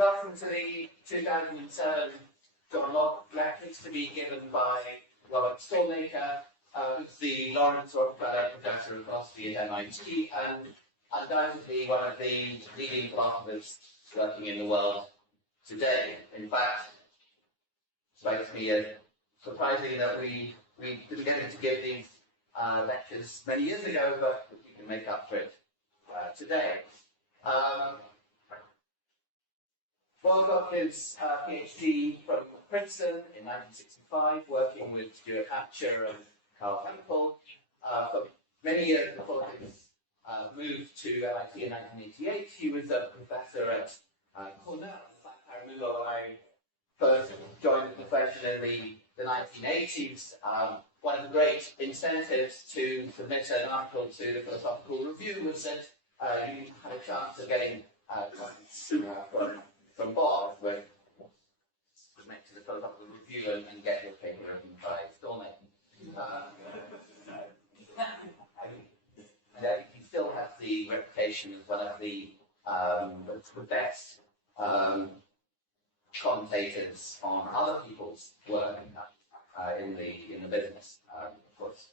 welcome to the 2007 Locke Lectures to be given by Stalnaker, who's the Lawrence Rockefeller Professor of Philosophy at MIT and undoubtedly one of the leading philosophers working in the world today. In fact, it strikes me as surprising that we didn't get him to give these lectures many years ago, but we can make up for it today. Well, got his PhD from Princeton in 1965, working with Stuart Hatcher and Carl Hempel. For many years before his move to MIT in 1988, he was a professor at Cornell. In fact, I remember when I first joined the profession in the 1980s, one of the great incentives to submit an article to the Philosophical Review was that you had a chance of getting comments from Bob, where submit to the Philosophical Review and get your paper written by Stalnaker. He still has the reputation as one of the best commentators on other people's work in the business. Of course,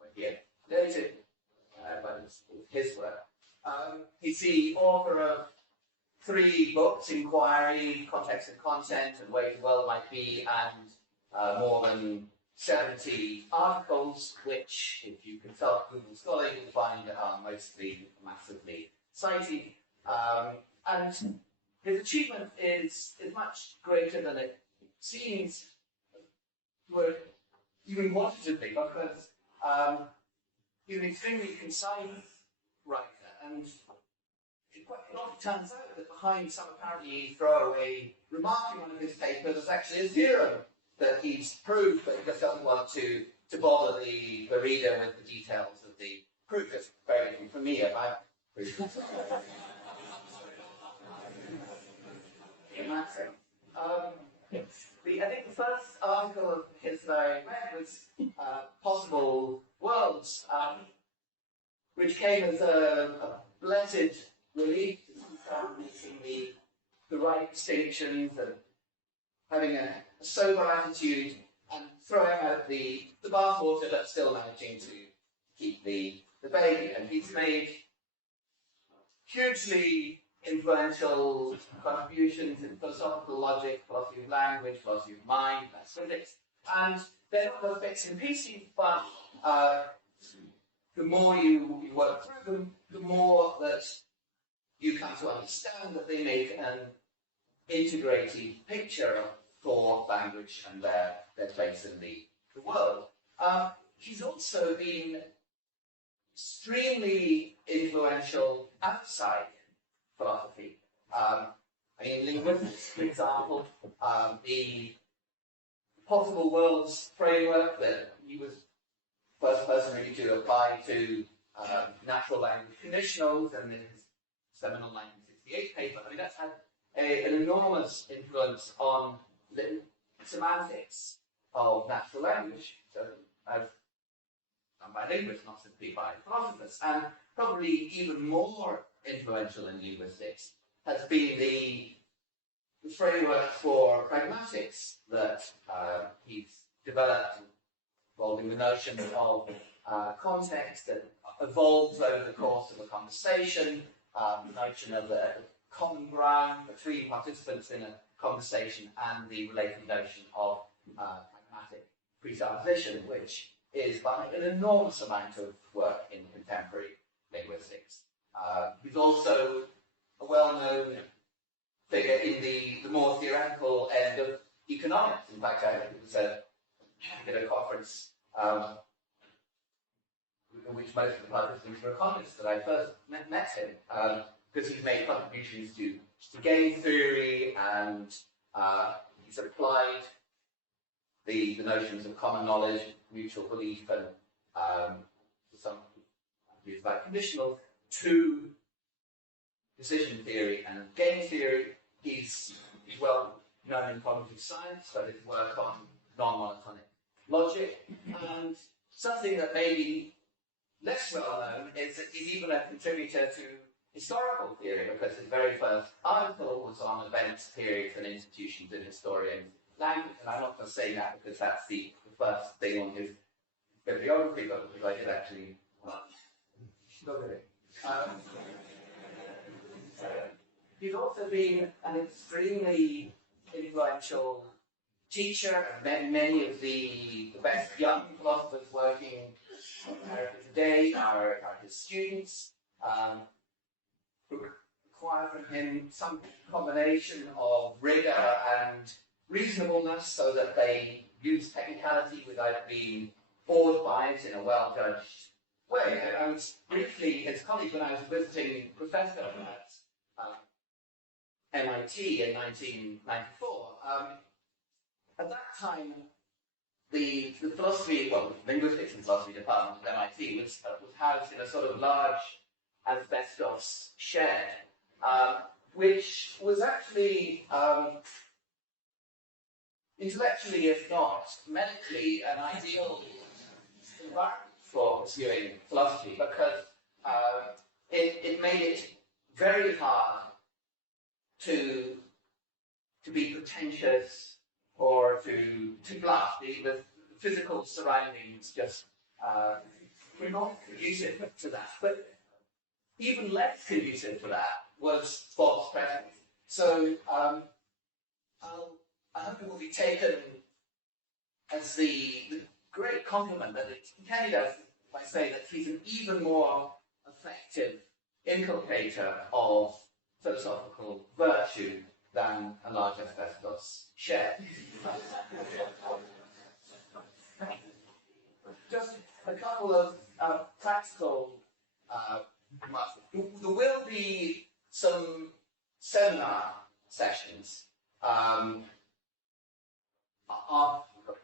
we're here today too, but it's his work. He's the author of 3 books: Inquiry, Context and Content, and Way the World Might Be, and more than 70 articles, which, if you consult Google Scholar, you'll find are mostly massively cited. And his achievement is much greater than it seems, even quantitatively, because he's an extremely concise writer, and it often turns out that behind some apparently throwaway remark in one of his papers, there's actually a theorem that he's proved, but he just doesn't want to bother the reader with the details of the proof. It's very different from me if I prove it. I think the first article of his that I read was Possible Worlds, which came as a blessed relief to start making the right distinctions and having a sober attitude and throwing out the bathwater, but still managing to keep the baby. And he's made hugely influential contributions in philosophical logic, philosophy of language, philosophy of mind, physics, and they're not those bits and pieces, but the more you work through them, the more that you come to understand that they make an integrated picture of thought, language, and their place in the world. He's also been extremely influential outside philosophy. Linguistics, for example, the possible worlds framework that he was the first person really to apply to natural language conditionals, and in his seminal 1968 paper, that's had an enormous influence on the semantics of natural language. So, as done by linguists, not simply by philosophers, and probably even more influential in linguistics has been the framework for pragmatics that he's developed, involving the notion of context that evolves over the course of a conversation, the notion of a common ground between participants in a conversation, and the related notion of pragmatic presupposition, which is by an enormous amount of work in contemporary linguistics. He's also a well-known figure in the more theoretical end of economics. In fact, I think it was at a conference in which most of the participants were economists that I first met him, because he's made contributions to game theory, and he's applied the notions of common knowledge, mutual belief, and some views about conditional to decision theory and game theory. He's well known in cognitive science for his work on non-monotonic logic, and something that may be less well known is that he's even a contributor to historical theory, because his very first article was on events, periods, and institutions in historian language. And I'm not just saying that because that's the first thing on his bibliography, but because I did actually look at it. He's also been an extremely influential teacher, and many of the best young philosophers working in America today are his students. Require from him some combination of rigor and reasonableness so that they use technicality without being awed by it in a well-judged way. I was briefly his colleague when I was visiting professor at MIT in 1994. At that time, the philosophy, well, linguistics and philosophy department at MIT was housed in a sort of large asbestos shed, which was actually intellectually, if not medically, an ideal environment for pursuing philosophy, because it made it very hard to be pretentious or to bluff. The physical surroundings just were not conducive to that. But even less conducive to that was false prejudice. So I hope it will be taken as the great compliment that Kenny does by saying that he's an even more effective inculcator of philosophical virtue than a large asbestos shed. Just a couple of practical there will be some seminar sessions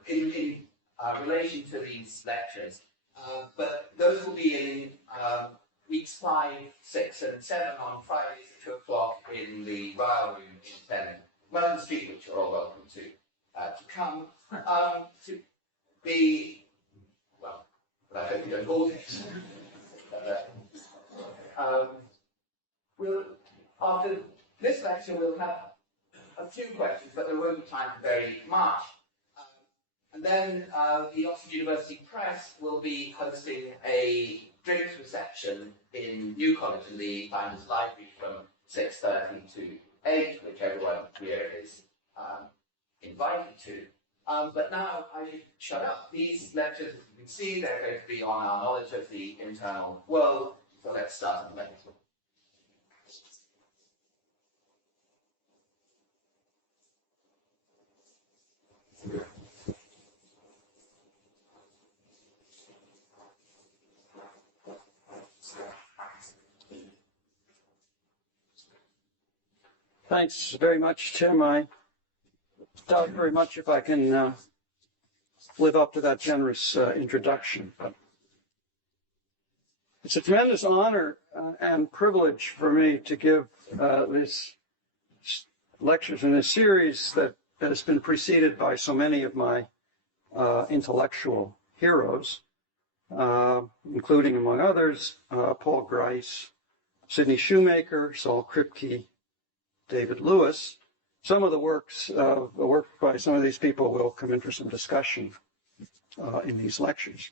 in relation to these lectures, but those will be in weeks 5, 6, and 7 on Fridays at 2 o'clock in the Ryle Room in 10 London Street, which you're all welcome to come to be, well, I hope you don't hold it. After this lecture, we'll have a few questions, but there won't be time for very much. And then the Oxford University Press will be hosting a drinks reception in New College in the Founders Library from 6:30 to 8, which everyone here is invited to. But now I should shut up. These lectures, as you can see, they're going to be on our knowledge of the internal world. So let's start on the lecture. Thanks very much, Tim. I doubt very much if I can live up to that generous introduction. But it's a tremendous honor and privilege for me to give this lectures in a series that has been preceded by so many of my intellectual heroes, including, among others, Paul Grice, Sidney Shoemaker, Saul Kripke, David Lewis. Some of the work by some of these people will come in for some discussion in these lectures.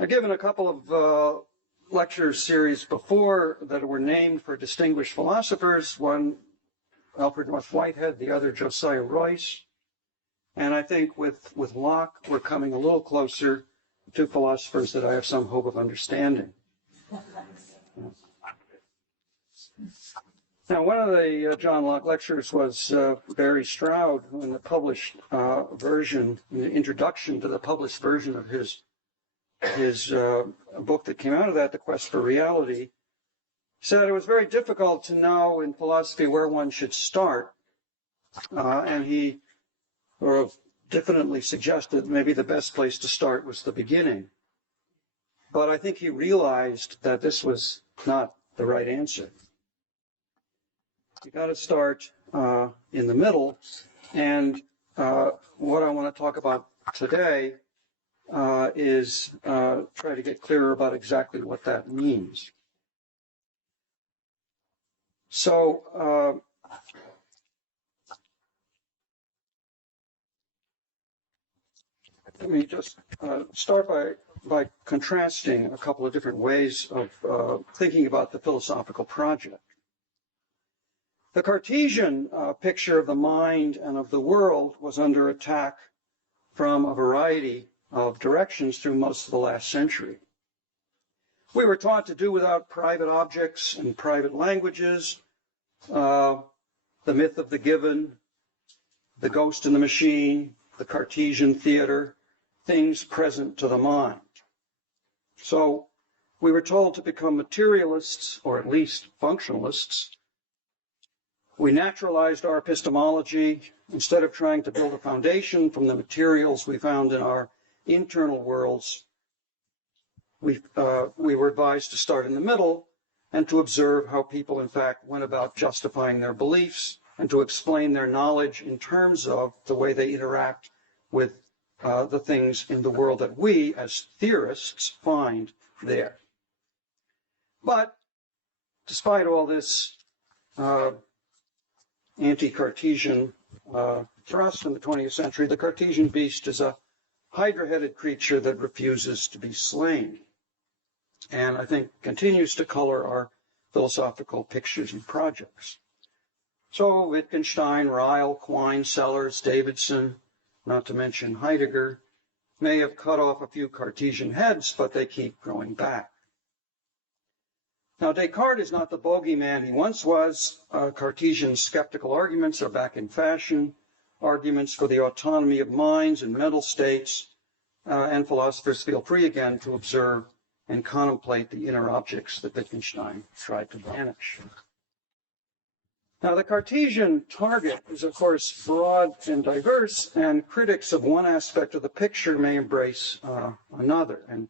I've given a couple of lecture series before that were named for distinguished philosophers, one Alfred North Whitehead, the other Josiah Royce. And I think with Locke, we're coming a little closer to philosophers that I have some hope of understanding. Now, one of the John Locke lectures was Barry Stroud, in the published version, in the introduction to the published version of his book that came out of that, The Quest for Reality, said it was very difficult to know in philosophy where one should start. And he sort of diffidently suggested maybe the best place to start was the beginning. But I think he realized that this was not the right answer. You got to start in the middle, and what I want to talk about today is try to get clearer about exactly what that means. So let me just start by contrasting a couple of different ways of thinking about the philosophical project. The Cartesian picture of the mind and of the world was under attack from a variety of directions through most of the last century. We were taught to do without private objects and private languages, the myth of the given, the ghost in the machine, the Cartesian theater, things present to the mind. So we were told to become materialists, or at least functionalists. We naturalized our epistemology. Instead of trying to build a foundation from the materials we found in our internal worlds, we were advised to start in the middle and to observe how people, in fact, went about justifying their beliefs and to explain their knowledge in terms of the way they interact with the things in the world that we, as theorists, find there. But despite all this anti-Cartesian thrust in the 20th century, the Cartesian beast is a hydra-headed creature that refuses to be slain, and I think continues to color our philosophical pictures and projects. So Wittgenstein, Ryle, Quine, Sellers, Davidson, not to mention Heidegger, may have cut off a few Cartesian heads, but they keep growing back. Now, Descartes is not the bogeyman he once was. Cartesian skeptical arguments are back in fashion. Arguments for the autonomy of minds and mental states, and philosophers feel free again to observe and contemplate the inner objects that Wittgenstein tried to banish. Now, the Cartesian target is, of course, broad and diverse, and critics of one aspect of the picture may embrace another. And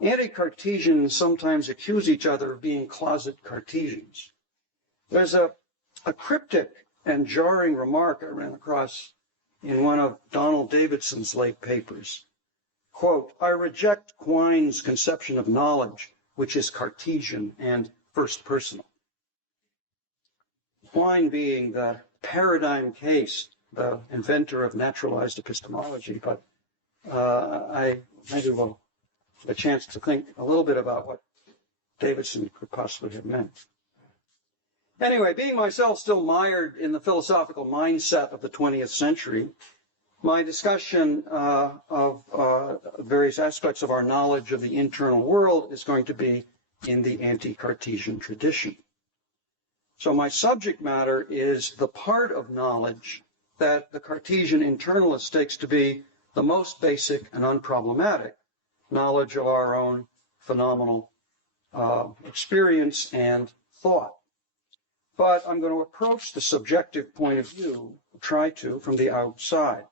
anti-Cartesians sometimes accuse each other of being closet Cartesians. There's a cryptic and jarring remark I ran across in one of Donald Davidson's late papers. Quote, "I reject Quine's conception of knowledge, which is Cartesian and first personal." Quine being the paradigm case, the inventor of naturalized epistemology, but I maybe will have a chance to think a little bit about what Davidson could possibly have meant. Anyway, being myself still mired in the philosophical mindset of the 20th century, my discussion of various aspects of our knowledge of the internal world is going to be in the anti-Cartesian tradition. So my subject matter is the part of knowledge that the Cartesian internalist takes to be the most basic and unproblematic knowledge of our own phenomenal experience and thought. But I'm going to approach the subjective point of view, try to, from the outside.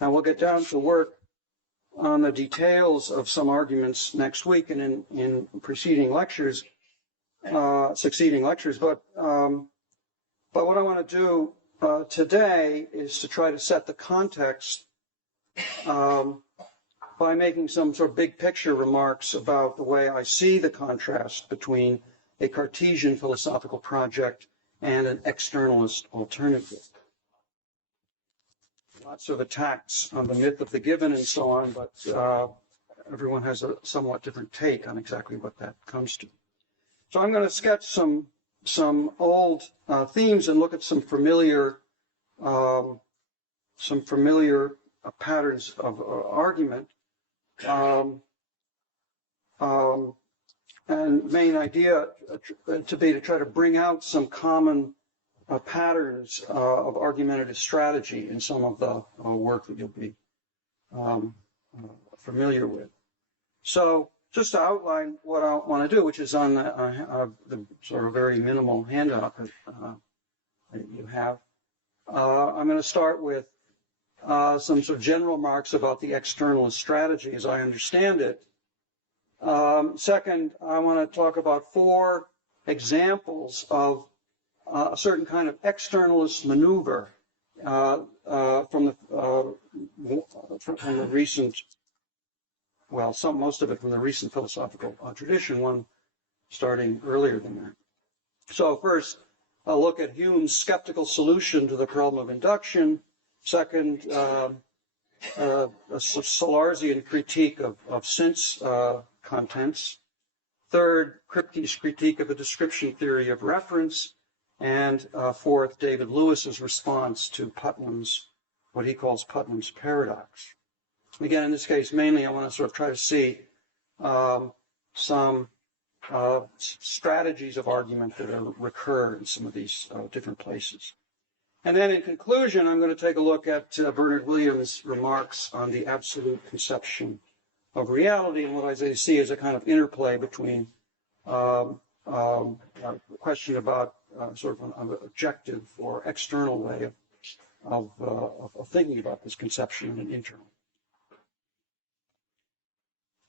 Now we'll get down to work on the details of some arguments next week and in succeeding lectures. But what I want to do today is to try to set the context by making some sort of big picture remarks about the way I see the contrast between a Cartesian philosophical project and an externalist alternative. Lots of attacks on the myth of the given and so on, but everyone has a somewhat different take on exactly what that comes to. So I'm going to sketch some old themes and look at some familiar patterns of argument. And main idea to be to try to bring out some common patterns of argumentative strategy in some of the work that you'll be familiar with. So just to outline what I want to do, which is on the sort of very minimal handout that you have, I'm going to start with some sort of general remarks about the externalist strategy as I understand it. Second, I want to talk about 4 examples of a certain kind of externalist maneuver from the recent, well, most of it from the recent philosophical tradition, one starting earlier than that. So first, I'll look at Hume's skeptical solution to the problem of induction. Second, a Salarzian critique of sense contents. Third, Kripke's critique of the description theory of reference. And fourth, David Lewis's response to Putnam's, what he calls Putnam's paradox. Again, in this case, mainly I want to sort of try to see some strategies of argument that recur in some of these different places. And then in conclusion, I'm going to take a look at Bernard Williams' remarks on the absolute conception of reality and what I see as a kind of interplay between a question about sort of an objective or external way of thinking about this conception and an internal.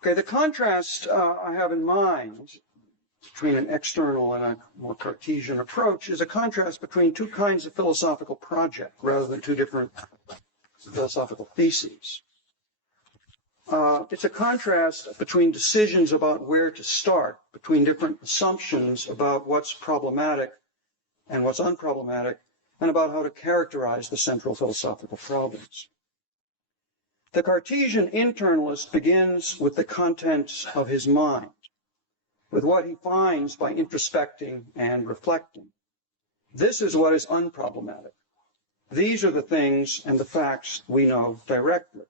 Okay, the contrast I have in mind between an external and a more Cartesian approach is a contrast between two kinds of philosophical project rather than two different philosophical theses. It's a contrast between decisions about where to start, between different assumptions about what's problematic and what's unproblematic, and about how to characterize the central philosophical problems. The Cartesian internalist begins with the contents of his mind, with what he finds by introspecting and reflecting. This is what is unproblematic. These are the things and the facts we know directly.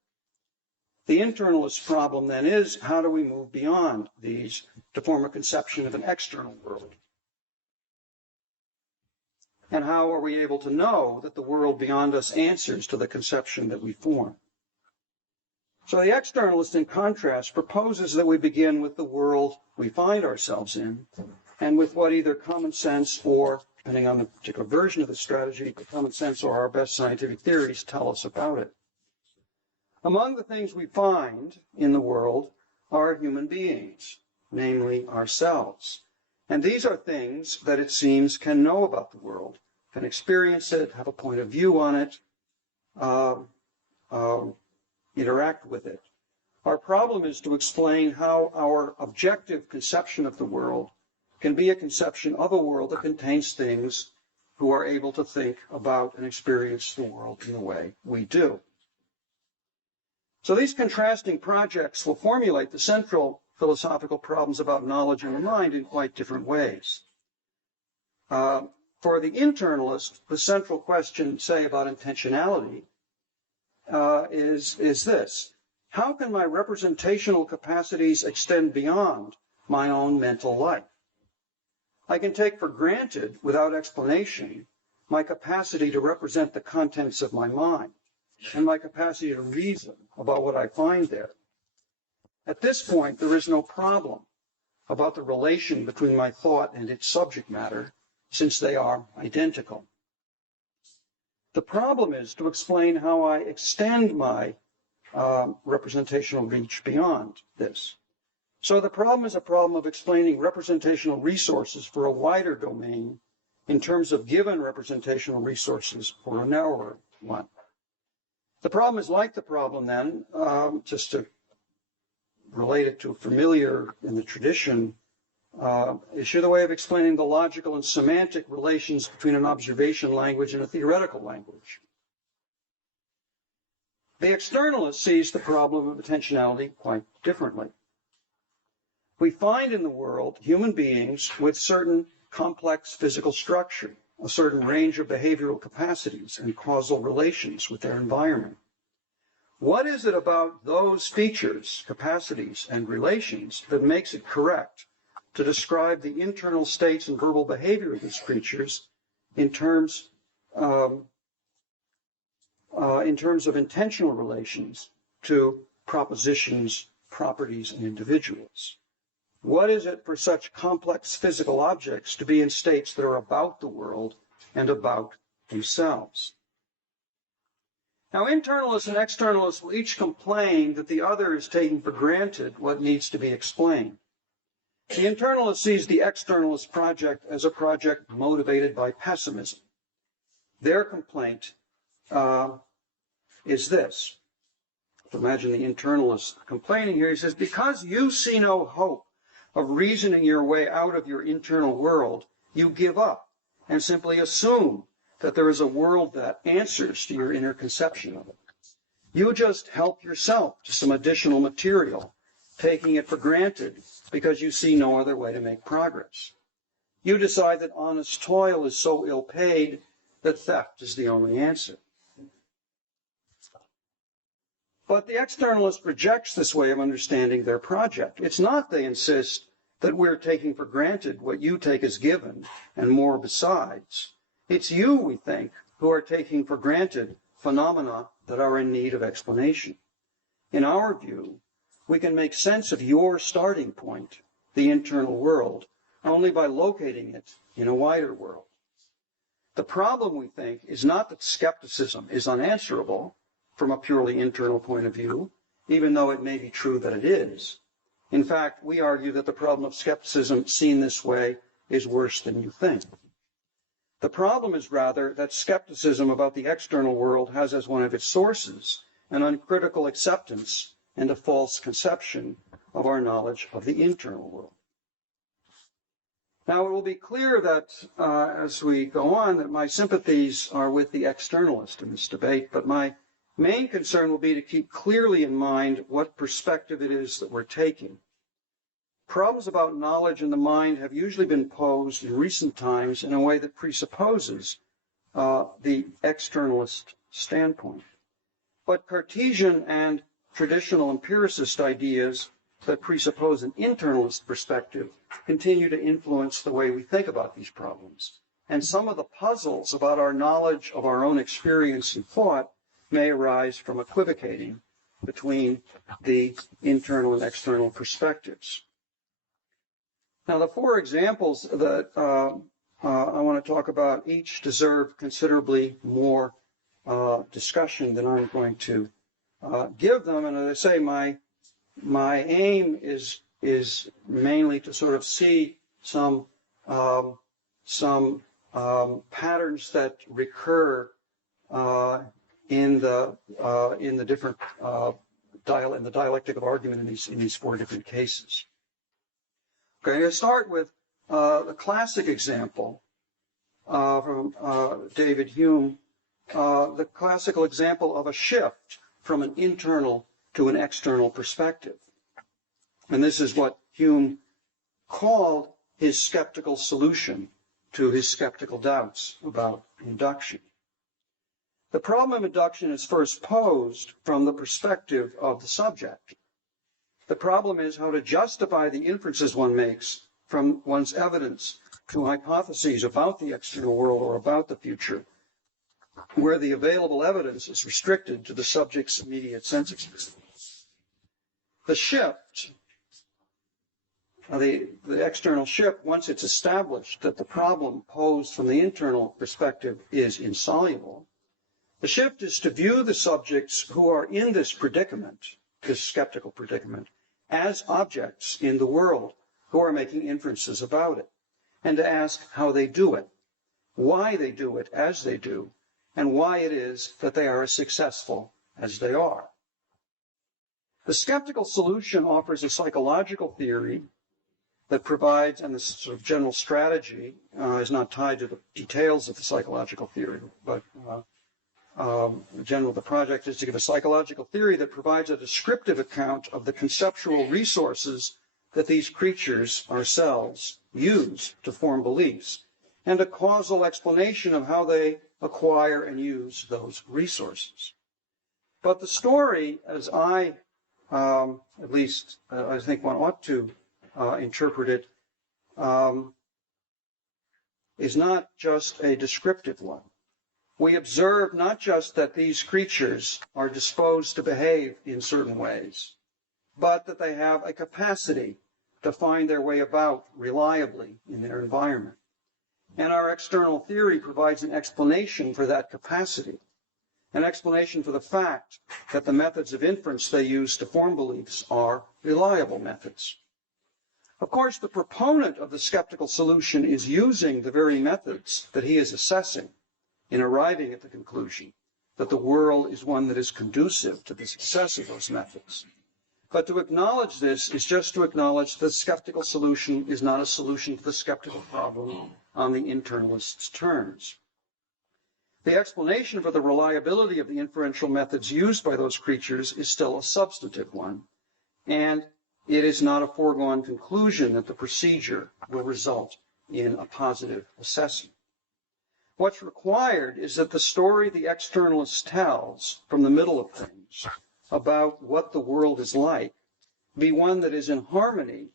The internalist problem then is, how do we move beyond these to form a conception of an external world? And how are we able to know that the world beyond us answers to the conception that we form? So the externalist, in contrast, proposes that we begin with the world we find ourselves in, and with what either common sense or, depending on the particular version of the strategy, common sense or our best scientific theories tell us about it. Among the things we find in the world are human beings, namely ourselves. And these are things that it seems can know about the world, can experience it, have a point of view on it, interact with it. Our problem is to explain how our objective conception of the world can be a conception of a world that contains things who are able to think about and experience the world in the way we do. So these contrasting projects will formulate the central philosophical problems about knowledge and the mind in quite different ways. For the internalist, the central question, say, about intentionality is this: how can my representational capacities extend beyond my own mental life? I can take for granted, without explanation, my capacity to represent the contents of my mind and my capacity to reason about what I find there. At this point, there is no problem about the relation between my thought and its subject matter, since they are identical. The problem is to explain how I extend my representational reach beyond this. So the problem is a problem of explaining representational resources for a wider domain in terms of given representational resources for a narrower one. The problem is like the problem then, just to relate it to a familiar in the tradition issue, the way of explaining the logical and semantic relations between an observation language and a theoretical language. The externalist sees the problem of intentionality quite differently. We find in the world human beings with certain complex physical structure, a certain range of behavioral capacities and causal relations with their environment. What is it about those features, capacities, and relations that makes it correct to describe the internal states and verbal behavior of these creatures in terms of intentional relations to propositions, properties, and individuals? What is it for such complex physical objects to be in states that are about the world and about themselves? Now, internalists and externalists will each complain that the other is taking for granted what needs to be explained. The internalist sees the externalist project as a project motivated by pessimism. Their complaint is this. Imagine the internalist complaining here. He says, because you see no hope of reasoning your way out of your internal world, you give up and simply assume that there is a world that answers to your inner conception of it. You just help yourself to some additional material, taking it for granted because you see no other way to make progress. You decide that honest toil is so ill-paid that theft is the only answer. But the externalist rejects this way of understanding their project. It's not, they insist, that we're taking for granted what you take as given and more besides. It's you, we think, who are taking for granted phenomena that are in need of explanation. In our view, we can make sense of your starting point, the internal world, only by locating it in a wider world. The problem, we think, is not that skepticism is unanswerable from a purely internal point of view, even though it may be true that it is. In fact, we argue that the problem of skepticism seen this way is worse than you think. The problem is rather that skepticism about the external world has as one of its sources an uncritical acceptance and a false conception of our knowledge of the internal world. Now, it will be clear that as we go on, that my sympathies are with the externalist in this debate, but my main concern will be to keep clearly in mind what perspective it is that we're taking. Problems about knowledge in the mind have usually been posed in recent times in a way that presupposes the externalist standpoint. But Cartesian and traditional empiricist ideas that presuppose an internalist perspective continue to influence the way we think about these problems. And some of the puzzles about our knowledge of our own experience and thought may arise from equivocating between the internal and external perspectives. Now, the four examples that I want to talk about each deserve considerably more discussion than I'm going to give them. And as I say, my aim is mainly to sort of see some patterns that recur in the different in the dialectic of argument in these four different cases. Okay, I'm going to start with the classic example from David Hume, the classical example of a shift from an internal to an external perspective. And this is what Hume called his skeptical solution to his skeptical doubts about induction. The problem of induction is first posed from the perspective of the subject. The problem is how to justify the inferences one makes from one's evidence to hypotheses about the external world or about the future, where the available evidence is restricted to the subject's immediate sense experience. The shift, the external shift, once it's established that the problem posed from the internal perspective is insoluble, the shift is to view the subjects who are in this predicament, this skeptical predicament, as objects in the world who are making inferences about it, and to ask how they do it, why they do it as they do, and why it is that they are as successful as they are. The skeptical solution offers a psychological theory that provides, and this sort of general strategy is not tied to the details of the psychological theory, but in general, the project is to give a psychological theory that provides a descriptive account of the conceptual resources that these creatures, ourselves, use to form beliefs, and a causal explanation of how they acquire and use those resources. But the story, as I, at least I think one ought to interpret it, is not just a descriptive one. We observe not just that these creatures are disposed to behave in certain ways, but that they have a capacity to find their way about reliably in their environment. And our external theory provides an explanation for that capacity, an explanation for the fact that the methods of inference they use to form beliefs are reliable methods. Of course, the proponent of the skeptical solution is using the very methods that he is assessing in arriving at the conclusion that the world is one that is conducive to the success of those methods. But to acknowledge this is just to acknowledge the skeptical solution is not a solution to the skeptical problem on the internalist's terms. The explanation for the reliability of the inferential methods used by those creatures is still a substantive one, and it is not a foregone conclusion that the procedure will result in a positive assessment. What's required is that the story the externalist tells from the middle of things about what the world is like be one that is in harmony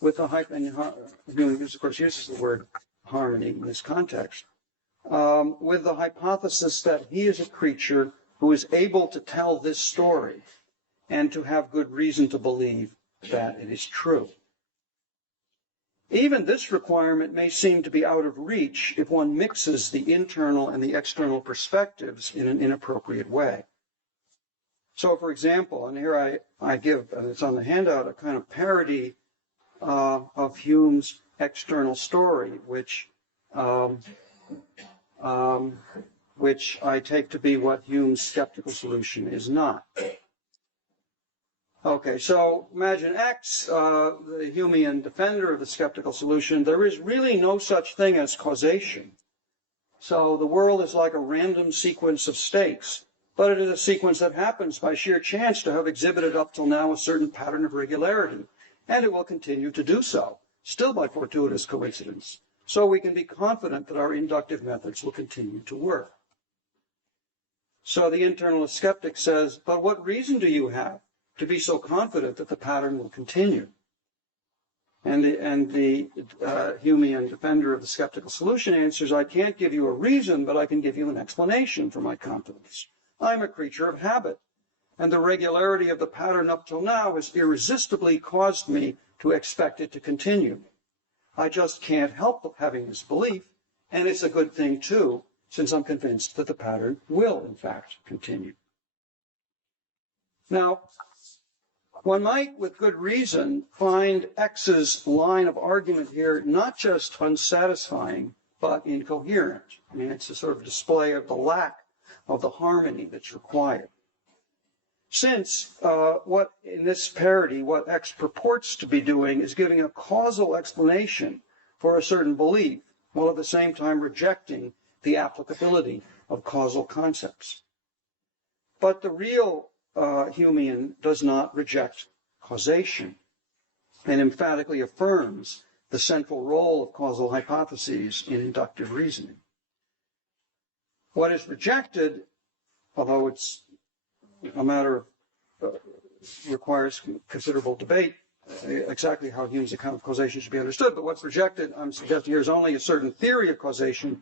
with the Hume, of course, uses the word harmony in this context, with the hypothesis that he is a creature who is able to tell this story and to have good reason to believe that it is true. Even this requirement may seem to be out of reach if one mixes the internal and the external perspectives in an inappropriate way. So, for example, and here I give, it's on the handout, a kind of parody of Hume's external story, which I take to be what Hume's skeptical solution is not. Okay, so imagine X, the Humean defender of the skeptical solution. There is really no such thing as causation. So the world is like a random sequence of states, but it is a sequence that happens by sheer chance to have exhibited up till now a certain pattern of regularity, and it will continue to do so, still by fortuitous coincidence. So we can be confident that our inductive methods will continue to work. So the internalist skeptic says, but what reason do you have to be so confident that the pattern will continue? And the Humean defender of the skeptical solution answers, I can't give you a reason, but I can give you an explanation for my confidence. I'm a creature of habit, and the regularity of the pattern up till now has irresistibly caused me to expect it to continue. I just can't help having this belief, and it's a good thing too, since I'm convinced that the pattern will, in fact, continue. Now, one might, with good reason, find X's line of argument here not just unsatisfying, but incoherent. I mean, it's a sort of display of the lack of the harmony that's required. Since what in this parody, what X purports to be doing is giving a causal explanation for a certain belief, while at the same time rejecting the applicability of causal concepts. But the real Humean does not reject causation and emphatically affirms the central role of causal hypotheses in inductive reasoning. What is rejected, although it's a matter of requires considerable debate, exactly how Hume's account of causation should be understood, but what's rejected, I'm suggesting here, is only a certain theory of causation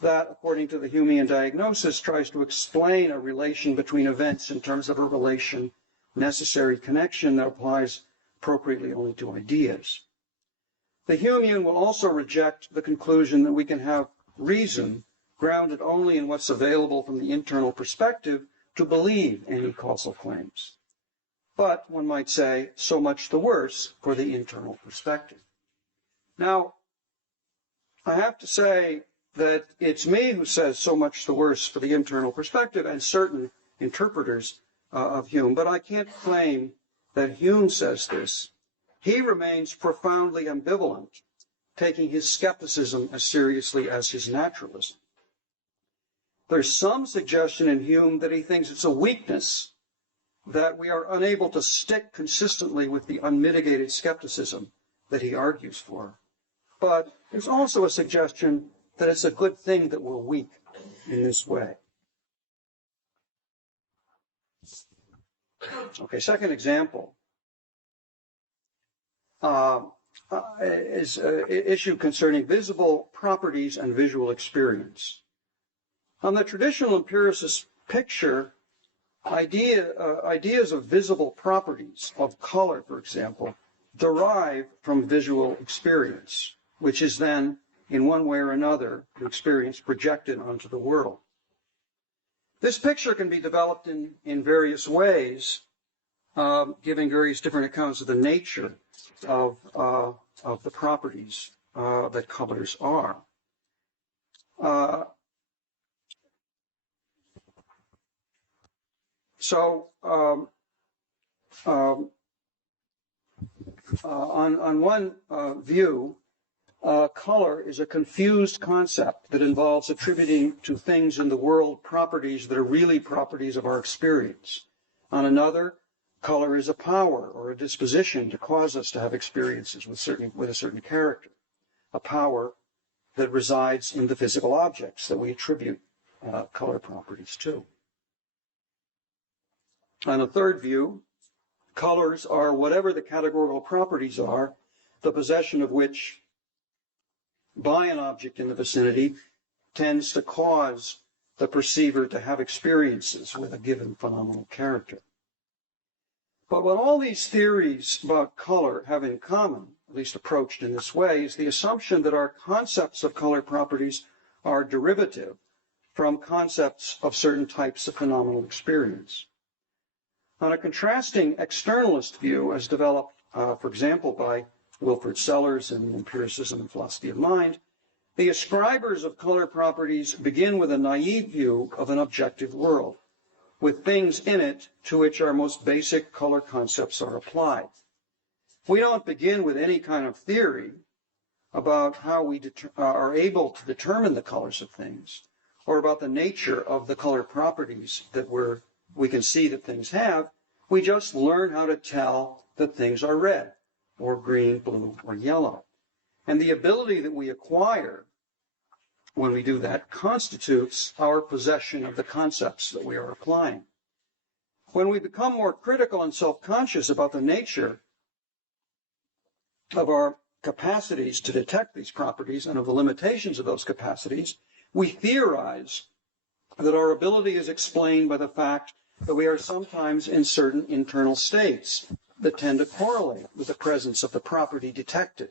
that, according to the Humean diagnosis, tries to explain a relation between events in terms of a relation necessary connection that applies appropriately only to ideas. The Humean will also reject the conclusion that we can have reason grounded only in what's available from the internal perspective to believe any causal claims. But, one might say, so much the worse for the internal perspective. Now, I have to say that it's me who says so much the worse for the internal perspective and certain interpreters of Hume, but I can't claim that Hume says this. He remains profoundly ambivalent, taking his skepticism as seriously as his naturalism. There's some suggestion in Hume that he thinks it's a weakness that we are unable to stick consistently with the unmitigated skepticism that he argues for. But there's also a suggestion that it's a good thing that we're weak in this way. Okay, second example is an issue concerning visible properties and visual experience. On the traditional empiricist picture, ideas of visible properties, of color, for example, derive from visual experience, which is then, in one way or another, the experience projected onto the world. This picture can be developed in various ways, giving various different accounts of the nature of the properties that colors are. On one view, color is a confused concept that involves attributing to things in the world properties that are really properties of our experience. On another, color is a power or a disposition to cause us to have experiences with a certain character, a power that resides in the physical objects that we attribute color properties to. On a third view, colors are whatever the categorical properties are, the possession of which by an object in the vicinity tends to cause the perceiver to have experiences with a given phenomenal character. But what all these theories about color have in common, at least approached in this way, is the assumption that our concepts of color properties are derivative from concepts of certain types of phenomenal experience. On a contrasting externalist view, as developed, for example, by Wilfrid Sellars in Empiricism and Philosophy of Mind, the ascribers of color properties begin with a naive view of an objective world, with things in it to which our most basic color concepts are applied. We don't begin with any kind of theory about how we are able to determine the colors of things, or about the nature of the color properties that we can see that things have. We just learn how to tell that things are red, or green, blue, or yellow. And the ability that we acquire when we do that constitutes our possession of the concepts that we are applying. When we become more critical and self-conscious about the nature of our capacities to detect these properties and of the limitations of those capacities, we theorize that our ability is explained by the fact that we are sometimes in certain internal states that tend to correlate with the presence of the property detected.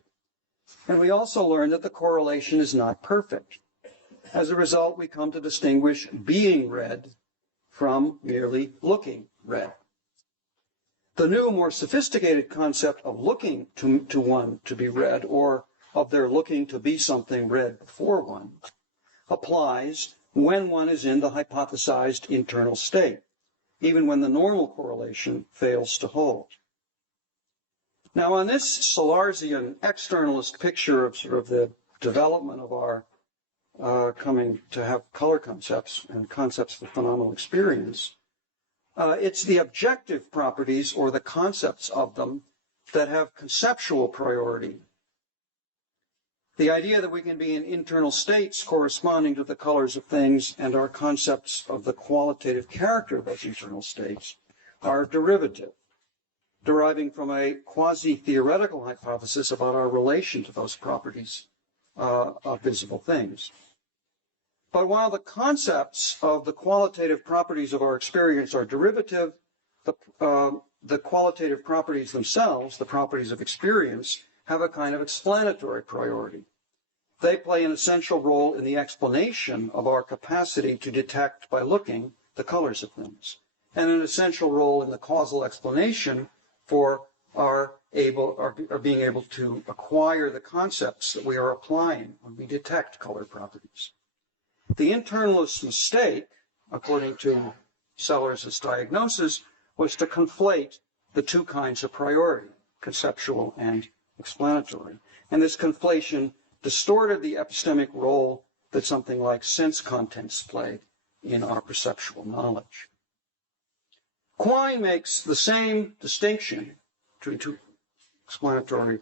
And we also learn that the correlation is not perfect. As a result, we come to distinguish being red from merely looking red. The new, more sophisticated concept of looking to one to be red, or of there looking to be something red before one, applies when one is in the hypothesized internal state, even when the normal correlation fails to hold. Now, on this Sellarsian externalist picture of sort of the development of our coming to have color concepts and concepts for phenomenal experience, it's the objective properties or the concepts of them that have conceptual priority. The idea that we can be in internal states corresponding to the colors of things and our concepts of the qualitative character of those internal states are derivative, deriving from a quasi-theoretical hypothesis about our relation to those properties of visible things. But while the concepts of the qualitative properties of our experience are derivative, the qualitative properties themselves, the properties of experience, have a kind of explanatory priority. They play an essential role in the explanation of our capacity to detect by looking the colors of things, and an essential role in the causal explanation for our being able to acquire the concepts that we are applying when we detect color properties. The internalist mistake, according to Sellars' diagnosis, was to conflate the two kinds of priority, conceptual and explanatory. And this conflation distorted the epistemic role that something like sense contents played in our perceptual knowledge. Quine makes the same distinction between explanatory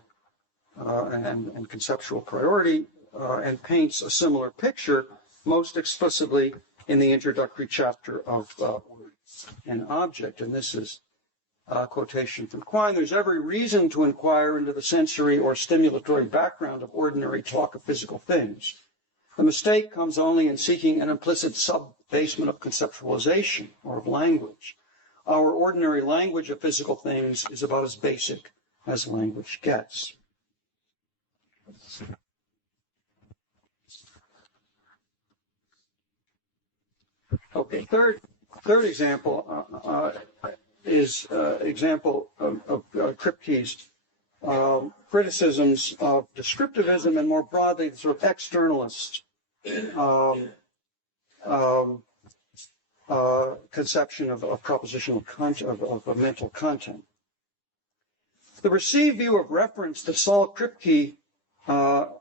and conceptual priority and paints a similar picture most explicitly in the introductory chapter of Word and Object. And this is a quotation from Quine. There's every reason to inquire into the sensory or stimulatory background of ordinary talk of physical things. The mistake comes only in seeking an implicit sub-basement of conceptualization or of language. Our ordinary language of physical things is about as basic as language gets. Okay, third example is example of Kripke's criticisms of descriptivism and more broadly the sort of externalist conception of propositional content, of mental content. The received view of reference that Saul Kripke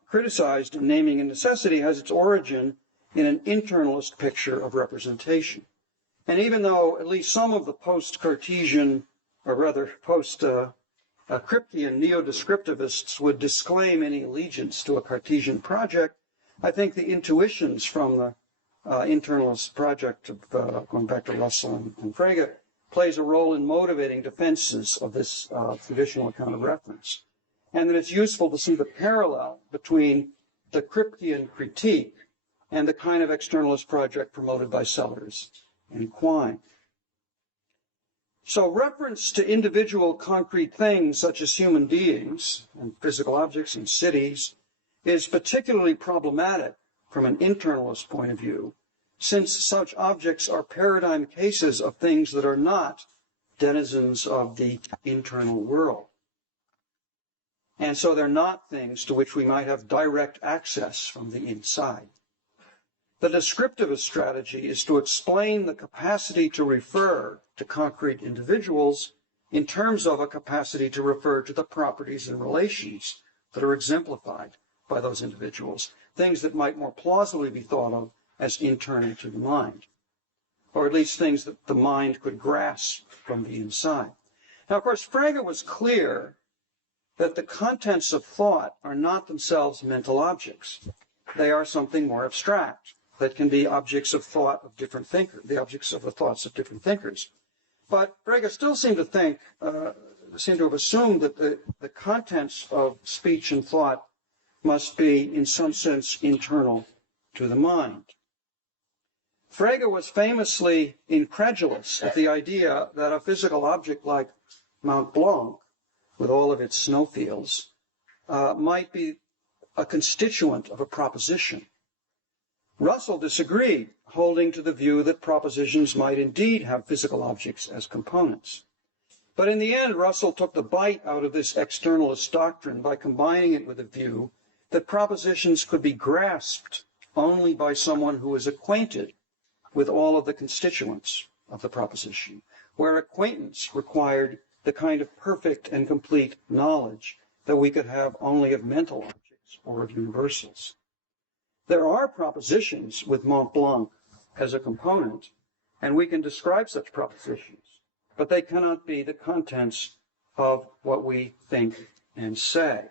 criticized in Naming and Necessity has its origin in an internalist picture of representation. And even though at least some of the post-Cartesian, or rather post-Kripkean neo-descriptivists would disclaim any allegiance to a Cartesian project, I think the intuitions from the internalist project of going back to Russell and Frege plays a role in motivating defenses of this traditional account of reference. And that it's useful to see the parallel between the Kripkean critique and the kind of externalist project promoted by Sellers and Quine. So reference to individual concrete things such as human beings and physical objects and cities is particularly problematic from an internalist point of view, since such objects are paradigm cases of things that are not denizens of the internal world. And so they're not things to which we might have direct access from the inside. The descriptivist strategy is to explain the capacity to refer to concrete individuals in terms of a capacity to refer to the properties and relations that are exemplified by those individuals, things that might more plausibly be thought of as internal to the mind, or at least things that the mind could grasp from the inside. Now, of course, Frege was clear that the contents of thought are not themselves mental objects. They are something more abstract that can be objects of thought of different thinkers, the objects of the thoughts of different thinkers. But Frege still seemed to think, seemed to have assumed that the contents of speech and thought must be, in some sense, internal to the mind. Frege was famously incredulous at the idea that a physical object like Mount Blanc, with all of its snowfields, might be a constituent of a proposition. Russell disagreed, holding to the view that propositions might indeed have physical objects as components. But in the end, Russell took the bite out of this externalist doctrine by combining it with a view that propositions could be grasped only by someone who is acquainted with all of the constituents of the proposition, where acquaintance required the kind of perfect and complete knowledge that we could have only of mental objects or of universals. There are propositions with Mont Blanc as a component, and we can describe such propositions, but they cannot be the contents of what we think and say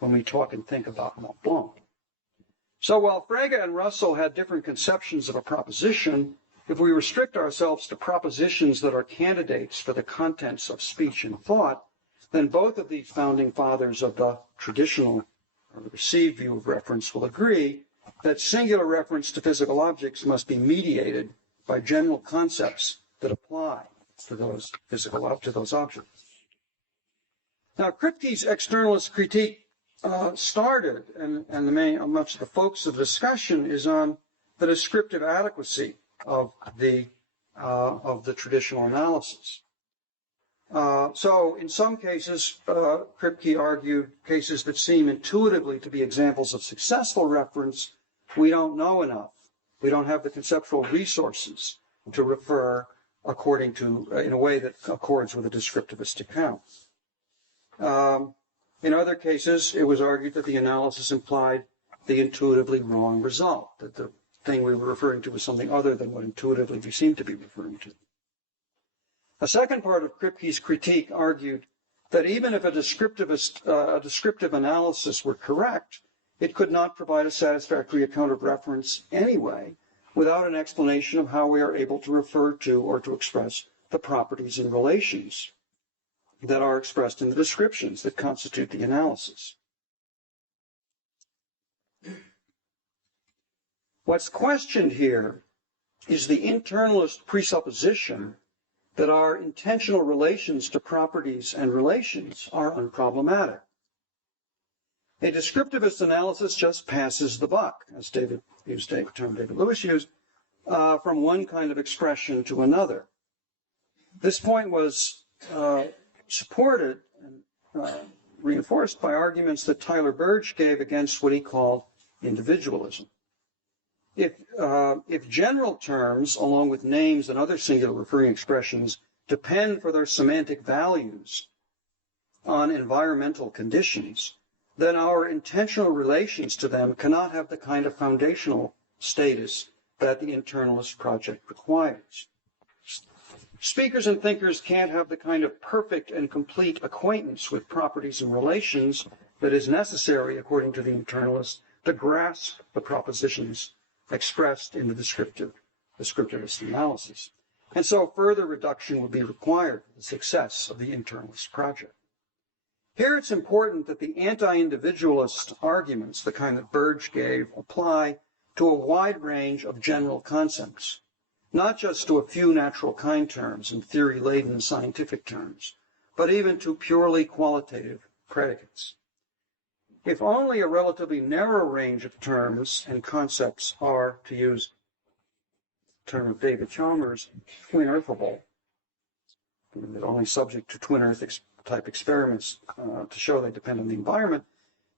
when we talk and think about Mont Blanc. So while Frege and Russell had different conceptions of a proposition, if we restrict ourselves to propositions that are candidates for the contents of speech and thought, then both of these founding fathers of the traditional or the received view of reference will agree that singular reference to physical objects must be mediated by general concepts that apply to those objects. Now, Kripke's externalist critique started, and much of the focus of the discussion is on the descriptive adequacy of the traditional analysis. So in some cases, Kripke argued cases that seem intuitively to be examples of successful reference, we don't know enough. We don't have the conceptual resources to refer according to, in a way that accords with a descriptivist account. In other cases, it was argued that the analysis implied the intuitively wrong result, that the thing we were referring to was something other than what intuitively we seem to be referring to. A second part of Kripke's critique argued that even if a descriptive analysis were correct, it could not provide a satisfactory account of reference anyway, without an explanation of how we are able to refer to or to express the properties and relations that are expressed in the descriptions that constitute the analysis. What's questioned here is the internalist presupposition that our intentional relations to properties and relations are unproblematic. A descriptivist analysis just passes the buck, as David Lewis used, from one kind of expression to another. This point was supported and reinforced by arguments that Tyler Burge gave against what he called individualism. If general terms, along with names and other singular referring expressions, depend for their semantic values on environmental conditions, then our intentional relations to them cannot have the kind of foundational status that the internalist project requires. Speakers and thinkers can't have the kind of perfect and complete acquaintance with properties and relations that is necessary, according to the internalist, to grasp the propositions expressed in the descriptivist analysis. And so further reduction would be required for the success of the internalist project. Here it's important that the anti-individualist arguments, the kind that Burge gave, apply to a wide range of general concepts, not just to a few natural kind terms and theory-laden scientific terms, but even to purely qualitative predicates. If only a relatively narrow range of terms and concepts are, to use the term of David Chalmers, twin-earthable, only subject to twin earth type experiments to show they depend on the environment,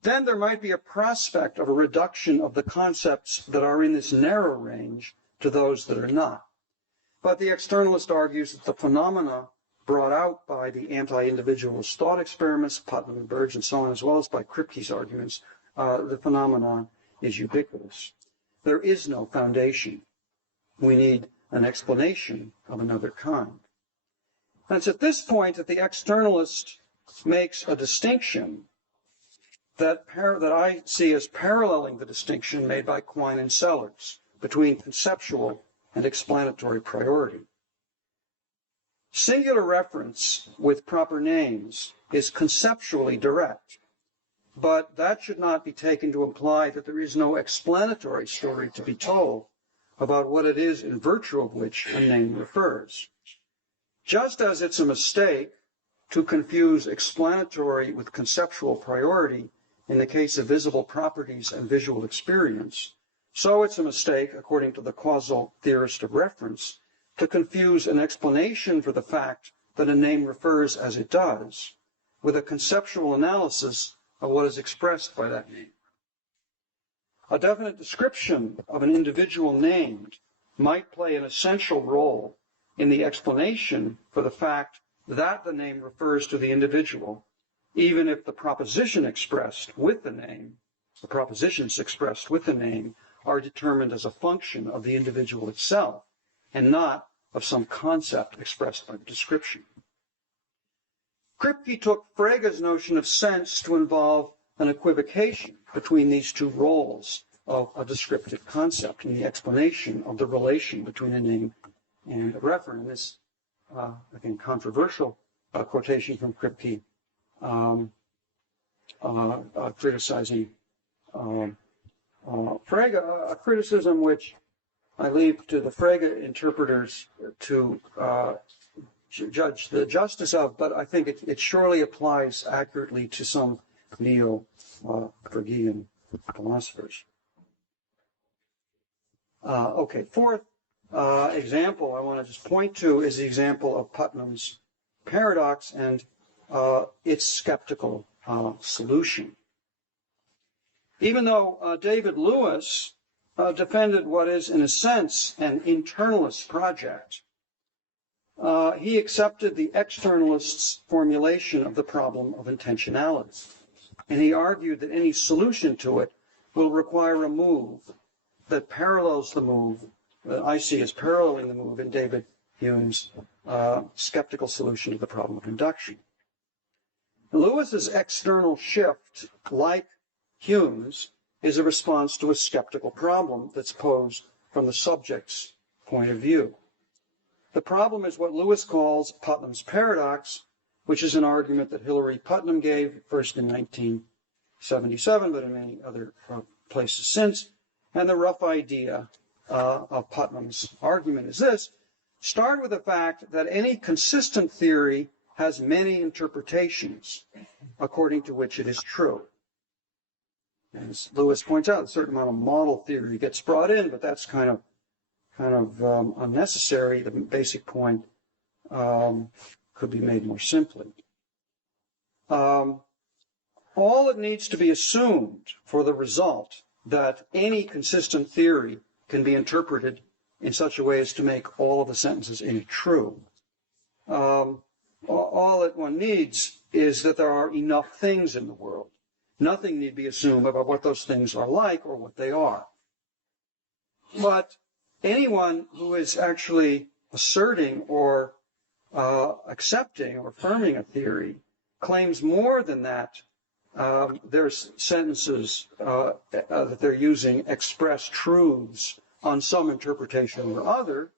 then there might be a prospect of a reduction of the concepts that are in this narrow range to those that are not. But the externalist argues that the phenomena brought out by the anti-individualist thought experiments, Putnam and Burge and so on, as well as by Kripke's arguments, the phenomenon is ubiquitous. There is no foundation. We need an explanation of another kind. And it's at this point that the externalist makes a distinction that I see as paralleling the distinction made by Quine and Sellers between conceptual and explanatory priority. Singular reference with proper names is conceptually direct, but that should not be taken to imply that there is no explanatory story to be told about what it is in virtue of which a name refers. Just as it's a mistake to confuse explanatory with conceptual priority in the case of visible properties and visual experience, so it's a mistake, according to the causal theorist of reference, to confuse an explanation for the fact that a name refers as it does with a conceptual analysis of what is expressed by that name. A definite description of an individual named might play an essential role in the explanation for the fact that the name refers to the individual, even if the proposition expressed with the name, the propositions expressed with the name, are determined as a function of the individual itself and not of some concept expressed by the description. Kripke took Frege's notion of sense to involve an equivocation between these two roles of a descriptive concept in the explanation of the relation between a name and a referent. This, again, controversial quotation from Kripke criticizing Frege, a criticism which I leave to the Frege interpreters to judge the justice of, but I think it surely applies accurately to some neo-Fregean philosophers. Okay, fourth example I want to just point to is the example of Putnam's paradox and its skeptical solution. Even though David Lewis defended what is, in a sense, an internalist project, he accepted the externalist's formulation of the problem of intentionality. And he argued that any solution to it will require a move that parallels the move that I see as paralleling the move in David Hume's skeptical solution of the problem of induction. Lewis's external shift, like Hume's, is a response to a skeptical problem that's posed from the subject's point of view. The problem is what Lewis calls Putnam's paradox, which is an argument that Hilary Putnam gave first in 1977, but in many other places since. And the rough idea of Putnam's argument is this: start with the fact that any consistent theory has many interpretations according to which it is true. As Lewis points out, a certain amount of model theory gets brought in, but that's kind of unnecessary. The basic point could be made more simply. All that needs to be assumed for the result that any consistent theory can be interpreted in such a way as to make all of the sentences in it true all that one needs is that there are enough things in the world. Nothing need be assumed about what those things are like or what they are. But anyone who is actually asserting or accepting or affirming a theory claims more than that. There's sentences that they're using express truths on some interpretation or other.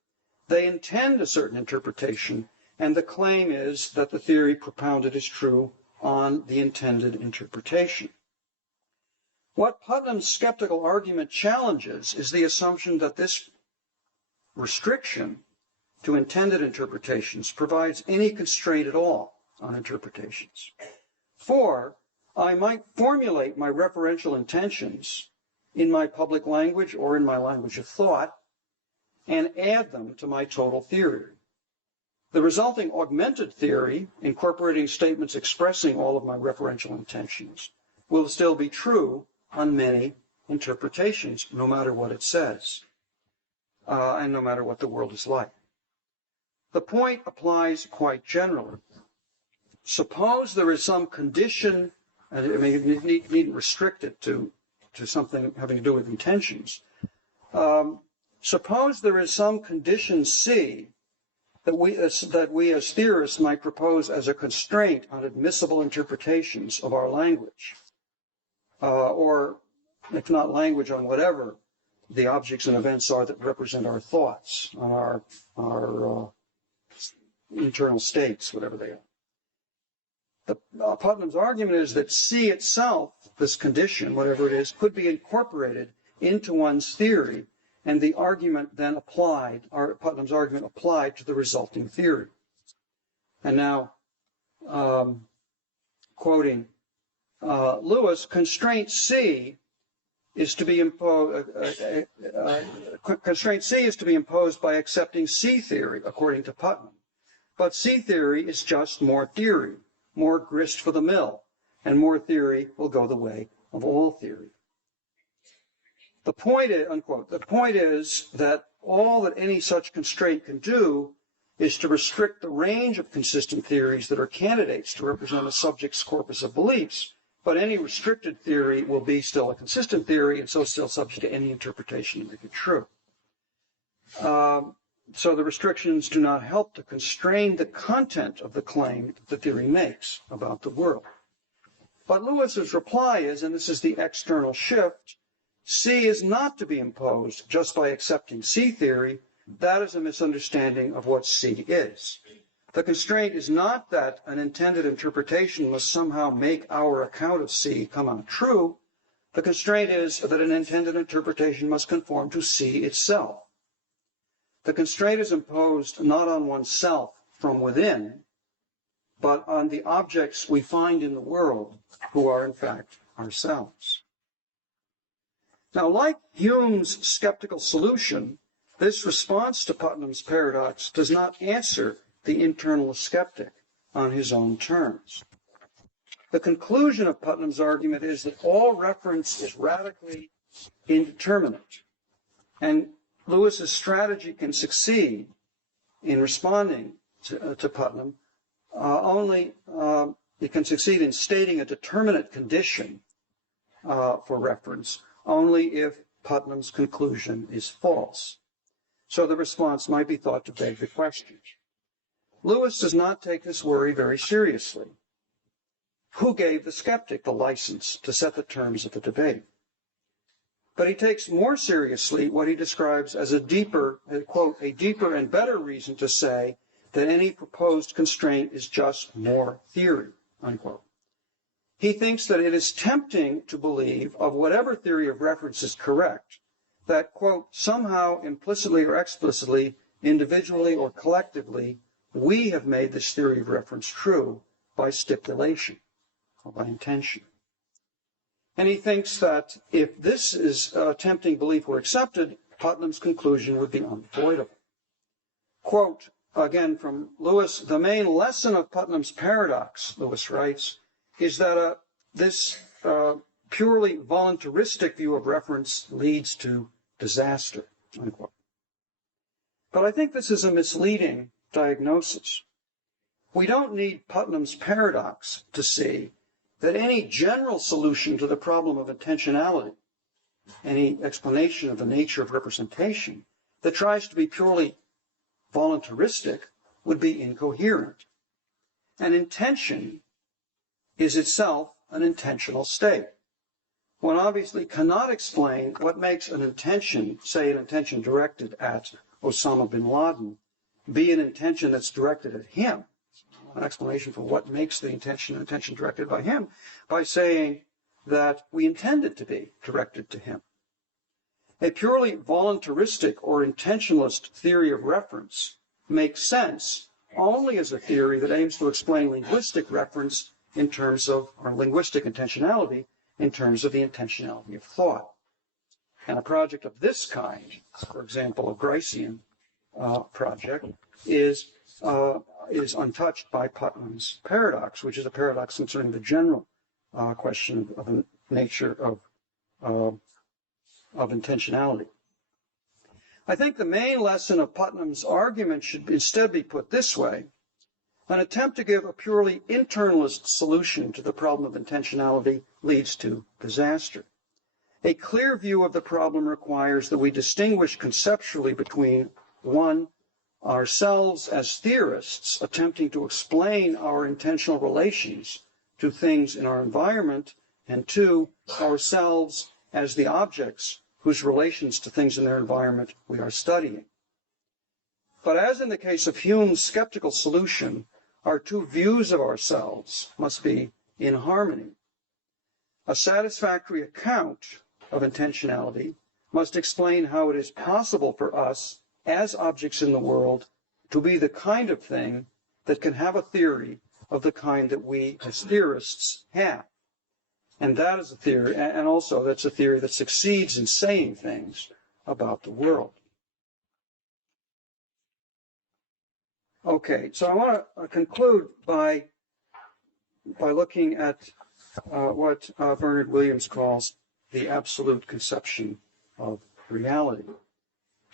They intend a certain interpretation, and the claim is that the theory propounded is true on the intended interpretation. What Putnam's skeptical argument challenges is the assumption that this restriction to intended interpretations provides any constraint at all on interpretations. For I might formulate my referential intentions in my public language or in my language of thought and add them to my total theory. The resulting augmented theory, incorporating statements expressing all of my referential intentions, will still be true on many interpretations, no matter what it says, and no matter what the world is like. The point applies quite generally. Suppose there is some condition, and you needn't restrict it to something having to do with intentions. Suppose there is some condition C that we as theorists might propose as a constraint on admissible interpretations of our language, or if not language, on whatever the objects and events are that represent our thoughts, on our internal states, whatever they are. Putnam's argument is that C itself, this condition, whatever it is, could be incorporated into one's theory, and the argument then applied, Putnam's argument applied to the resulting theory. And now, quoting Lewis, constraint C is to be imposed. Constraint C is to be imposed by accepting C theory, according to Putnam. But C theory is just more theory, more grist for the mill, and more theory will go the way of all theory. The point is, unquote, the point is that all that any such constraint can do is to restrict the range of consistent theories that are candidates to represent a subject's corpus of beliefs. But any restricted theory will be still a consistent theory, and so still subject to any interpretation to make it true. So the restrictions do not help to constrain the content of the claim that the theory makes about the world. But Lewis's reply is, and this is the external shift, C is not to be imposed just by accepting C theory. That is a misunderstanding of what C is. The constraint is not that an intended interpretation must somehow make our account of C come out true. The constraint is that an intended interpretation must conform to C itself. The constraint is imposed not on oneself from within, but on the objects we find in the world, who are in fact ourselves. Now, like Hume's skeptical solution, this response to Putnam's paradox does not answer the internal skeptic on his own terms. The conclusion of Putnam's argument is that all reference is radically indeterminate, and Lewis's strategy can succeed in responding to Putnam only it can succeed in stating a determinate condition for reference only if Putnam's conclusion is false. So the response might be thought to beg the question. Lewis does not take this worry very seriously. Who gave the skeptic the license to set the terms of the debate? But he takes more seriously what he describes as a deeper, quote, a deeper and better reason to say that any proposed constraint is just more theory, unquote. He thinks that it is tempting to believe, of whatever theory of reference is correct, that, quote, somehow implicitly or explicitly, individually or collectively, we have made this theory of reference true by stipulation or by intention. And he thinks that if this is a tempting belief were accepted, Putnam's conclusion would be unavoidable. Quote, again from Lewis, the main lesson of Putnam's paradox, Lewis writes, is that this purely voluntaristic view of reference leads to disaster, unquote. But I think this is a misleading diagnosis. We don't need Putnam's paradox to see that any general solution to the problem of intentionality, any explanation of the nature of representation that tries to be purely voluntaristic would be incoherent. An intention is itself an intentional state. One obviously cannot explain what makes an intention, say an intention directed at Osama bin Laden, be an intention that's directed at him, an explanation for what makes the intention an intention directed by him, by saying that we intend it to be directed to him. A purely voluntaristic or intentionalist theory of reference makes sense only as a theory that aims to explain linguistic reference in terms of, or linguistic intentionality in terms of the intentionality of thought. And a project of this kind, for example, a Gricean project, is untouched by Putnam's paradox, which is a paradox concerning the general question of the nature of intentionality. I think the main lesson of Putnam's argument should instead be put this way: an attempt to give a purely internalist solution to the problem of intentionality leads to disaster. A clear view of the problem requires that we distinguish conceptually between, one, ourselves as theorists attempting to explain our intentional relations to things in our environment, and two, ourselves as the objects whose relations to things in their environment we are studying. But as in the case of Hume's skeptical solution, our two views of ourselves must be in harmony. A satisfactory account of intentionality must explain how it is possible for us as objects in the world to be the kind of thing that can have a theory of the kind that we as theorists have. And that is a theory, and also that's a theory that succeeds in saying things about the world. Okay, so I want to conclude by looking at what Bernard Williams calls the absolute conception of reality.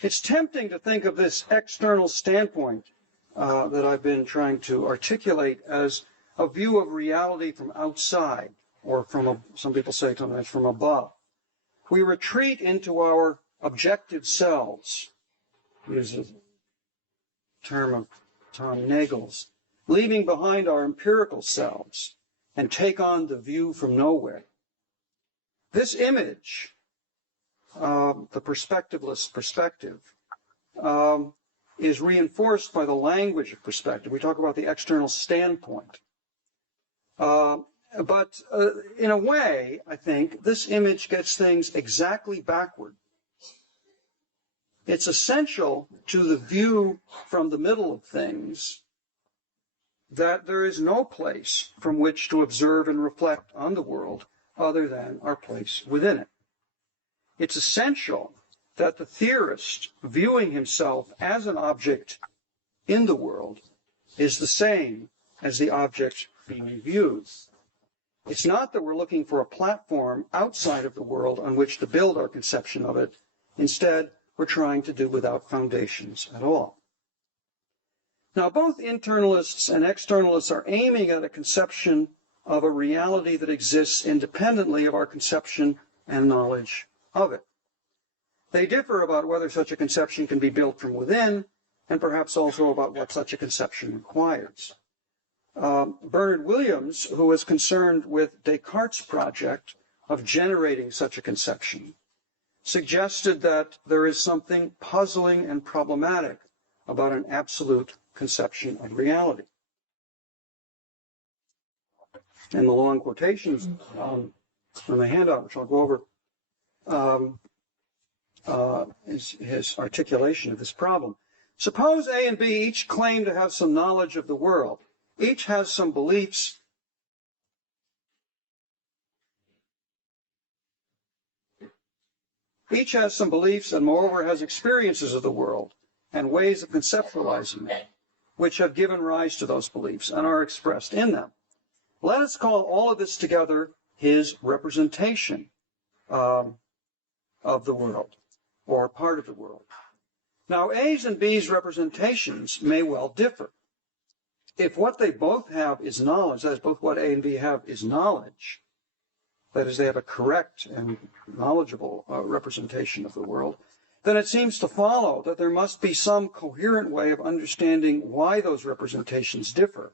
It's tempting to think of this external standpoint that I've been trying to articulate as a view of reality from outside, or some people say sometimes from above. We retreat into our objective selves, use a term of Tom Nagel's, leaving behind our empirical selves, and take on the view from nowhere. This image, the perspectiveless perspective, is reinforced by the language of perspective. We talk about the external standpoint. But in a way, I think, this image gets things exactly backward. It's essential to the view from the middle of things that there is no place from which to observe and reflect on the world other than our place within it. It's essential that the theorist, viewing himself as an object in the world, is the same as the object being viewed. It's not that we're looking for a platform outside of the world on which to build our conception of it. Instead, we're trying to do without foundations at all. Now, both internalists and externalists are aiming at a conception of a reality that exists independently of our conception and knowledge of it. They differ about whether such a conception can be built from within, and perhaps also about what such a conception requires. Bernard Williams, who was concerned with Descartes' project of generating such a conception, suggested that there is something puzzling and problematic about an absolute conception of reality. And the long quotations from the handout, which I'll go over, is his articulation of this problem. Suppose A and B each claim to have some knowledge of the world. Each has some beliefs. Each has some beliefs and moreover has experiences of the world and ways of conceptualizing them, which have given rise to those beliefs and are expressed in them. Let us call all of this together his representation of the world, or part of the world. Now, A's and B's representations may well differ. if what they both have is knowledge, that is, both what A and B have is knowledge, that is, they have a correct and knowledgeable representation of the world, then it seems to follow that there must be some coherent way of understanding why those representations differ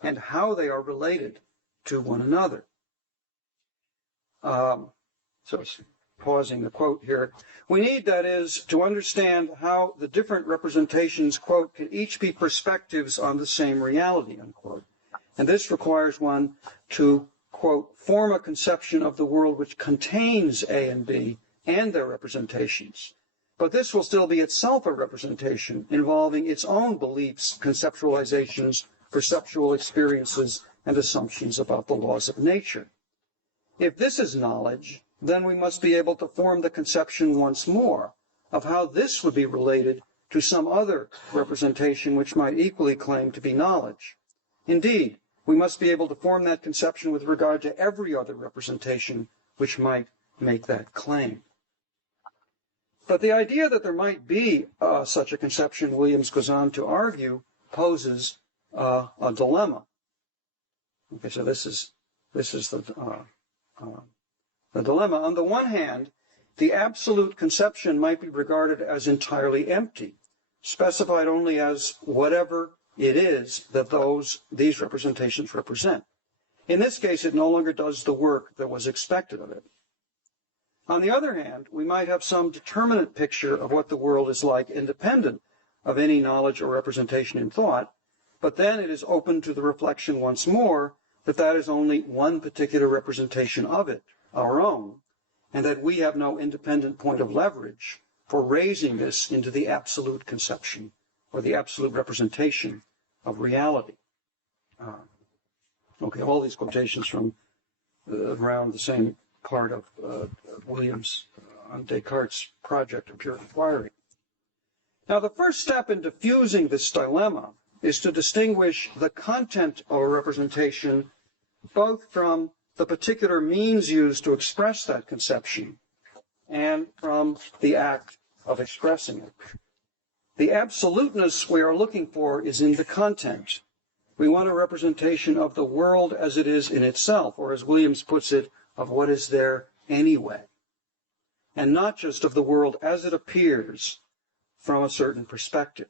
and how they are related to one another. So pausing the quote here. We need, that is, to understand how the different representations, quote, can each be perspectives on the same reality, unquote. And this requires one to, quote, form a conception of the world which contains A and B and their representations. But this will still be itself a representation involving its own beliefs, conceptualizations, perceptual experiences, and assumptions about the laws of nature. If this is knowledge, then we must be able to form the conception once more of how this would be related to some other representation which might equally claim to be knowledge. Indeed, we must be able to form that conception with regard to every other representation which might make that claim. But the idea that there might be such a conception, Williams goes on to argue, poses a dilemma. Okay, so this is the dilemma. On the one hand, the absolute conception might be regarded as entirely empty, specified only as whatever it is that these representations represent. In this case, it no longer does the work that was expected of it. On the other hand, we might have some determinate picture of what the world is like independent of any knowledge or representation in thought, but then it is open to the reflection once more that that is only one particular representation of it, our own, and that we have no independent point of leverage for raising this into the absolute conception or the absolute representation of reality. Okay, all these quotations from around the same part of Williams on Descartes' project of pure inquiry. Now, the first step in diffusing this dilemma is to distinguish the content of a representation both from the particular means used to express that conception and from the act of expressing it. The absoluteness we are looking for is in the content. We want a representation of the world as it is in itself, or as Williams puts it, of what is there anyway, and not just of the world as it appears from a certain perspective.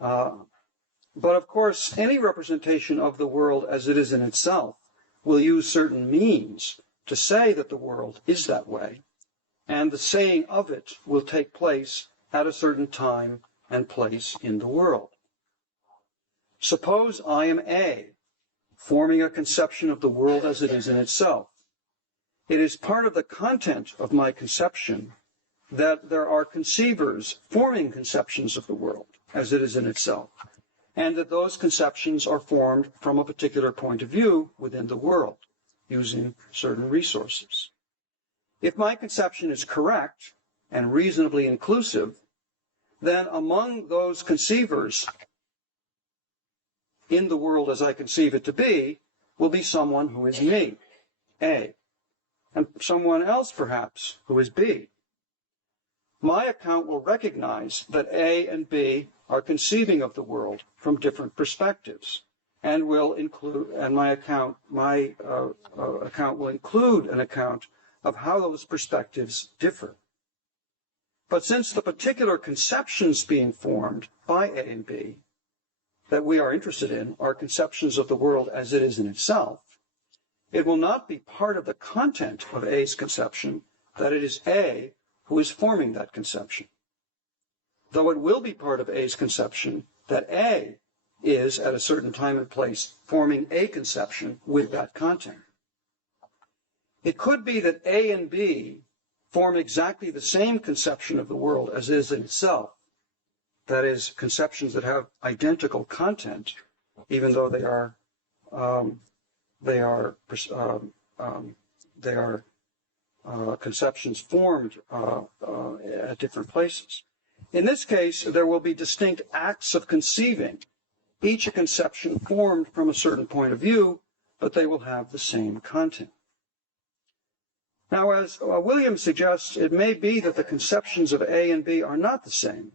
But of course, any representation of the world as it is in itself will use certain means to say that the world is that way, and the saying of it will take place at a certain time and place in the world. Suppose I am A, forming a conception of the world as it is in itself. It is part of the content of my conception that there are conceivers forming conceptions of the world as it is in itself, and that those conceptions are formed from a particular point of view within the world, using certain resources. If my conception is correct and reasonably inclusive, then among those conceivers in the world as I conceive it to be will be someone who is me, A, and someone else perhaps who is B. My account will recognize that A and B are conceiving of the world from different perspectives, and will include, and my account will include an account of how those perspectives differ. But since the particular conceptions being formed by A and B that we are interested in are conceptions of the world as it is in itself, it will not be part of the content of A's conception that it is A who is forming that conception, though it will be part of A's conception that A is, at a certain time and place, forming a conception with that content. It could be that A and B form exactly the same conception of the world as is in itself, that is, conceptions that have identical content, even though they are conceptions formed at different places. In this case, there will be distinct acts of conceiving, each a conception formed from a certain point of view, but they will have the same content. Now, as Williams suggests, it may be that the conceptions of A and B are not the same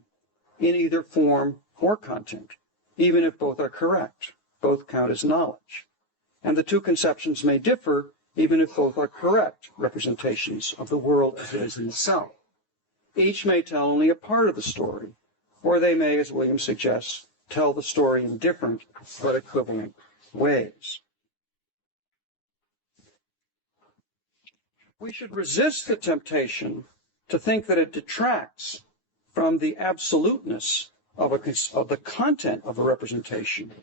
in either form or content. even if both are correct. Both count as knowledge. And the two conceptions may differ, even if both are correct representations of the world as it is in itself. Each may tell only a part of the story, or they may, as William suggests, tell the story in different but equivalent ways. We should resist the temptation to think that it detracts from the absoluteness of the content of a representation,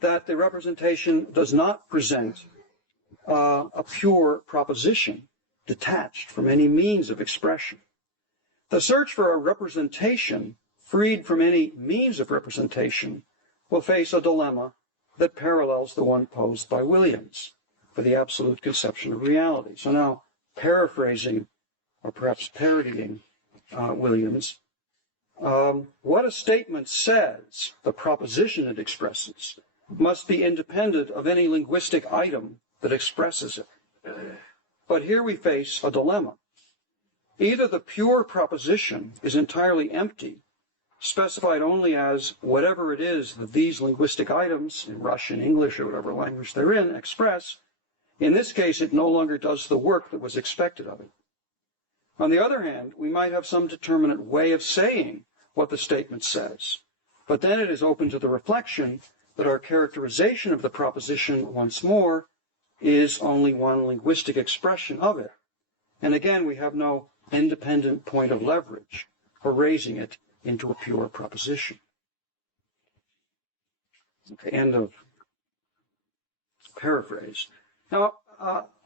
that the representation does not present a pure proposition detached from any means of expression. The search for a representation freed from any means of representation will face a dilemma that parallels the one posed by Williams for the absolute conception of reality. So now, paraphrasing, or perhaps parodying Williams, what a statement says, the proposition it expresses, must be independent of any linguistic item that expresses it. But here we face a dilemma. Either the pure proposition is entirely empty, specified only as whatever it is that these linguistic items, in Russian, English, or whatever language they're in, express. In this case, it no longer does the work that was expected of it. On the other hand, we might have some determinate way of saying what the statement says, but then it is open to the reflection that our characterization of the proposition, once more, is only one linguistic expression of it. And again, we have no independent point of leverage for raising it into a pure proposition. Okay, end of paraphrase. Now,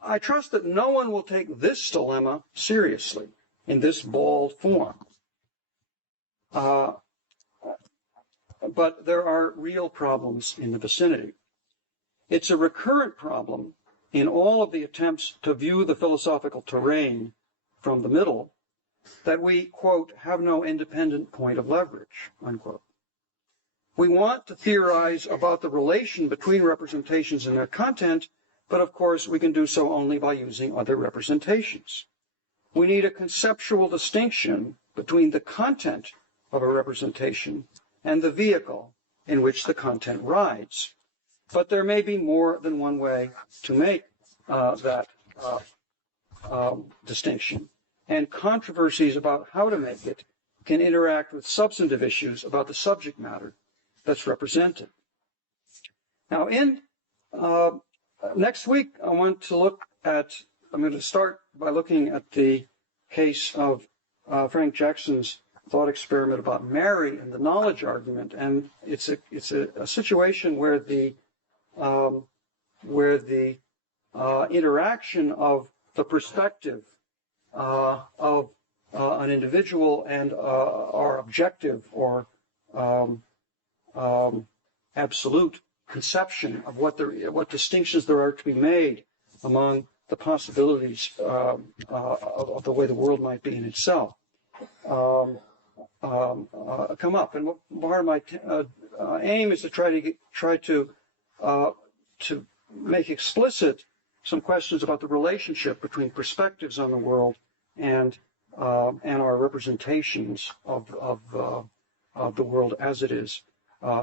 I trust that no one will take this dilemma seriously in this bald form. But there are real problems in the vicinity. It's a recurrent problem in all of the attempts to view the philosophical terrain from the middle that we, quote, have no independent point of leverage, unquote. We want to theorize about the relation between representations and their content, but of course we can do so only by using other representations. We need a conceptual distinction between the content of a representation and the vehicle in which the content rides. But there may be more than one way to make that distinction. And controversies about how to make it can interact with substantive issues about the subject matter that's represented. Now, next week, I'm going to start by looking at the case of Frank Jackson's thought experiment about Mary and the knowledge argument, and it's a situation where the interaction of the perspective of an individual and our objective or absolute conception of what distinctions there are to be made among the possibilities of the way the world might be in itself come up. And part of my aim is to try to make explicit some questions about the relationship between perspectives on the world and our representations of the world as it is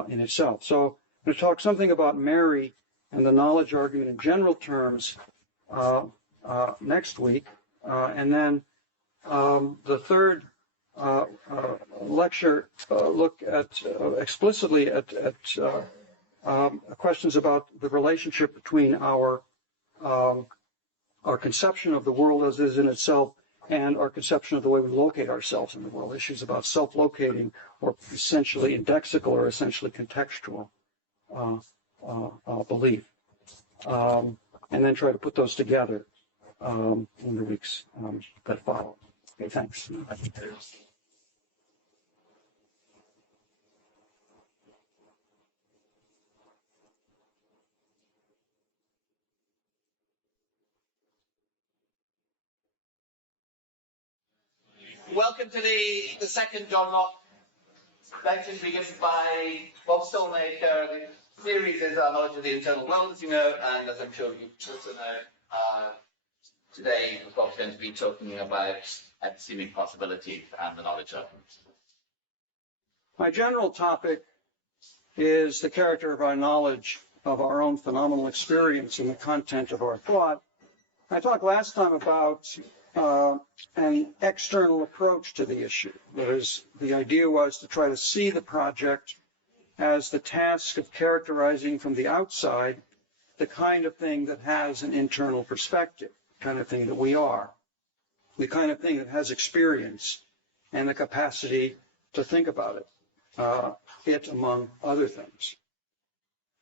in itself. So I'm going to talk something about Mary and the knowledge argument in general terms next week, and then the third lecture look at explicitly at questions about the relationship between our conception of the world as it is in itself and our conception of the way we locate ourselves in the world, issues about self-locating or essentially indexical or essentially contextual belief. And then try to put those together in the weeks that follow. Okay, thanks. Welcome to the second John Locke lecture to be given by Bob Stalnaker. The series is our knowledge of the internal world, as you know, and as I'm sure you also know, today Bob's going to be talking about epistemic possibility and the knowledge of My general topic is the character of our knowledge of our own phenomenal experience and the content of our thought. I talked last time about an external approach to the issue. That is, the idea was to try to see the project as the task of characterizing from the outside the kind of thing that has an internal perspective, the kind of thing that we are, the kind of thing that has experience and the capacity to think about it among other things.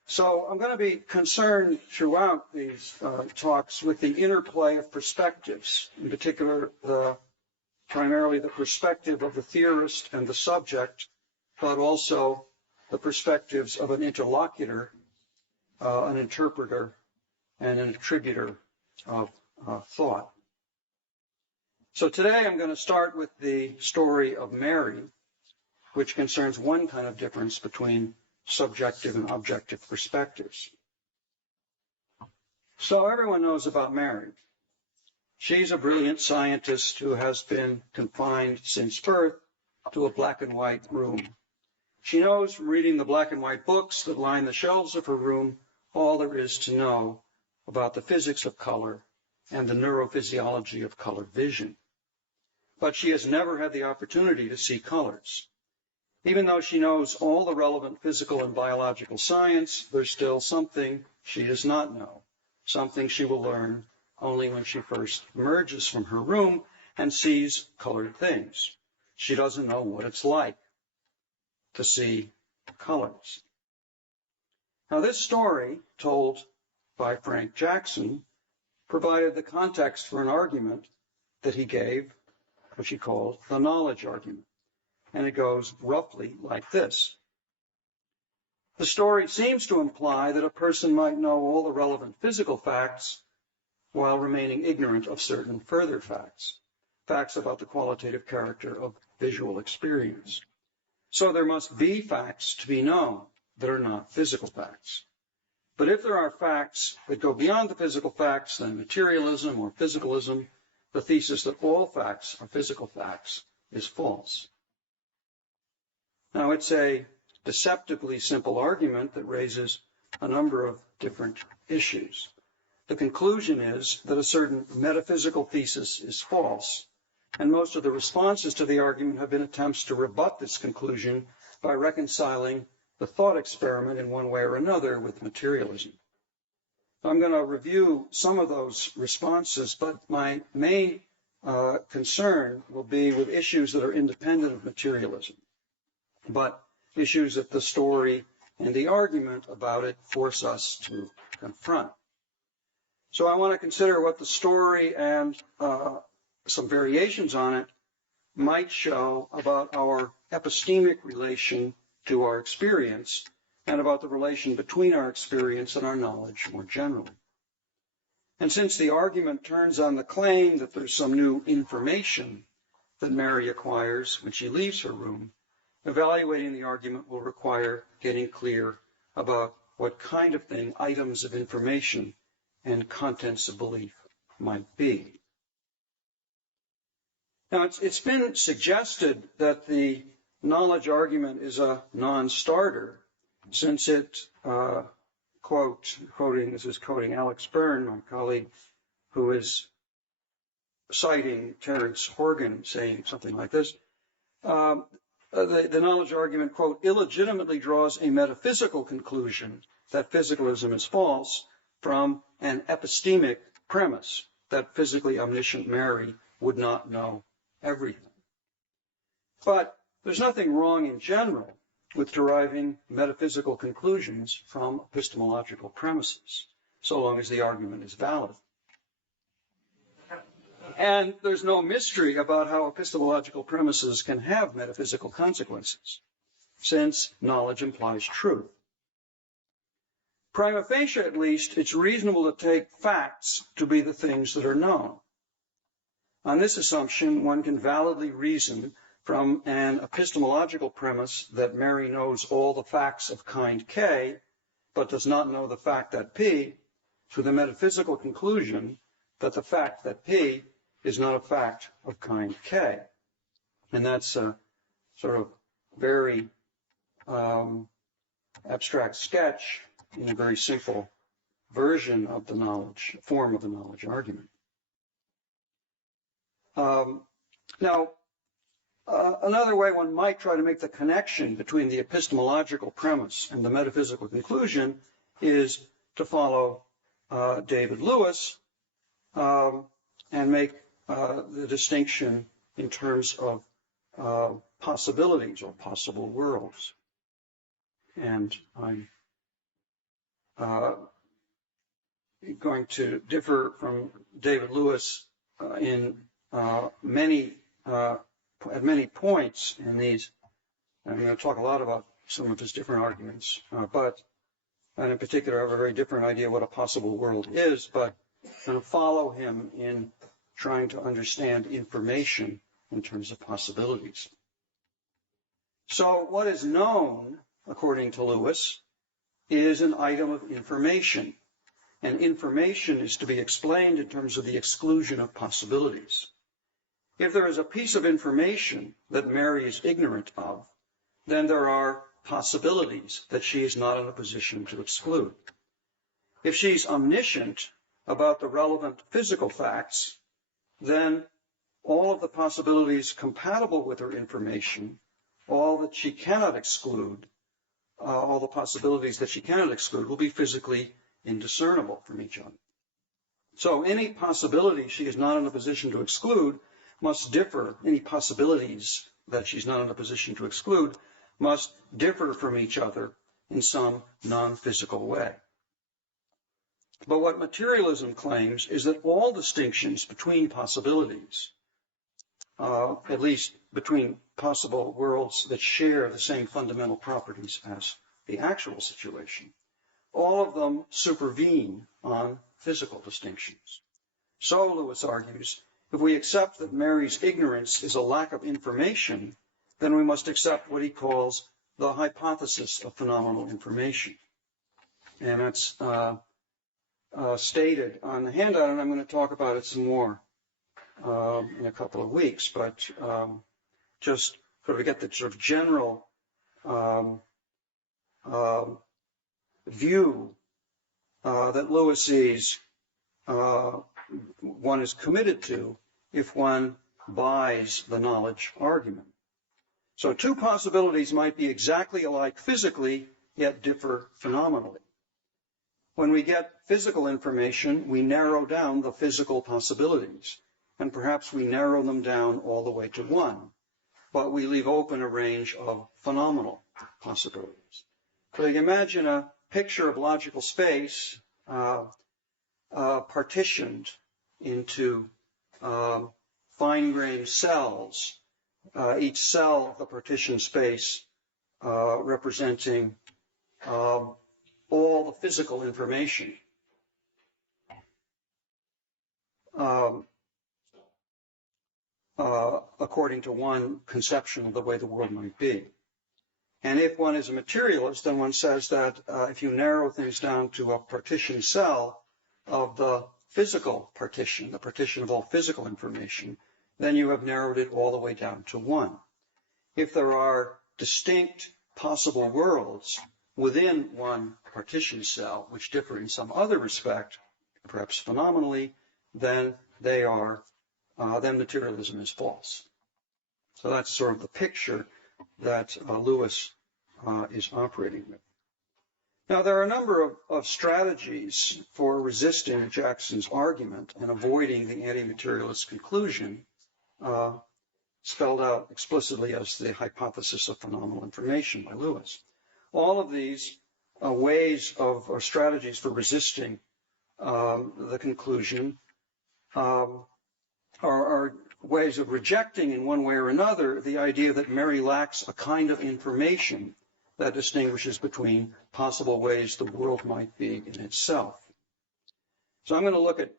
So I'm going to be concerned throughout these talks with the interplay of perspectives, in particular, primarily the perspective of the theorist and the subject, but also the perspectives of an interlocutor, an interpreter, and an attributor of thought. So today I'm going to start with the story of Mary, which concerns one kind of difference between subjective and objective perspectives. So everyone knows about Mary. She's a brilliant scientist who has been confined since birth to a black and white room. She knows from reading the black and white books that line the shelves of her room all there is to know about the physics of color and the neurophysiology of color vision. But she has never had the opportunity to see colors. Even though she knows all the relevant physical and biological science, there's still something she does not know, something she will learn only when she first emerges from her room and sees colored things. She doesn't know what it's like to see colors. Now, this story, told by Frank Jackson, provided the context for an argument that he gave, which he called the knowledge argument. And it goes roughly like this. The story seems to imply that a person might know all the relevant physical facts while remaining ignorant of certain further facts, facts about the qualitative character of visual experience. So there must be facts to be known that are not physical facts. But if there are facts that go beyond the physical facts, then materialism or physicalism, the thesis that all facts are physical facts, is false. Now, it's a deceptively simple argument that raises a number of different issues. The conclusion is that a certain metaphysical thesis is false, and most of the responses to the argument have been attempts to rebut this conclusion by reconciling the thought experiment in one way or another with materialism. I'm going to review some of those responses, but my main concern will be with issues that are independent of materialism, but issues that the story and the argument about it force us to confront. So I want to consider what the story and some variations on it might show about our epistemic relation to our experience and about the relation between our experience and our knowledge more generally. And since the argument turns on the claim that there's some new information that Mary acquires when she leaves her room, evaluating the argument will require getting clear about what kind of thing items of information and contents of belief might be. Now, it's been suggested that the knowledge argument is a non-starter, since it, this is quoting Alex Byrne, my colleague, who is citing Terence Horgan, saying something like this. The knowledge argument, quote, illegitimately draws a metaphysical conclusion that physicalism is false from an epistemic premise that physically omniscient Mary would not know everything. But there's nothing wrong in general with deriving metaphysical conclusions from epistemological premises, so long as the argument is valid. And there's no mystery about how epistemological premises can have metaphysical consequences, since knowledge implies truth. Prima facie, at least, it's reasonable to take facts to be the things that are known. On this assumption, one can validly reason from an epistemological premise that Mary knows all the facts of kind K, but does not know the fact that P, to the metaphysical conclusion that the fact that P is not a fact of kind K. And that's a sort of very abstract sketch in a very simple version of the knowledge, form of the knowledge argument. Now, another way one might try to make the connection between the epistemological premise and the metaphysical conclusion is to follow David Lewis and make the distinction in terms of possibilities or possible worlds. And I'm going to differ from David Lewis at many points in these. I'm going to talk a lot about some of his different arguments, and in particular, I have a very different idea what a possible world is, but I'm going to follow him in trying to understand information in terms of possibilities. So what is known, according to Lewis, is an item of information, and information is to be explained in terms of the exclusion of possibilities. If there is a piece of information that Mary is ignorant of, then there are possibilities that she is not in a position to exclude. If she's omniscient about the relevant physical facts, then all of the possibilities compatible with her information, all that she cannot exclude, all the possibilities that she cannot exclude will be physically indiscernible from each other. So any possibility she is not in a position to exclude must differ, any possibilities that she's not in a position to exclude must differ from each other in some non-physical way. But what materialism claims is that all distinctions between possibilities, at least between possible worlds that share the same fundamental properties as the actual situation, all of them supervene on physical distinctions. So, Lewis argues, if we accept that Mary's ignorance is a lack of information, then we must accept what he calls the hypothesis of phenomenal information. And that's stated on the handout, and I'm going to talk about it some more in a couple of weeks, but just sort of get the sort of general view that Lewis sees one is committed to if one buys the knowledge argument. So two possibilities might be exactly alike physically, yet differ phenomenally. When we get physical information, we narrow down the physical possibilities, and perhaps we narrow them down all the way to one, but we leave open a range of phenomenal possibilities. So you imagine a picture of logical space partitioned into fine-grained cells, each cell of the partition space representing all the physical information. According to one conception of the way the world might be. And if one is a materialist, then one says that if you narrow things down to a partition cell of the physical partition, the partition of all physical information, then you have narrowed it all the way down to one. If there are distinct possible worlds within one partition cell, which differ in some other respect, perhaps phenomenally, then then materialism is false. So that's sort of the picture that Lewis is operating with. Now, there are a number of strategies for resisting Jackson's argument and avoiding the anti-materialist conclusion spelled out explicitly as the hypothesis of phenomenal information by Lewis. All of these ways of, or strategies for resisting the conclusion are ways of rejecting in one way or another the idea that Mary lacks a kind of information that distinguishes between possible ways the world might be in itself. So I'm going to look at,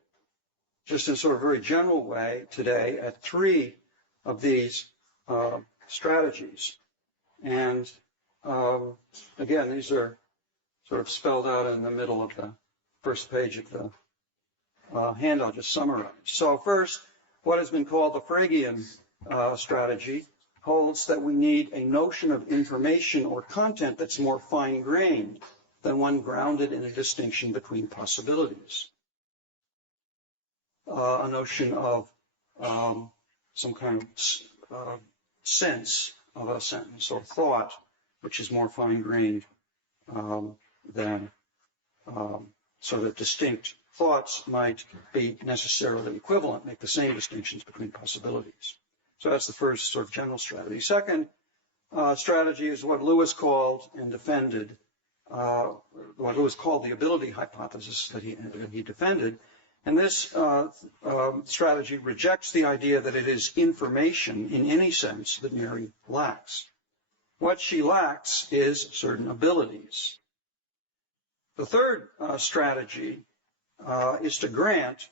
just in a sort of very general way today, at three of these strategies. And again, these are sort of spelled out in the middle of the first page of the handout, just summarized. So first, what has been called the Frege strategy holds that we need a notion of information or content that's more fine-grained than one grounded in a distinction between possibilities. A notion of some kind of sense of a sentence or thought, which is more fine-grained than so that distinct thoughts might be necessarily equivalent, make the same distinctions between possibilities. So that's the first sort of general strategy. Second strategy is what Lewis called and defended, what Lewis called the ability hypothesis that he defended. And this strategy rejects the idea that it is information in any sense that Mary lacks. What she lacks is certain abilities. The third strategy is to grant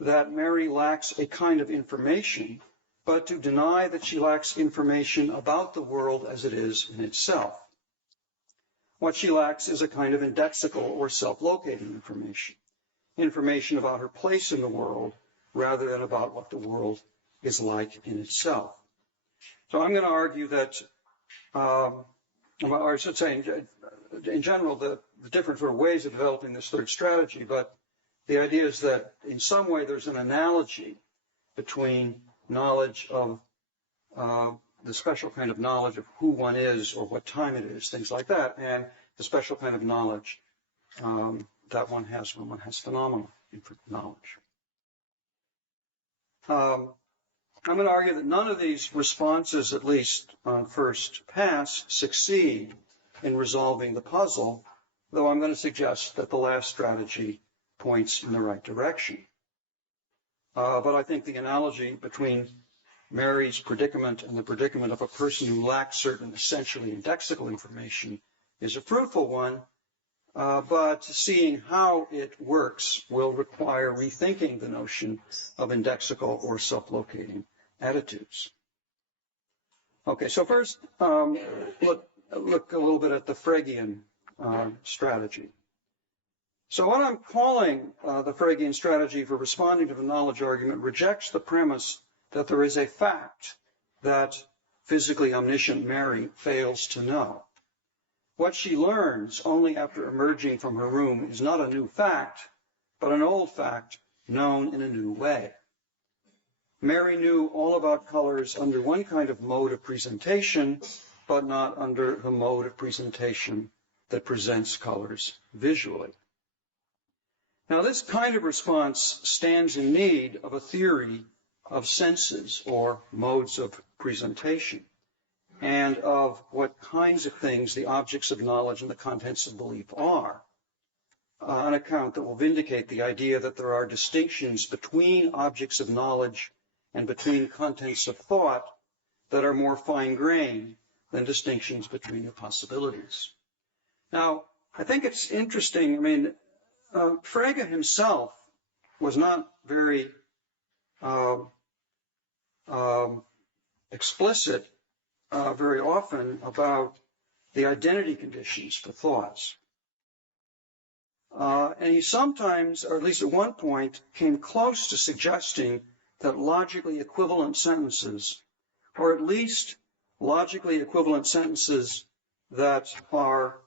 that Mary lacks a kind of information, but to deny that she lacks information about the world as it is in itself. What she lacks is a kind of indexical or self-locating information, information about her place in the world rather than about what the world is like in itself. So I'm going to argue that, or I should say, in general, the different sort of ways of developing this third strategy, but the idea is that in some way there's an analogy between knowledge of the special kind of knowledge of who one is or what time it is, things like that, and the special kind of knowledge that one has when one has phenomenal knowledge. I'm going to argue that none of these responses, at least on first pass, succeed in resolving the puzzle, though I'm going to suggest that the last strategy points in the right direction. But I think the analogy between Mary's predicament and the predicament of a person who lacks certain essentially indexical information is a fruitful one, but seeing how it works will require rethinking the notion of indexical or self-locating attitudes. Okay, so first, look a little bit at the Fregean strategy. So what I'm calling the Fregean strategy for responding to the knowledge argument rejects the premise that there is a fact that physically omniscient Mary fails to know. What she learns only after emerging from her room is not a new fact, but an old fact known in a new way. Mary knew all about colors under one kind of mode of presentation, but not under the mode of presentation that presents colors visually. Now, this kind of response stands in need of a theory of senses or modes of presentation, and of what kinds of things the objects of knowledge and the contents of belief are, an account that will vindicate the idea that there are distinctions between objects of knowledge and between contents of thought that are more fine-grained than distinctions between the possibilities. Now, I think it's interesting, Frege himself was not very explicit very often about the identity conditions for thoughts. And he sometimes, or at least at one point, came close to suggesting that logically equivalent sentences, or at least logically equivalent sentences that are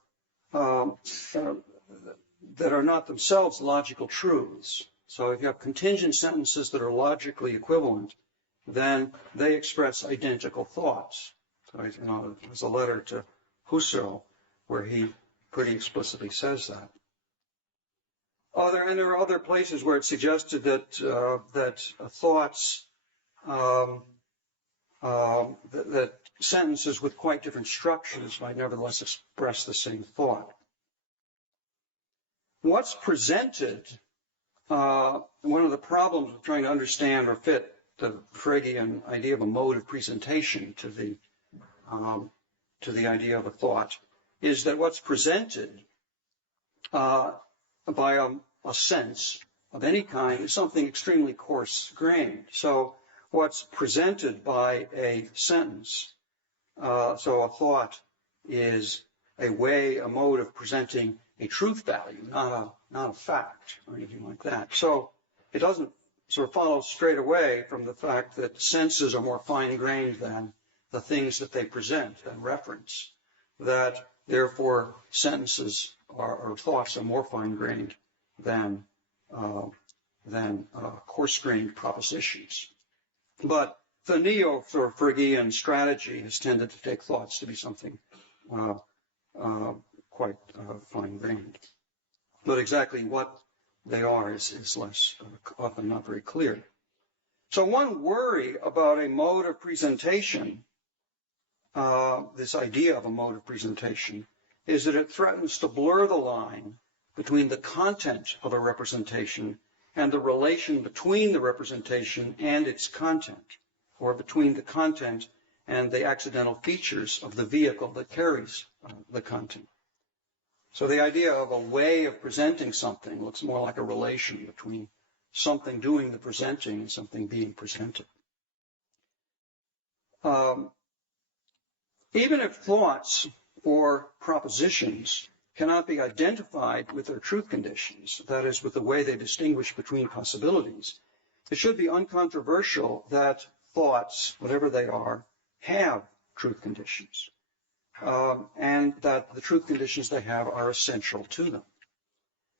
not themselves logical truths. So if you have contingent sentences that are logically equivalent, then they express identical thoughts. So, there's a letter to Husserl where he pretty explicitly says that. And there are other places where it's suggested that thoughts, that sentences with quite different structures might nevertheless express the same thought. What's presented, one of the problems of trying to understand or fit the Fregean idea of a mode of presentation to the idea of a thought, is that what's presented by a sense of any kind is something extremely coarse-grained. So what's presented by a sentence, so a thought is a mode of presenting a truth value, not a fact or anything like that. So it doesn't sort of follow straight away from the fact that senses are more fine-grained than the things that they present and reference, that therefore sentences or thoughts are more fine-grained than coarse-grained propositions. But the neo-Phrygian strategy has tended to take thoughts to be something quite fine-grained. But exactly what they are is less, often not very clear. So one worry about a mode of presentation, this idea of a mode of presentation, is that it threatens to blur the line between the content of a representation and the relation between the representation and its content, or between the content and the accidental features of the vehicle that carries the content. So the idea of a way of presenting something looks more like a relation between something doing the presenting and something being presented. Even if thoughts or propositions cannot be identified with their truth conditions, that is, with the way they distinguish between possibilities, it should be uncontroversial that thoughts, whatever they are, have truth conditions, and that the truth conditions they have are essential to them.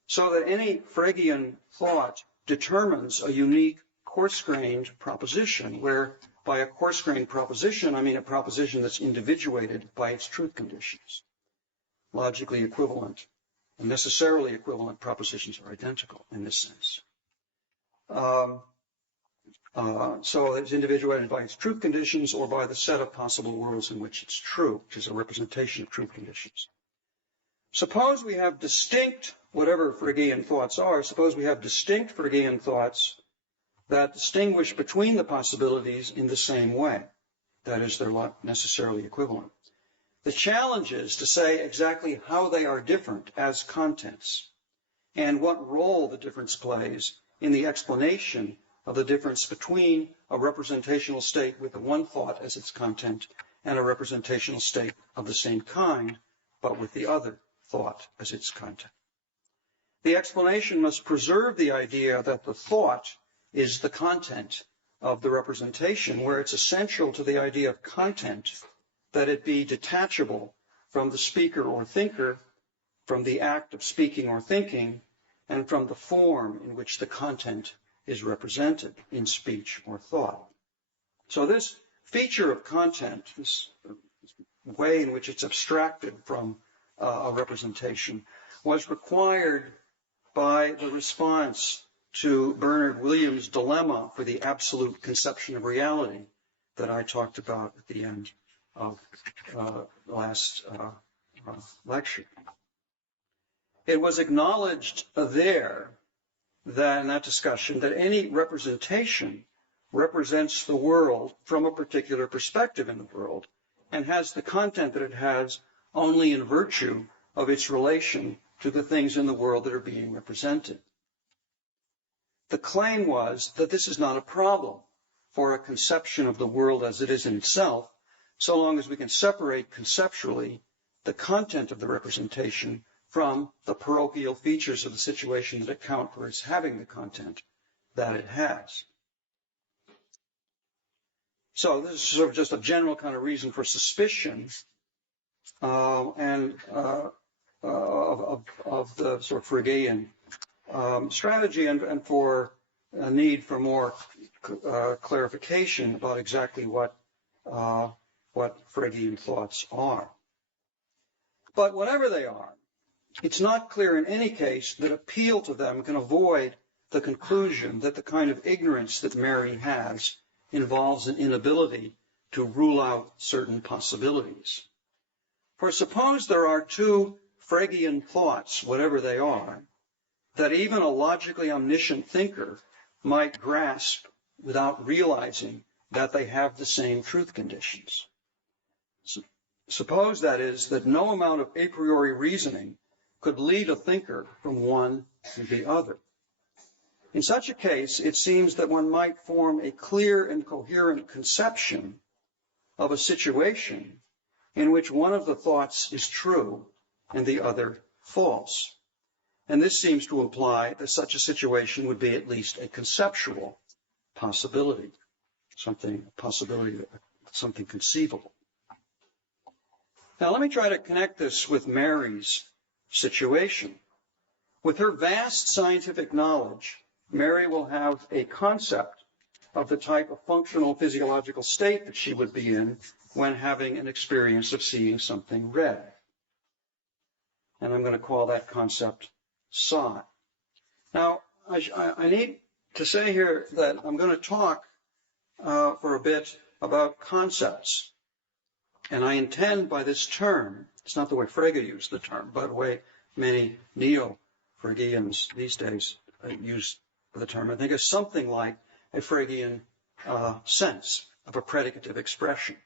So that any Phrygian thought determines a unique coarse-grained proposition, where by a coarse-grained proposition, I mean a proposition that's individuated by its truth conditions. Logically equivalent and necessarily equivalent propositions are identical in this sense. So it's individuated by its truth conditions or by the set of possible worlds in which it's true, which is a representation of truth conditions. Suppose we have distinct, whatever Phrygian thoughts are, suppose we have distinct Phrygian thoughts that distinguish between the possibilities in the same way. That is, they're not necessarily equivalent. The challenge is to say exactly how they are different as contents and what role the difference plays in the explanation of the difference between a representational state with one thought as its content and a representational state of the same kind, but with the other thought as its content. The explanation must preserve the idea that the thought is the content of the representation, where it's essential to the idea of content that it be detachable from the speaker or thinker, from the act of speaking or thinking, and from the form in which the content is represented in speech or thought. So this feature of content, this way in which it's abstracted from a representation, was required by the response to Bernard Williams' dilemma for the absolute conception of reality that I talked about at the end of the last lecture. It was acknowledged there that in that discussion that any representation represents the world from a particular perspective in the world and has the content that it has only in virtue of its relation to the things in the world that are being represented. The claim was that this is not a problem for a conception of the world as it is in itself, so long as we can separate conceptually the content of the representation from the parochial features of the situation that account for its having the content that it has. So this is sort of just a general kind of reason for suspicion of the sort of Phrygian strategy and for a need for more clarification about exactly what Phrygian thoughts are. But whatever they are, it's not clear in any case that appeal to them can avoid the conclusion that the kind of ignorance that Mary has involves an inability to rule out certain possibilities. For suppose there are two Phrygian thoughts, whatever they are, that even a logically omniscient thinker might grasp without realizing that they have the same truth conditions. Suppose, that is, that no amount of a priori reasoning could lead a thinker from one to the other. In such a case, it seems that one might form a clear and coherent conception of a situation in which one of the thoughts is true and the other false. And this seems to imply that such a situation would be at least a conceptual possibility, a possibility that something conceivable. Now let me try to connect this with Mary's situation. With her vast scientific knowledge, Mary will have a concept of the type of functional physiological state that she would be in when having an experience of seeing something red. And I'm going to call that concept psi. Now, I need to say here that I'm going to talk for a bit about concepts. And I intend by this term, it's not the way Frege used the term, but the way many neo-Fregeans these days use the term, I think is something like a Fregean sense of a predicative expression,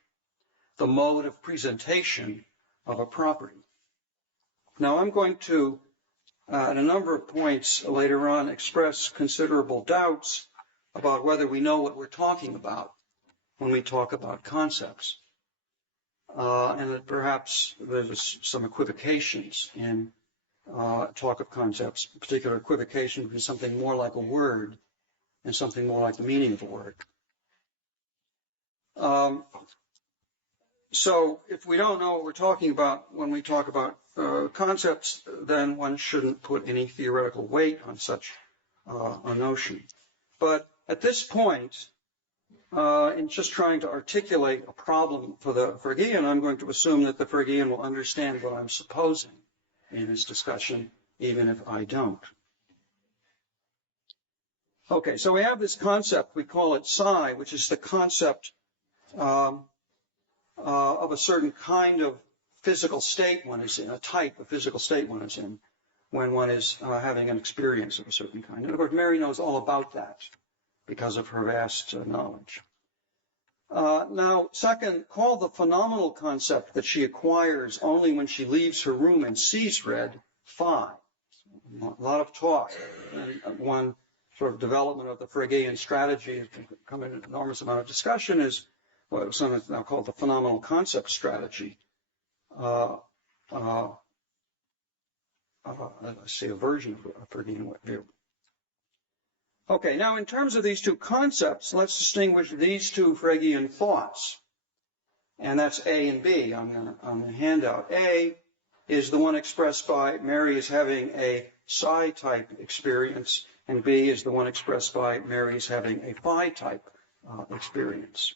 the mode of presentation of a property. Now I'm going to, at a number of points later on, express considerable doubts about whether we know what we're talking about when we talk about concepts. And that perhaps there's some equivocations in talk of concepts, particular equivocation between something more like a word and something more like the meaning of a word. So if we don't know what we're talking about when we talk about concepts, then one shouldn't put any theoretical weight on such a notion. But at this point, in just trying to articulate a problem for the Fregean, I'm going to assume that the Fregean will understand what I'm supposing in this discussion, even if I don't. Okay, so we have this concept, we call it psi, which is the concept of a certain kind of physical state one is in, a type of physical state one is in, when one is having an experience of a certain kind. And of course, Mary knows all about that because of her vast knowledge. Now, second, call the phenomenal concept that she acquires only when she leaves her room and sees red, phi. A lot of talk, and one sort of development of the Fregean strategy has become an enormous amount of discussion is what sometimes now called the phenomenal concept strategy. I see a version of a Fregean view. Okay, now in terms of these two concepts, let's distinguish these two Fregean thoughts. And that's A and B on the handout. A is the one expressed by Mary as having a psi-type experience, and B is the one expressed by Mary as having a phi-type experience.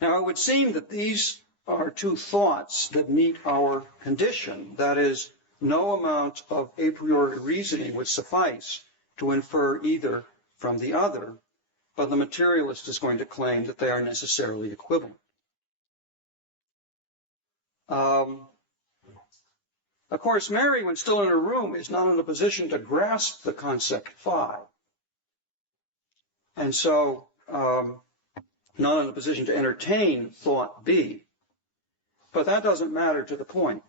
Now, it would seem that these are two thoughts that meet our condition. That is, no amount of a priori reasoning would suffice to infer either from the other, but the materialist is going to claim that they are necessarily equivalent. Of course, Mary, when still in her room, is not in a position to grasp the concept phi. And so, not in a position to entertain thought B. But that doesn't matter to the point.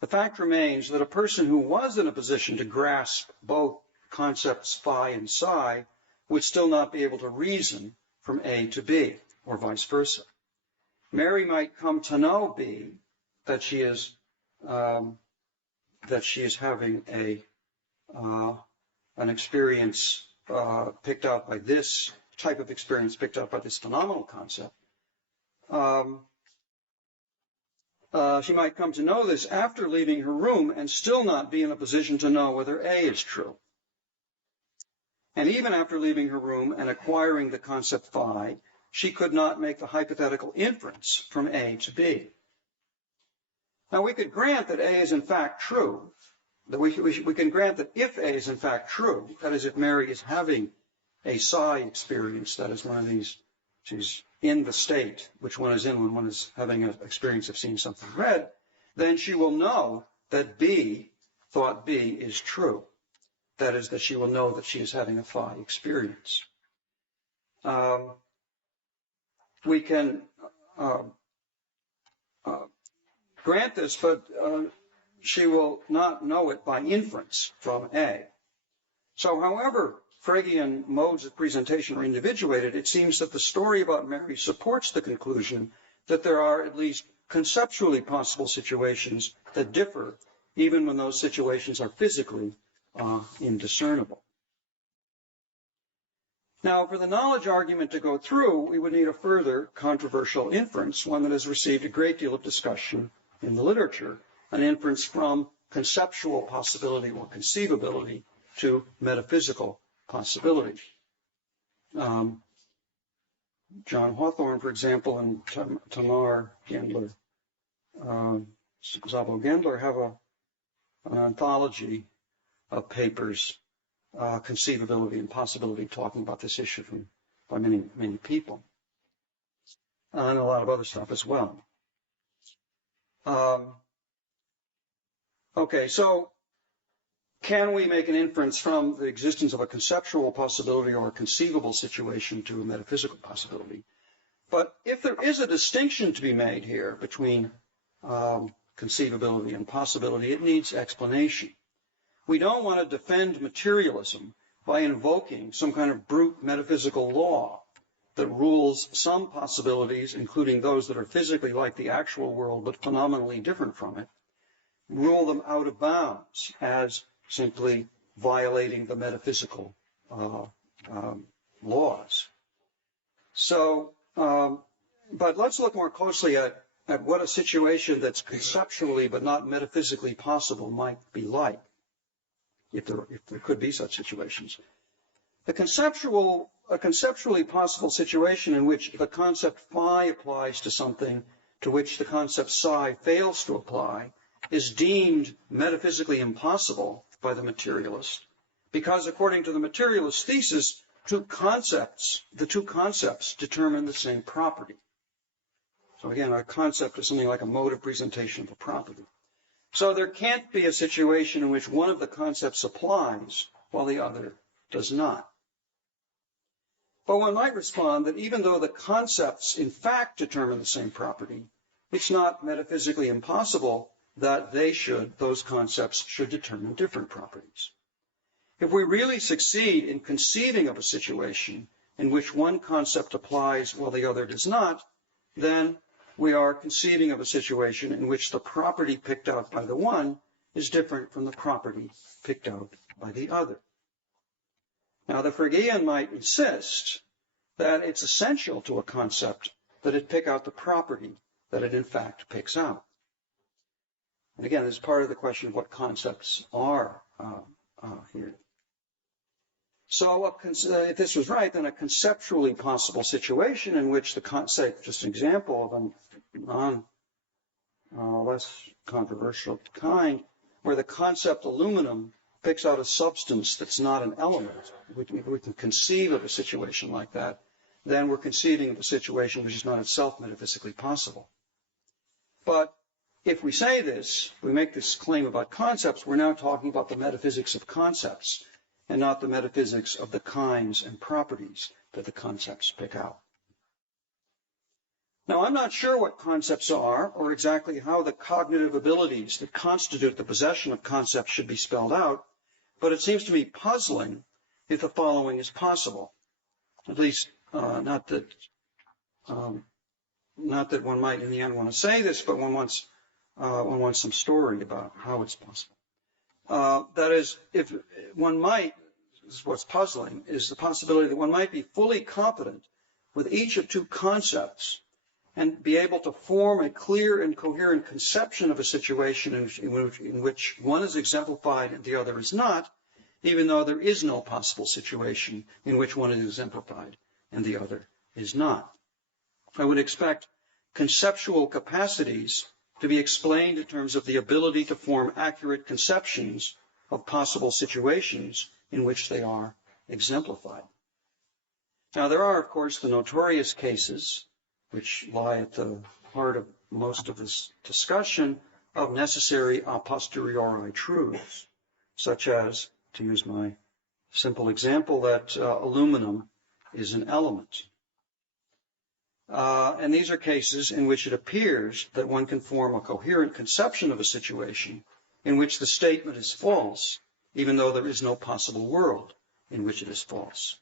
The fact remains that a person who was in a position to grasp both concepts phi and psi would still not be able to reason from A to B, or vice versa. Mary might come to know B, that she is having an experience picked out by this type of experience picked out by this phenomenal concept. She might come to know this after leaving her room and still not be in a position to know whether A is true. And even after leaving her room and acquiring the concept phi, she could not make the hypothetical inference from A to B. Now, we could grant that A is in fact true, that we can grant that if A is in fact true, that is, if Mary is having a psi experience, that is one of these, she's in the state which one is in when one is having an experience of seeing something red, then she will know that B, thought B, is true. That is, that she will know that she is having a phi experience. We can grant this, but she will not know it by inference from A. So, however Fregean modes of presentation are individuated, it seems that the story about Mary supports the conclusion that there are at least conceptually possible situations that differ, even when those situations are physically indiscernible. Now, for the knowledge argument to go through, we would need a further controversial inference, one that has received a great deal of discussion in the literature, an inference from conceptual possibility or conceivability to metaphysical possibility. John Hawthorne, for example, and Tamar Gendler, Szabo Gendler have an anthology of papers, conceivability and possibility, talking about this issue by many, many people, and a lot of other stuff as well. Okay, so can we make an inference from the existence of a conceptual possibility or a conceivable situation to a metaphysical possibility? But if there is a distinction to be made here between conceivability and possibility, it needs explanation. We don't want to defend materialism by invoking some kind of brute metaphysical law that rules some possibilities, including those that are physically like the actual world but phenomenally different from it, rule them out of bounds as simply violating the metaphysical laws. So, but let's look more closely at what a situation that's conceptually but not metaphysically possible might be like, if there could be such situations. A conceptually possible situation in which the concept phi applies to something to which the concept psi fails to apply is deemed metaphysically impossible by the materialist, because according to the materialist thesis, the two concepts determine the same property. So again, a concept is something like a mode of presentation of a property. So there can't be a situation in which one of the concepts applies while the other does not. But one might respond that even though the concepts in fact determine the same property, it's not metaphysically impossible that those concepts should determine different properties. If we really succeed in conceiving of a situation in which one concept applies while the other does not, then we are conceiving of a situation in which the property picked out by the one is different from the property picked out by the other. Now, the Phrygian might insist that it's essential to a concept that it pick out the property that it in fact picks out. And again, this is part of the question of what concepts are here. So if this was right, then a conceptually possible situation in which say, just an example of a less controversial kind, where the concept aluminum picks out a substance that's not an element. If we can conceive of a situation like that, then we're conceiving of a situation which is not itself metaphysically possible. But if we say this, we make this claim about concepts, we're now talking about the metaphysics of concepts and not the metaphysics of the kinds and properties that the concepts pick out. Now, I'm not sure what concepts are or exactly how the cognitive abilities that constitute the possession of concepts should be spelled out, but it seems to me puzzling if the following is possible. At least, not that one might in the end want to say this, but one wants some story about how it's possible. That is, if one might, this is what's puzzling, is the possibility that one might be fully competent with each of two concepts and be able to form a clear and coherent conception of a situation in which one is exemplified and the other is not, even though there is no possible situation in which one is exemplified and the other is not. I would expect conceptual capacities to be explained in terms of the ability to form accurate conceptions of possible situations in which they are exemplified. Now, there are, of course, the notorious cases, which lie at the heart of most of this discussion, of necessary a posteriori truths, such as, to use my simple example, that aluminum is an element. And these are cases in which it appears that one can form a coherent conception of a situation in which the statement is false, even though there is no possible world in which it is false.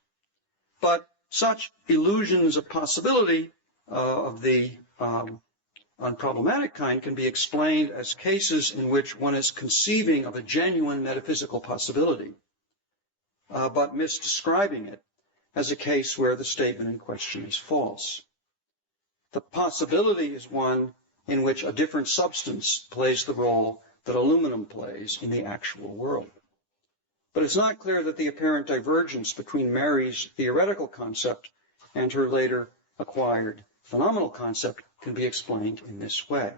But such illusions of possibility of the unproblematic kind can be explained as cases in which one is conceiving of a genuine metaphysical possibility, but misdescribing it as a case where the statement in question is false. The possibility is one in which a different substance plays the role that aluminum plays in the actual world. But it's not clear that the apparent divergence between Mary's theoretical concept and her later acquired phenomenal concept can be explained in this way.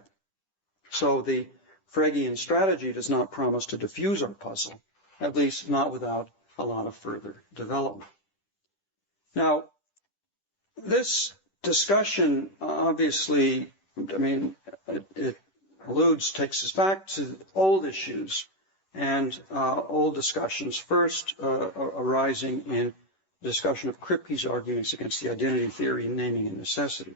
So the Fregean strategy does not promise to diffuse our puzzle, at least not without a lot of further development. Now, this discussion obviously, it takes us back to old issues and old discussions, first arising in discussion of Kripke's arguments against the identity theory in naming and necessity.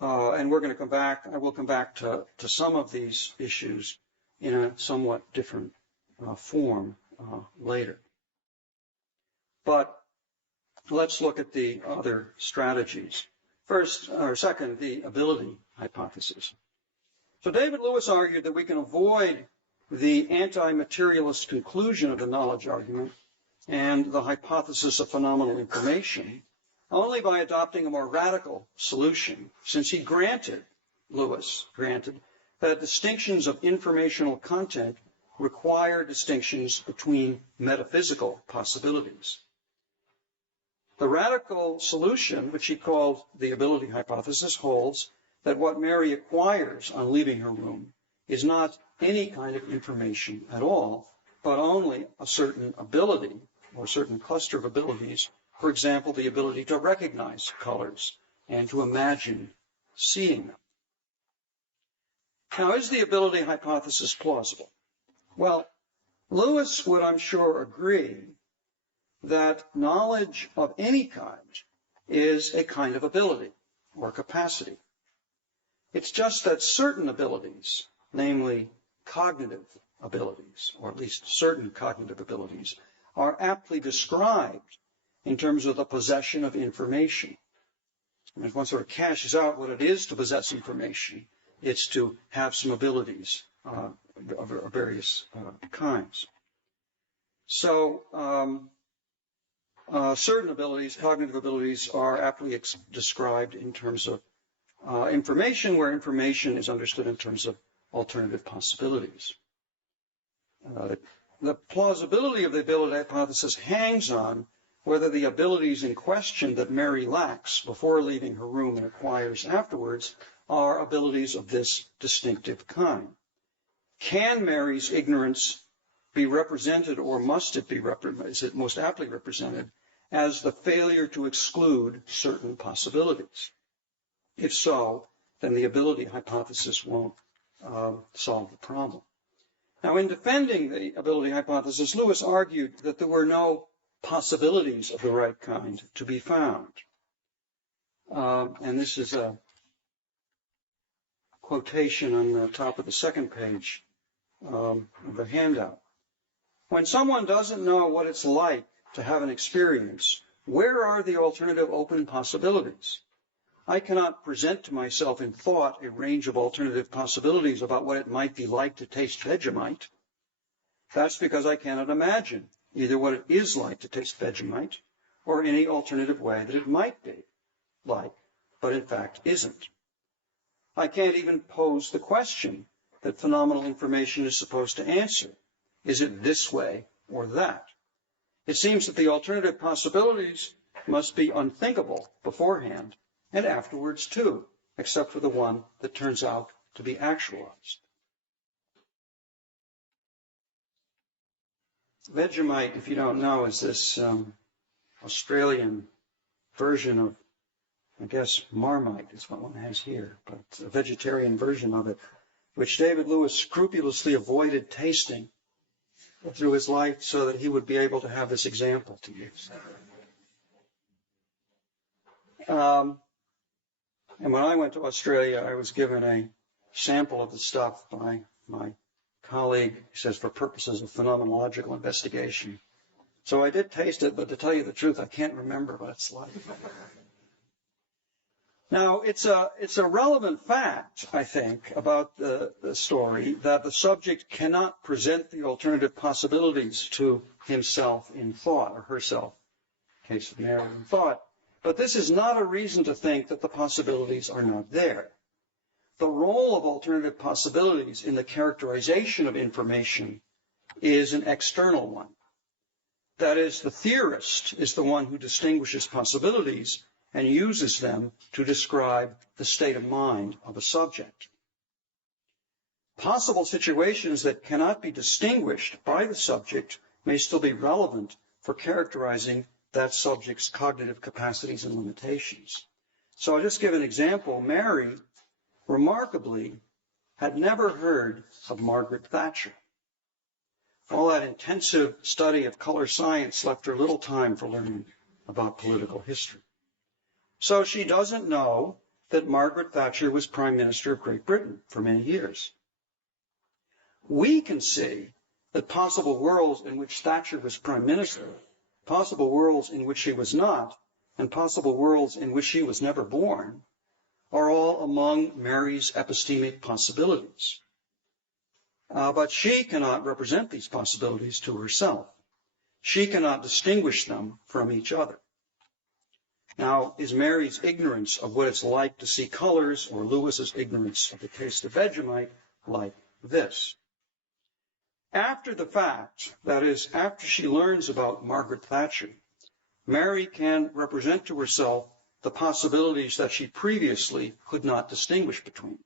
And we're going to come back, I will come back to some of these issues in a somewhat different form later. But let's look at the other strategies. First, or second, the ability hypothesis. So David Lewis argued that we can avoid the anti-materialist conclusion of the knowledge argument and the hypothesis of phenomenal information only by adopting a more radical solution, since Lewis granted, that distinctions of informational content require distinctions between metaphysical possibilities. The radical solution, which he called the ability hypothesis, holds that what Mary acquires on leaving her room is not any kind of information at all, but only a certain ability or a certain cluster of abilities. For example, the ability to recognize colors and to imagine seeing them. Now, is the ability hypothesis plausible? Well, Lewis would, I'm sure, agree that knowledge of any kind is a kind of ability or capacity. It's just that certain abilities, namely cognitive abilities, or at least certain cognitive abilities, are aptly described in terms of the possession of information. And if one sort of cashes out what it is to possess information, it's to have some abilities of various kinds. So certain abilities, cognitive abilities, are aptly described in terms of information, where information is understood in terms of alternative possibilities. The plausibility of the ability hypothesis hangs on whether the abilities in question that Mary lacks before leaving her room and acquires afterwards are abilities of this distinctive kind. Can Mary's ignorance be represented, or must it be is it most aptly represented as the failure to exclude certain possibilities? If so, then the ability hypothesis won't solve the problem. Now, in defending the ability hypothesis, Lewis argued that there were no possibilities of the right kind to be found. And this is a quotation on the top of the second page of the handout. When someone doesn't know what it's like to have an experience, where are the alternative open possibilities? I cannot present to myself in thought a range of alternative possibilities about what it might be like to taste Vegemite. That's because I cannot imagine either what it is like to taste Vegemite or any alternative way that it might be like, but in fact isn't. I can't even pose the question that phenomenal information is supposed to answer. Is it this way or that? It seems that the alternative possibilities must be unthinkable beforehand and afterwards too, except for the one that turns out to be actualized. Vegemite, if you don't know, is this Australian version of, I guess, Marmite is what one has here, but a vegetarian version of it, which David Lewis scrupulously avoided tasting through his life so that he would be able to have this example to use. And when I went to Australia, I was given a sample of the stuff by my colleague, he says, for purposes of phenomenological investigation. So I did taste it, but to tell you the truth, I can't remember what it's like. Now, it's a relevant fact, I think, about the story that the subject cannot present the alternative possibilities to himself in thought, or herself, in case of Mary, in thought. But this is not a reason to think that the possibilities are not there. The role of alternative possibilities in the characterization of information is an external one. That is, the theorist is the one who distinguishes possibilities and uses them to describe the state of mind of a subject. Possible situations that cannot be distinguished by the subject may still be relevant for characterizing that subject's cognitive capacities and limitations. So I'll just give an example. Mary, remarkably, had never heard of Margaret Thatcher. All that intensive study of color science left her little time for learning about political history. So she doesn't know that Margaret Thatcher was Prime Minister of Great Britain for many years. We can see that possible worlds in which Thatcher was Prime Minister, possible worlds in which she was not, and possible worlds in which she was never born, are all among Mary's epistemic possibilities. But she cannot represent these possibilities to herself. She cannot distinguish them from each other. Now, is Mary's ignorance of what it's like to see colors, or Lewis's ignorance of the taste of Vegemite, like this? After the fact, that is, after she learns about Margaret Thatcher, Mary can represent to herself the possibilities that she previously could not distinguish between.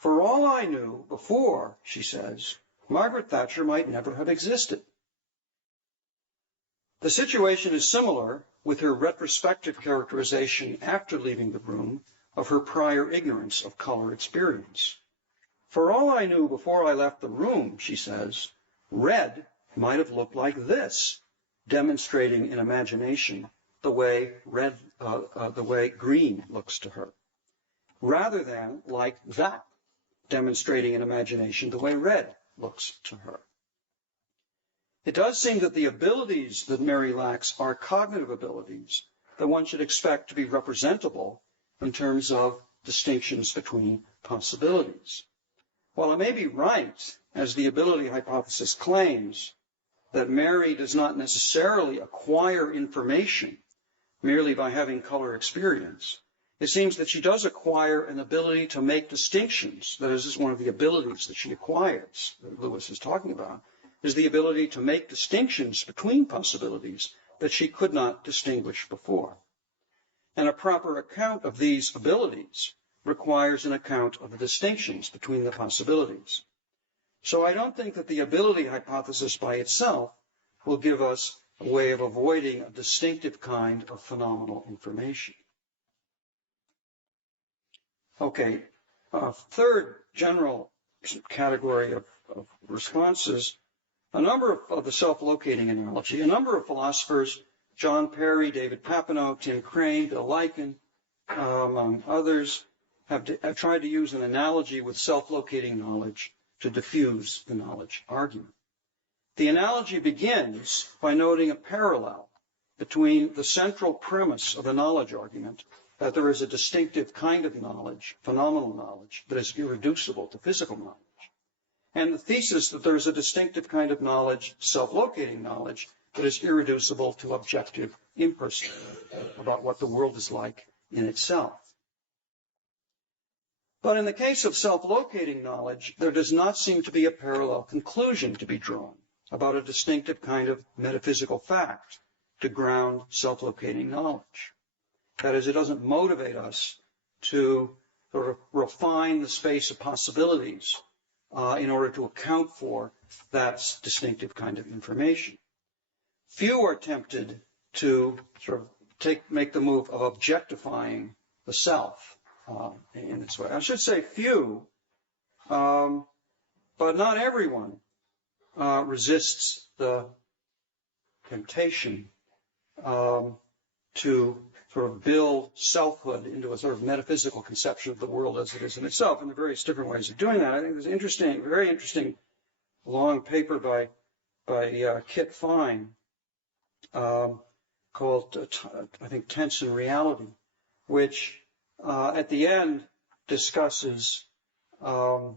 For all I knew before, she says, Margaret Thatcher might never have existed. The situation is similar with her retrospective characterization after leaving the room of her prior ignorance of color experience. For all I knew before I left the room, she says, red might have looked like this, demonstrating in imagination the way green looks to her, rather than like that, demonstrating in imagination the way red looks to her. It does seem that the abilities that Mary lacks are cognitive abilities that one should expect to be representable in terms of distinctions between possibilities. While it may be right, as the ability hypothesis claims, that Mary does not necessarily acquire information merely by having color experience, it seems that she does acquire an ability to make distinctions. That is one of the abilities that she acquires, that Lewis is talking about, is the ability to make distinctions between possibilities that she could not distinguish before. And a proper account of these abilities requires an account of the distinctions between the possibilities. So I don't think that the ability hypothesis by itself will give us a way of avoiding a distinctive kind of phenomenal information. Okay, third general category of responses, a number of the self-locating analogy. A number of philosophers, John Perry, David Papineau, Tim Crane, Bill Lycan, among others, have tried to use an analogy with self-locating knowledge to diffuse the knowledge argument. The analogy begins by noting a parallel between the central premise of the knowledge argument, that there is a distinctive kind of knowledge, phenomenal knowledge, that is irreducible to physical knowledge, and the thesis that there is a distinctive kind of knowledge, self-locating knowledge, that is irreducible to objective, impersonal, about what the world is like in itself. But in the case of self-locating knowledge, there does not seem to be a parallel conclusion to be drawn about a distinctive kind of metaphysical fact to ground self-locating knowledge. That is, it doesn't motivate us to sort of refine the space of possibilities in order to account for that distinctive kind of information. Few are tempted to sort of make the move of objectifying the self in this way. I should say few, but not everyone resists the temptation to sort of build selfhood into a sort of metaphysical conception of the world as it is in itself, and there are various different ways of doing that. I think there's interesting, very interesting long paper by Kit Fine called, I think, Tense and Reality, which at the end discusses a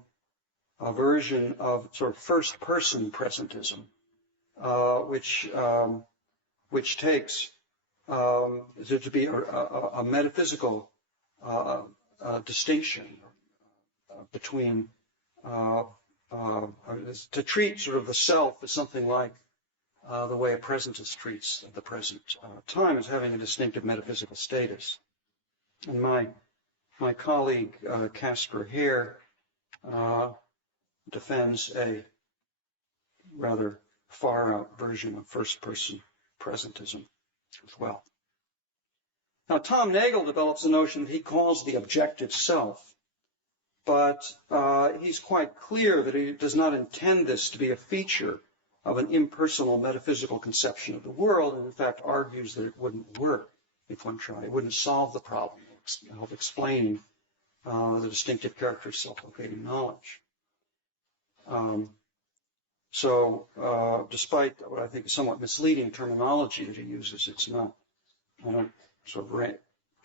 version of sort of first-person presentism, which takes there to be a metaphysical distinction between to treat sort of the self as something like the way a presentist treats the present time, as having a distinctive metaphysical status. And my colleague Caspar Hare defends a rather far-out version of first-person presentism as well. Now, Tom Nagel develops a notion that he calls the objective self, but he's quite clear that he does not intend this to be a feature of an impersonal metaphysical conception of the world, and in fact argues that it wouldn't work if one tried. It wouldn't solve the problem of explaining the distinctive character of self-locating knowledge. So despite what I think is somewhat misleading terminology that he uses, it's not, I don't sort of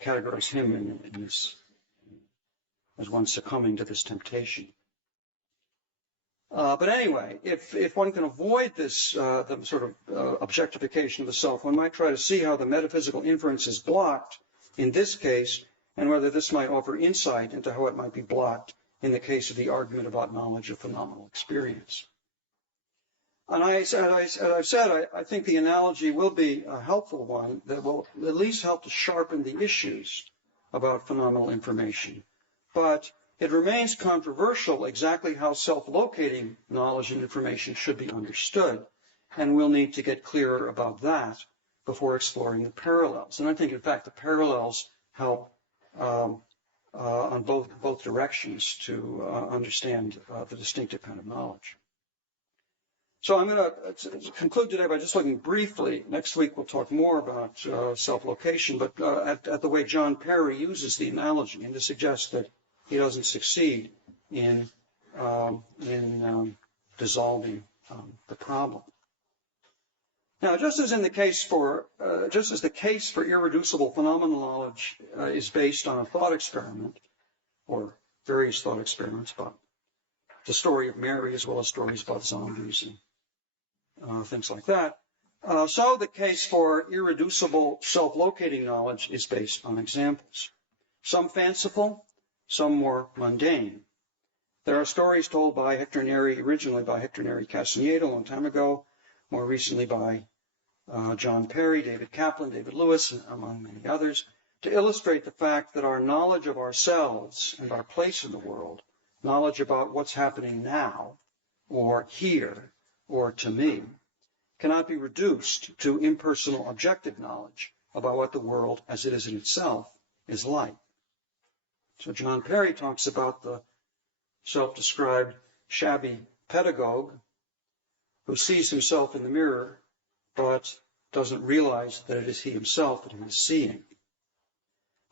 categorize him in this as one succumbing to this temptation. But anyway, if one can avoid this the sort of objectification of the self, one might try to see how the metaphysical inference is blocked in this case, and whether this might offer insight into how it might be blocked in the case of the argument about knowledge of phenomenal experience. And as I've said, I think the analogy will be a helpful one that will at least help to sharpen the issues about phenomenal information. But it remains controversial exactly how self-locating knowledge and information should be understood, and we'll need to get clearer about that before exploring the parallels. And I think, in fact, the parallels help on both directions to understand the distinctive kind of knowledge. So I'm going to conclude today by just looking briefly. Next week we'll talk more about self-location, but at the way John Perry uses the analogy, and to suggest that he doesn't succeed in dissolving the problem. Now, just as the case for irreducible phenomenal knowledge is based on a thought experiment, or various thought experiments about the story of Mary, as well as stories about zombies and things like that, so the case for irreducible self-locating knowledge is based on examples, some fanciful, some more mundane. There are stories told by Hector Neri, originally by Hector Neri Castaneda a long time ago, more recently by John Perry, David Kaplan, David Lewis, among many others, to illustrate the fact that our knowledge of ourselves and our place in the world, knowledge about what's happening now, or here, or to me, cannot be reduced to impersonal objective knowledge about what the world as it is in itself is like. So John Perry talks about the self-described shabby pedagogue who sees himself in the mirror but doesn't realize that it is he himself that he is seeing.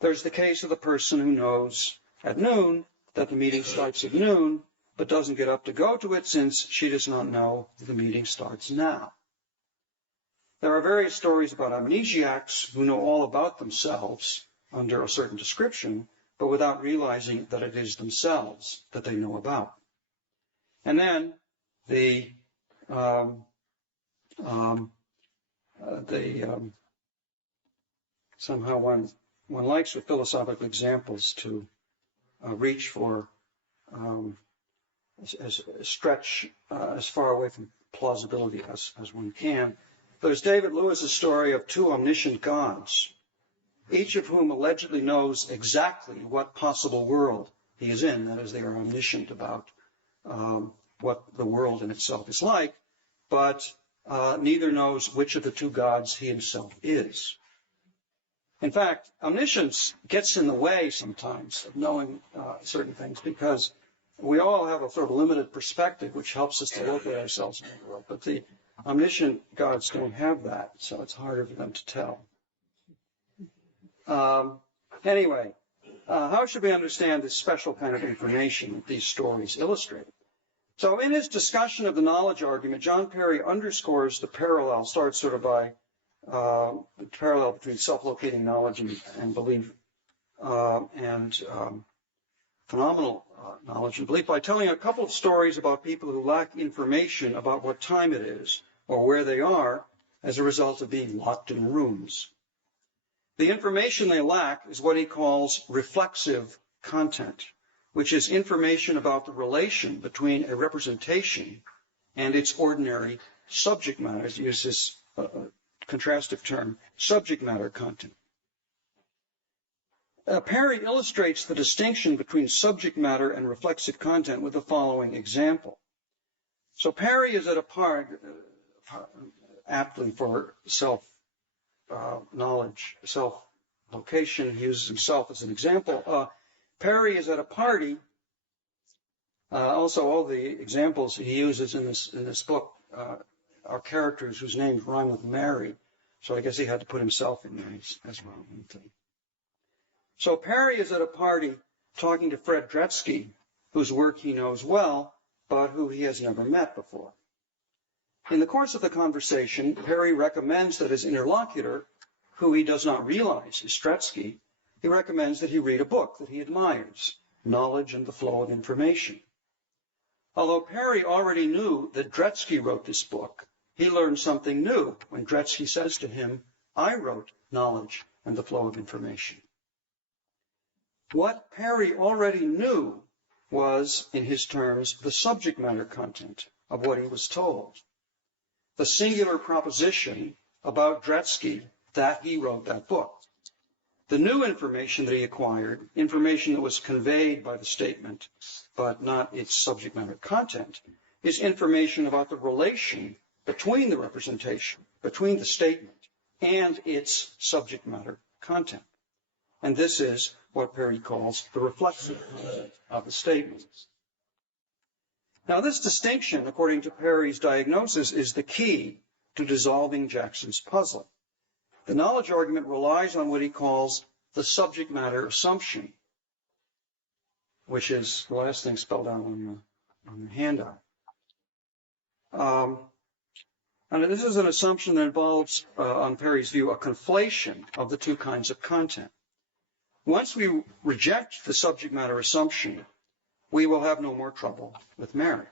There's the case of the person who knows at noon that the meeting starts at noon, but doesn't get up to go to it since she does not know the meeting starts now. There are various stories about amnesiacs who know all about themselves under a certain description, but without realizing that it is themselves that they know about. And then somehow one likes with philosophical examples to reach for stretch as far away from plausibility as one can. There's David Lewis's story of two omniscient gods, each of whom allegedly knows exactly what possible world he is in. That is, they are omniscient about what the world in itself is like, but neither knows which of the two gods he himself is. In fact, omniscience gets in the way sometimes of knowing certain things, because we all have a sort of limited perspective which helps us to locate ourselves in the world, but the omniscient gods don't have that, so it's harder for them to tell. Anyway, how should we understand this special kind of information that these stories illustrate? So in his discussion of the knowledge argument, John Perry underscores the parallel, starts sort of by the parallel between self-locating knowledge and belief and phenomenal knowledge and belief, by telling a couple of stories about people who lack information about what time it is, or where they are as a result of being locked in rooms. The information they lack is what he calls reflexive content, which is information about the relation between a representation and its ordinary subject matter. He uses a contrastive term, subject matter content. Perry illustrates the distinction between subject matter and reflexive content with the following example. So Perry is at a aptly for self-knowledge, self-location. He uses himself as an example. Perry is at a party. Also, all the examples he uses in this book are characters whose names rhyme with Mary. So I guess he had to put himself in there as well. So Perry is at a party talking to Fred Dretsky, whose work he knows well, but who he has never met before. In the course of the conversation, Perry recommends that his interlocutor, who he does not realize is Dretsky, he recommends that he read a book that he admires, Knowledge and the Flow of Information. Although Perry already knew that Dretsky wrote this book, he learned something new when Dretsky says to him, I wrote Knowledge and the Flow of Information. What Perry already knew was, in his terms, the subject matter content of what he was told. The singular proposition about Dretsky that he wrote that book. The new information that he acquired, information that was conveyed by the statement, but not its subject matter content, is information about the relation between the representation, between the statement, and its subject matter content. And this is what Perry calls the reflexive content of the statement. Now, this distinction, according to Perry's diagnosis, is the key to dissolving Jackson's puzzle. The knowledge argument relies on what he calls the subject matter assumption, which is the last thing spelled out on the handout. And this is an assumption that involves, on Perry's view, a conflation of the two kinds of content. Once we reject the subject matter assumption, we will have no more trouble with Mary.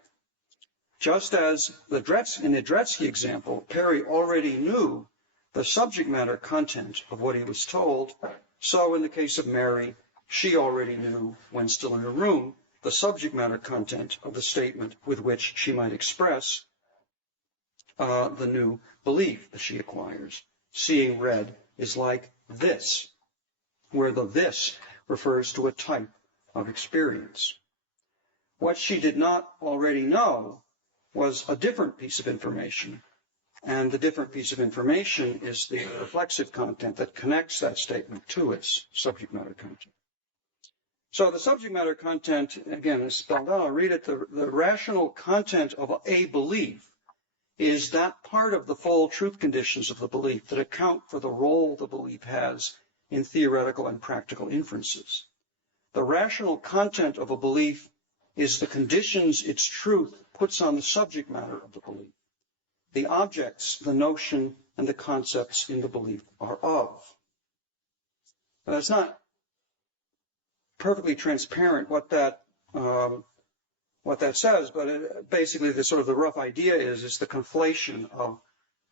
Just as in the Dretsky example, Perry already knew the subject matter content of what he was told, so in the case of Mary, she already knew, when still in her room, the subject matter content of the statement with which she might express the new belief that she acquires. Seeing red is like this, where the this refers to a type of experience. What she did not already know was a different piece of information, and the different piece of information is the reflexive content that connects that statement to its subject matter content. So the subject matter content, again, is spelled out. I'll read it. The rational content of a belief is that part of the full truth conditions of the belief that account for the role the belief has in theoretical and practical inferences. The rational content of a belief is the conditions its truth puts on the subject matter of the belief. The objects, the notion, and the concepts in the belief are of. Now, it's not perfectly transparent what that says, but basically the sort of the rough idea is the conflation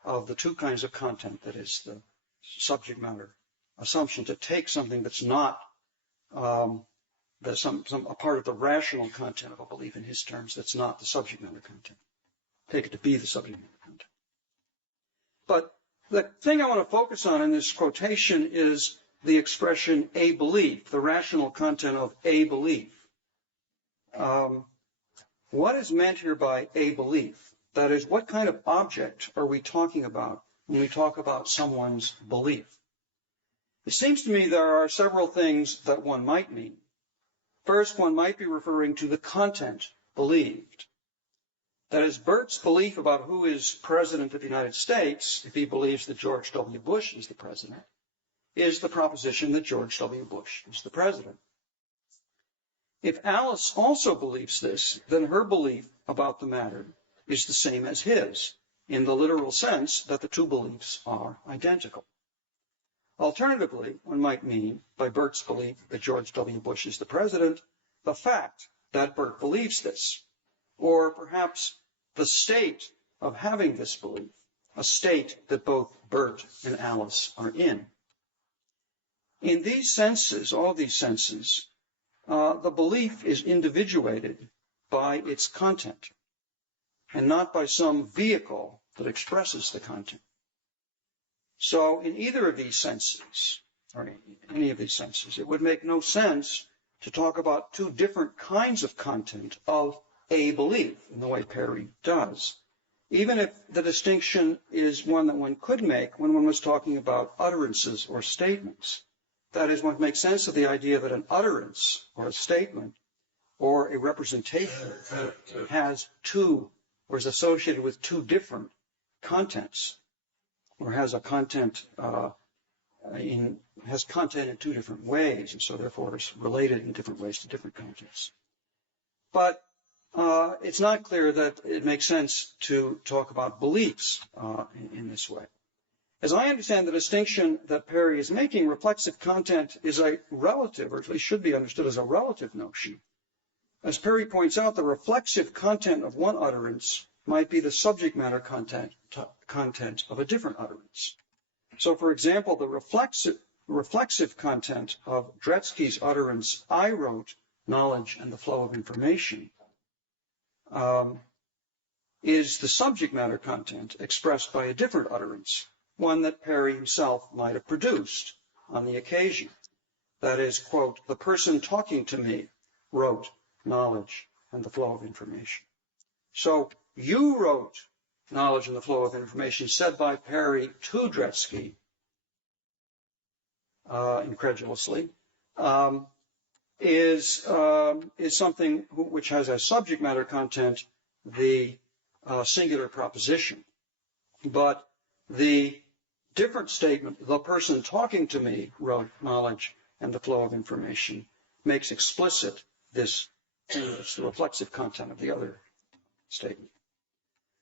of the two kinds of content, that is the subject matter assumption, to take something that's not a part of the rational content of a belief, in his terms, that's not the subject matter content. Take it to be the subject matter content. But the thing I want to focus on in this quotation is the expression a belief, the rational content of a belief. What is meant here by a belief? That is, what kind of object are we talking about when we talk about someone's belief? It seems to me there are several things that one might mean. First, one might be referring to the content believed. That is, Bert's belief about who is president of the United States, if he believes that George W. Bush is the president, is the proposition that George W. Bush is the president. If Alice also believes this, then her belief about the matter is the same as his, in the literal sense that the two beliefs are identical. Alternatively, one might mean, by Bert's belief that George W. Bush is the president, the fact that Bert believes this, or perhaps the state of having this belief, a state that both Bert and Alice are in. In these senses, all these senses, the belief is individuated by its content and not by some vehicle that expresses the content. So in either of these senses, or any of these senses, it would make no sense to talk about two different kinds of content of a belief in the way Perry does, even if the distinction is one that one could make when one was talking about utterances or statements. That is, one makes sense of the idea that an utterance or a statement or a representation has two, or is associated with two different contents, or has a content has content in two different ways, and so therefore is related in different ways to different contents. But it's not clear that it makes sense to talk about beliefs in this way. As I understand the distinction that Perry is making, reflexive content is a relative, or at least should be understood as a relative notion. As Perry points out, the reflexive content of one utterance might be the subject matter content of a different utterance. So, for example, the reflexive content of Dretske's utterance, "I wrote knowledge and the flow of information," is the subject matter content expressed by a different utterance, one that Perry himself might have produced on the occasion. That is, quote, "The person talking to me wrote knowledge and the flow of information." So, "you wrote knowledge and the flow of information," said by Perry to Dretsky, incredulously, is something which has as subject matter content the singular proposition. But the different statement, "the person talking to me wrote knowledge and the flow of information," makes explicit this, the reflexive content of the other statement.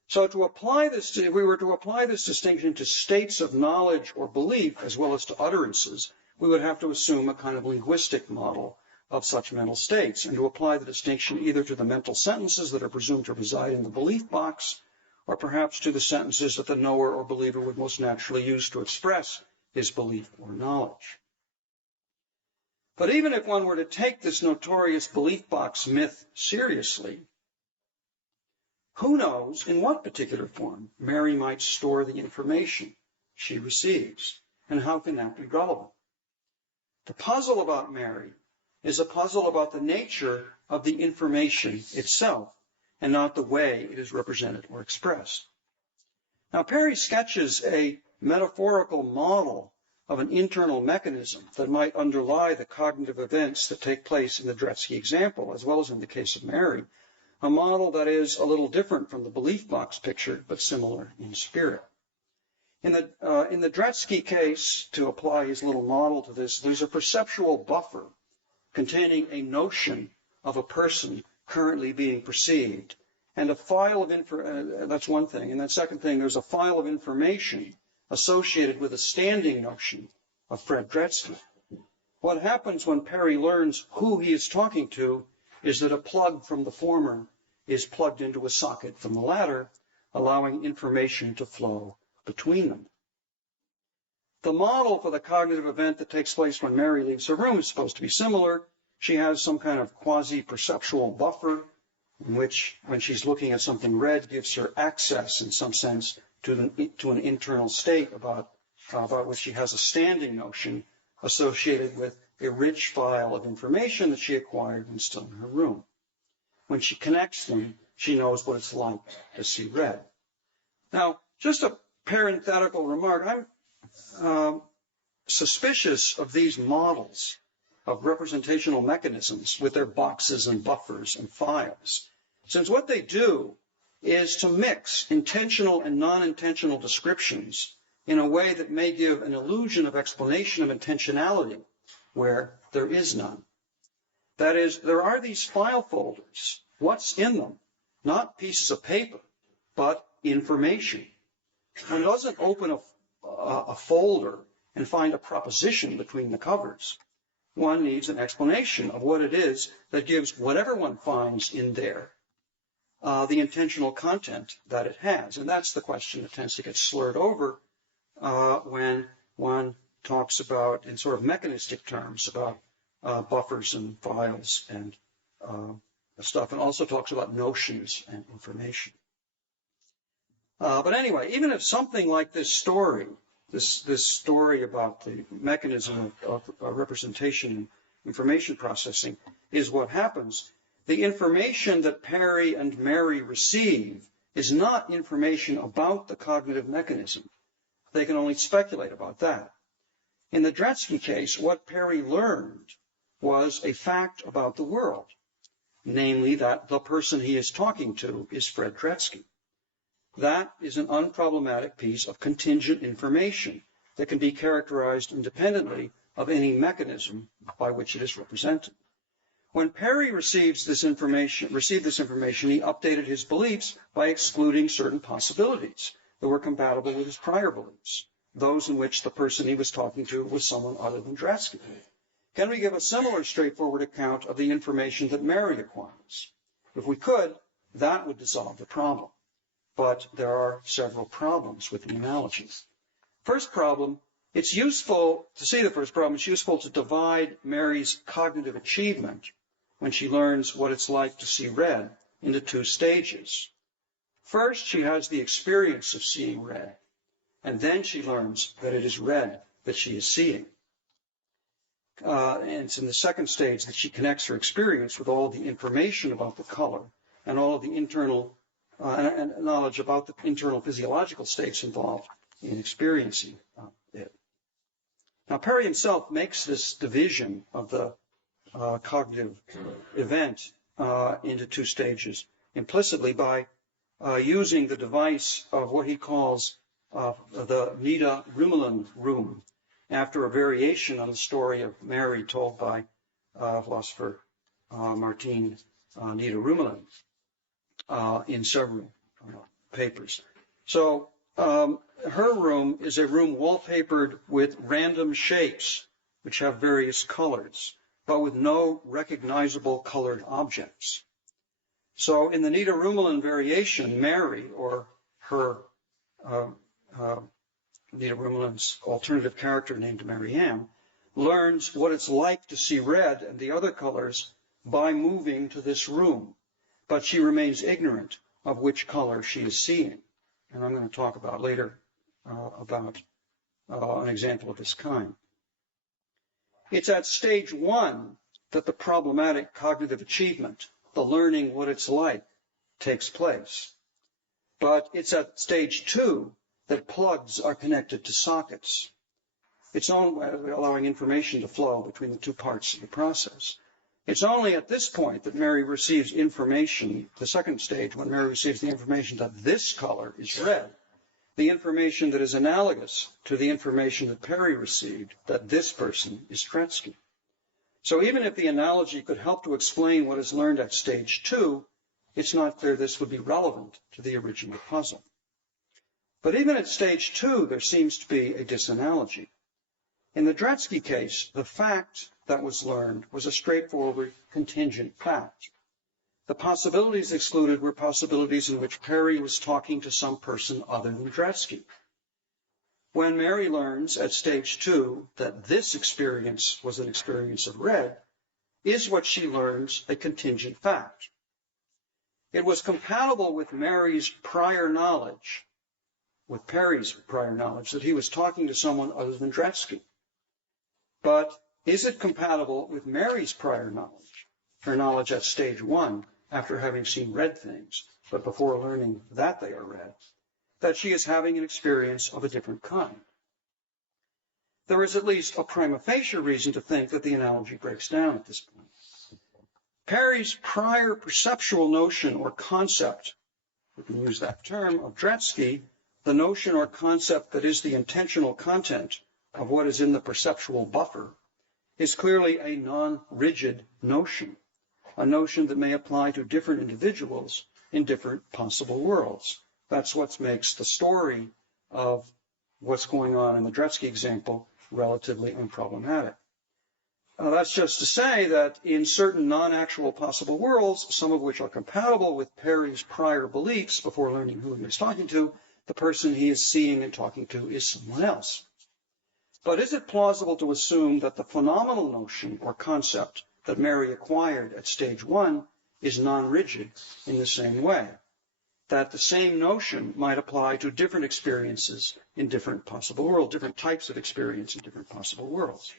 So to apply this, if we were to apply this distinction to states of knowledge or belief as well as to utterances, we would have to assume a kind of linguistic model of such mental states, and to apply the distinction either to the mental sentences that are presumed to reside in the belief box, or perhaps to the sentences that the knower or believer would most naturally use to express his belief or knowledge. But even if one were to take this notorious belief box myth seriously, who knows in what particular form Mary might store the information she receives, and how can that be relevant? The puzzle about Mary is a puzzle about the nature of the information itself, and not the way it is represented or expressed. Now, Perry sketches a metaphorical model of an internal mechanism that might underlie the cognitive events that take place in the Dretsky example, as well as in the case of Mary, a model that is a little different from the belief box picture, but similar in spirit. In the Dretsky case, to apply his little model to this, there's a perceptual buffer containing a notion of a person currently being perceived, and a file of that's one thing. And then second thing, there's a file of information associated with a standing notion of Fred Dretsky. What happens when Perry learns who he is talking to is that a plug from the former is plugged into a socket from the latter, allowing information to flow between them. The model for the cognitive event that takes place when Mary leaves her room is supposed to be similar. She has some kind of quasi-perceptual buffer in which, when she's looking at something red, gives her access, in some sense, to an internal state about which she has a standing notion associated with a rich file of information that she acquired when still in her room. When she connects them, she knows what it's like to see red. Now, just a parenthetical remark, I'm suspicious of these models of representational mechanisms with their boxes and buffers and files, since what they do is to mix intentional and non-intentional descriptions in a way that may give an illusion of explanation of intentionality where there is none. That is, there are these file folders. What's in them? Not pieces of paper, but information. One doesn't open a folder and find a proposition between the covers. One needs an explanation of what it is that gives whatever one finds in there the intentional content that it has. And that's the question that tends to get slurred over when one talks about, in sort of mechanistic terms, about buffers and files and stuff, and also talks about notions and information. But anyway, even if something like this story, this story about the mechanism of representation and information processing is what happens, the information that Perry and Mary receive is not information about the cognitive mechanism. They can only speculate about that. In the Dretske case, what Perry learned was a fact about the world, namely that the person he is talking to is Fred Dretske. That is an unproblematic piece of contingent information that can be characterized independently of any mechanism by which it is represented. When Perry received this information, he updated his beliefs by excluding certain possibilities that were compatible with his prior beliefs, those in which the person he was talking to was someone other than Dretske. Can we give a similar straightforward account of the information that Mary acquires? If we could, that would dissolve the problem. But there are several problems with the analogy. First problem, it's useful to see the first problem. It's useful to divide Mary's cognitive achievement when she learns what it's like to see red into two stages. First, she has the experience of seeing red, and then she learns that it is red that she is seeing. And it's in the second stage that she connects her experience with all of the information about the color and all of the internal and knowledge about the internal physiological states involved in experiencing it. Now, Perry himself makes this division of the cognitive event into two stages implicitly by using the device of what he calls the Nida Rumelen room, after a variation on the story of Mary told by philosopher Martin Nida Rumelen in several papers. So her room is a room wallpapered with random shapes which have various colors, but with no recognizable colored objects. So in the Nida Rumelen variation, Mary, or her Nida Rumelen's alternative character named Marianne, learns what it's like to see red and the other colors by moving to this room, but she remains ignorant of which color she is seeing. And I'm going to talk about later about an example of this kind. It's at stage one that the problematic cognitive achievement, the learning what it's like, takes place. But it's at stage two that plugs are connected to sockets. It's only allowing information to flow between the two parts of the process. It's only at this point that Mary receives information, the second stage, when Mary receives the information that this color is red, the information that is analogous to the information that Perry received, that this person is Dretske. So even if the analogy could help to explain what is learned at stage two, it's not clear this would be relevant to the original puzzle. But even at stage two, there seems to be a disanalogy. In the Dretske case, the fact that was learned was a straightforward contingent fact. The possibilities excluded were possibilities in which Perry was talking to some person other than Dretske. When Mary learns at stage two that this experience was an experience of red, is what she learns a contingent fact. It was compatible with Mary's prior knowledge, with Perry's prior knowledge, that he was talking to someone other than Dretske. But is it compatible with Mary's prior knowledge, her knowledge at stage one, after having seen red things, but before learning that they are red, that she is having an experience of a different kind? There is at least a prima facie reason to think that the analogy breaks down at this point. Perry's prior perceptual notion or concept, we can use that term, of Dretske, the notion or concept that is the intentional content of what is in the perceptual buffer, is clearly a non-rigid notion, a notion that may apply to different individuals in different possible worlds. That's what makes the story of what's going on in the Dretske example relatively unproblematic. That's just to say that in certain non-actual possible worlds, some of which are compatible with Perry's prior beliefs before learning who he was talking to, the person he is seeing and talking to is someone else. But is it plausible to assume that the phenomenal notion or concept that Mary acquired at stage 1 is non-rigid in the same way? That the same notion might apply to different experiences in different possible worlds, different types of experience in different possible worlds.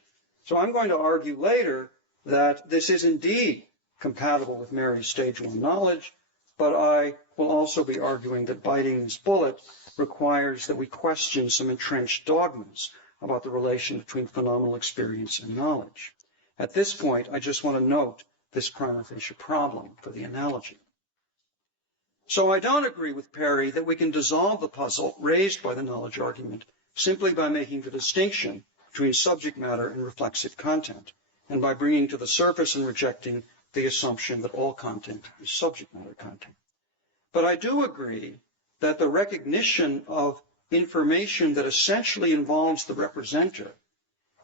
So I'm going to argue later that this is indeed compatible with Mary's stage 1 knowledge, but I will also be arguing that biting this bullet requires that we question some entrenched dogmas about the relation between phenomenal experience and knowledge. At this point, I just want to note this prima facie problem for the analogy. So I don't agree with Perry that we can dissolve the puzzle raised by the knowledge argument simply by making the distinction between subject matter and reflexive content, and by bringing to the surface and rejecting the assumption that all content is subject matter content. But I do agree that the recognition of information that essentially involves the representer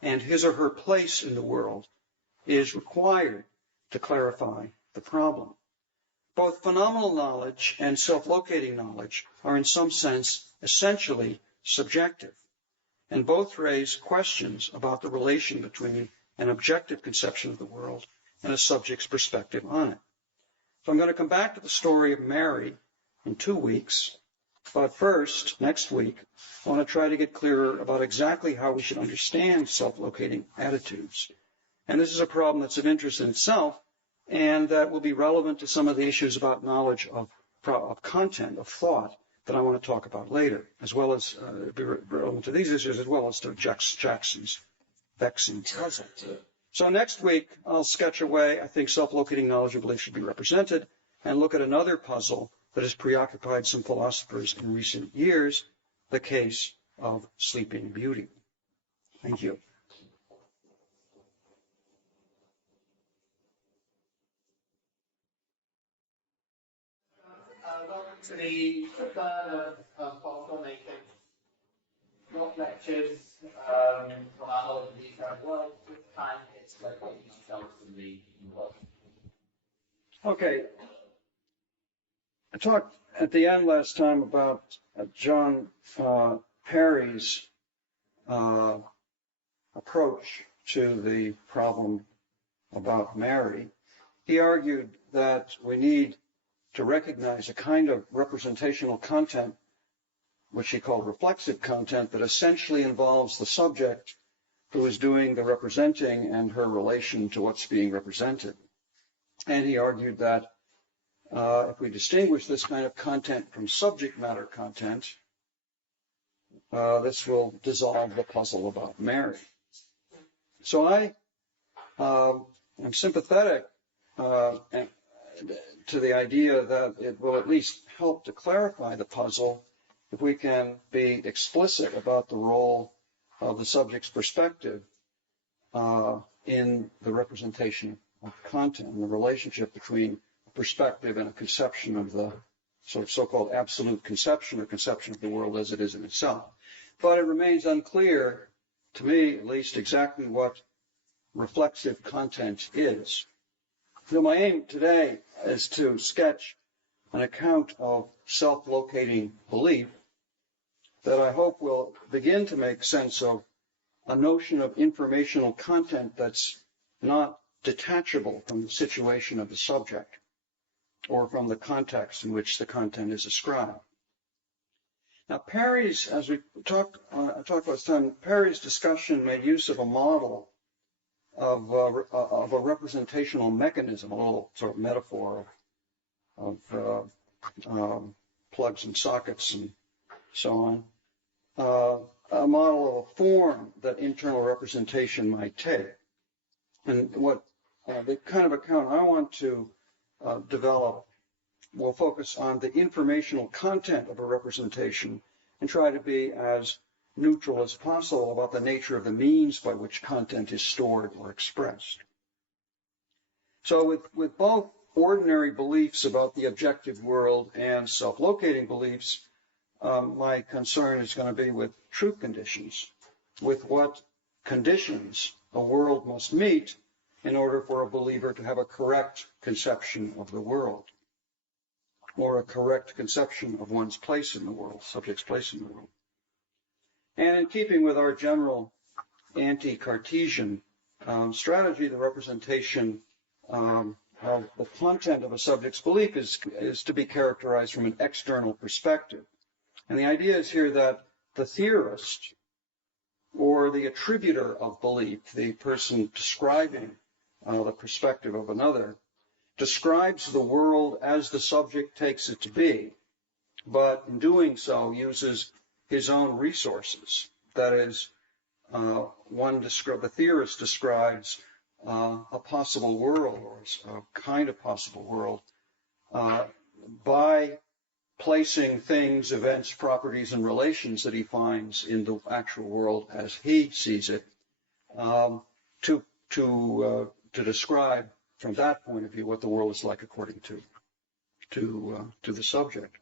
and his or her place in the world is required to clarify the problem. Both phenomenal knowledge and self-locating knowledge are in some sense essentially subjective, and both raise questions about the relation between an objective conception of the world and a subject's perspective on it. So I'm going to come back to the story of Mary in 2 weeks, but first, next week, I want to try to get clearer about exactly how we should understand self-locating attitudes. And this is a problem that's of interest in itself, and that will be relevant to some of the issues about knowledge of content, of thought, that I want to talk about later, as well as be relevant to these issues, as well as to Jackson's vexing puzzle. So next week, I'll sketch a way I think self-locating knowledge and belief should be represented, and look at another puzzle that has preoccupied some philosophers in recent years, the case of Sleeping Beauty. Thank you. Welcome to the third of Stalnaker Locke Lectures from our knowledge of the eternal world. This time it's locating ourselves in the world. Okay. I talked at the end last time about John Perry's approach to the problem about Mary. He argued that we need to recognize a kind of representational content, which he called reflexive content, that essentially involves the subject who is doing the representing and her relation to what's being represented. And he argued that if we distinguish this kind of content from subject matter content, this will dissolve the puzzle about Mary. So I am sympathetic to the idea that it will at least help to clarify the puzzle if we can be explicit about the role of the subject's perspective in the representation of content and the relationship between a perspective and a conception of the so-called absolute conception or conception of the world as it is in itself. But it remains unclear, to me at least, exactly what reflexive content is. So my aim today is to sketch an account of self-locating belief that I hope will begin to make sense of a notion of informational content that's not detachable from the situation of the subject or from the context in which the content is ascribed. Now, Perry's, as we talked last time, Perry's discussion made use of a model of a representational mechanism, a little sort of metaphor of plugs and sockets and so on, a model of a form that internal representation might take. And what the kind of account I want to develop will focus on the informational content of a representation and try to be as neutral as possible about the nature of the means by which content is stored or expressed. So with both ordinary beliefs about the objective world and self-locating beliefs, my concern is going to be with truth conditions, with what conditions a world must meet in order for a believer to have a correct conception of the world, or a correct conception of one's place in the world, subject's place in the world. And in keeping with our general anti-Cartesian strategy, the representation of the content of a subject's belief is to be characterized from an external perspective. And the idea is here that the theorist, or the attributor of belief, the person describing the perspective of another, describes the world as the subject takes it to be, but in doing so uses his own resources. That is, the theorist describes a possible world, or a kind of possible world, by placing things, events, properties, and relations that he finds in the actual world as he sees it, to describe from that point of view what the world is like according to the subject.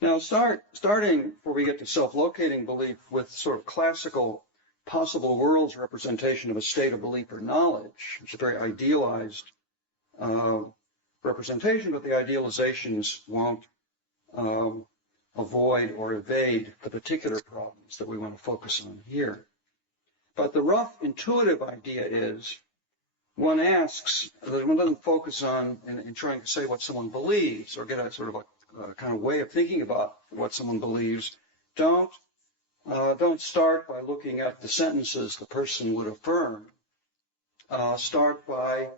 Now, starting before we get to self-locating belief with sort of classical possible worlds representation of a state of belief or knowledge. It's a very idealized representation, but the idealizations won't avoid or evade the particular problems that we want to focus on here. But the rough intuitive idea is one doesn't focus on in trying to say what someone believes or get a sort of a kind of way of thinking about what someone believes. Don't start by looking at the sentences the person would affirm. Start by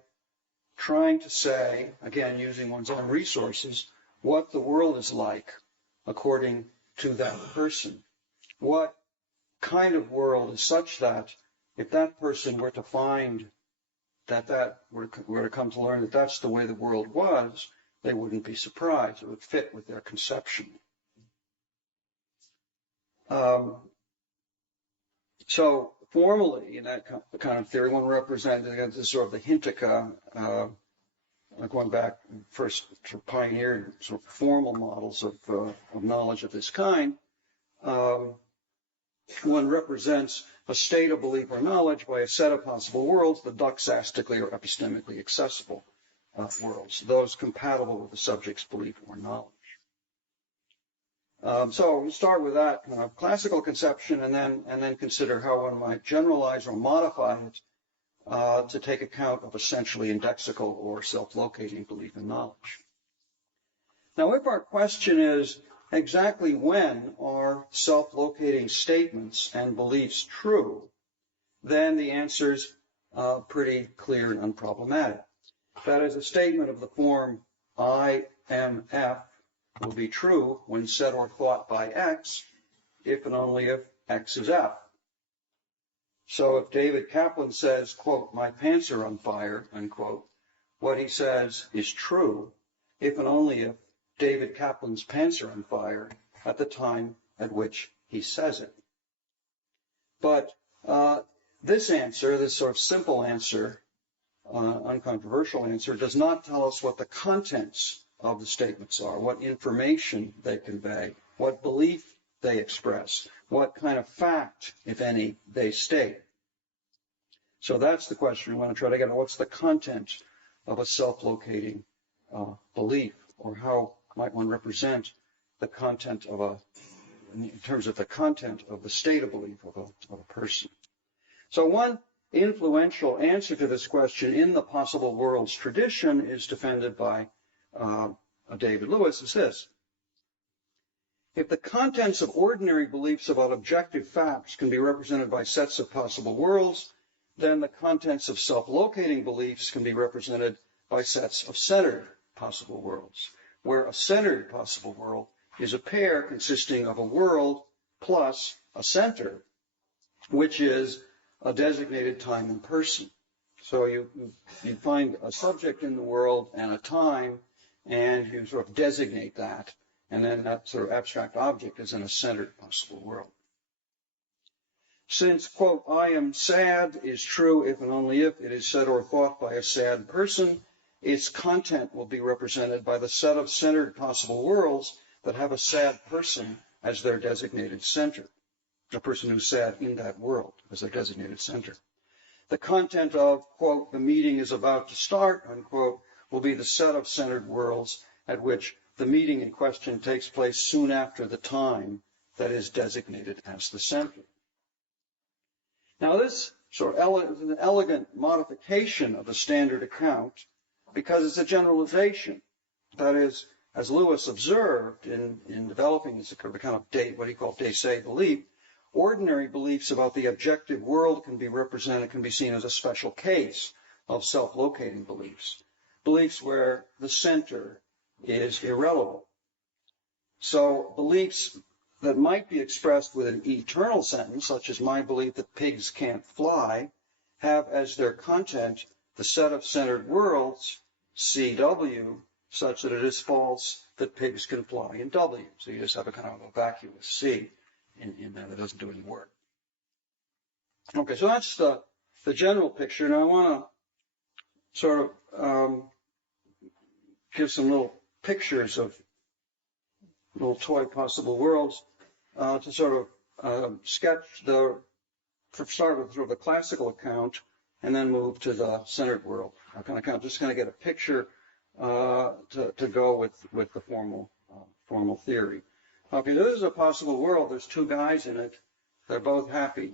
trying to say, again, using one's own resources, what the world is like according to that person. What kind of world is such that if that person were to find that were to come to learn that that's the way the world was, they wouldn't be surprised. It would fit with their conception. So formally, in that kind of theory, one represents this sort of the Hintika, going back first to pioneered sort of formal models of knowledge of this kind. One represents a state of belief or knowledge by a set of possible worlds, the doxastically or epistemically accessible worlds, those compatible with the subject's belief or knowledge. So we'll start with that kind of classical conception, and then consider how one might generalize or modify it to take account of essentially indexical or self-locating belief and knowledge. Now, if our question is exactly when are self-locating statements and beliefs true, then the answer's pretty clear and unproblematic. That is, a statement of the form I am F will be true when said or thought by X, if and only if X is F. So if David Kaplan says, quote, my pants are on fire, unquote, what he says is true if and only if David Kaplan's pants are on fire at the time at which he says it. But this answer, this sort of simple answer, uncontroversial answer, does not tell us what the contents of the statements are, what information they convey, what belief they express, what kind of fact, if any, they state. So that's the question we want to try to get at. What's the content of a self-locating belief, or how might one represent the content of in terms of the content of the state of belief of a person? So one influential answer to this question in the possible worlds tradition is defended by David Lewis, is this. If the contents of ordinary beliefs about objective facts can be represented by sets of possible worlds, then the contents of self-locating beliefs can be represented by sets of centered possible worlds, where a centered possible world is a pair consisting of a world plus a center, which is a designated time and person. So you find a subject in the world and a time, and you sort of designate that, and then that sort of abstract object is in a centered possible world. Since, quote, I am sad is true if and only if it is said or thought by a sad person, its content will be represented by the set of centered possible worlds that have a sad person as their designated center. a person who's sad in that world as their designated center. The content of, quote, the meeting is about to start, unquote, will be the set of centered worlds at which the meeting in question takes place soon after the time that is designated as the center. Now, this sort of is an elegant modification of the standard account because it's a generalization. That is, as Lewis observed in developing this kind of what he called de se belief, ordinary beliefs about the objective world can be seen as a special case of self-locating beliefs, beliefs where the center is irrelevant. So beliefs that might be expressed with an eternal sentence, such as my belief that pigs can't fly, have as their content the set of centered worlds, CW, such that it is false that pigs can fly in W. So you just have a kind of a vacuous C in there that doesn't do any work. Okay, so that's the general picture. Now I want to sort of give some little pictures of little toy possible worlds to sort of sketch start with sort of the classical account and then move to the centered world account. Just kind of get a picture to go with the formal theory. Okay, this is a possible world. There's two guys in it. They're both happy.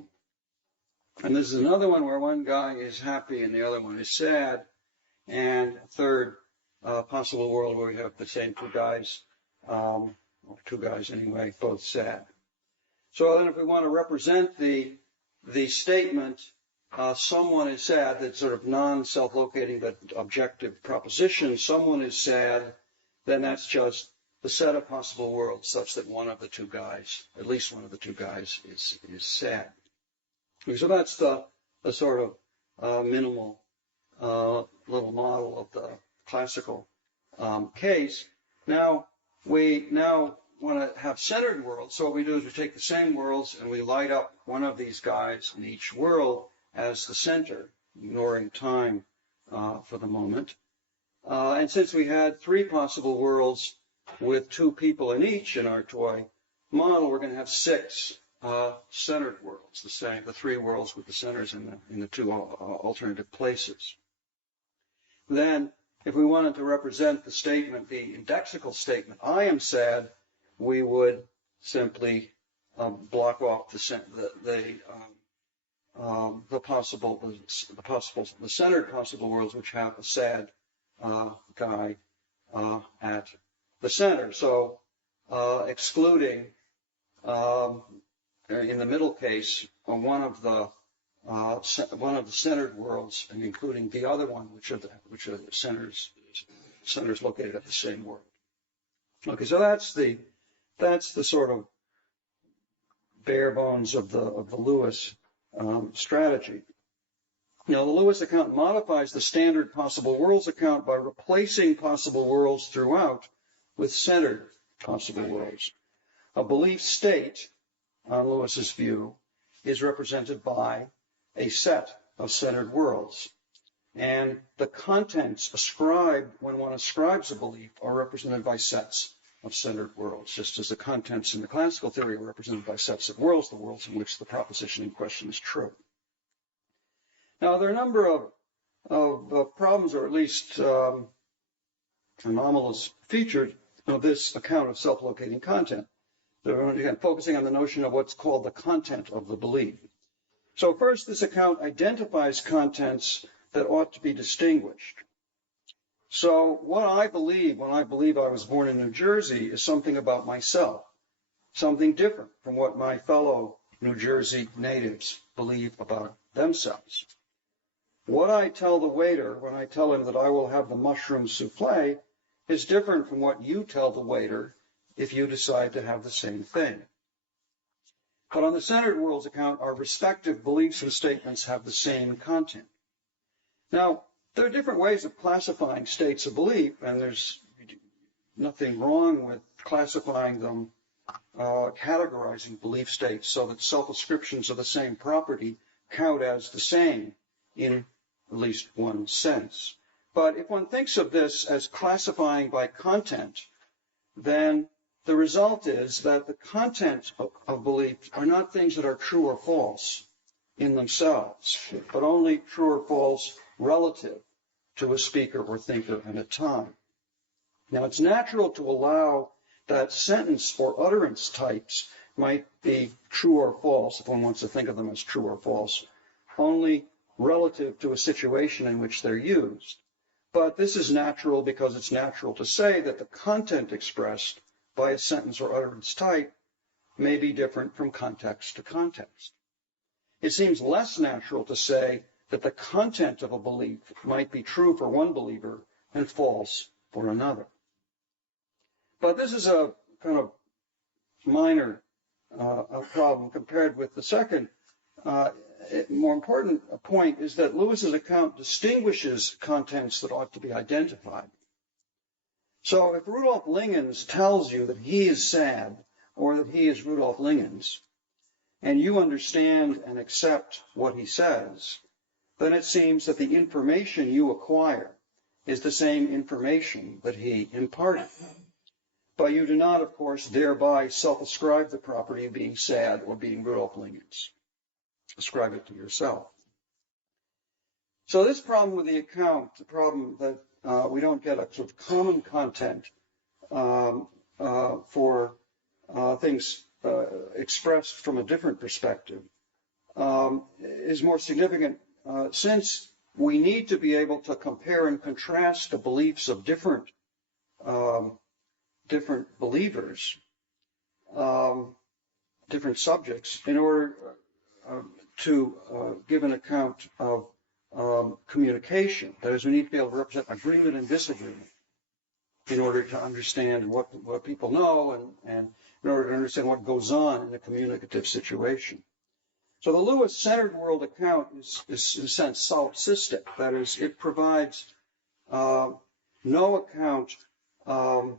And this is another one where one guy is happy and the other one is sad. And a third possible world where we have the same two guys, or two guys anyway, both sad. So then if we want to represent the statement, someone is sad, that's sort of non-self-locating but objective proposition, someone is sad, then that's just the set of possible worlds such that one of the two guys, at least one of the two guys, is sad. So that's the sort of minimal little model of the classical case. Now, we want to have centered worlds, so what we do is we take the same worlds and we light up one of these guys in each world as the center, ignoring time for the moment. And since we had three possible worlds with two people in each in our toy model, we're going to have six centered worlds, the three worlds with the centers in the two alternative places. Then, if we wanted to represent the statement, the indexical statement, I am sad, we would simply block off the centered possible worlds which have a sad guy at the center. So excluding in the middle case one of the centered worlds and including the other one, which are the centers located at the same world. Okay, so that's the sort of bare bones of the Lewis strategy. Now, the Lewis account modifies the standard possible worlds account by replacing possible worlds throughout with centered possible worlds. A belief state, on Lewis's view, is represented by a set of centered worlds. And the contents ascribed when one ascribes a belief are represented by sets of centered worlds, just as the contents in the classical theory are represented by sets of worlds, the worlds in which the proposition in question is true. Now, there are a number of problems, or at least anomalous features of this account of self-locating content. So again, focusing on the notion of what's called the content of the belief. So first, this account identifies contents that ought to be distinguished. So what I believe when I believe I was born in New Jersey is something about myself, something different from what my fellow New Jersey natives believe about themselves. What I tell the waiter when I tell him that I will have the mushroom souffle is different from what you tell the waiter if you decide to have the same thing. But on the centered worlds account, our respective beliefs and statements have the same content. Now, there are different ways of classifying states of belief, and there's nothing wrong with classifying them, categorizing belief states so that self-ascriptions of the same property count as the same in at least one sense. But if one thinks of this as classifying by content, then the result is that the content of beliefs are not things that are true or false in themselves, but only true or false relative to a speaker or thinker at a time. Now, it's natural to allow that sentence or utterance types might be true or false, if one wants to think of them as true or false, only relative to a situation in which they're used. But this is natural because it's natural to say that the content expressed by a sentence or utterance type may be different from context to context. It seems less natural to say that the content of a belief might be true for one believer and false for another. But this is a kind of minor problem compared with the second. More important point is that Lewis's account distinguishes contents that ought to be identified. So if Rudolf Lingens tells you that he is sad or that he is Rudolf Lingens, and you understand and accept what he says, then it seems that the information you acquire is the same information that he imparted. But you do not, of course, thereby self-ascribe the property of being sad or being Rudolf Lingens. Ascribe it to yourself. So this problem with the account, the problem that we don't get a sort of common content for things expressed from a different perspective, is more significant since we need to be able to compare and contrast the beliefs of different believers, different subjects, in order to give an account of communication. That is, we need to be able to represent agreement and disagreement in order to understand what people know and in order to understand what goes on in a communicative situation. So the Lewis-centered world account is in a sense solipsistic. That is, it provides no account of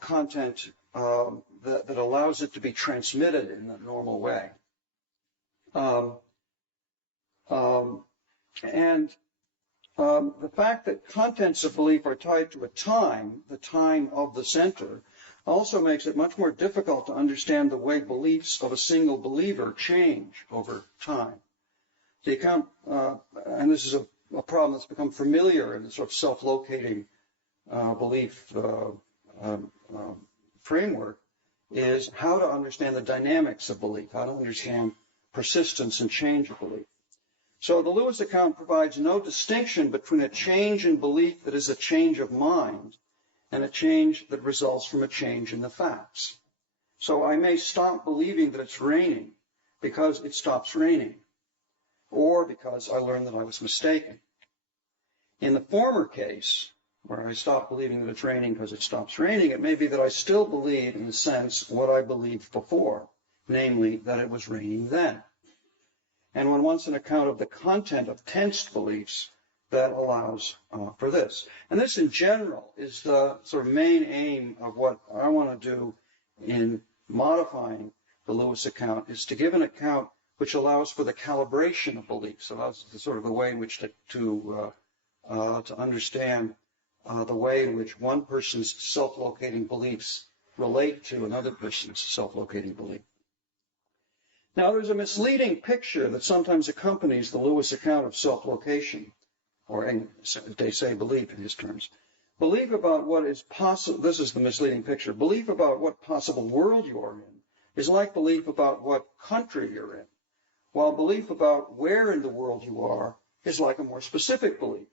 content that allows it to be transmitted in the normal way. The fact that contents of belief are tied to a time, the time of the center, also makes it much more difficult to understand the way beliefs of a single believer change over time. The account, and this is a problem that's become familiar in the sort of self-locating belief framework, is how to understand the dynamics of belief, how to understand persistence and change of belief. So the Lewis account provides no distinction between a change in belief that is a change of mind and a change that results from a change in the facts. So I may stop believing that it's raining because it stops raining, or because I learned that I was mistaken. In the former case, where I stop believing that it's raining because it stops raining, it may be that I still believe, in a sense, what I believed before, namely that it was raining then. And one wants an account of the content of tensed beliefs that allows for this. And this, in general, is the sort of main aim of what I want to do in modifying the Lewis account, is to give an account which allows for the calibration of beliefs, allows the sort of the way in which to understand the way in which one person's self-locating beliefs relate to another person's self-locating belief. Now, there's a misleading picture that sometimes accompanies the Lewis account of self-location, or they say belief in his terms. Belief about what is possible, this is the misleading picture, belief about what possible world you are in is like belief about what country you're in, while belief about where in the world you are is like a more specific belief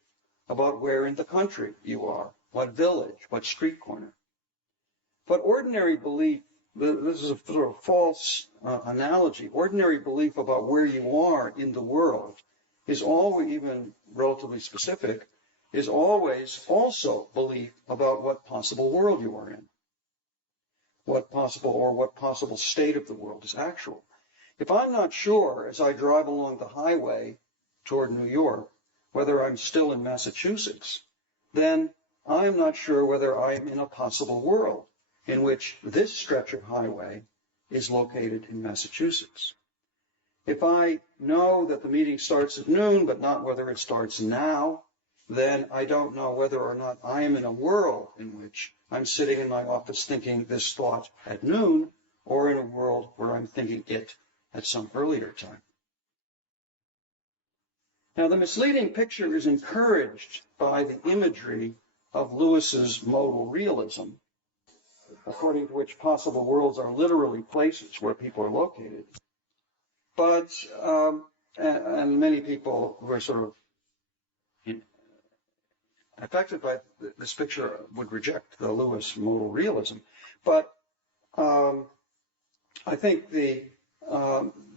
about where in the country you are, what village, what street corner. But ordinary belief, this is a sort of false analogy, ordinary belief about where you are in the world is always, even relatively specific, is always also belief about what possible world you are in, what possible state of the world is actual. If I'm not sure, as I drive along the highway toward New York, whether I'm still in Massachusetts, then I'm not sure whether I'm in a possible world in which this stretch of highway is located in Massachusetts. If I know that the meeting starts at noon, but not whether it starts now, then I don't know whether or not I am in a world in which I'm sitting in my office thinking this thought at noon, or in a world where I'm thinking it at some earlier time. Now, the misleading picture is encouraged by the imagery of Lewis's modal realism, according to which possible worlds are literally places where people are located. But, and many people who are sort of affected by this picture would reject the Lewis modal realism. But I think the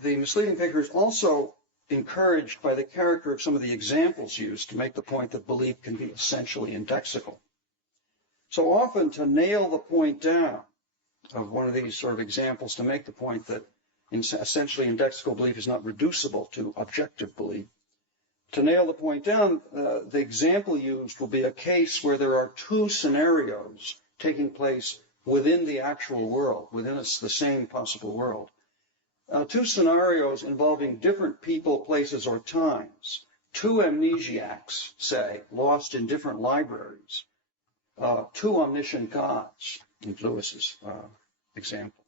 misleading picture is also encouraged by the character of some of the examples used to make the point that belief can be essentially indexical. So often, to nail the point down of one of these sort of examples, to make the point that essentially indexical belief is not reducible to objective belief, to nail the point down, the example used will be a case where there are two scenarios taking place within the actual world, within the same possible world. Two scenarios involving different people, places, or times. Two amnesiacs, say, lost in different libraries. Two omniscient gods, in Lewis's example.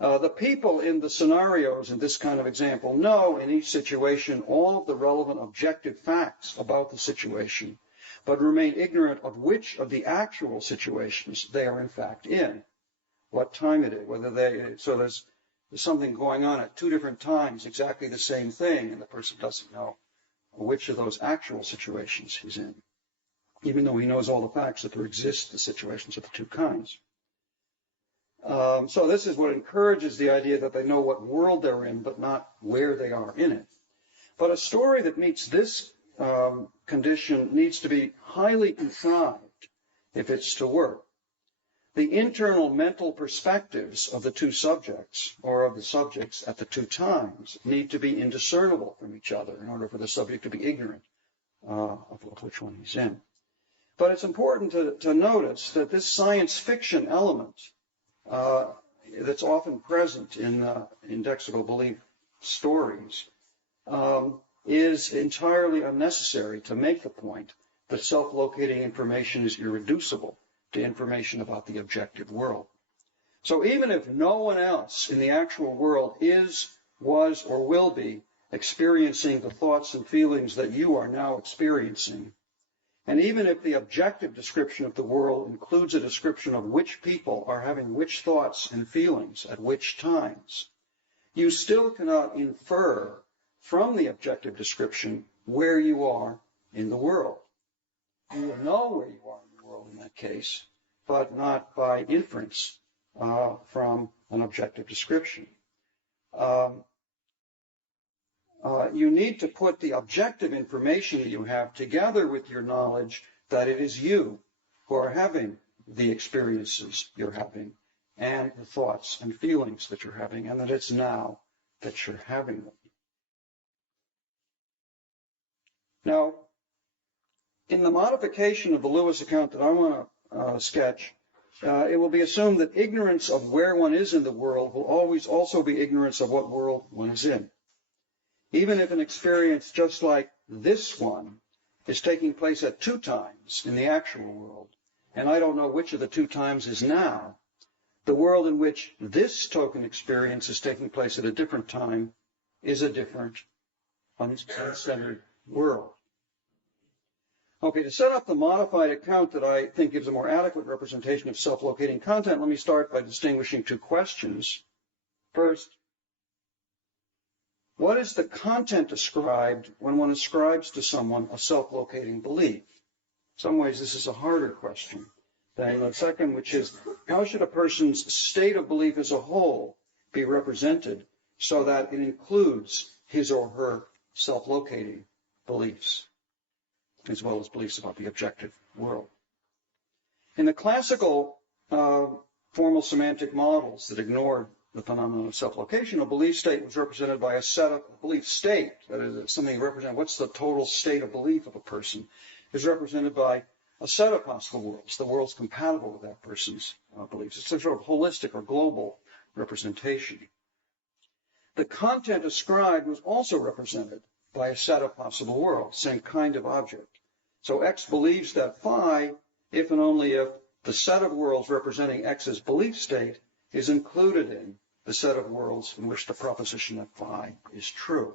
The people in the scenarios in this kind of example know in each situation all of the relevant objective facts about the situation, but remain ignorant of which of the actual situations they are in fact in, what time it is, whether so there's something going on at two different times, exactly the same thing, and the person doesn't know which of those actual situations he's in, even though he knows all the facts that there exist the situations of the two kinds. So this is what encourages the idea that they know what world they're in, but not where they are in it. But a story that meets this condition needs to be highly contrived if it's to work. The internal mental perspectives of the two subjects, or of the subjects at the two times, need to be indiscernible from each other in order for the subject to be ignorant of which one he's in. But it's important to notice that this science fiction element that's often present in indexical belief stories is entirely unnecessary to make the point that self-locating information is irreducible to information about the objective world. So even if no one else in the actual world is, was, or will be experiencing the thoughts and feelings that you are now experiencing, and even if the objective description of the world includes a description of which people are having which thoughts and feelings at which times, you still cannot infer from the objective description where you are in the world. You will know where you are in the world in that case, but not by inference from an objective description. You need to put the objective information that you have together with your knowledge that it is you who are having the experiences you're having and the thoughts and feelings that you're having, and that it's now that you're having them. Now, in the modification of the Lewis account that I want to sketch, it will be assumed that ignorance of where one is in the world will always also be ignorance of what world one is in. Even if an experience just like this one is taking place at two times in the actual world, and I don't know which of the two times is now, the world in which this token experience is taking place at a different time is a different, uncentered world. Okay, to set up the modified account that I think gives a more adequate representation of self-locating content, let me start by distinguishing two questions. First, what is the content ascribed when one ascribes to someone a self-locating belief? In some ways, this is a harder question than the second, which is, how should a person's state of belief as a whole be represented so that it includes his or her self-locating beliefs, as well as beliefs about the objective world? In the classical formal semantic models that ignored the phenomenon of self-location, a belief state was represented by a set of belief state, that is something represented, what's the total state of belief of a person, is represented by a set of possible worlds, the worlds compatible with that person's beliefs. It's a sort of holistic or global representation. The content ascribed was also represented by a set of possible worlds, same kind of object. So X believes that phi if and only if the set of worlds representing X's belief state is included in the set of worlds in which the proposition that phi is true.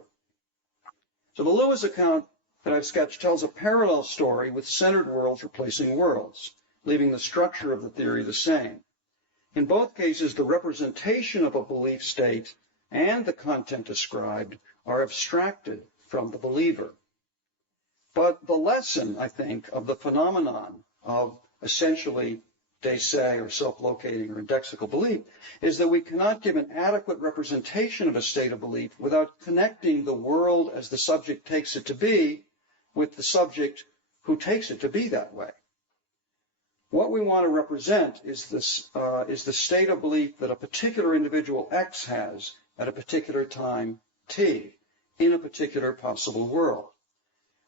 So the Lewis account that I've sketched tells a parallel story with centered worlds replacing worlds, leaving the structure of the theory the same. In both cases, the representation of a belief state and the content described are abstracted from the believer. But the lesson, I think, of the phenomenon of essentially de se or self-locating or indexical belief is that we cannot give an adequate representation of a state of belief without connecting the world as the subject takes it to be with the subject who takes it to be that way. What we want to represent is the state of belief that a particular individual X has at a particular time T in a particular possible world.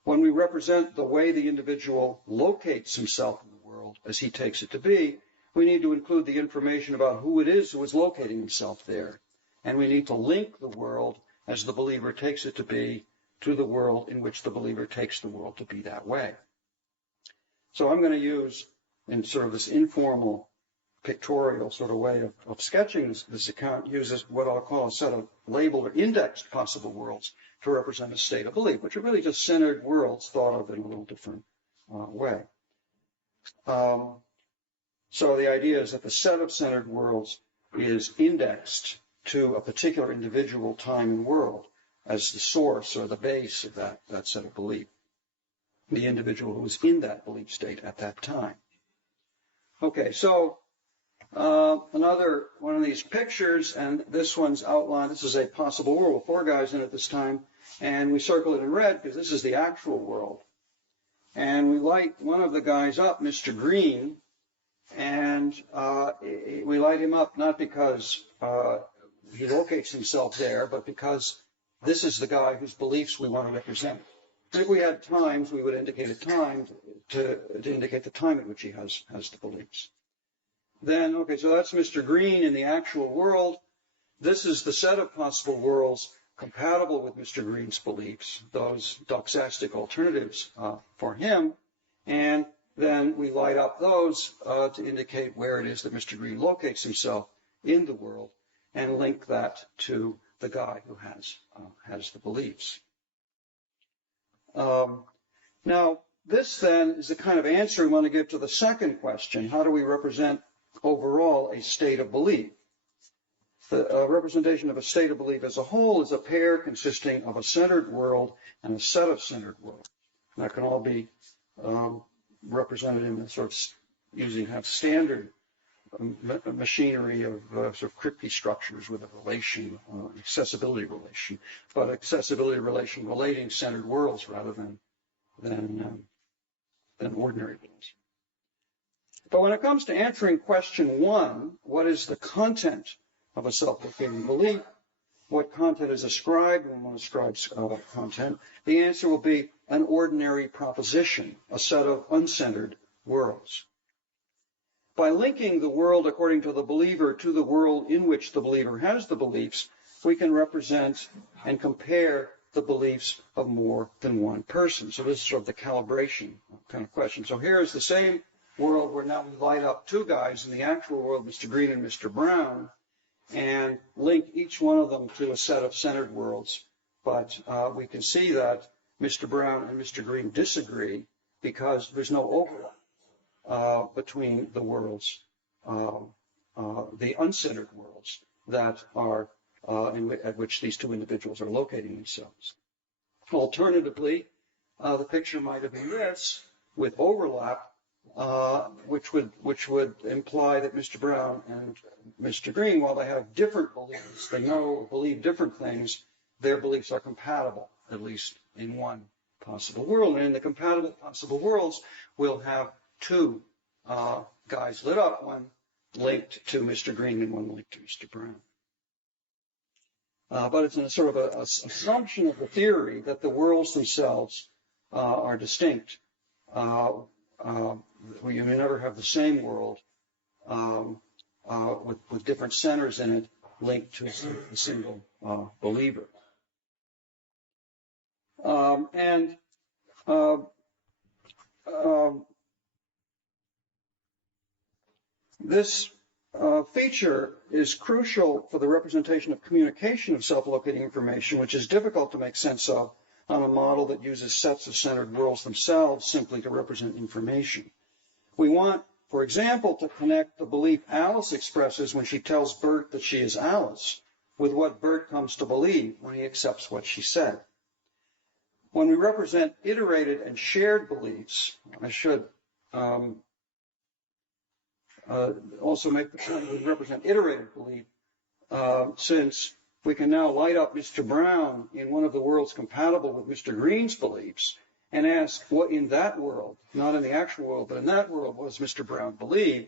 When we represent the way the individual locates himself in the world as he takes it to be, we need to include the information about who it is who is locating himself there. And we need to link the world as the believer takes it to be to the world in which the believer takes the world to be that way. So I'm going to use, in sort of this informal pictorial sort of way of sketching this account, uses what I'll call a set of labeled or indexed possible worlds to represent a state of belief, which are really just centered worlds thought of in a little different way. So the idea is that the set of centered worlds is indexed to a particular individual time and world as the source or the base of that set of belief, the individual who is in that belief state at that time. Okay, so another one of these pictures, and this one's outlined. This is a possible world with 4 guys in it this time, and we circle it in red because this is the actual world. And we light one of the guys up, Mr. Green, and we light him up not because he locates himself there, but because this is the guy whose beliefs we want to represent. If we had times, we would indicate a time to indicate the time at which he has the beliefs. Then, okay, so that's Mr. Green in the actual world. This is the set of possible worlds compatible with Mr. Green's beliefs, those doxastic alternatives for him. And then we light up those to indicate where it is that Mr. Green locates himself in the world and link that to the guy who has the beliefs. Now, this then is the kind of answer we want to give to the second question. How do we represent overall a state of belief? The representation of a state of belief as a whole is a pair consisting of a centered world and a set of centered worlds. And that can all be represented in the sort of using standard machinery of sort of cryptic structures with a relation, accessibility relation, but accessibility relation relating centered worlds rather than ordinary worlds. But when it comes to answering question 1, what is the content of a self-locating belief? What content is ascribed when one ascribes content? The answer will be an ordinary proposition, a set of uncentered worlds. By linking the world according to the believer to the world in which the believer has the beliefs, we can represent and compare the beliefs of more than one person. So this is sort of the calibration kind of question. So here is the same world where now we light up 2 guys in the actual world, Mr. Green and Mr. Brown, and link each one of them to a set of centered worlds. But we can see that Mr. Brown and Mr. Green disagree because there's no overlap between the worlds, the uncentered worlds that are at which these 2 individuals are locating themselves. Alternatively, the picture might have been this with overlap, which would imply that Mr. Brown and Mr. Green, while they have different beliefs, they know or believe different things, their beliefs are compatible, at least in one possible world. And in the compatible possible worlds, we'll have 2 guys lit up, one linked to Mr. Green and one linked to Mr. Brown. But it's in a sort of a assumption of the theory that the worlds themselves are distinct. You may never have the same world with different centers in it linked to a single believer. this feature is crucial for the representation of communication of self-locating information, which is difficult to make sense of on a model that uses sets of centered worlds themselves simply to represent information. We want, for example, to connect the belief Alice expresses when she tells Bert that she is Alice with what Bert comes to believe when he accepts what she said. When we represent iterated and shared beliefs, I should also make the point we represent iterated belief, since we can now light up Mr. Brown in one of the worlds compatible with Mr. Green's beliefs and ask what in that world, not in the actual world, but in that world, what does Mr. Brown believe,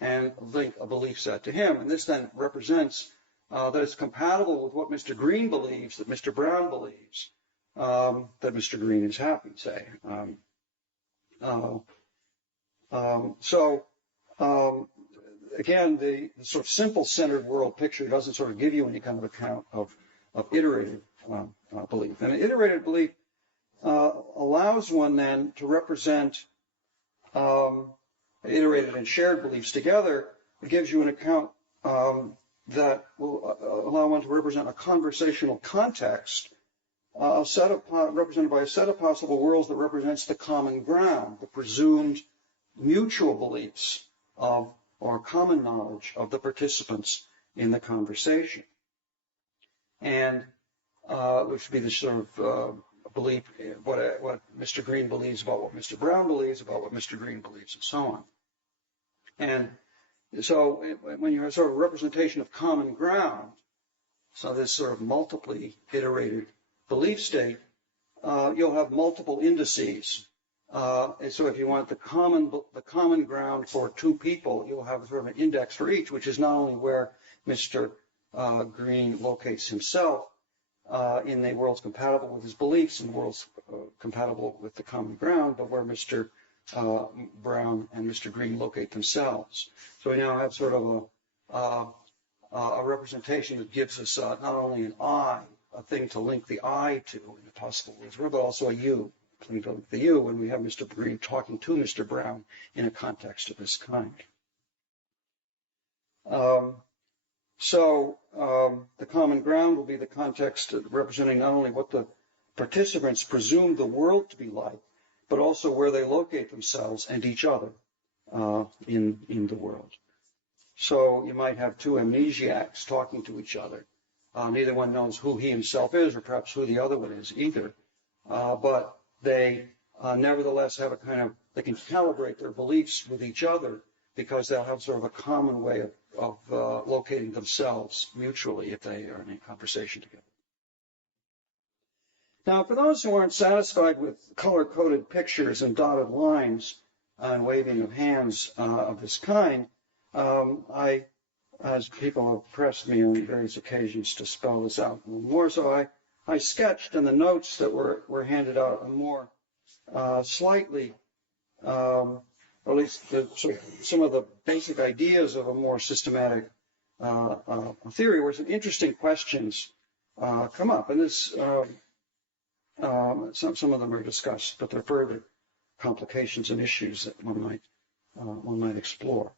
and link a belief set to him. And this then represents that it's compatible with what Mr. Green believes, that Mr. Brown believes, that Mr. Green is happy, say. Again, the sort of simple centered world picture doesn't sort of give you any kind of account of iterated belief. And an iterated belief allows one then to represent iterated and shared beliefs together. It gives you an account that will allow one to represent a conversational context, represented by a set of possible worlds that represents the common ground, the presumed mutual beliefs of or common knowledge of the participants in the conversation. And which would be the sort of belief, what Mr. Green believes about what Mr. Brown believes about what Mr. Green believes, and so on. And so when you have sort of representation of common ground, so this sort of multiply iterated belief state, you'll have multiple indices. And so if you want the common ground for two people, you'll have sort of an index for each, which is not only where Mr. Green locates himself in the worlds compatible with his beliefs and worlds compatible with the common ground, but where Mr. Brown and Mr. Green locate themselves. So we now have sort of a representation that gives us not only an I, a thing to link the I to in the possible worlds, but also a you. The you when we have Mr. Green talking to Mr. Brown in a context of this kind. The common ground will be the context representing not only what the participants presume the world to be like, but also where they locate themselves and each other in the world. So you might have two amnesiacs talking to each other. Neither one knows who he himself is, or perhaps who the other one is either. But they nevertheless have a kind of, they can calibrate their beliefs with each other because they'll have sort of a common way of locating themselves mutually if they are in a conversation together. Now, for those who aren't satisfied with color-coded pictures and dotted lines and waving of hands of this kind, as people have pressed me on various occasions to spell this out a little more, so I sketched in the notes that were handed out a more slightly, or at least some of the basic ideas of a more systematic theory, where some interesting questions come up. And this, some of them are discussed, but there are further complications and issues that one might explore.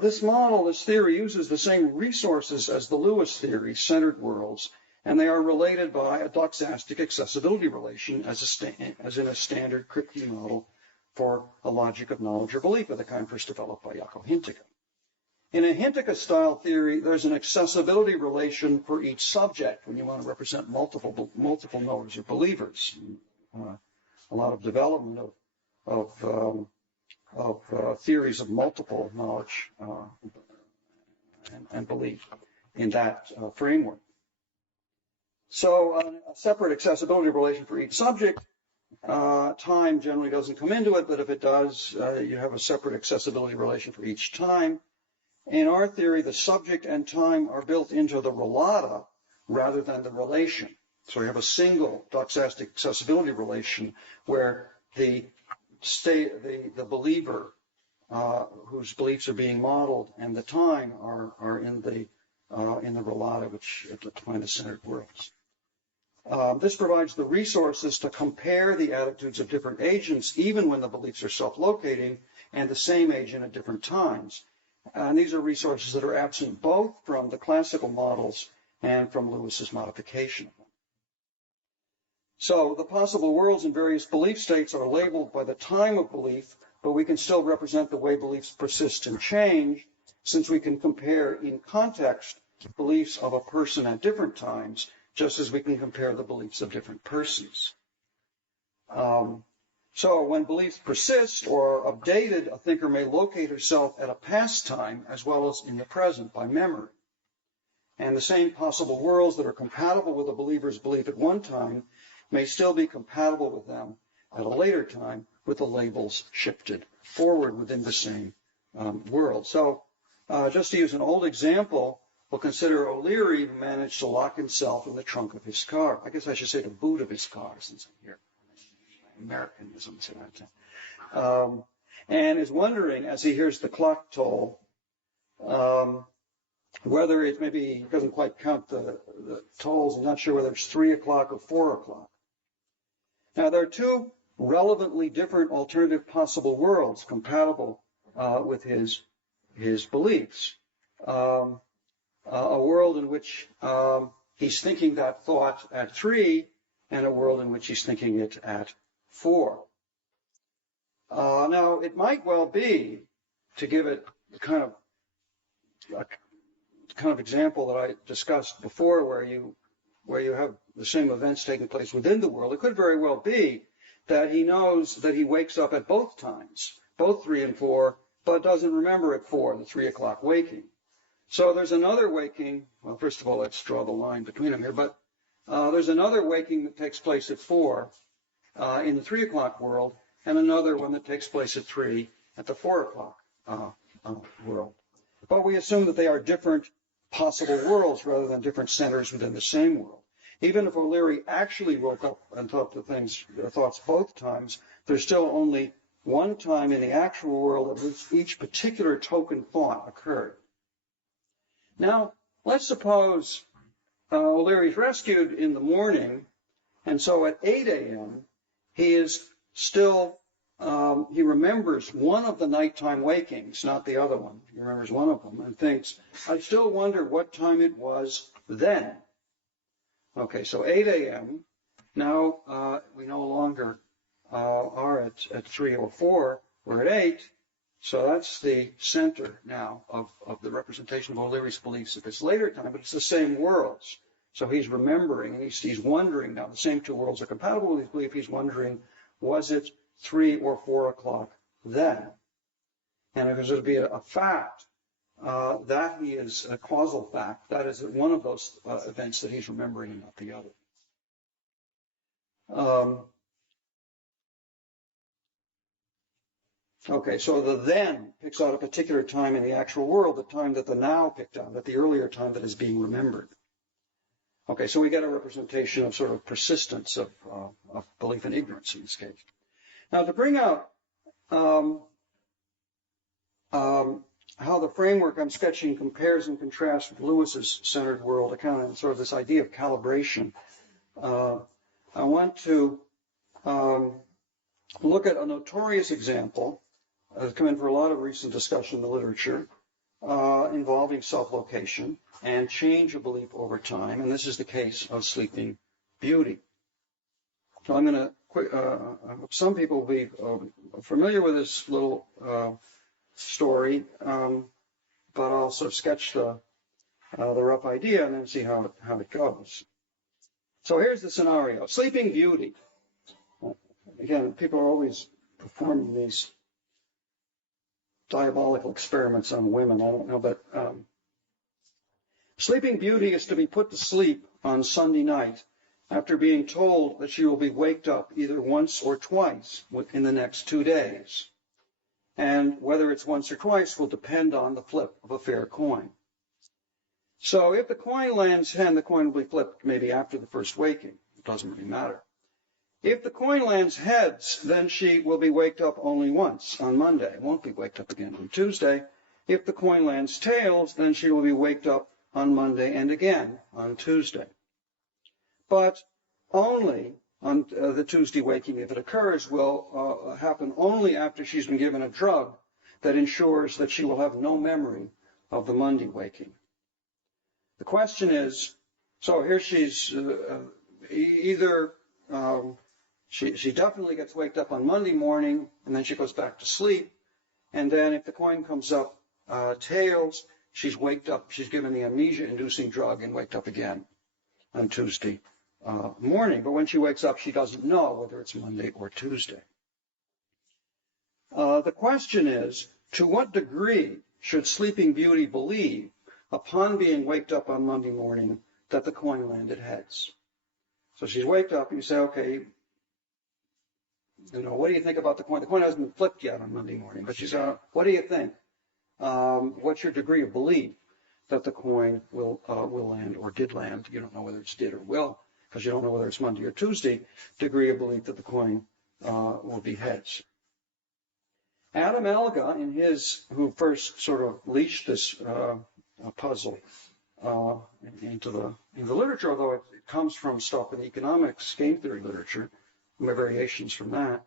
This model, this theory, uses the same resources as the Lewis theory, centered worlds, and they are related by a doxastic accessibility relation as in a standard Kripke model for a logic of knowledge or belief of the kind first developed by Jaakko Hintikka. In a Hintikka-style theory, there's an accessibility relation for each subject when you want to represent multiple knowers or believers. A lot of development of theories of multiple knowledge and belief in that framework. So a separate accessibility relation for each subject. Time generally doesn't come into it, but if it does, you have a separate accessibility relation for each time. In our theory, the subject and time are built into the relata rather than the relation. So we have a single doxastic accessibility relation where the believer whose beliefs are being modeled and the time are in the relata, which define the centered worlds. This provides the resources to compare the attitudes of different agents, even when the beliefs are self-locating and the same agent at different times. And these are resources that are absent both from the classical models and from Lewis's modification of them. So the possible worlds in various belief states are labeled by the time of belief, but we can still represent the way beliefs persist and change, since we can compare in context beliefs of a person at different times, just as we can compare the beliefs of different persons. So when beliefs persist or are updated, a thinker may locate herself at a past time as well as in the present by memory. And the same possible worlds that are compatible with a believer's belief at one time may still be compatible with them at a later time, with the labels shifted forward within the same world. So just to use an old example, we'll consider O'Leary, who managed to lock himself in the trunk of his car. I guess I should say the boot of his car, since I'm here. Americanisms in that. And is wondering, as he hears the clock toll, whether it maybe he doesn't quite count the tolls. I'm not sure whether it's 3 o'clock or 4 o'clock. Now, there are two relevantly different alternative possible worlds compatible with his beliefs. A world in which he's thinking that thought at 3, and a world in which he's thinking it at 4. Now, it might well be, to give it a kind of example that I discussed before, where you have the same events taking place within the world, it could very well be that he knows that he wakes up at both times, both 3 and 4, but doesn't remember at 4, the 3 o'clock waking. So there's another waking. Well, first of all, let's draw the line between them here. But there's another waking that takes place at 4 in the 3 o'clock world, and another one that takes place at 3 at the 4 o'clock world. But we assume that they are different possible worlds rather than different centers within the same world. Even if O'Leary actually woke up and thought the thoughts both times, there's still only one time in the actual world at which each particular token thought occurred. Now, let's suppose O'Leary's rescued in the morning, and so at 8 a.m. he is still, he remembers one of the nighttime wakings, not the other one. He remembers one of them and thinks, I still wonder what time it was then. Okay, so 8 a.m. Now we no longer are at 3 or 4, we're at 8. So that's the center now of the representation of O'Leary's beliefs at this later time, but it's the same worlds. So he's remembering, and he's wondering now, the same two worlds are compatible with his belief. He's wondering, was it 3 or 4 o'clock then? And if there's going to be a fact, that he is a causal fact, that is one of those events that he's remembering and not the other. Okay, so the then picks out a particular time in the actual world, the time that the now picked out, at the earlier time that is being remembered. Okay, so we get a representation of sort of persistence of belief and ignorance in this case. Now, to bring out how the framework I'm sketching compares and contrasts with Lewis's centered world account and sort of this idea of calibration, I want to look at a notorious example that's come in for a lot of recent discussion in the literature involving self-location and change of belief over time, and this is the case of Sleeping Beauty. So I'm going to, some people will be familiar with this little story, but I'll sort of sketch the rough idea and then see how it goes. So here's the scenario. Sleeping Beauty. Again, people are always performing these diabolical experiments on women. I don't know, but Sleeping Beauty is to be put to sleep on Sunday night after being told that she will be waked up either once or twice within the next 2 days. And whether it's once or twice will depend on the flip of a fair coin. So if the coin lands hen, the coin will be flipped maybe after the first waking. It doesn't really matter. If the coin lands heads, then she will be waked up only once on Monday. Won't be waked up again on Tuesday. If the coin lands tails, then she will be waked up on Monday and again on Tuesday. But only on the Tuesday waking, if it occurs, will happen only after she's been given a drug that ensures that she will have no memory of the Monday waking. The question is, so here she's either she definitely gets waked up on Monday morning, and then she goes back to sleep, and then if the coin comes up tails, she's waked up, she's given the amnesia-inducing drug and waked up again on Tuesday morning. But when she wakes up, she doesn't know whether it's Monday or Tuesday. The question is, to what degree should Sleeping Beauty believe, upon being waked up on Monday morning, that the coin landed heads? So she's waked up, and you say, okay, what do you think about the coin? The coin hasn't been flipped yet on Monday morning, but she's what do you think? What's your degree of belief that the coin will land or did land? You don't know whether it's did or will, because you don't know whether it's Monday or Tuesday. Degree of belief that the coin will be heads. Adam Elga, who first sort of leashed this puzzle into the literature, although it comes from stuff in economics, game theory literature, variations from that,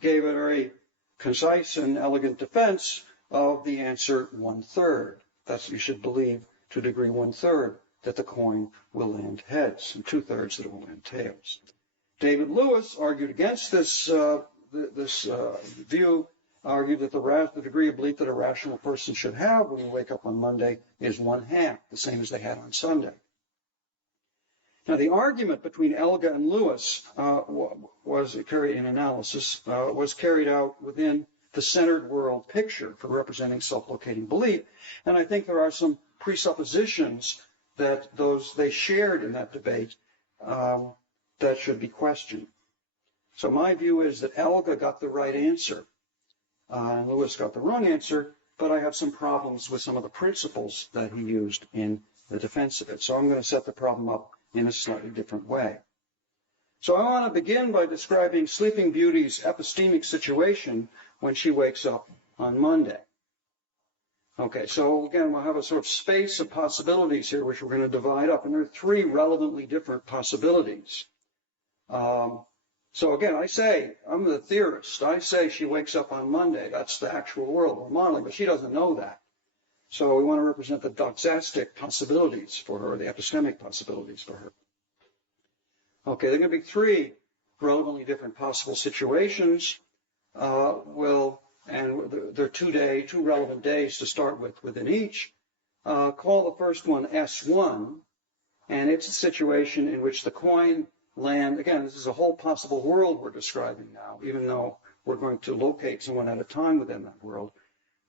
gave a very concise and elegant defense of the answer 1/3. That's you should believe to a degree 1/3 that the coin will land heads, and 2/3 that it will land tails. David Lewis argued against this view, argued that the degree of belief that a rational person should have when they wake up on Monday is 1/2, the same as they had on Sunday. Now, the argument between Elga and Lewis was carried out within the centered world picture for representing self-locating belief, and I think there are some presuppositions that they shared in that debate that should be questioned. So my view is that Elga got the right answer, and Lewis got the wrong answer, but I have some problems with some of the principles that he used in the defense of it. So I'm going to set the problem up in a slightly different way. So I want to begin by describing Sleeping Beauty's epistemic situation when she wakes up on Monday. Okay, so again, we'll have a sort of space of possibilities here, which we're going to divide up, and there are 3 relevantly different possibilities. So again, I'm the theorist. I say she wakes up on Monday. That's the actual world we're modeling, but she doesn't know that. So we want to represent the doxastic possibilities for her, the epistemic possibilities for her. Okay, there are going to be 3 relevantly different possible situations. And there are 2 relevant days to start with within each. Call the first one S1, and it's a situation in which the coin land, again, this is a whole possible world we're describing now, even though we're going to locate someone at a time within that world.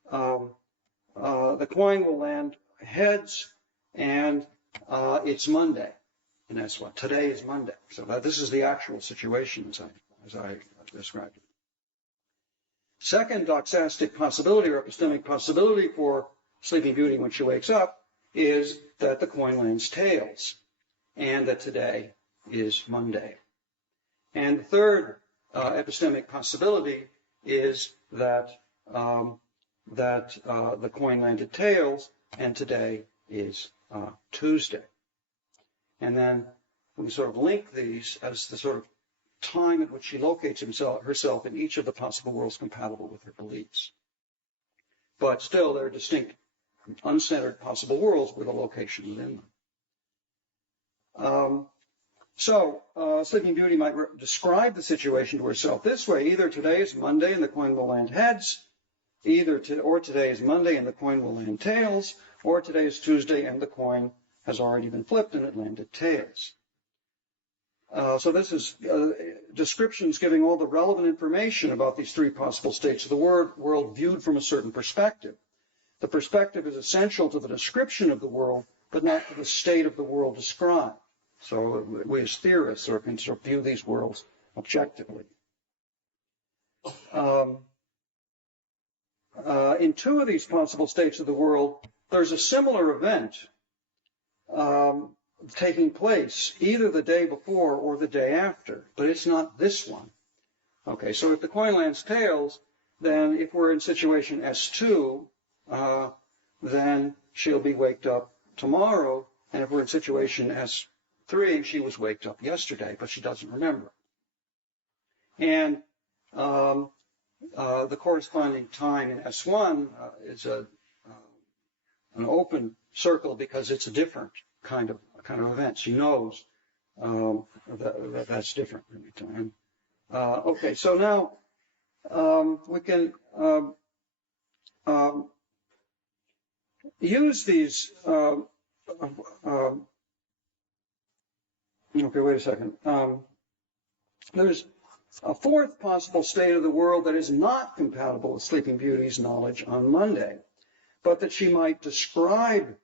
The coin will land heads, and it's Monday in S1. Today is Monday. So this is the actual situation as I described it. Second doxastic possibility or epistemic possibility for Sleeping Beauty when she wakes up is that the coin lands tails, and that today is Monday. And the third epistemic possibility is that the coin landed tails, and today is Tuesday. And then we sort of link these as the sort of time at which she locates herself in each of the possible worlds compatible with her beliefs. But still, there are distinct, uncentered possible worlds with a location within them. Sleeping Beauty might describe the situation to herself this way: either today is Monday and the coin will land heads, or today is Monday and the coin will land tails, or today is Tuesday and the coin has already been flipped and it landed tails. So this is descriptions giving all the relevant information about these 3 possible states of the world viewed from a certain perspective. The perspective is essential to the description of the world, but not to the state of the world described. So we as theorists can sort of view these worlds objectively. In 2 of these possible states of the world, there's a similar event taking place either the day before or the day after, but it's not this one. Okay, so if the coin lands tails, then if we're in situation S2, then she'll be waked up tomorrow, and if we're in situation 3, and she was waked up yesterday, but she doesn't remember. And the corresponding time in S1 is an open circle because it's a different kind of event. She knows that's different every time. Okay, so now we can use these. Okay, wait a second. There's a fourth possible state of the world that is not compatible with Sleeping Beauty's knowledge on Monday, but that she might describe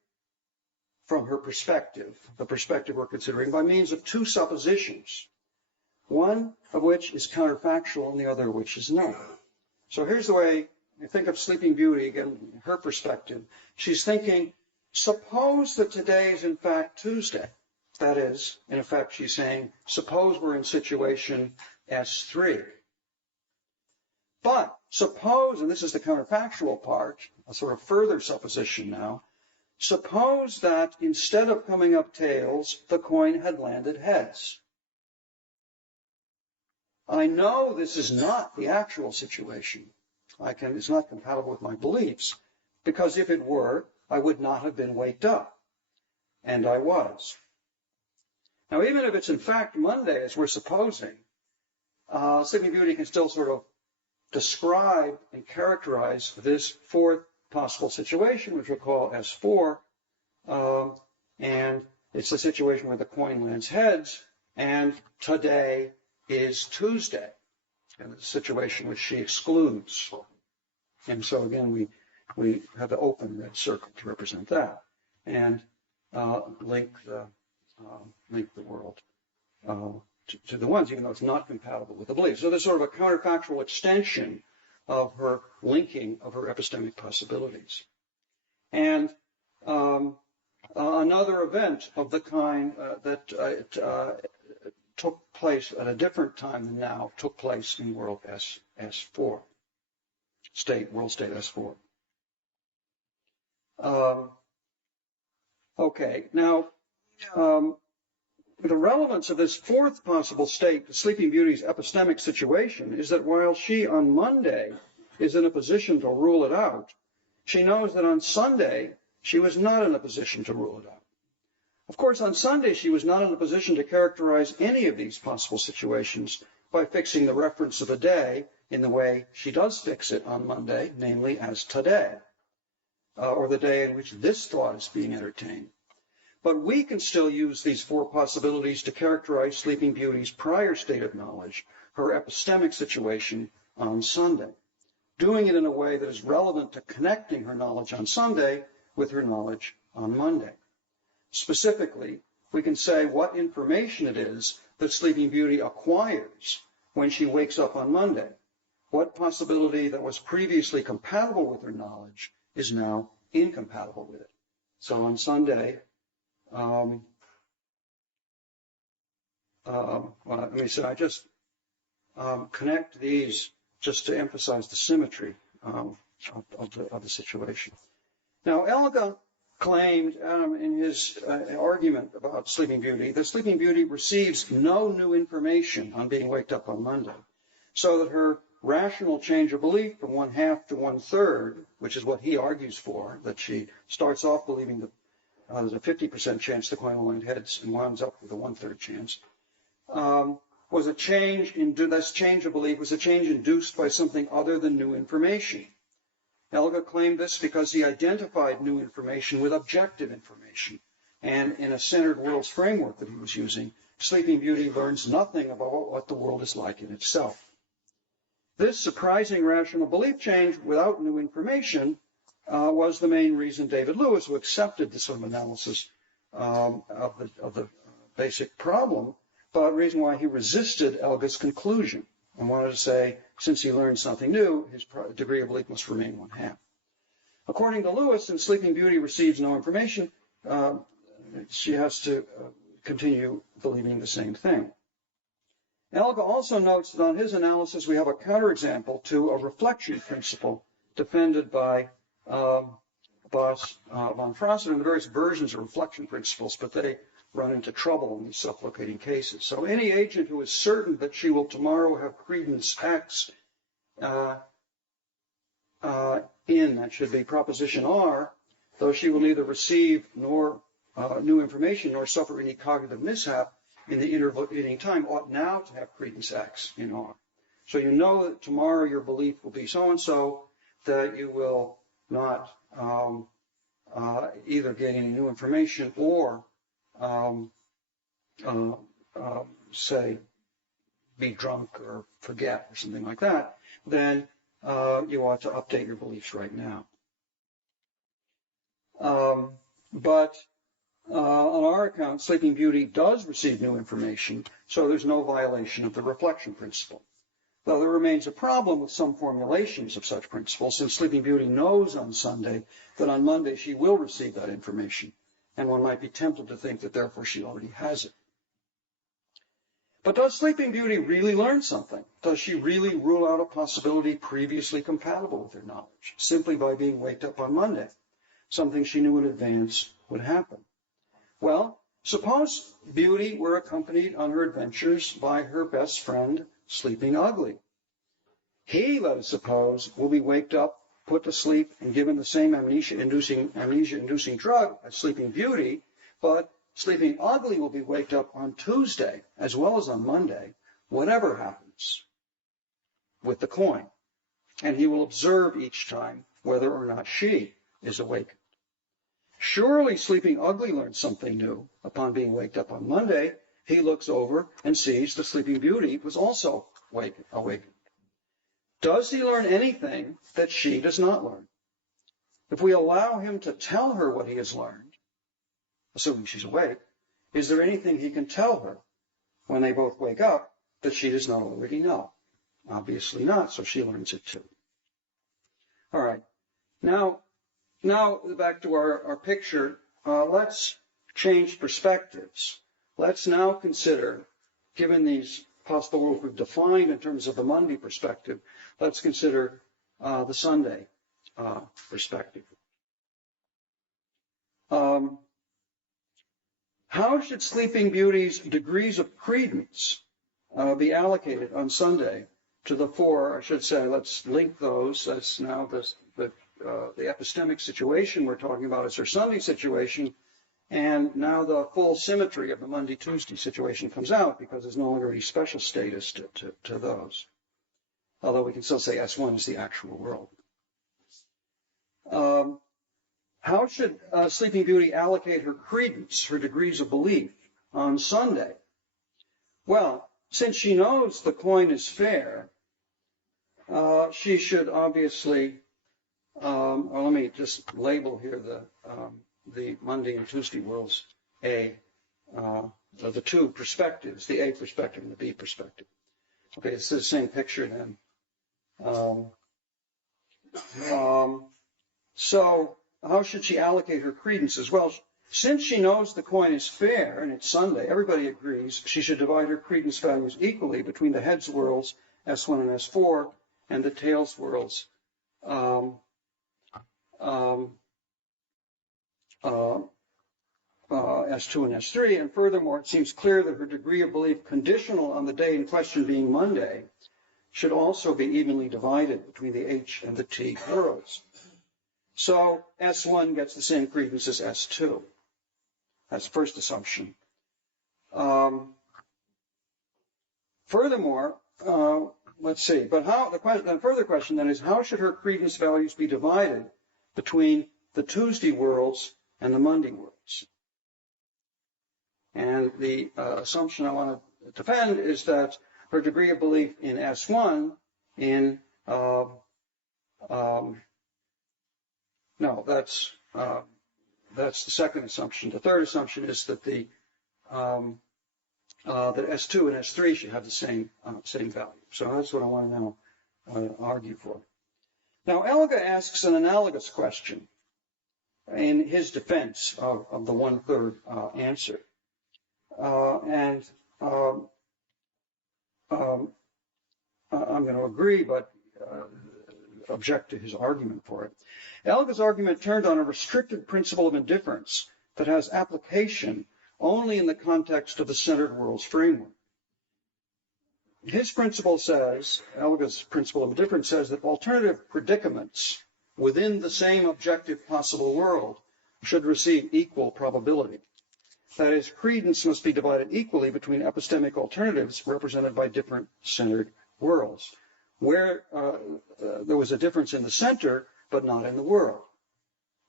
from her perspective, the perspective we're considering, by means of two suppositions, one of which is counterfactual and the other of which is not. So here's the way I think of Sleeping Beauty, again, her perspective. She's thinking, suppose that today is in fact Tuesday. That is, in effect, she's saying, suppose we're in situation S3. But suppose, and this is the counterfactual part, a sort of further supposition now, suppose that instead of coming up tails, the coin had landed heads. I know this is not the actual situation. It's not compatible with my beliefs, because if it were, I would not have been waked up. And I was. Now, even if it's in fact Monday, as we're supposing, Sleeping Beauty can still sort of describe and characterize this fourth possible situation, which we'll call S4, and it's a situation where the coin lands heads, and today is Tuesday, and it's a situation which she excludes. And so again, we have the open red circle to represent that, and link the world to the ones, even though it's not compatible with the belief. So there's sort of a counterfactual extension of her linking of her epistemic possibilities. And another event of the kind that took place at a different time than now took place in world S4, world state S4. Okay, now the relevance of this fourth possible state to Sleeping Beauty's epistemic situation is that while she on Monday is in a position to rule it out, she knows that on Sunday she was not in a position to rule it out. Of course, on Sunday she was not in a position to characterize any of these possible situations by fixing the reference of a day in the way she does fix it on Monday, namely as today, or the day in which this thought is being entertained. But we can still use these four possibilities to characterize Sleeping Beauty's prior state of knowledge, her epistemic situation on Sunday, doing it in a way that is relevant to connecting her knowledge on Sunday with her knowledge on Monday. Specifically, we can say what information it is that Sleeping Beauty acquires when she wakes up on Monday. What possibility that was previously compatible with her knowledge is now incompatible with it. So on Sunday, let me say, I just connect these just to emphasize the symmetry of the situation. Now, Elga claimed in his argument about Sleeping Beauty that Sleeping Beauty receives no new information on being waked up on Monday, so that her rational change of belief from 1/2 to 1/3, which is what he argues for, that she starts off believing that there's a 50% chance the coin will land heads and winds up with a 1/3 chance, was a change in this change of belief was a change induced by something other than new information. Elga claimed this because he identified new information with objective information, and in a centered worlds framework that he was using, Sleeping Beauty learns nothing about what the world is like in itself. This surprising rational belief change without new information was the main reason David Lewis, who accepted this sort of analysis of the basic problem, but the reason why he resisted Elga's conclusion and wanted to say, since he learned something new, his degree of belief must remain 1/2. According to Lewis, since Sleeping Beauty receives no information, she has to continue believing the same thing. Elga also notes that on his analysis, we have a counterexample to a reflection principle defended by Bos von Fraser and the various versions of reflection principles, but they run into trouble in these self-locating cases. So any agent who is certain that she will tomorrow have credence X that should be proposition R, though she will neither receive nor new information nor suffer any cognitive mishap in the intervening time, ought now to have credence X in R. So you know that tomorrow your belief will be so-and-so, that you will not either gain any new information or, say, be drunk or forget or something like that, then you ought to update your beliefs right now. But on our account, Sleeping Beauty does receive new information, so there's no violation of the reflection principle. Though there remains a problem with some formulations of such principles, since Sleeping Beauty knows on Sunday that on Monday she will receive that information, and one might be tempted to think that therefore she already has it. But does Sleeping Beauty really learn something? Does she really rule out a possibility previously compatible with her knowledge, simply by being waked up on Monday, something she knew in advance would happen? Well, suppose Beauty were accompanied on her adventures by her best friend, Sleeping Ugly. He, let us suppose, will be waked up, put to sleep, and given the same amnesia-inducing drug as Sleeping Beauty, but Sleeping Ugly will be waked up on Tuesday as well as on Monday, whatever happens with the coin. And he will observe each time whether or not she is awakened. Surely Sleeping Ugly learns something new upon being waked up on Monday. He looks over and sees the Sleeping Beauty was also awakened. Does he learn anything that she does not learn? If we allow him to tell her what he has learned, assuming she's awake, is there anything he can tell her when they both wake up that she does not already know? Obviously not, so she learns it too. All right. Now back to our picture. Let's change perspectives. Let's now consider, given these possible worlds we've defined in terms of the Monday perspective, let's consider the Sunday perspective. How should Sleeping Beauty's degrees of credence be allocated on Sunday to the four? I should say, let's link those. That's now the epistemic situation we're talking about is her Sunday situation, and now the full symmetry of the Monday-Tuesday situation comes out because there's no longer any special status to those. Although we can still say S1 is the actual world. How should Sleeping Beauty allocate her credence, her degrees of belief on Sunday? Well, since she knows the coin is fair, she should obviously, let me just label here the Monday and Tuesday worlds the two perspectives, the A perspective and the B perspective. Okay, it's the same picture then. So how should she allocate her credence as well? Since she knows the coin is fair and it's Sunday, everybody agrees she should divide her credence values equally between the heads worlds, S1 and S4, and the tails worlds, S2 and S3. And furthermore, it seems clear that her degree of belief conditional on the day in question being Monday should also be evenly divided between the H and the T worlds. So S1 gets the same credence as S2. That's the first assumption. Furthermore, let's see. But the further question then is, how should her credence values be divided between the Tuesday worlds and the Monday worlds? And the assumption I want to defend is that her degree of belief in S1 no, that's the second assumption. The third assumption is that that S2 and S3 should have the same value. So that's what I want to now argue for. Now, Elga asks an analogous question in his defense of the 1/3 answer. I'm going to agree, but object to his argument for it. Elga's argument turned on a restricted principle of indifference that has application only in the context of the centered world's framework. His principle says, Elga's principle of indifference says that alternative predicaments within the same objective possible world should receive equal probability. That is, credence must be divided equally between epistemic alternatives represented by different centered worlds, where there was a difference in the center, but not in the world.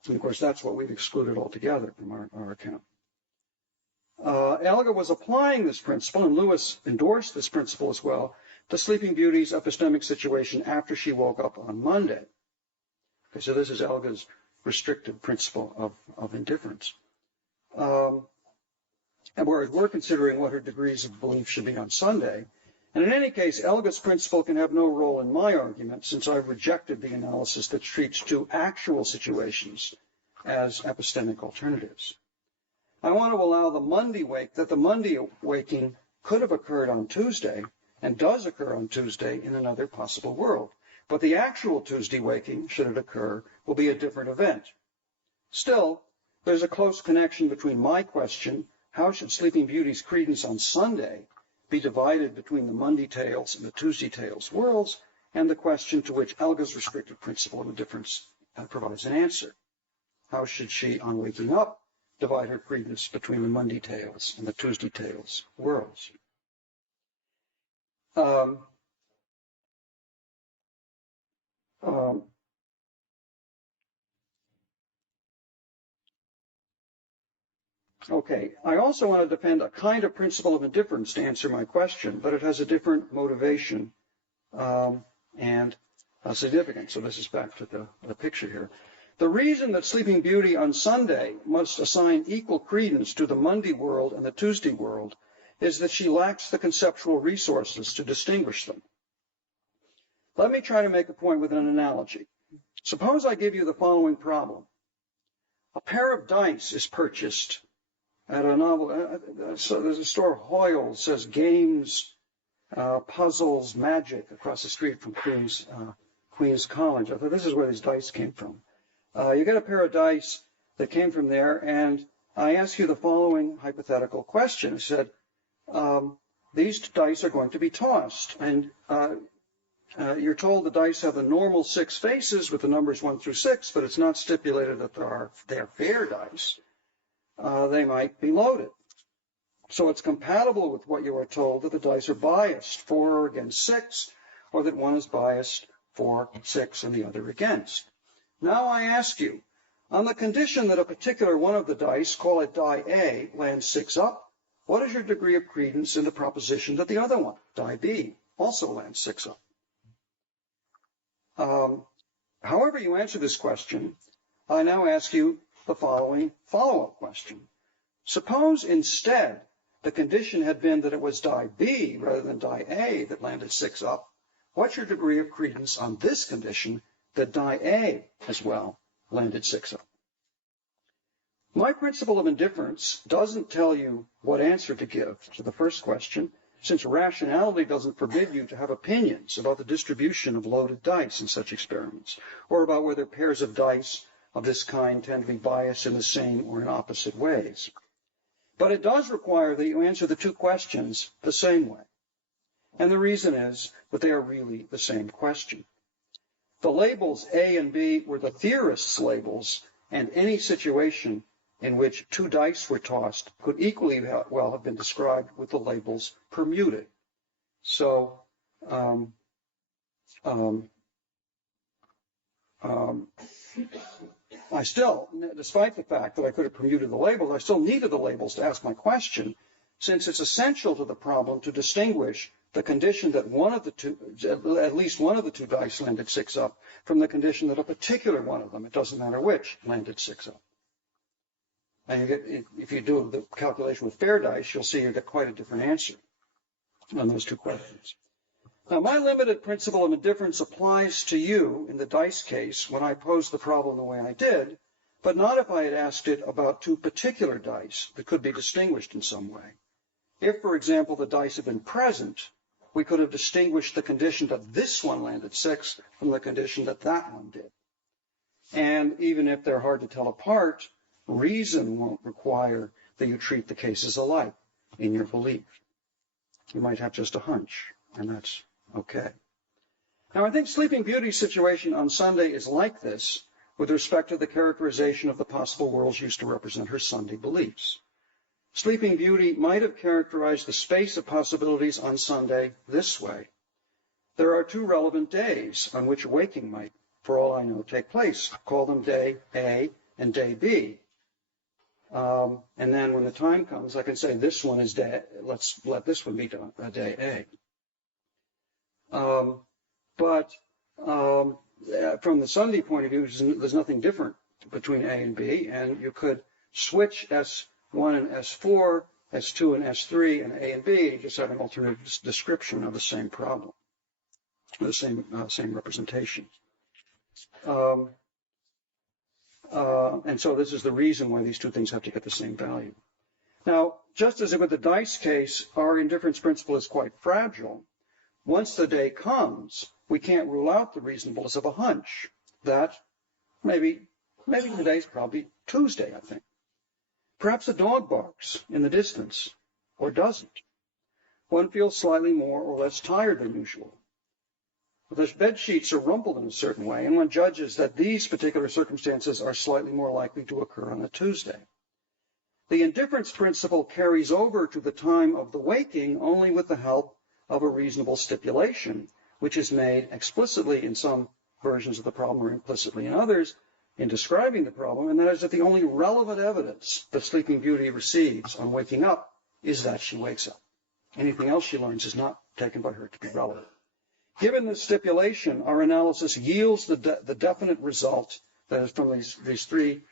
And of course, that's what we've excluded altogether from our account. Elga was applying this principle, and Lewis endorsed this principle as well, to Sleeping Beauty's epistemic situation after she woke up on Monday. Okay, so this is Elga's restrictive principle of indifference. And whereas we're considering what her degrees of belief should be on Sunday. And in any case, Elga's principle can have no role in my argument, since I've rejected the analysis that treats two actual situations as epistemic alternatives. I want to allow the Monday waking could have occurred on Tuesday, and does occur on Tuesday in another possible world. But the actual Tuesday waking, should it occur, will be a different event. Still, there's a close connection between my question, how should Sleeping Beauty's credence on Sunday be divided between the Monday tales and the Tuesday tales worlds, and the question to which Elga's restrictive principle of indifference provides an answer. How should she, on waking up, divide her credence between the Monday tales and the Tuesday tales worlds? Okay, I also want to defend a kind of principle of indifference to answer my question, but it has a different motivation and significance. So this is back to the picture here. The reason that Sleeping Beauty on Sunday must assign equal credence to the Monday world and the Tuesday world is that she lacks the conceptual resources to distinguish them. Let me try to make a point with an analogy. Suppose I give you the following problem. A pair of dice is purchased at a novel, so there's a store, Hoyle, says games, puzzles, magic, across the street from Queens College. I thought this is where these dice came from. You get a pair of dice that came from there, and I ask you the following hypothetical question. I said, these dice are going to be tossed, and you're told the dice have the normal 6 faces with the numbers 1 through 6, but it's not stipulated that they're fair dice. They might be loaded. So it's compatible with what you are told that the dice are biased, 4 against 6, or that one is biased for 6 and the other against. Now I ask you, on the condition that a particular one of the dice, call it die A, lands 6 up, what is your degree of credence in the proposition that the other one, die B, also lands 6 up? However you answer this question, I now ask you the following follow-up question. Suppose instead the condition had been that it was die B rather than die A that landed 6 up. What's your degree of credence on this condition that die A as well landed 6 up? My principle of indifference doesn't tell you what answer to give to the first question, since rationality doesn't forbid you to have opinions about the distribution of loaded dice in such experiments, or about whether pairs of dice of this kind tend to be biased in the same or in opposite ways. But it does require that you answer the two questions the same way. And the reason is that they are really the same question. The labels A and B were the theorist's labels, and any situation in which 2 dice were tossed could equally well have been described with the labels permuted. So, I still, despite the fact that I could have permuted the labels, I still needed the labels to ask my question, since it's essential to the problem to distinguish the condition that one of the two, at least one of the 2 dice landed 6 up, from the condition that a particular one of them, it doesn't matter which, landed 6 up. And you get, if you do the calculation with fair dice, you'll see you get quite a different answer on those 2 questions. Now, my limited principle of indifference applies to you in the dice case when I posed the problem the way I did, but not if I had asked it about 2 particular dice that could be distinguished in some way. If, for example, the dice had been present, we could have distinguished the condition that this one landed 6 from the condition that that one did. And even if they're hard to tell apart, reason won't require that you treat the cases alike in your belief. You might have just a hunch, and that's okay. Now, I think Sleeping Beauty's situation on Sunday is like this with respect to the characterization of the possible worlds used to represent her Sunday beliefs. Sleeping Beauty might have characterized the space of possibilities on Sunday this way. There are two relevant days on which waking might, for all I know, take place. Call them day A and day B. And then when the time comes, I can say this one is day, let's let this one be day A. But from the Sunday point of view, there's nothing different between A and B, and you could switch S1 and S4, S2 and S3, and A and B, and you just have an alternative description of the same problem, the same representation. And so this is the reason why these two things have to get the same value. Now, just as with the dice case, our indifference principle is quite fragile. Once the day comes, we can't rule out the reasonableness of a hunch that maybe today's probably Tuesday, I think. Perhaps a dog barks in the distance, or doesn't. One feels slightly more or less tired than usual. The bed sheets are rumpled in a certain way, and one judges that these particular circumstances are slightly more likely to occur on a Tuesday. The indifference principle carries over to the time of the waking only with the help of a reasonable stipulation, which is made explicitly in some versions of the problem or implicitly in others in describing the problem, and that is that the only relevant evidence that Sleeping Beauty receives on waking up is that she wakes up. Anything else she learns is not taken by her to be relevant. Given this stipulation, our analysis yields the definite result that is from these three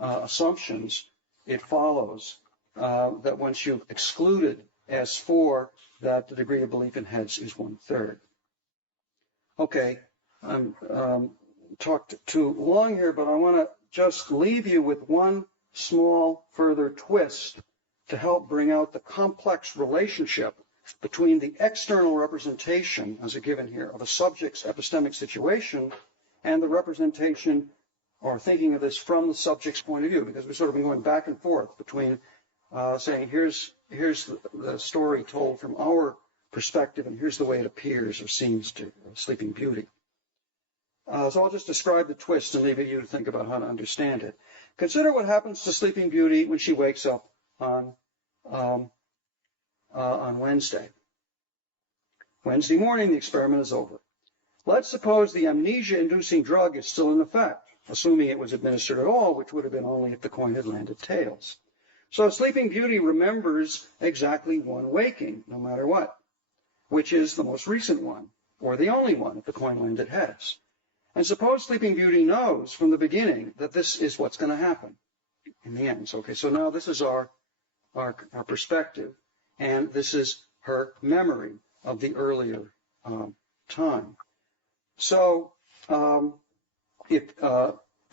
assumptions. It follows that once you've excluded S4, that the degree of belief in heads is 1/3. Okay, I'm talked too long here, but I want to just leave you with one small further twist to help bring out the complex relationship between the external representation, as a given here, of a subject's epistemic situation and the representation, or thinking of this from the subject's point of view, because we've sort of been going back and forth between saying here's the story told from our perspective, and here's the way it appears or seems to Sleeping Beauty. So I'll just describe the twist and leave it you to think about how to understand it. Consider what happens to Sleeping Beauty when she wakes up on Wednesday. Wednesday morning, the experiment is over. Let's suppose the amnesia-inducing drug is still in effect, assuming it was administered at all, which would have been only if the coin had landed tails. So Sleeping Beauty remembers exactly one waking, no matter what, which is the most recent one, or the only one if the coin landed heads. And suppose Sleeping Beauty knows from the beginning that this is what's going to happen in the end. So, okay, so now this is our perspective, and this is her memory of the earlier time. So if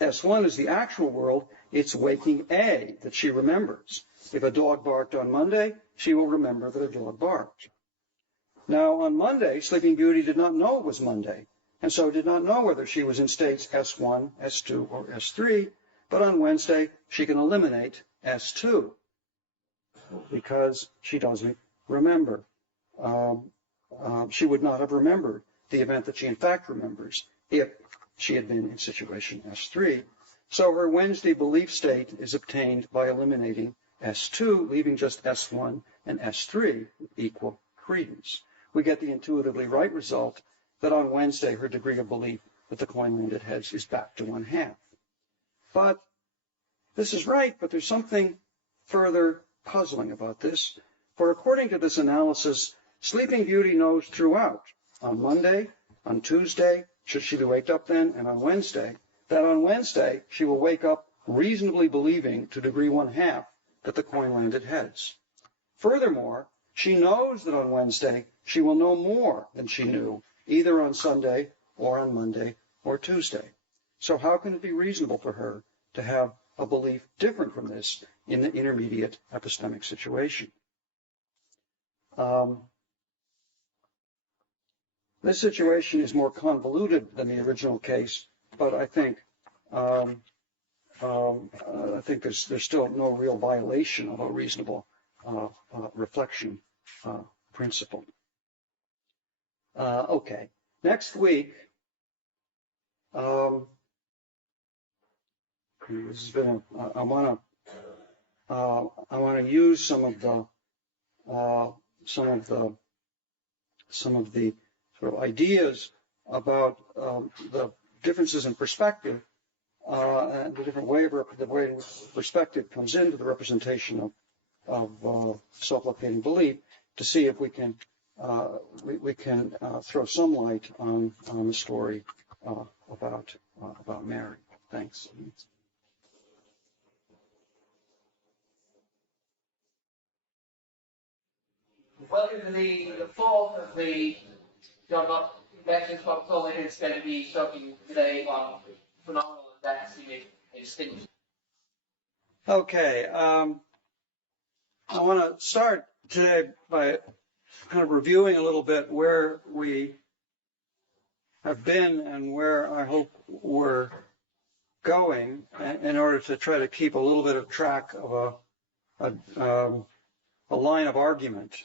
S1 is the actual world, it's waking A that she remembers. If a dog barked on Monday, she will remember that a dog barked. Now, on Monday, Sleeping Beauty did not know it was Monday, and so did not know whether she was in states S1, S2, or S3, but on Wednesday, she can eliminate S2 because she doesn't remember. She would not have remembered the event that she in fact remembers if she had been in situation S3. So her Wednesday belief state is obtained by eliminating S2, leaving just S1 and S3 with equal credence. We get the intuitively right result that on Wednesday her degree of belief that the coin landed heads is back to 1/2. But this is right, but there's something further puzzling about this. For according to this analysis, Sleeping Beauty knows throughout, on Monday, on Tuesday, should she be waked up then, and on Wednesday, that on Wednesday she will wake up reasonably believing to degree 1/2 that the coin landed heads. Furthermore, she knows that on Wednesday she will know more than she knew, either on Sunday or on Monday or Tuesday. So how can it be reasonable for her to have a belief different from this in the intermediate epistemic situation? This situation is more convoluted than the original case, but I think I think there's still no real violation of a reasonable reflection principle. Okay, next week, this has been I want to use some of the sort of ideas about the differences in perspective and the different way the way in which perspective comes into the representation of self-locating belief, to see if we can throw some light on the story about Mary. Thanks. Welcome to the fourth of the John Locke Lectures. Bob Colin is going to be talking today on phenomenal and epistemic indistinguishability. Okay, I want to start today by kind of reviewing a little bit where we have been and where I hope we're going, in order to try to keep a little bit of track of a line of argument,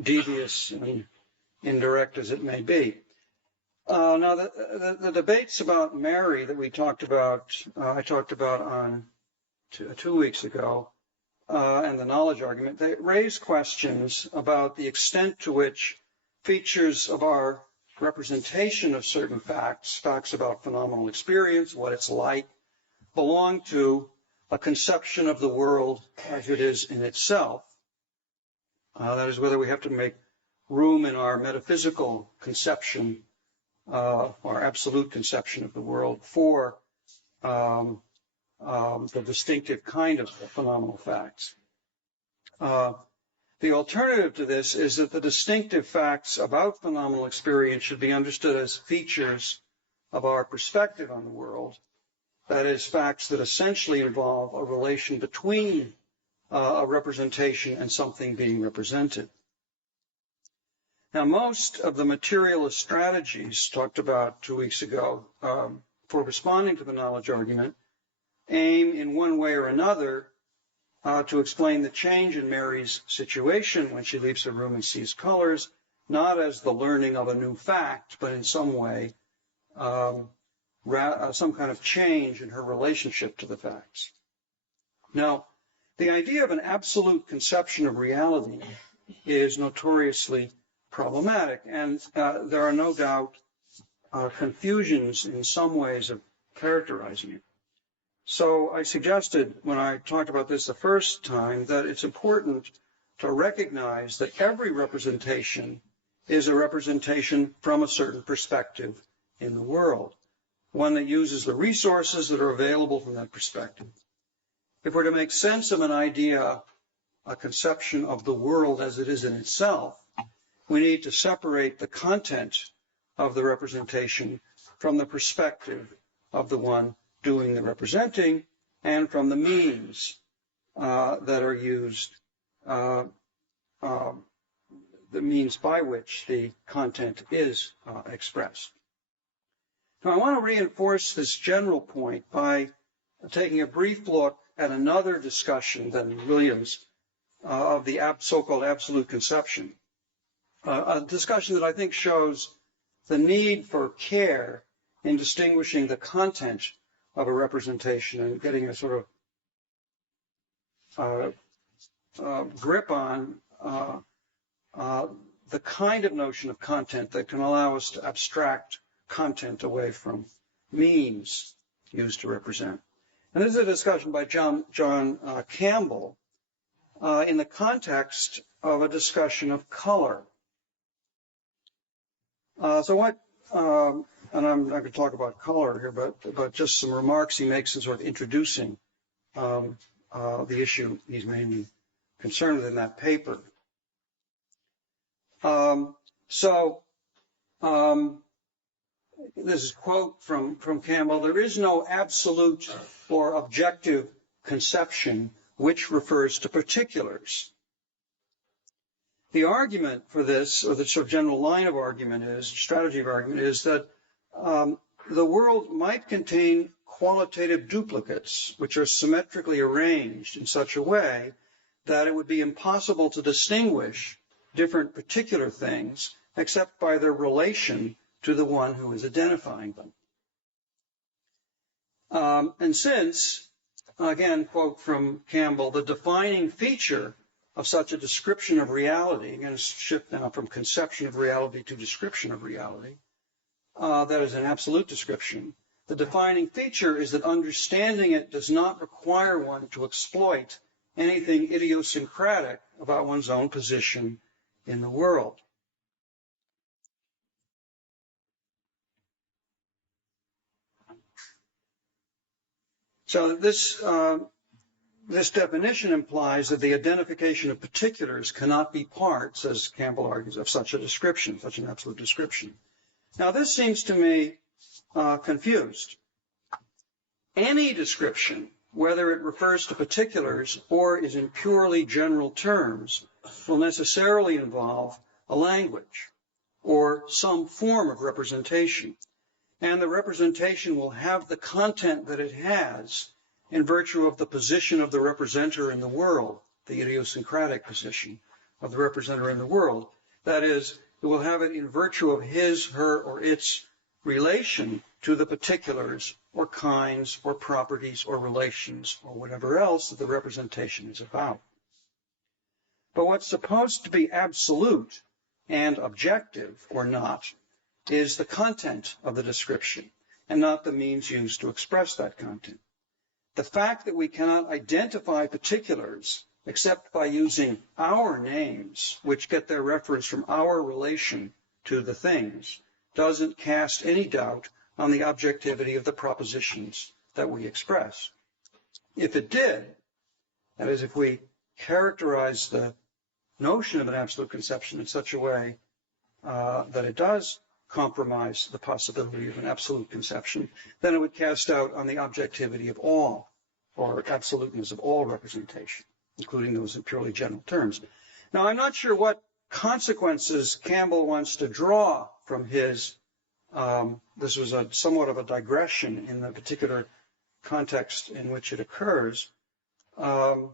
devious and indirect as it may be. Now, the debates about Mary that we talked about, I talked about on 2 weeks ago, and the knowledge argument, they raise questions about the extent to which features of our representation of certain facts about phenomenal experience, what it's like, belong to a conception of the world as it is in itself. That is, whether we have to make room in our metaphysical conception, our absolute conception of the world, for the distinctive kind of phenomenal facts. The alternative to this is that the distinctive facts about phenomenal experience should be understood as features of our perspective on the world. That is, facts that essentially involve a relation between a representation and something being represented. Now, most of the materialist strategies talked about 2 weeks ago for responding to the knowledge argument aim in one way or another to explain the change in Mary's situation when she leaves the room and sees colors, not as the learning of a new fact, but in some way, some kind of change in her relationship to the facts. Now, the idea of an absolute conception of reality is notoriously problematic, and there are no doubt confusions in some ways of characterizing it. So I suggested, when I talked about this the first time, that it's important to recognize that every representation is a representation from a certain perspective in the world, one that uses the resources that are available from that perspective. If we're to make sense of an idea, a conception of the world as it is in itself, we need to separate the content of the representation from the perspective of the one doing the representing, and from the means that are used, the means by which the content is expressed. Now, I want to reinforce this general point by taking a brief look at another discussion than Williams of the so-called absolute conception, a discussion that I think shows the need for care in distinguishing the content of a representation and getting a sort of grip on the kind of notion of content that can allow us to abstract content away from means used to represent. And this is a discussion by John Campbell in the context of a discussion of color. So what and I'm not going to talk about color here, but just some remarks he makes in sort of introducing the issue he's mainly concerned with in that paper. This is a quote from Campbell: "There is no absolute or objective conception which refers to particulars." The argument for this, or the sort of general line of argument is, strategy of argument is that the world might contain qualitative duplicates, which are symmetrically arranged in such a way that it would be impossible to distinguish different particular things except by their relation to the one who is identifying them. And since, again, quote from Campbell, the defining feature of such a description of reality, again, shift now from conception of reality to description of reality, that is an absolute description. The defining feature is that understanding it does not require one to exploit anything idiosyncratic about one's own position in the world. So this definition implies that the identification of particulars cannot be part, says Campbell argues, of such a description, such an absolute description. Now this seems to me confused. Any description, whether it refers to particulars or is in purely general terms, will necessarily involve a language or some form of representation. And the representation will have the content that it has in virtue of the position of the representer in the world, the idiosyncratic position of the representer in the world. That is, it will have it in virtue of his, her, or its relation to the particulars or kinds or properties or relations or whatever else that the representation is about. But what's supposed to be absolute and objective or not is the content of the description and not the means used to express that content. The fact that we cannot identify particulars except by using our names, which get their reference from our relation to the things, doesn't cast any doubt on the objectivity of the propositions that we express. If it did, that is, if we characterize the notion of an absolute conception in such a way that it does compromise the possibility of an absolute conception, then it would cast doubt on the objectivity of all, or absoluteness of all representation, including those in purely general terms. Now, I'm not sure what consequences Campbell wants to draw from his, this was somewhat of a digression in the particular context in which it occurs. So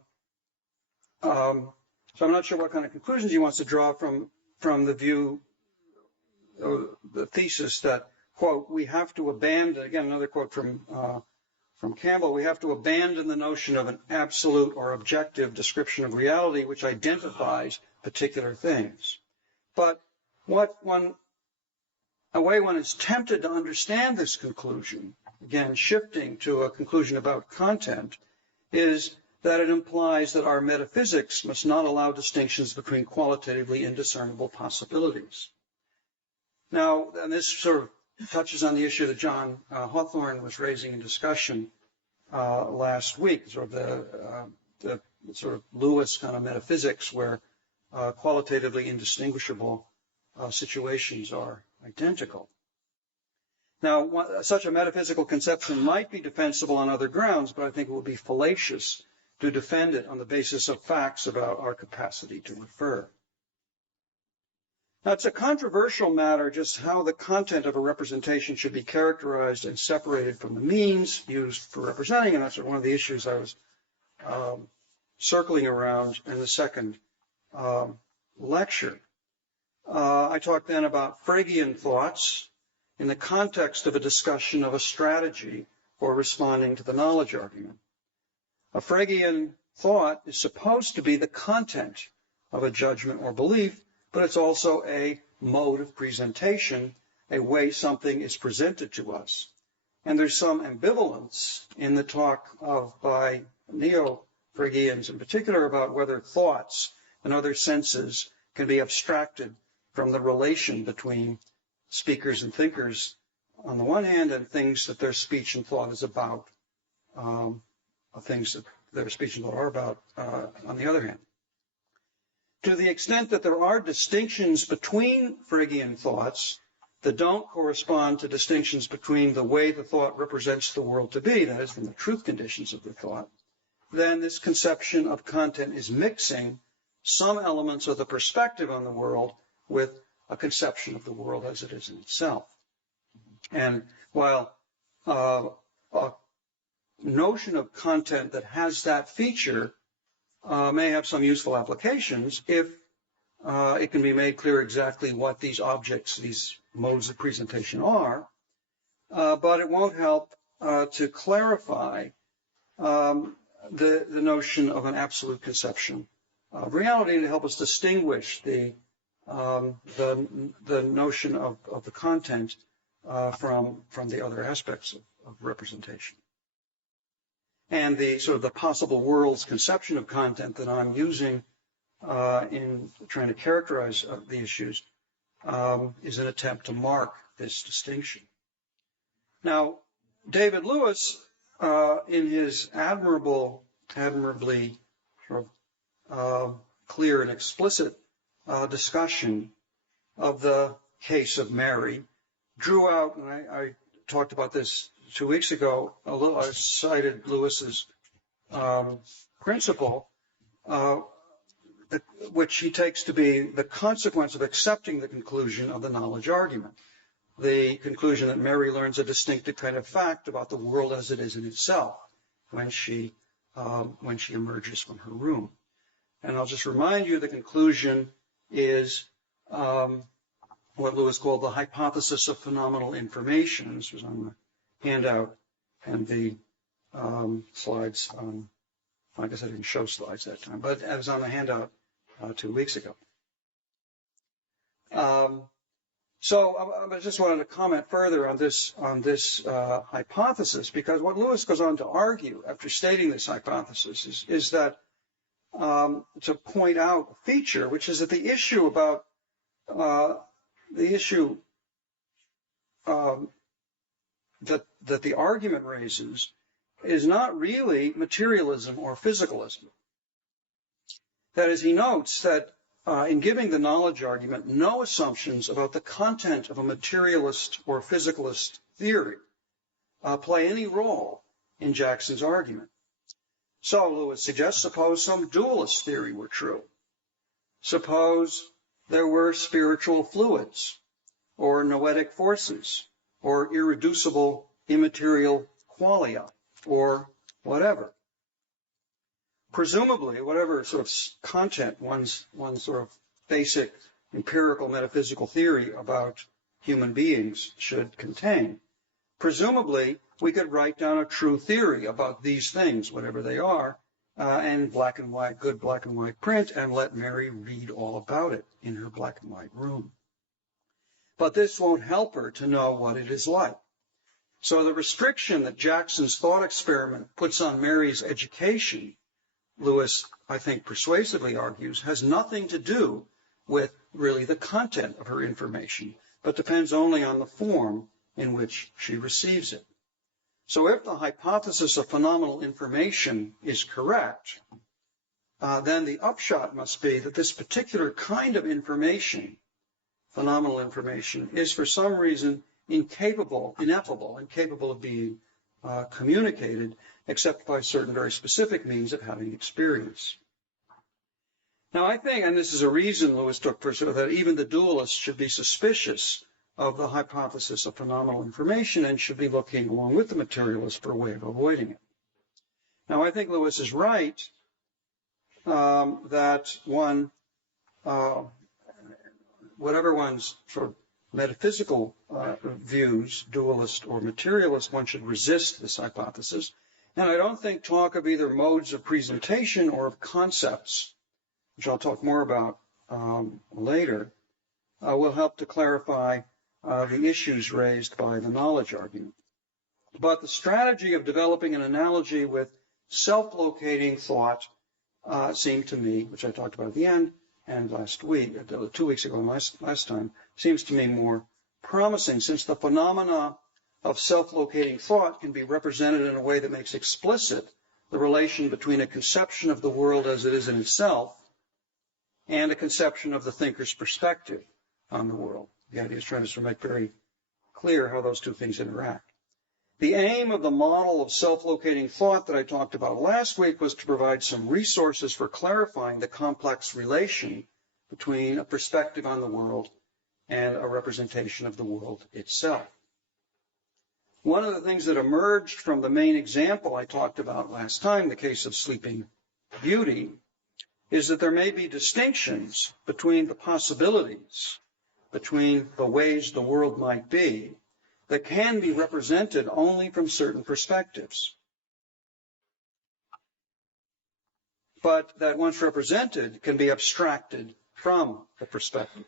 I'm not sure what kind of conclusions he wants to draw from the view, the thesis that, quote, we have to abandon, again, another quote from Campbell, we have to abandon the notion of an absolute or objective description of reality which identifies particular things. But a way one is tempted to understand this conclusion, again, shifting to a conclusion about content, is that it implies that our metaphysics must not allow distinctions between qualitatively indiscernible possibilities. Now, and this sort of touches on the issue that John Hawthorne was raising in discussion last week, sort of the sort of Lewis kind of metaphysics where qualitatively indistinguishable situations are identical. Now, such a metaphysical conception might be defensible on other grounds, but I think it would be fallacious to defend it on the basis of facts about our capacity to refer. Now, it's a controversial matter just how the content of a representation should be characterized and separated from the means used for representing, and that's one of the issues I was circling around in the second lecture. I talked then about Fregean thoughts in the context of a discussion of a strategy for responding to the knowledge argument. A Fregean thought is supposed to be the content of a judgment or belief, but it's also a mode of presentation, a way something is presented to us. And there's some ambivalence in the talk by neo-Fregeans in particular about whether thoughts and other senses can be abstracted from the relation between speakers and thinkers on the one hand and things that their speech and thought is about, things that their speech and thought are about on the other hand. To the extent that there are distinctions between Fregean thoughts that don't correspond to distinctions between the way the thought represents the world to be, that is, from the truth conditions of the thought, then this conception of content is mixing some elements of the perspective on the world with a conception of the world as it is in itself. And while a notion of content that has that feature may have some useful applications if it can be made clear exactly what these objects, these modes of presentation are, but it won't help to clarify the notion of an absolute conception of reality, and to help us distinguish the notion of the content from the other aspects of representation. And the sort of the possible world's conception of content that I'm using in trying to characterize the issues is an attempt to mark this distinction. Now, David Lewis, in his admirably sort of clear and explicit discussion of the case of Mary, drew out, and I talked about this 2 weeks ago, I cited Lewis's principle, which he takes to be the consequence of accepting the conclusion of the knowledge argument. The conclusion that Mary learns a distinctive kind of fact about the world as it is in itself when she emerges from her room. And I'll just remind you the conclusion is what Lewis called the hypothesis of phenomenal information. This was on the handout and the slides. I guess I didn't show slides that time, but it was on the handout 2 weeks ago. So I just wanted to comment further on this hypothesis, because what Lewis goes on to argue after stating this hypothesis is that to point out a feature, which is that the issue about that the argument raises is not really materialism or physicalism. That is, he notes that in giving the knowledge argument, no assumptions about the content of a materialist or physicalist theory play any role in Jackson's argument. So Lewis suggests, suppose some dualist theory were true. Suppose there were spiritual fluids, or noetic forces, or irreducible immaterial qualia, or whatever. Presumably, whatever sort of content one's sort of basic empirical metaphysical theory about human beings should contain, presumably we could write down a true theory about these things, whatever they are, and black and white, good black and white print, and let Mary read all about it in her black and white room. But this won't help her to know what it is like. So the restriction that Jackson's thought experiment puts on Mary's education, Lewis, I think, persuasively argues, has nothing to do with really the content of her information, but depends only on the form in which she receives it. So if the hypothesis of phenomenal information is correct, then the upshot must be that this particular kind of information, phenomenal information, is for some reason ineffable of being communicated, except by certain very specific means of having experience. Now I think, and this is a reason Lewis took for sure, that even the dualists should be suspicious of the hypothesis of phenomenal information and should be looking, along with the materialists, for a way of avoiding it. Now I think Lewis is right that one, whatever one's sort of metaphysical views, dualist or materialist, one should resist this hypothesis. And I don't think talk of either modes of presentation or of concepts, which I'll talk more about later, will help to clarify the issues raised by the knowledge argument. But the strategy of developing an analogy with self-locating thought seemed to me, which I talked about at the end and last week, 2 weeks ago and last time, seems to me more promising, since the phenomena of self-locating thought can be represented in a way that makes explicit the relation between a conception of the world as it is in itself and a conception of the thinker's perspective on the world. The idea is trying to sort of make very clear how those two things interact. The aim of the model of self-locating thought that I talked about last week was to provide some resources for clarifying the complex relation between a perspective on the world and a representation of the world itself. One of the things that emerged from the main example I talked about last time, the case of Sleeping Beauty, is that there may be distinctions between the possibilities, between the ways the world might be, that can be represented only from certain perspectives. But that once represented can be abstracted from the perspective.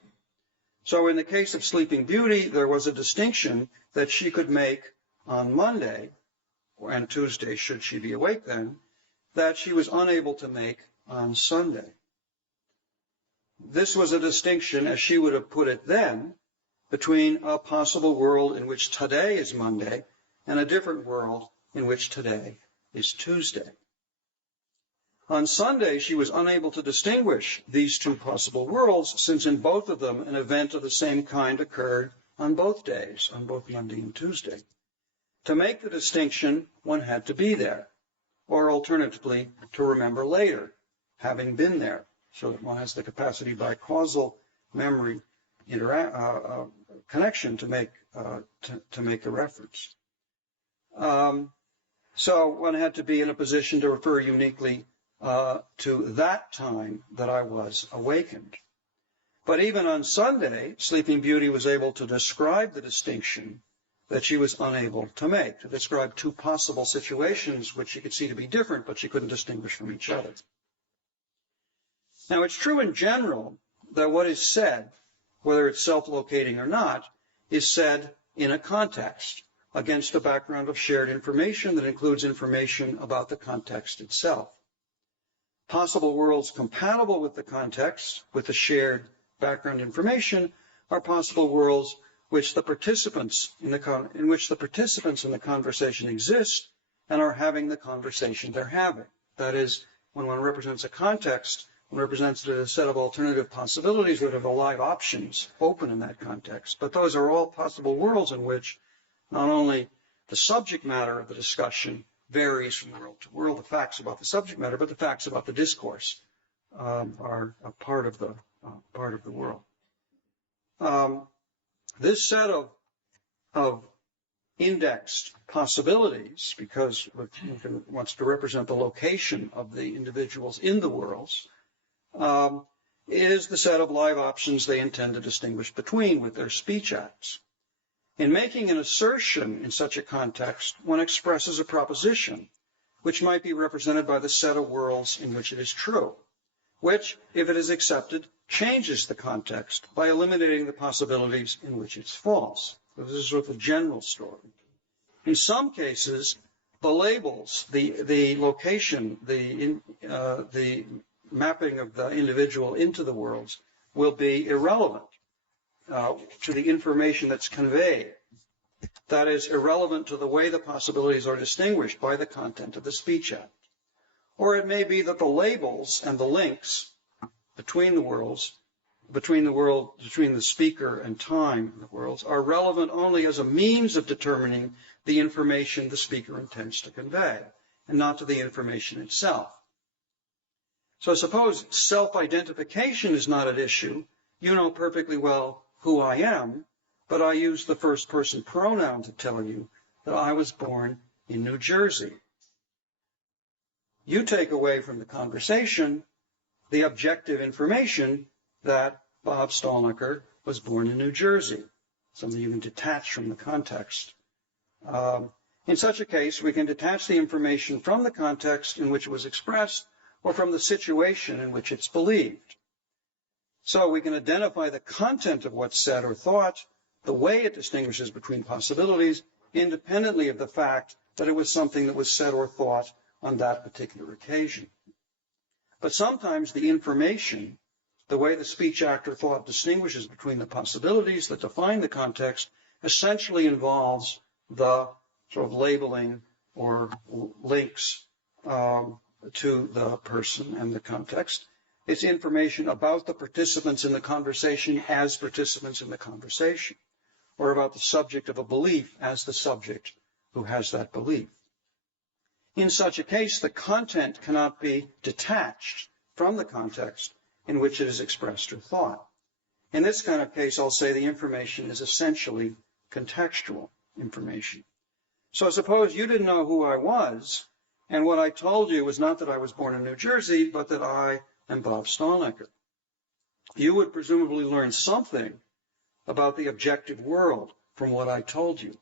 So in the case of Sleeping Beauty, there was a distinction that she could make on Monday, and Tuesday, should she be awake then, that she was unable to make on Sunday. This was a distinction, as she would have put it then, between a possible world in which today is Monday and a different world in which today is Tuesday. On Sunday, she was unable to distinguish these two possible worlds, since in both of them an event of the same kind occurred on both days, on both Monday and Tuesday. To make the distinction, one had to be there, or alternatively, to remember later, having been there, so that one has the capacity by causal memory connection to make a reference. So one had to be in a position to refer uniquely to that time that I was awakened. But even on Sunday, Sleeping Beauty was able to describe the distinction that she was unable to make, to describe two possible situations which she could see to be different, but she couldn't distinguish from each other. Now, it's true in general that what is said, whether it's self-locating or not, is said in a context, against a background of shared information that includes information about the context itself. Possible worlds compatible with the context, with the shared background information, are possible worlds which the participants in which the participants in the conversation exist and are having the conversation they're having. That is, when one represents a context, one represents it as a set of alternative possibilities that have live options open in that context. But those are all possible worlds in which not only the subject matter of the discussion varies from world to world, the facts about the subject matter, but the facts about the discourse are a part of the world. This set of indexed possibilities, because it wants to represent the location of the individuals in the worlds, is the set of live options they intend to distinguish between with their speech acts. In making an assertion in such a context, one expresses a proposition, which might be represented by the set of worlds in which it is true, which, if it is accepted, changes the context by eliminating the possibilities in which it's false. So this is sort of the general story. In some cases, the labels, the location, the mapping of the individual into the worlds will be irrelevant to the information that's conveyed. That is, irrelevant to the way the possibilities are distinguished by the content of the speech act. Or it may be that the labels and the links between the worlds, between the speaker and time in the worlds, are relevant only as a means of determining the information the speaker intends to convey, and not to the information itself. So suppose self-identification is not at issue. You know perfectly well who I am, but I use the first-person pronoun to tell you that I was born in New Jersey. You take away from the conversation the objective information that Bob Stalnaker was born in New Jersey, something you can detach from the context. In such a case, we can detach the information from the context in which it was expressed or from the situation in which it's believed. So we can identify the content of what's said or thought, the way it distinguishes between possibilities, independently of the fact that it was something that was said or thought on that particular occasion. But sometimes the information, the way the speech act or thought distinguishes between the possibilities that define the context, essentially involves the sort of labeling or links to the person and the context. It's information about the participants in the conversation as participants in the conversation, or about the subject of a belief as the subject who has that belief. In such a case, the content cannot be detached from the context in which it is expressed or thought. In this kind of case, I'll say the information is essentially contextual information. So suppose you didn't know who I was, and what I told you was not that I was born in New Jersey, but that I am Bob Stalnaker. You would presumably learn something about the objective world from what I told you,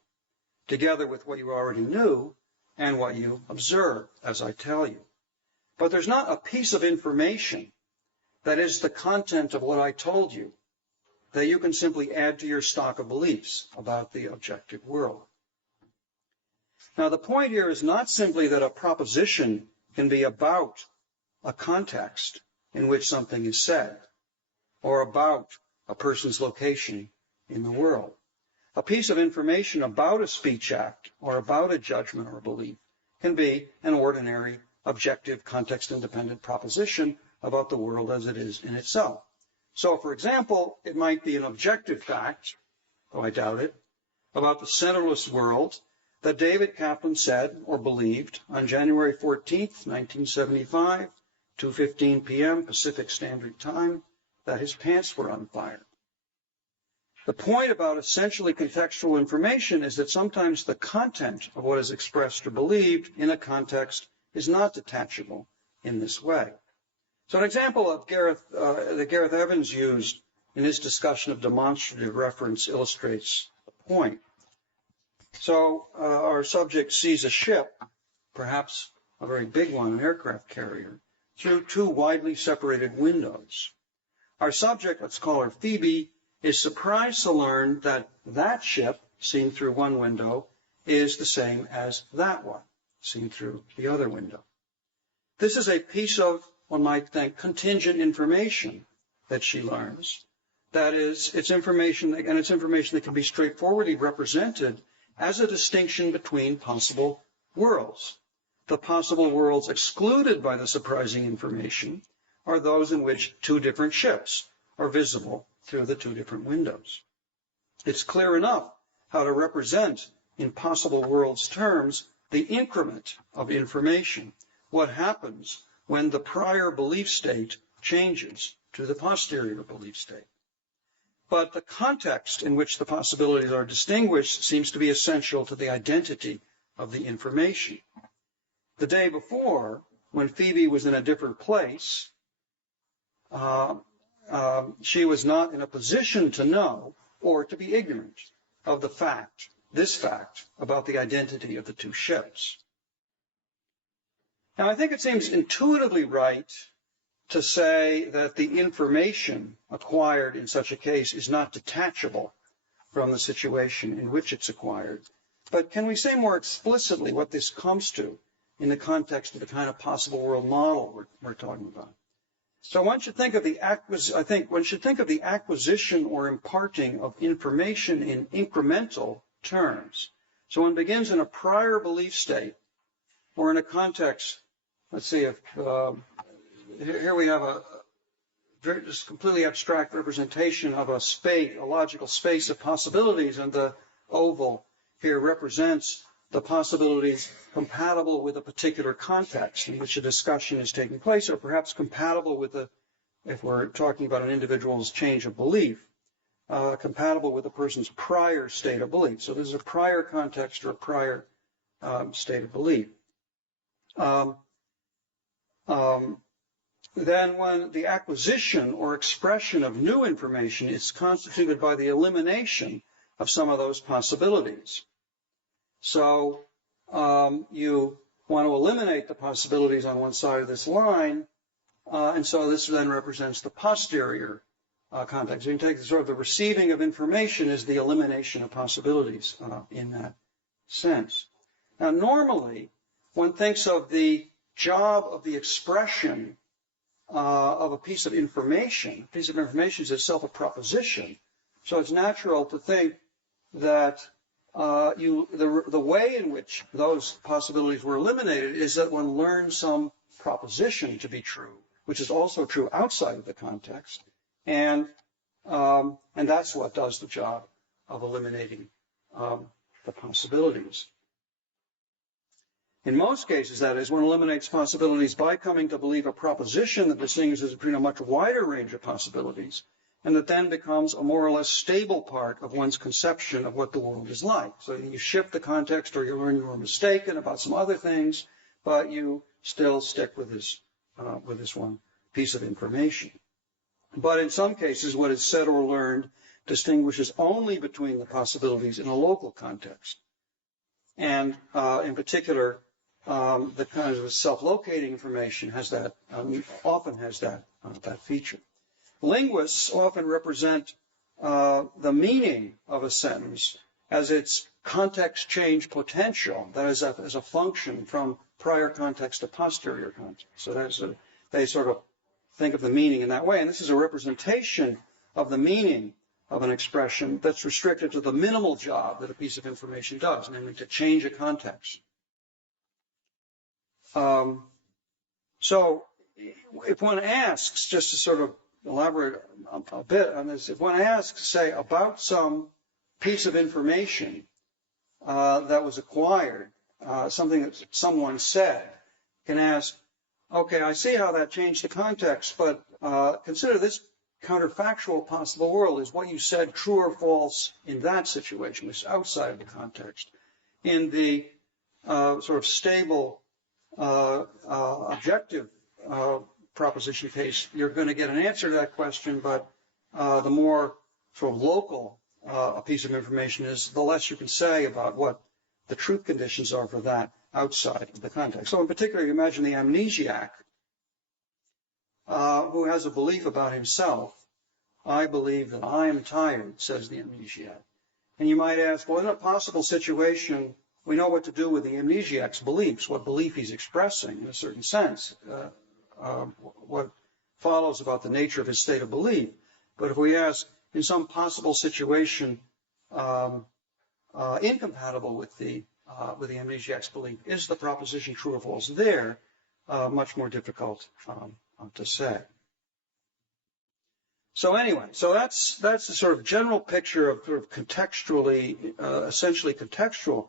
together with what you already knew and what you observed as I tell you. But there's not a piece of information that is the content of what I told you that you can simply add to your stock of beliefs about the objective world. Now, the point here is not simply that a proposition can be about a context in which something is said, or about a person's location in the world. A piece of information about a speech act or about a judgment or belief can be an ordinary, objective, context-independent proposition about the world as it is in itself. So, for example, it might be an objective fact, though I doubt it, about the centerless world that David Kaplan said or believed on January 14th, 1975, 2:15 p.m. Pacific Standard Time, that his pants were on fire. The point about essentially contextual information is that sometimes the content of what is expressed or believed in a context is not detachable in this way. So an example of that Gareth Evans used in his discussion of demonstrative reference illustrates the point. So our subject sees a ship, perhaps a very big one, an aircraft carrier, through two widely separated windows. Our subject, let's call her Phoebe, is surprised to learn that that ship, seen through one window, is the same as that one, seen through the other window. This is a piece of, one might think, contingent information that she learns. That is, it's information that can be straightforwardly represented as a distinction between possible worlds. The possible worlds excluded by the surprising information are those in which two different ships are visible through the two different windows. It's clear enough how to represent in possible worlds terms the increment of information, what happens when the prior belief state changes to the posterior belief state. But the context in which the possibilities are distinguished seems to be essential to the identity of the information. The day before, when Phoebe was in a different place, she was not in a position to know or to be ignorant of the fact, this fact, about the identity of the two ships. Now, I think it seems intuitively right to say that the information acquired in such a case is not detachable from the situation in which it's acquired. But can we say more explicitly what this comes to in the context of the kind of possible world model we're talking about? So one should think of the acquisition or imparting of information in incremental terms. So one begins in a prior belief state or in a context. Let's see if here we have a very just completely abstract representation of a space, a logical space of possibilities, and the oval here represents the possibilities compatible with a particular context in which a discussion is taking place, or perhaps compatible with if we're talking about an individual's change of belief, compatible with a person's prior state of belief. So this is a prior context or a prior state of belief. Then when the acquisition or expression of new information is constituted by the elimination of some of those possibilities. So you want to eliminate the possibilities on one side of this line, and so this then represents the posterior context. You can take sort of the receiving of information as the elimination of possibilities in that sense. Now, normally, one thinks of the job of the expression of a piece of information. A piece of information is itself a proposition. So it's natural to think that the way in which those possibilities were eliminated is that one learns some proposition to be true, which is also true outside of the context, and that's what does the job of eliminating the possibilities. In most cases, that is, one eliminates possibilities by coming to believe a proposition that distinguishes between a much wider range of possibilities and that then becomes a more or less stable part of one's conception of what the world is like. So you shift the context, or you learn you were mistaken about some other things, but you still stick with this one piece of information. But in some cases, what is said or learned distinguishes only between the possibilities in a local context. And in particular, the kind of self-locating information has that, often has that feature. Linguists often represent the meaning of a sentence as its context change potential, that is, as a function from prior context to posterior context. So they sort of think of the meaning in that way. And this is a representation of the meaning of an expression that's restricted to the minimal job that a piece of information does, namely to change a context. So if one asks, just to sort of elaborate a bit on this, if one asks, say, about some piece of information that was acquired, something that someone said, can ask, okay, I see how that changed the context, but consider this counterfactual possible world. Is what you said true or false in that situation, which is outside of the context? In the sort of stable, objective proposition case, you're going to get an answer to that question, but the more sort of local a piece of information is, the less you can say about what the truth conditions are for that outside of the context. So in particular, you imagine the amnesiac who has a belief about himself. I believe that I am tired, says the amnesiac. And you might ask, well, in a possible situation, we know what to do with the amnesiac's beliefs, what belief he's expressing in a certain sense, what follows about the nature of his state of belief. But if we ask, in some possible situation incompatible with the amnesiac's belief, is the proposition true or false there? Much more difficult to say. So anyway, so that's the sort of general picture of sort of contextually, essentially contextual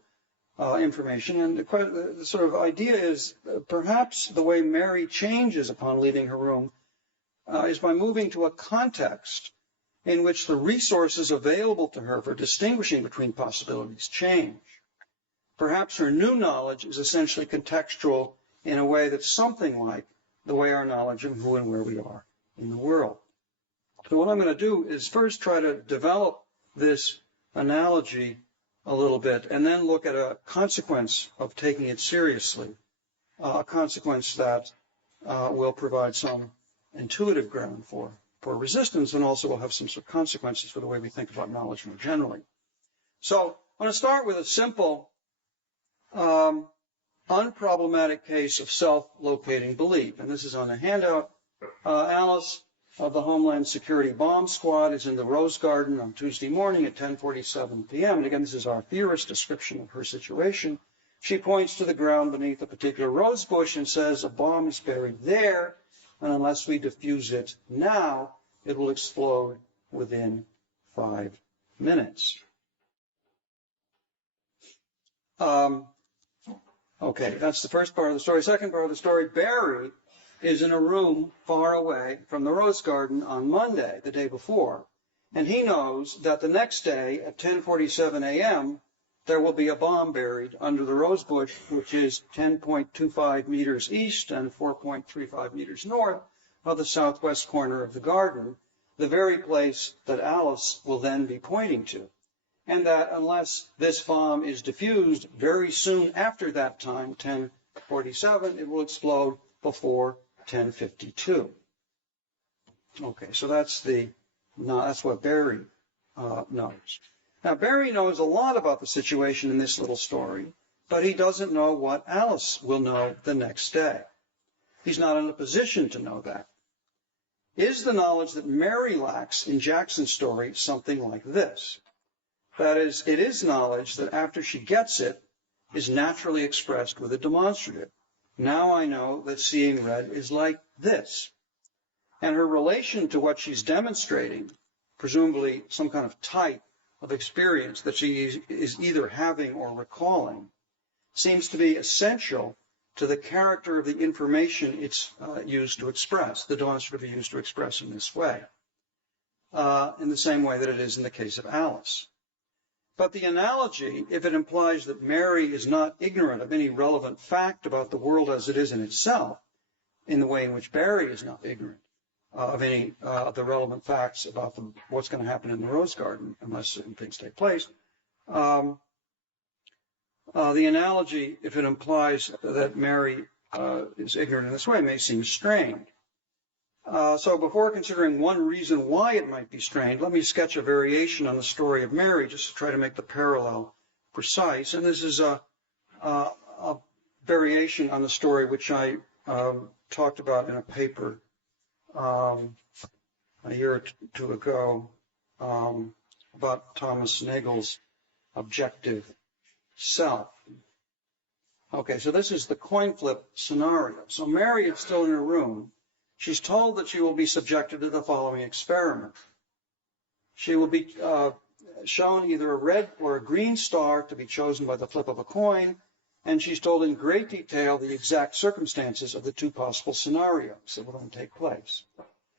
information. And the sort of idea is perhaps the way Mary changes upon leaving her room is by moving to a context in which the resources available to her for distinguishing between possibilities change. Perhaps her new knowledge is essentially contextual in a way that's something like the way our knowledge of who and where we are in the world. So what I'm going to do is first try to develop this analogy a little bit and then look at a consequence of taking it seriously, a consequence that will provide some intuitive ground for resistance, and also will have some sort of consequences for the way we think about knowledge more generally. So I'm going to start with a simple, unproblematic case of self-locating belief. And this is on the handout. Alice of the Homeland Security Bomb Squad is in the Rose Garden on Tuesday morning at 10:47 p.m. And again, this is our theorist description of her situation. She points to the ground beneath a particular rose bush and says, a bomb is buried there, and unless we defuse it now, it will explode within 5 minutes. Okay, that's the first part of the story. Second part of the story, Barry is in a room far away from the Rose Garden on Monday, the day before, and he knows that the next day at 10:47 a.m., there will be a bomb buried under the rose bush, which is 10.25 meters east and 4.35 meters north of the southwest corner of the garden, the very place that Alice will then be pointing to. And that unless this bomb is diffused very soon after that time, 10:47, it will explode before 10:52. Okay, so that's what Barry knows. Now, Barry knows a lot about the situation in this little story, but he doesn't know what Alice will know the next day. He's not in a position to know that. Is the knowledge that Mary lacks in Jackson's story something like this? That is, it is knowledge that after she gets it, is naturally expressed with a demonstrative. Now I know that seeing red is like this. And her relation to what she's demonstrating, presumably some kind of type of experience that she is either having or recalling, seems to be essential to the character of the information it's used to express, the demonstrative used to express in this way. in the same way that it is in the case of Alice. But the analogy, if it implies that Mary is not ignorant of any relevant fact about the world as it is in itself, in the way in which Barry is not ignorant of any of the relevant facts about what's going to happen in the rose garden, unless certain things take place, the analogy, if it implies that Mary is ignorant in this way, may seem strained. So before considering one reason why it might be strained, let me sketch a variation on the story of Mary, just to try to make the parallel precise. And this is a variation on the story which I talked about in a paper a year or two ago about Thomas Nagel's objective self. Okay, so this is the coin flip scenario. So Mary is still in her room. She's told that she will be subjected to the following experiment. She will be shown either a red or a green star to be chosen by the flip of a coin, and she's told in great detail the exact circumstances of the two possible scenarios that will then take place.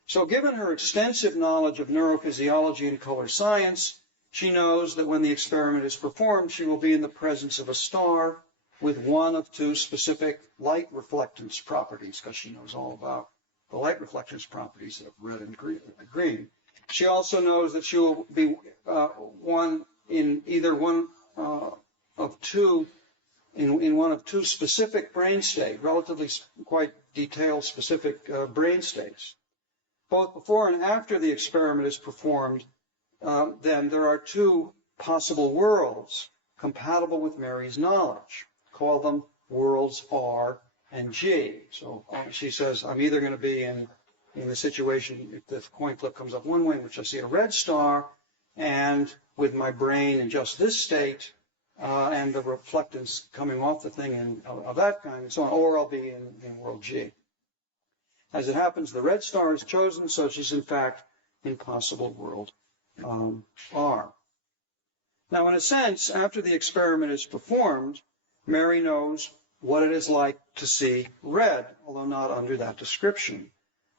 So given her extensive knowledge of neurophysiology and color science, she knows that when the experiment is performed, she will be in the presence of a star with one of two specific light reflectance properties, because she knows all about the light reflectance properties of red and green. She also knows that she will be one in either one of two, in one of two specific brain states, relatively quite detailed specific brain states. Both before and after the experiment is performed, then there are two possible worlds compatible with Mary's knowledge. Call them worlds R and G. So she says, I'm either going to be in the situation, if the coin flip comes up one way, in which I see a red star, and with my brain in just this state, and the reflectance coming off the thing of that kind, and so on, or I'll be in world G. As it happens, the red star is chosen, so she's in fact in possible world R. Now, in a sense, after the experiment is performed, Mary knows what it is like to see red, although not under that description.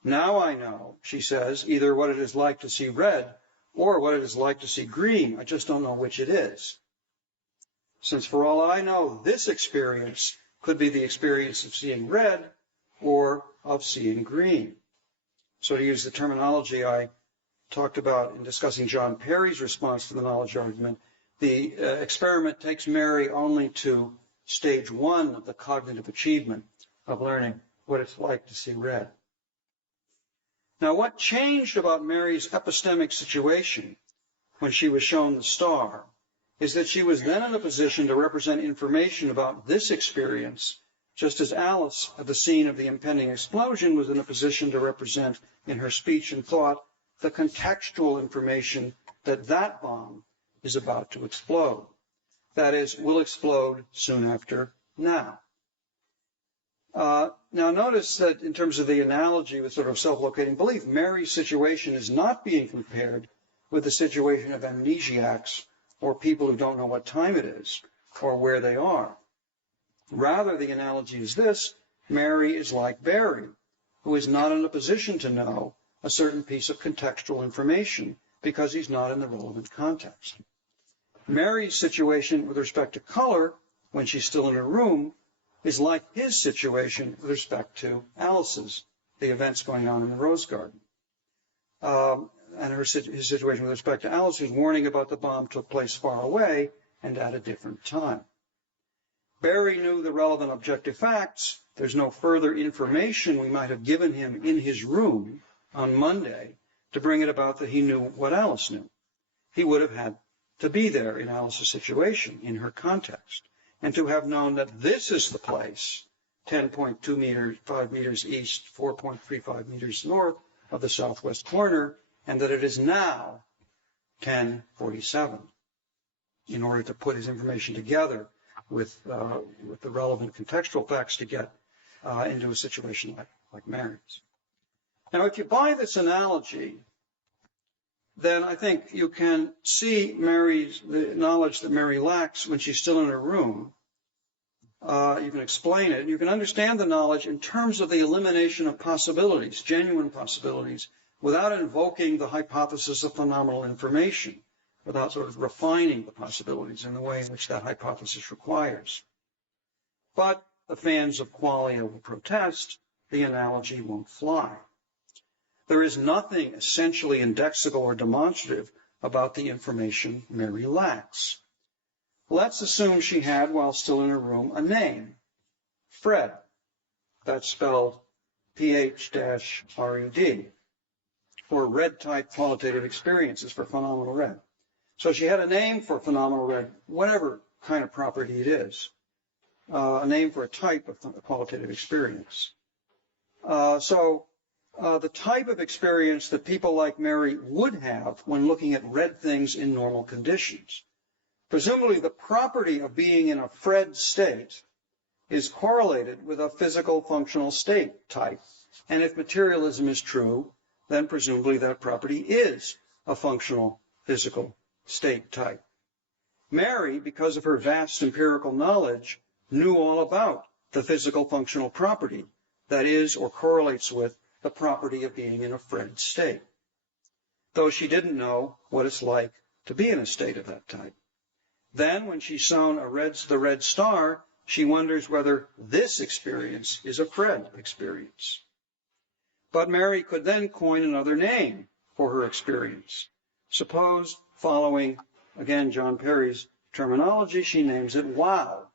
Now I know, she says, either what it is like to see red or what it is like to see green. I just don't know which it is. Since for all I know, this experience could be the experience of seeing red or of seeing green. So to use the terminology I talked about in discussing John Perry's response to the knowledge argument, the experiment takes Mary only to stage one of the cognitive achievement of learning what it's like to see red. Now, what changed about Mary's epistemic situation when she was shown the star is that she was then in a position to represent information about this experience, just as Alice, at the scene of the impending explosion, was in a position to represent in her speech and thought the contextual information that that bomb is about to explode. That is, will explode soon after now. Now notice that in terms of the analogy with sort of self-locating belief, Mary's situation is not being compared with the situation of amnesiacs or people who don't know what time it is or where they are. Rather, the analogy is this: Mary is like Barry, who is not in a position to know a certain piece of contextual information because he's not in the relevant context. Mary's situation with respect to color, when she's still in her room, is like his situation with respect to Alice's, the events going on in the rose garden. And his situation with respect to Alice, whose warning about the bomb took place far away and at a different time. Barry knew the relevant objective facts. There's no further information we might have given him in his room on Monday to bring it about that he knew what Alice knew. He would have had to be there in Alice's situation, in her context, and to have known that this is the place, 10.2 meters, 5 meters east, 4.35 meters north of the southwest corner, and that it is now 10:47, in order to put his information together with the relevant contextual facts to get into a situation like Mary's. Now, if you buy this analogy, then I think you can see the knowledge that Mary lacks when she's still in her room. You can explain it. You can understand the knowledge in terms of the elimination of possibilities, genuine possibilities, without invoking the hypothesis of phenomenal information, without sort of refining the possibilities in the way in which that hypothesis requires. But the fans of qualia will protest, the analogy won't fly. There is nothing essentially indexical or demonstrative about the information Mary lacks. Let's assume she had, while still in her room, a name, Fred. That's spelled Ph-Red, for red-type qualitative experiences, for phenomenal red. So she had a name for phenomenal red, whatever kind of property it is, a name for a type of qualitative experience. The type of experience that people like Mary would have when looking at red things in normal conditions. Presumably, the property of being in a Fred state is correlated with a physical functional state type. And if materialism is true, then presumably that property is a functional physical state type. Mary, because of her vast empirical knowledge, knew all about the physical functional property that is or correlates with the property of being in a Fred state, though she didn't know what it's like to be in a state of that type. Then, when she's shown the red star, she wonders whether this experience is a Fred experience. But Mary could then coin another name for her experience. Suppose, following, again, John Perry's terminology, she names it wow.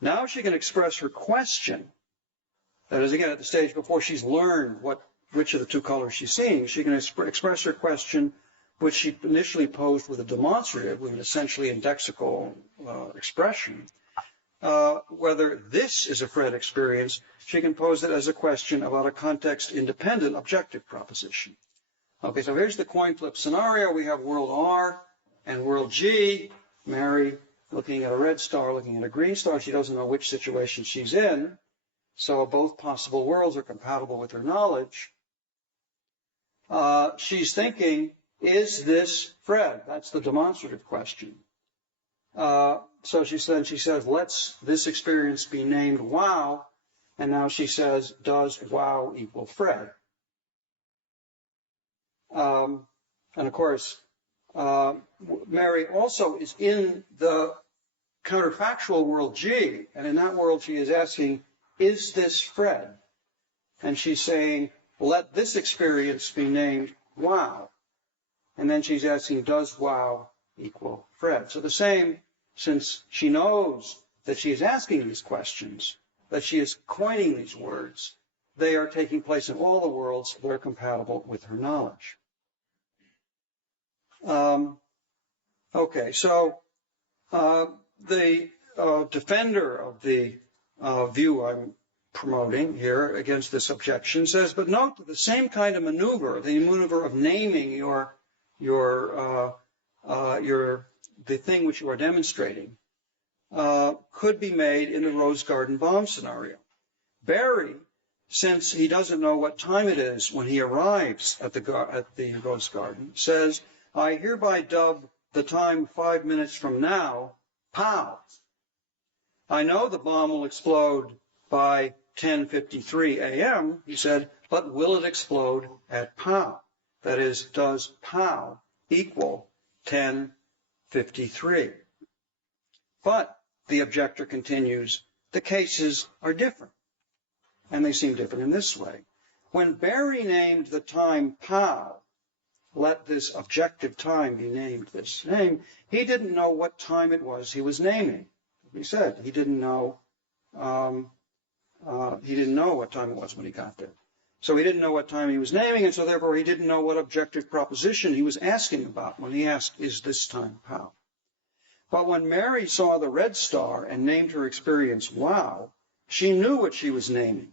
Now she can express her question. That is, again, at the stage before she's learned which of the two colors she's seeing, she can express her question, which she initially posed with a demonstrative, with an essentially indexical expression. Whether this is a Fred experience, she can pose it as a question about a context-independent objective proposition. Okay, so here's the coin flip scenario. We have world R and world G. Mary looking at a red star, looking at a green star. She doesn't know which situation she's in. So both possible worlds are compatible with her knowledge. She's thinking, is this Fred? That's the demonstrative question. So she says, let's this experience be named wow. And now she says, does wow equal Fred? And of course, Mary also is in the counterfactual world G. And in that world, she is asking, is this Fred? And she's saying, let this experience be named wow. And then she's asking, does wow equal Fred? So the same, since she knows that she is asking these questions, that she is coining these words, they are taking place in all the worlds that are compatible with her knowledge. Okay, so the defender of the view I'm promoting here against this objection says, but note that the same kind of maneuver, the maneuver of naming the thing which you are demonstrating, could be made in the Rose Garden bomb scenario. Barry, since he doesn't know what time it is when he arrives at the Rose Garden, says, I hereby dub the time 5 minutes from now, pow. I know the bomb will explode by 10:53 a.m., he said, but will it explode at pow? That is, does pow equal 10:53? But, the objector continues, the cases are different. And they seem different in this way. When Barry named the time pow, let this objective time be named this name, he didn't know what time it was he was naming. He said he didn't know what time it was when he got there. So he didn't know what time he was naming, and so therefore he didn't know what objective proposition he was asking about when he asked, is this time pow? But when Mary saw the red star and named her experience wow, she knew what she was naming.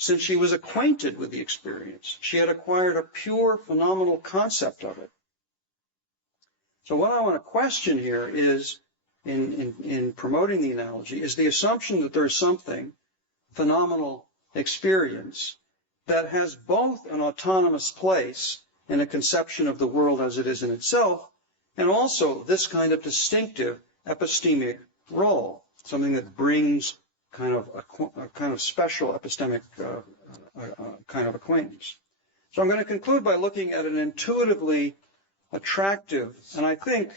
Since she was acquainted with the experience, she had acquired a pure phenomenal concept of it. So what I want to question here is, in promoting the analogy, is the assumption that there's something, phenomenal experience, that has both an autonomous place in a conception of the world as it is in itself, and also this kind of distinctive epistemic role, something that brings a kind of special epistemic kind of acquaintance. So I'm going to conclude by looking at an intuitively attractive, and I think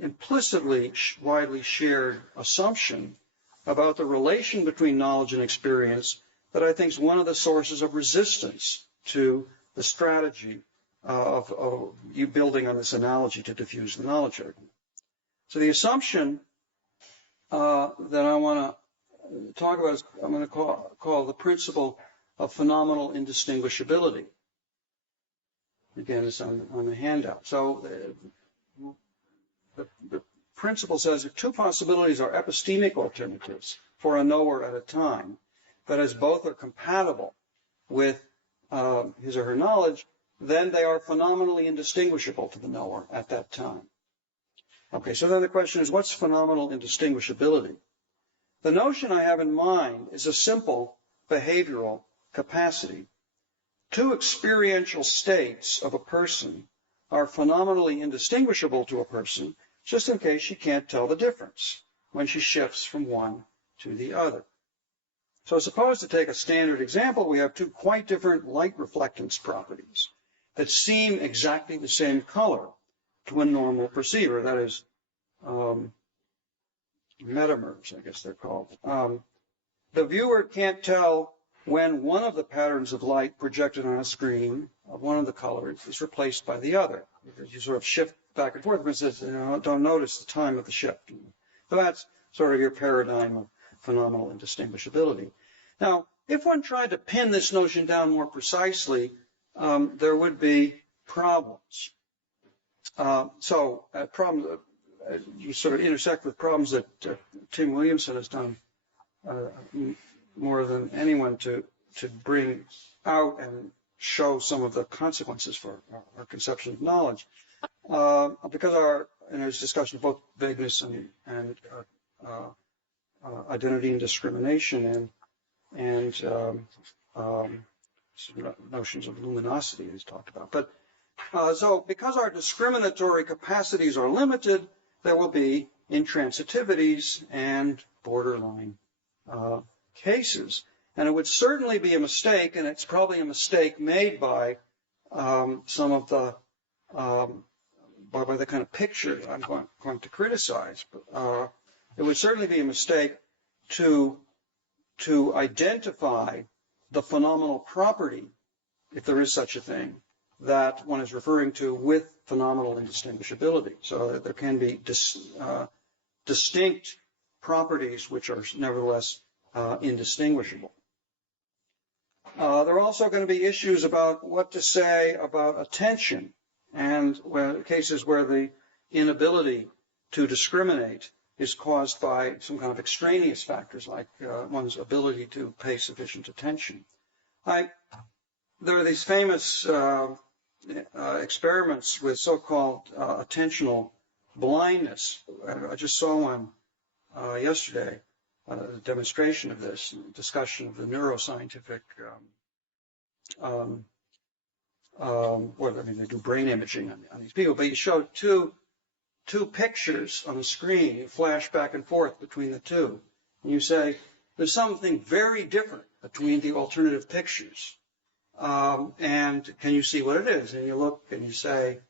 implicitly widely shared assumption about the relation between knowledge and experience that I think is one of the sources of resistance to the strategy of you building on this analogy to diffuse the knowledge argument. So the assumption that I want to talk about is I'm going to call the principle of phenomenal indistinguishability. Again, it's on the handout. So the principle says if two possibilities are epistemic alternatives for a knower at a time, that is, both are compatible with his or her knowledge, then they are phenomenally indistinguishable to the knower at that time. Okay, so then the question is, what's phenomenal indistinguishability? The notion I have in mind is a simple behavioral capacity. Two experiential states of a person are phenomenally indistinguishable to a person, just in case she can't tell the difference when she shifts from one to the other. So suppose, to take a standard example, we have two quite different light reflectance properties that seem exactly the same color to a normal perceiver, that is, metamers, I guess they're called. The viewer can't tell when one of the patterns of light projected on a screen of one of the colors is replaced by the other, because you sort of shift back and forth, but it says, don't notice the time of the shift. So that's sort of your paradigm of phenomenal indistinguishability. Now, if one tried to pin this notion down more precisely, there would be problems. Problems you sort of intersect with problems that Tim Williamson has done more than anyone to bring out and show some of the consequences for our conception of knowledge. Because in his discussion of both vagueness and identity and discrimination and notions of luminosity he's talked about. But so because our discriminatory capacities are limited, there will be intransitivities and borderline cases. And it would certainly be a mistake, and it's probably a mistake made by some of the by the kind of picture I'm going to criticize. But it would certainly be a mistake to identify the phenomenal property, if there is such a thing, that one is referring to with phenomenal indistinguishability. So that there can be distinct properties which are nevertheless indistinguishable. There are also going to be issues about what to say about attention and cases where the inability to discriminate is caused by some kind of extraneous factors like one's ability to pay sufficient attention. There are these famous experiments with so-called attentional blindness. I just saw one yesterday, a demonstration of this, discussion of the neuroscientific, they do brain imaging on these people, but you show two pictures on the screen, you flash back and forth between the two, and you say, there's something very different between the alternative pictures. And can you see what it is? And you look and you say,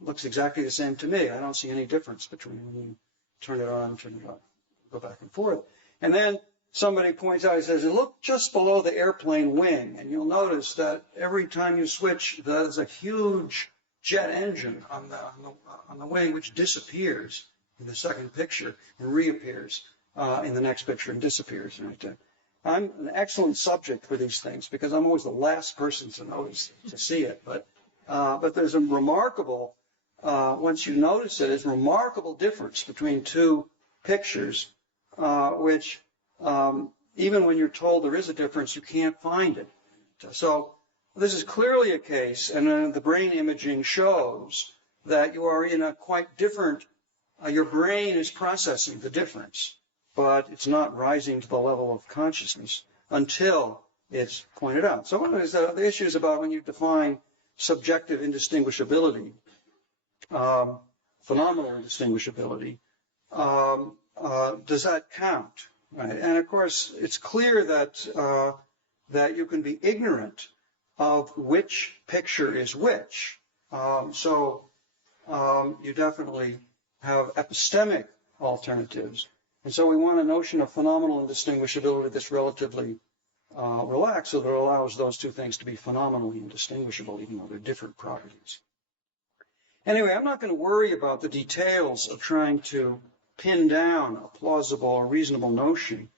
looks exactly the same to me. I don't see any difference between when you turn it on, turn it off, go back and forth. And then somebody points out, he says, look just below the airplane wing, and you'll notice that every time you switch, there's a huge jet engine on the wing, which disappears in the second picture and reappears in the next picture and disappears. Right? I'm an excellent subject for these things because I'm always the last person to notice, to see it. But there's a remarkable, once you notice it, there's a remarkable difference between two pictures, which even when you're told there is a difference, you can't find it. So this is clearly a case, and the brain imaging shows that you are in a quite different, your brain is processing the difference, but it's not rising to the level of consciousness until it's pointed out. So one is the issues about when you define subjective indistinguishability, phenomenal indistinguishability, does that count? Right? And of course, it's clear that that you can be ignorant of which picture is which. You definitely have epistemic alternatives. And so we want a notion of phenomenal indistinguishability that's relatively relaxed, so that it allows those two things to be phenomenally indistinguishable, even though they're different properties. Anyway, I'm not going to worry about the details of trying to pin down a plausible or reasonable notion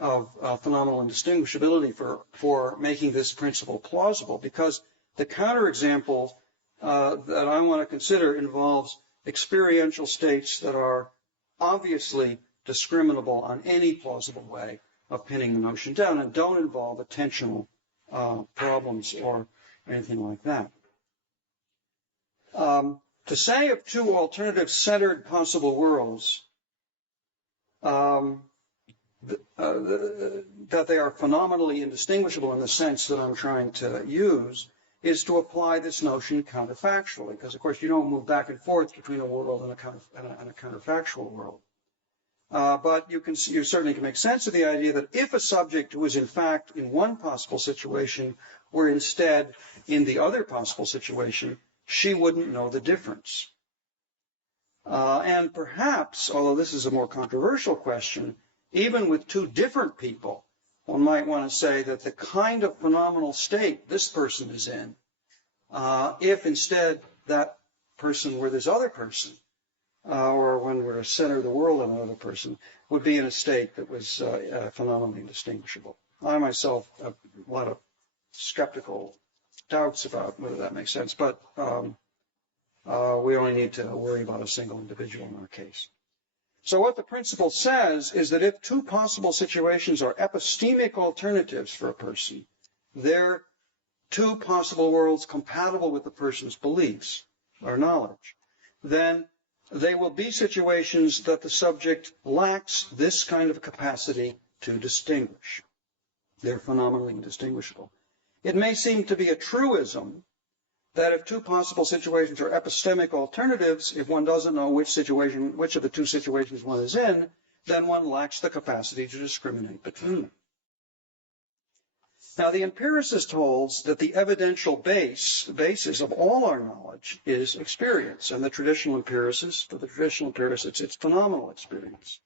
of phenomenal indistinguishability for making this principle plausible, because the counterexample that I want to consider involves experiential states that are obviously discriminable on any plausible way of pinning the notion down and don't involve attentional problems or anything like that. To say of two alternative centered possible worlds that they are phenomenally indistinguishable in the sense that I'm trying to use is to apply this notion counterfactually, because of course you don't move back and forth between a world and a counterfactual world. But you certainly can make sense of the idea that if a subject who is in fact in one possible situation were instead in the other possible situation, she wouldn't know the difference. And perhaps, although this is a more controversial question, even with two different people, one might want to say that the kind of phenomenal state this person is in, if instead that person were this other person, or when we're a center of the world and another person, would be in a state that was phenomenally indistinguishable. I myself have a lot of skeptical doubts about whether that makes sense, but we only need to worry about a single individual in our case. So what the principle says is that if two possible situations are epistemic alternatives for a person, they're two possible worlds compatible with the person's beliefs or knowledge, then they will be situations that the subject lacks this kind of capacity to distinguish. They're phenomenally indistinguishable. It may seem to be a truism that if two possible situations are epistemic alternatives, if one doesn't know which of the two situations one is in, then one lacks the capacity to discriminate between them. Now, the empiricist holds that the evidential basis of all our knowledge is experience, and for the traditional empiricists, it's phenomenal experience.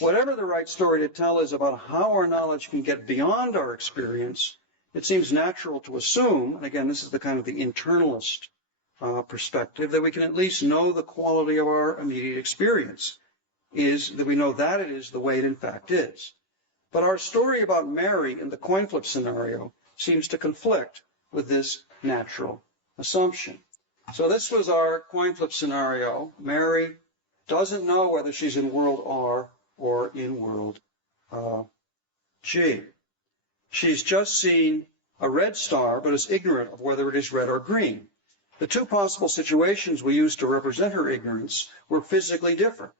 Whatever the right story to tell is about how our knowledge can get beyond our experience, it seems natural to assume, and again, this is the kind of the internalist perspective, that we can at least know the quality of our immediate experience, is that we know that it is the way it in fact is. But our story about Mary in the coin flip scenario seems to conflict with this natural assumption. So this was our coin flip scenario. Mary doesn't know whether she's in world R or in world G. She's just seen a red star, but is ignorant of whether it is red or green. The two possible situations we used to represent her ignorance were physically different.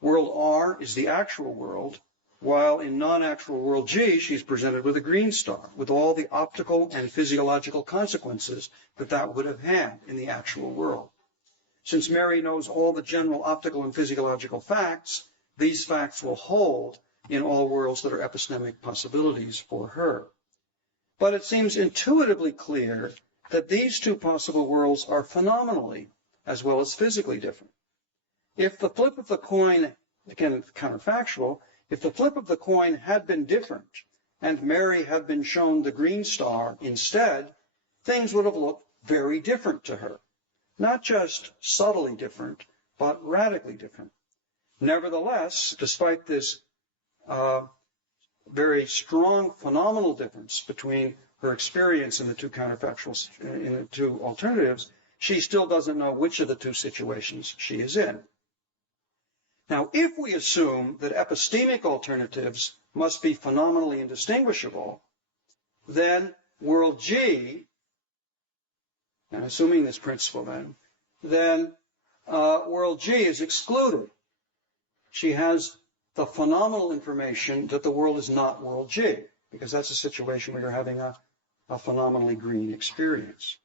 World R is the actual world, while in non-actual world G, she's presented with a green star, with all the optical and physiological consequences that that would have had in the actual world. Since Mary knows all the general optical and physiological facts, these facts will hold in all worlds that are epistemic possibilities for her. But it seems intuitively clear that these two possible worlds are phenomenally as well as physically different. If the flip of the coin, again counterfactual, if the flip of the coin had been different and Mary had been shown the green star instead, things would have looked very different to her. Not just subtly different, but radically different. Nevertheless, despite this very strong phenomenal difference between her experience in the two counterfactuals, in the two alternatives, she still doesn't know which of the two situations she is in. Now, if we assume that epistemic alternatives must be phenomenally indistinguishable, then world G, and assuming this principle then world G is excluded. She has the phenomenal information that the world is not world G, because that's a situation where you're having a phenomenally green experience.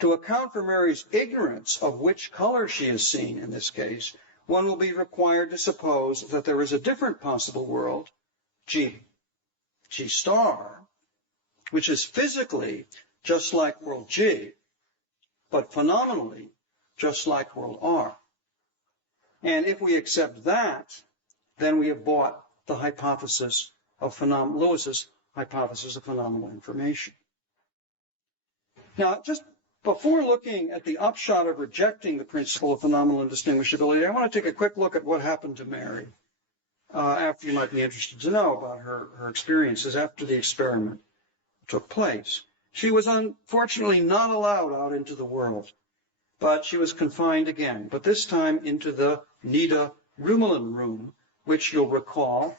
To account for Mary's ignorance of which color she is seen in this case, one will be required to suppose that there is a different possible world, G star, which is physically just like world G, but phenomenally just like world R. And if we accept that, then we have bought the hypothesis of Lewis's hypothesis of phenomenal information. Now, just before looking at the upshot of rejecting the principle of phenomenal indistinguishability, I want to take a quick look at what happened to Mary after you might be interested to know about her experiences after the experiment took place. She was unfortunately not allowed out into the world, but she was confined again, but this time into the Nida Rumelin room, which you'll recall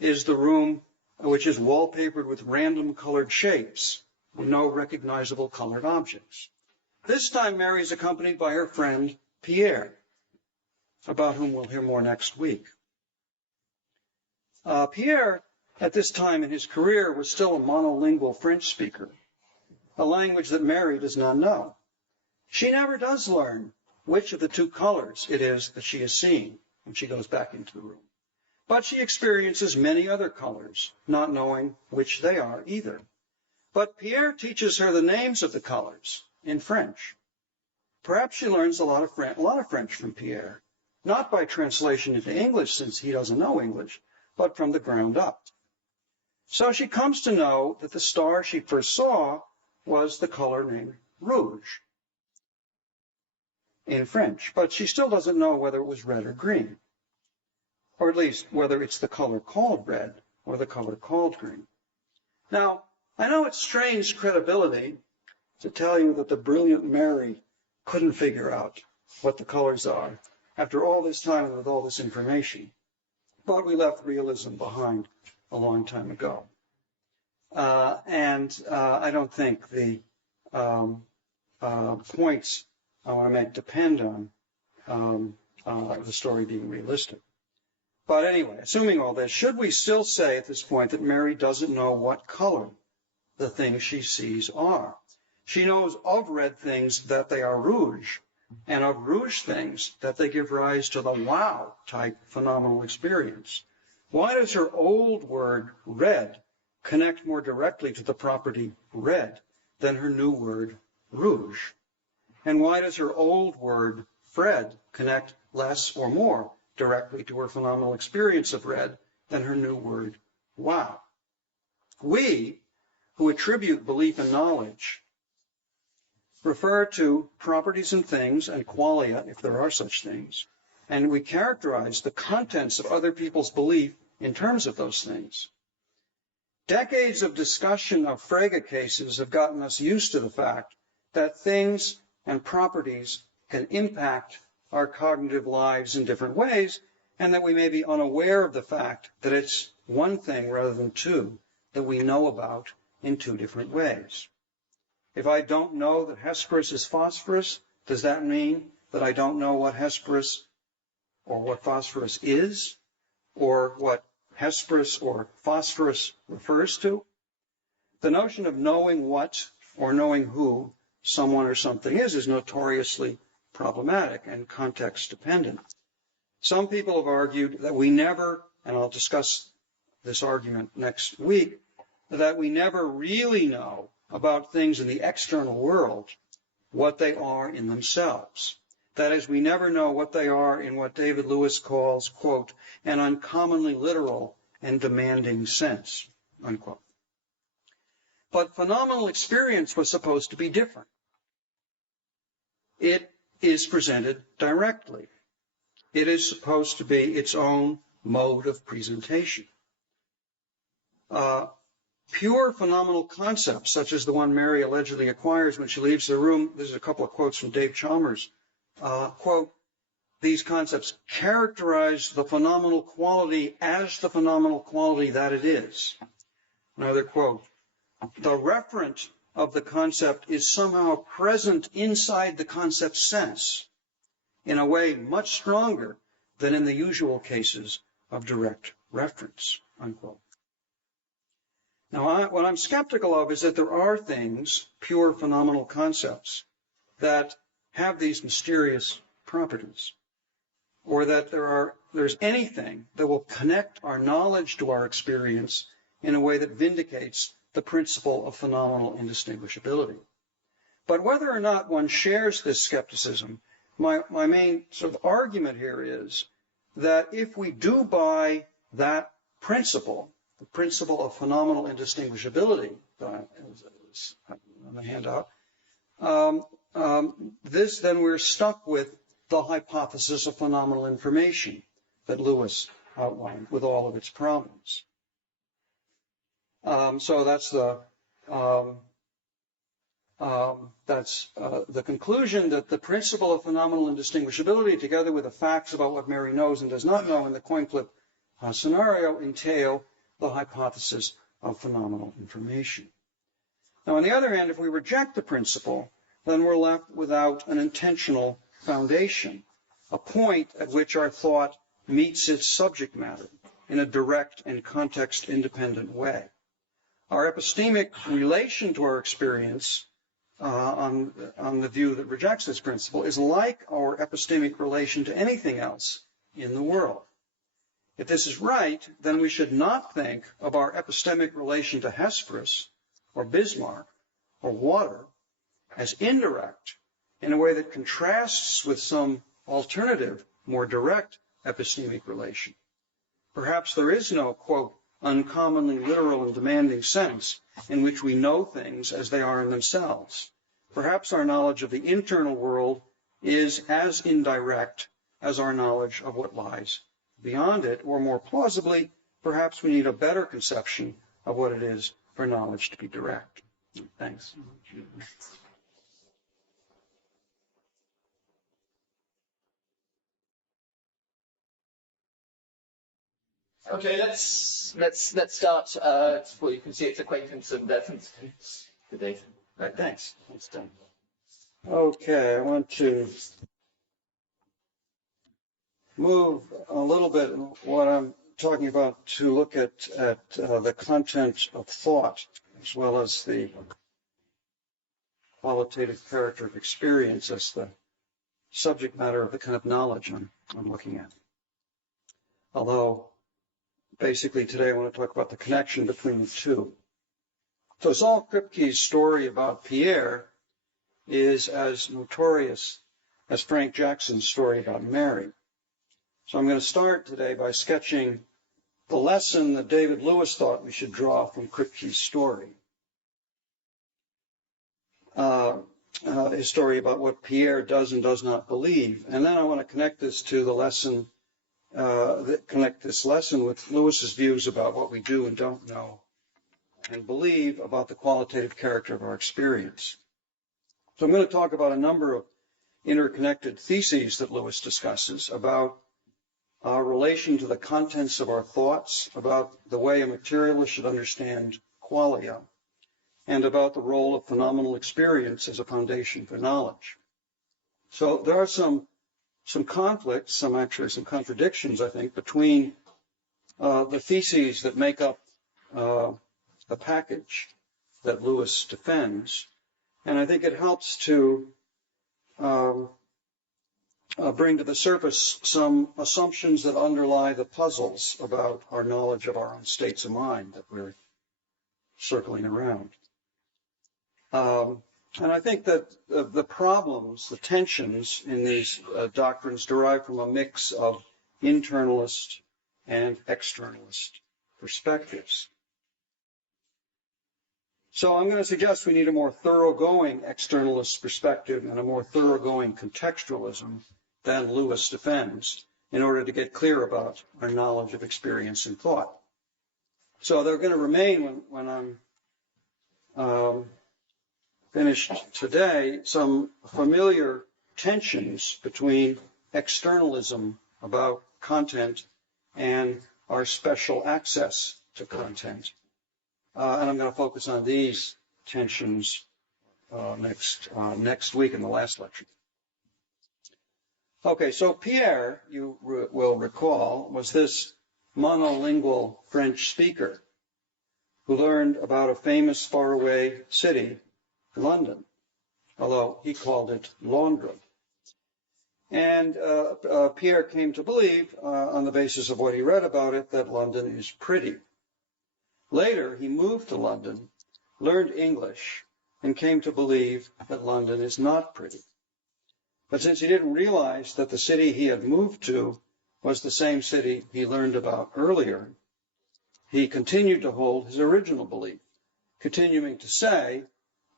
is the room which is wallpapered with random colored shapes, no recognizable colored objects. This time Mary is accompanied by her friend Pierre, about whom we'll hear more next week. Pierre, at this time in his career, was still a monolingual French speaker, a language that Mary does not know. She never does learn which of the two colors it is that she is seeing when she goes back into the room. But she experiences many other colors, not knowing which they are either. But Pierre teaches her the names of the colors in French. Perhaps she learns a lot of French from Pierre, not by translation into English, since he doesn't know English, but from the ground up. So she comes to know that the star she first saw was the color named rouge in French, but she still doesn't know whether it was red or green, or at least whether it's the color called red or the color called green. Now, I know it strains credibility to tell you that the brilliant Mary couldn't figure out what the colors are after all this time and with all this information, but we left realism behind a long time ago. I don't think the points I want to make depend on the story being realistic. But anyway, assuming all this, should we still say at this point that Mary doesn't know what color the things she sees are? She knows of red things that they are rouge, and of rouge things that they give rise to the wow type phenomenal experience. Why does her old word red connect more directly to the property red than her new word rouge? And why does her old word Fred connect less or more directly to her phenomenal experience of red than her new word wow? We, who attribute belief and knowledge, refer to properties and things and qualia, if there are such things, and we characterize the contents of other people's belief in terms of those things. Decades of discussion of Frege cases have gotten us used to the fact that things and properties can impact our cognitive lives in different ways, and that we may be unaware of the fact that it's one thing rather than two that we know about in two different ways. If I don't know that Hesperus is phosphorus, does that mean that I don't know what Hesperus or what phosphorus is, or what Hesperus or phosphorus refers to? The notion of knowing what or knowing who someone or something is notoriously problematic and context dependent. Some people have argued that we never, and I'll discuss this argument next week, that we never really know about things in the external world what they are in themselves. That is, we never know what they are in what David Lewis calls, quote, an uncommonly literal and demanding sense, unquote. But phenomenal experience was supposed to be different. It is presented directly. It is supposed to be its own mode of presentation. Pure phenomenal concepts, such as the one Mary allegedly acquires when she leaves the room, this is a couple of quotes from Dave Chalmers, quote, these concepts characterize the phenomenal quality as the phenomenal quality that it is. Another quote, the referent of the concept is somehow present inside the concept sense in a way much stronger than in the usual cases of direct reference, unquote. Now, what I'm skeptical of is that there are things, pure phenomenal concepts, that have these mysterious properties, or that there's anything that will connect our knowledge to our experience in a way that vindicates the principle of phenomenal indistinguishability. But whether or not one shares this skepticism, my main sort of argument here is that if we do buy that principle, the principle of phenomenal indistinguishability, on the handout, then we're stuck with the hypothesis of phenomenal information that Lewis outlined with all of its problems. So that's the conclusion that the principle of phenomenal indistinguishability, together with the facts about what Mary knows and does not know in the coin flip scenario, entail the hypothesis of phenomenal information. Now, on the other hand, if we reject the principle, then we're left without an intentional foundation, a point at which our thought meets its subject matter in a direct and context-independent way. Our epistemic relation to our experience on the view that rejects this principle is like our epistemic relation to anything else in the world. If this is right, then we should not think of our epistemic relation to Hesperus or Bismarck or water as indirect in a way that contrasts with some alternative, more direct epistemic relation. Perhaps there is no, quote, uncommonly literal and demanding sense in which we know things as they are in themselves. Perhaps our knowledge of the internal world is as indirect as our knowledge of what lies beyond it, or more plausibly, perhaps we need a better conception of what it is for knowledge to be direct. Thanks. Okay, let's start. Well, you can see it's Acquaintance and the data. Right, thanks. That's done. Okay, I want to move a little bit what I'm talking about to look at the content of thought as well as the qualitative character of experience as the subject matter of the kind of knowledge I'm looking at. Although, basically today I want to talk about the connection between the two. So Saul Kripke's story about Pierre is as notorious as Frank Jackson's story about Mary. So I'm going to start today by sketching the lesson that David Lewis thought we should draw from Kripke's story. His story about what Pierre does and does not believe. And then I want to connect this to the lesson, connect this lesson with Lewis's views about what we do and don't know and believe about the qualitative character of our experience. So I'm going to talk about a number of interconnected theses that Lewis discusses about our relation to the contents of our thoughts, about the way a materialist should understand qualia, and about the role of phenomenal experience as a foundation for knowledge. So there are some conflicts, some contradictions, I think, between the theses that make up the package that Lewis defends, and I think it helps to bring to the surface some assumptions that underlie the puzzles about our knowledge of our own states of mind that we're circling around. And I think that the problems, the tensions in these doctrines derive from a mix of internalist and externalist perspectives. So I'm going to suggest we need a more thoroughgoing externalist perspective and a more thoroughgoing contextualism than Lewis defends in order to get clear about our knowledge of experience and thought. So they're going to remain when I'm finished today, some familiar tensions between externalism about content and our special access to content. And I'm going to focus on these tensions next week in the last lecture. Okay, so Pierre, you will recall, was this monolingual French speaker who learned about a famous faraway city, London, although he called it Londres. And Pierre came to believe, on the basis of what he read about it, that London is pretty. Later, he moved to London learned English, and came to believe that London is not pretty. But since he didn't realize that the city he had moved to was the same city he learned about earlier, he continued to hold his original belief, continuing to say,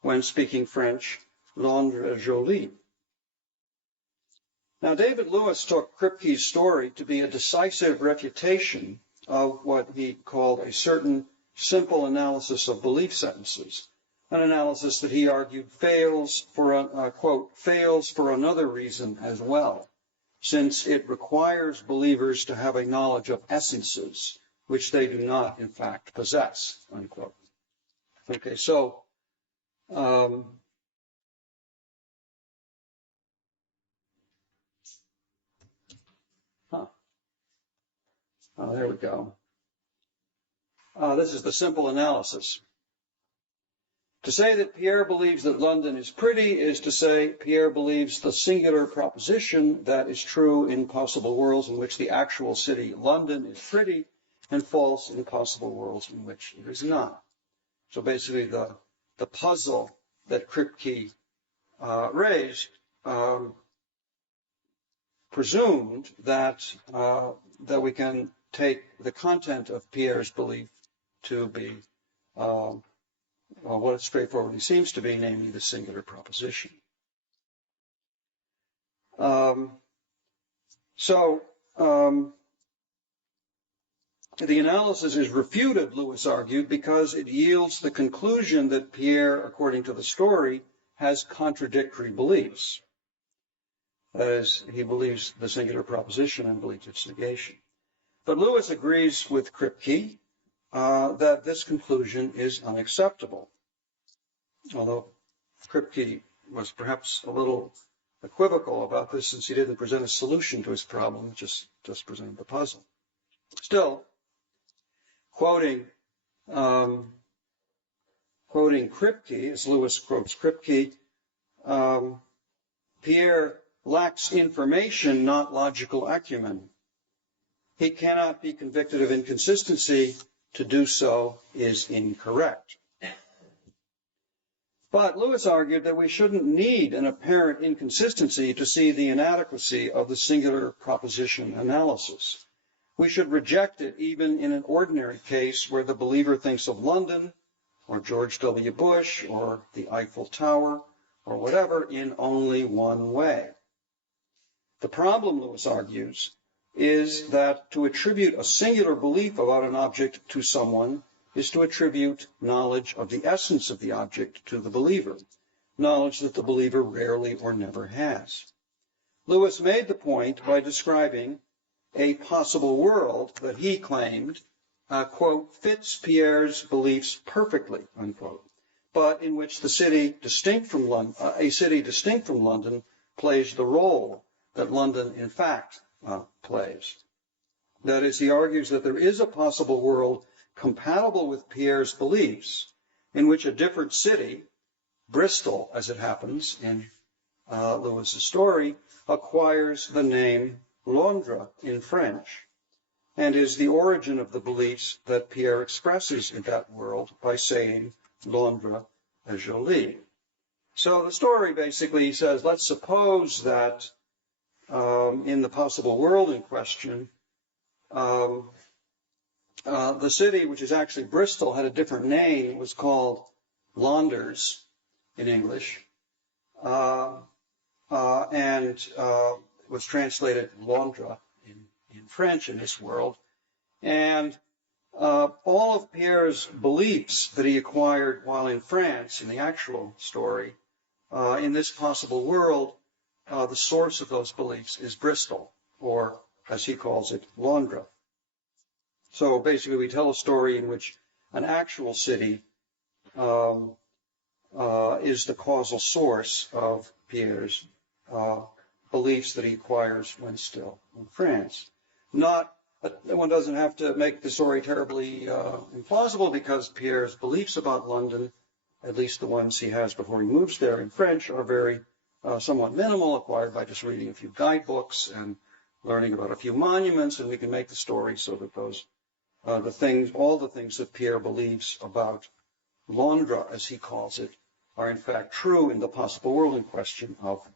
when speaking French, Londres est jolie. Now, David Lewis took Kripke's story to be a decisive refutation of what he called a certain simple analysis of belief sentences, an analysis that he argued fails for, quote, fails for another reason as well, since it requires believers to have a knowledge of essences, which they do not, in fact, possess, unquote. Okay, so there we go. This is the simple analysis. To say that Pierre believes that London is pretty is to say Pierre believes the singular proposition that is true in possible worlds in which the actual city, London, is pretty, and false in possible worlds in which it is not. So basically the puzzle that Kripke raised presumed that we can take the content of Pierre's belief to be what it straightforwardly seems to be, namely the singular proposition. The analysis is refuted, Lewis argued, because it yields the conclusion that Pierre, according to the story, has contradictory beliefs. That is, he believes the singular proposition and believes its negation. But Lewis agrees with Kripke that this conclusion is unacceptable. Although Kripke was perhaps a little equivocal about this since he didn't present a solution to his problem, just presented the puzzle. Still, quoting Kripke, as Lewis quotes Kripke, Pierre lacks information, not logical acumen. He cannot be convicted of inconsistency. To do so is incorrect. But Lewis argued that we shouldn't need an apparent inconsistency to see the inadequacy of the singular proposition analysis. We should reject it even in an ordinary case where the believer thinks of London or George W. Bush or the Eiffel Tower or whatever in only one way. The problem, Lewis argues, is that to attribute a singular belief about an object to someone is to attribute knowledge of the essence of the object to the believer, knowledge that the believer rarely or never has. Lewis made the point by describing a possible world that he claimed, quote, fits Pierre's beliefs perfectly, unquote, but in which the city distinct from London, a city distinct from London plays the role that London, in fact, plays. That is, he argues that there is a possible world compatible with Pierre's beliefs in which a different city, Bristol, as it happens in Lewis's story, acquires the name Londres in French and is the origin of the beliefs that Pierre expresses in that world by saying Londres est jolie. So the story basically says, let's suppose that in the possible world in question, the city, which is actually Bristol, had a different name. It was called Londres in English, and was translated Londres in French in this world. And all of Pierre's beliefs that he acquired while in France, in the actual story, in this possible world, the source of those beliefs is Bristol, or as he calls it, Londres. So basically we tell a story in which an actual city is the causal source of Pierre's beliefs that he acquires when still in France. One doesn't have to make the story terribly implausible, because Pierre's beliefs about London, at least the ones he has before he moves there in French, are very somewhat minimal, acquired by just reading a few guidebooks and learning about a few monuments, and we can make the story so that those all the things that Pierre believes about Londra, as he calls it, are in fact true in the possible world in question of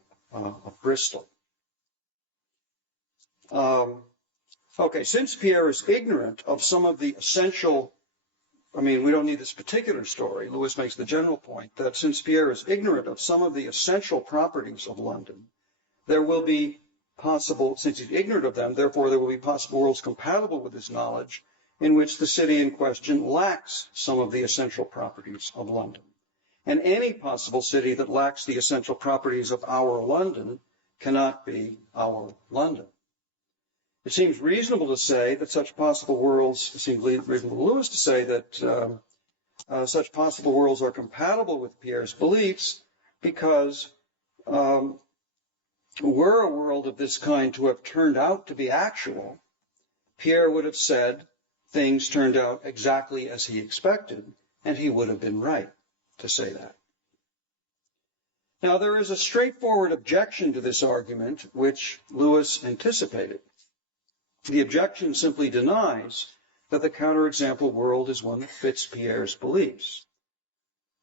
Bristol. Okay, since Pierre is ignorant of some of the essential, we don't need this particular story. Lewis makes the general point that since Pierre is ignorant of some of the essential properties of London, there will be possible, since he's ignorant of them, therefore there will be possible worlds compatible with his knowledge in which the city in question lacks some of the essential properties of London. And any possible city that lacks the essential properties of our London cannot be our London. It seems reasonable to say that such possible worlds, it seems reasonable to Lewis to say that such possible worlds are compatible with Pierre's beliefs because were a world of this kind to have turned out to be actual, Pierre would have said things turned out exactly as he expected, and he would have been right to say that. Now, there is a straightforward objection to this argument, which Lewis anticipated. The objection simply denies that the counterexample world is one that fits Pierre's beliefs.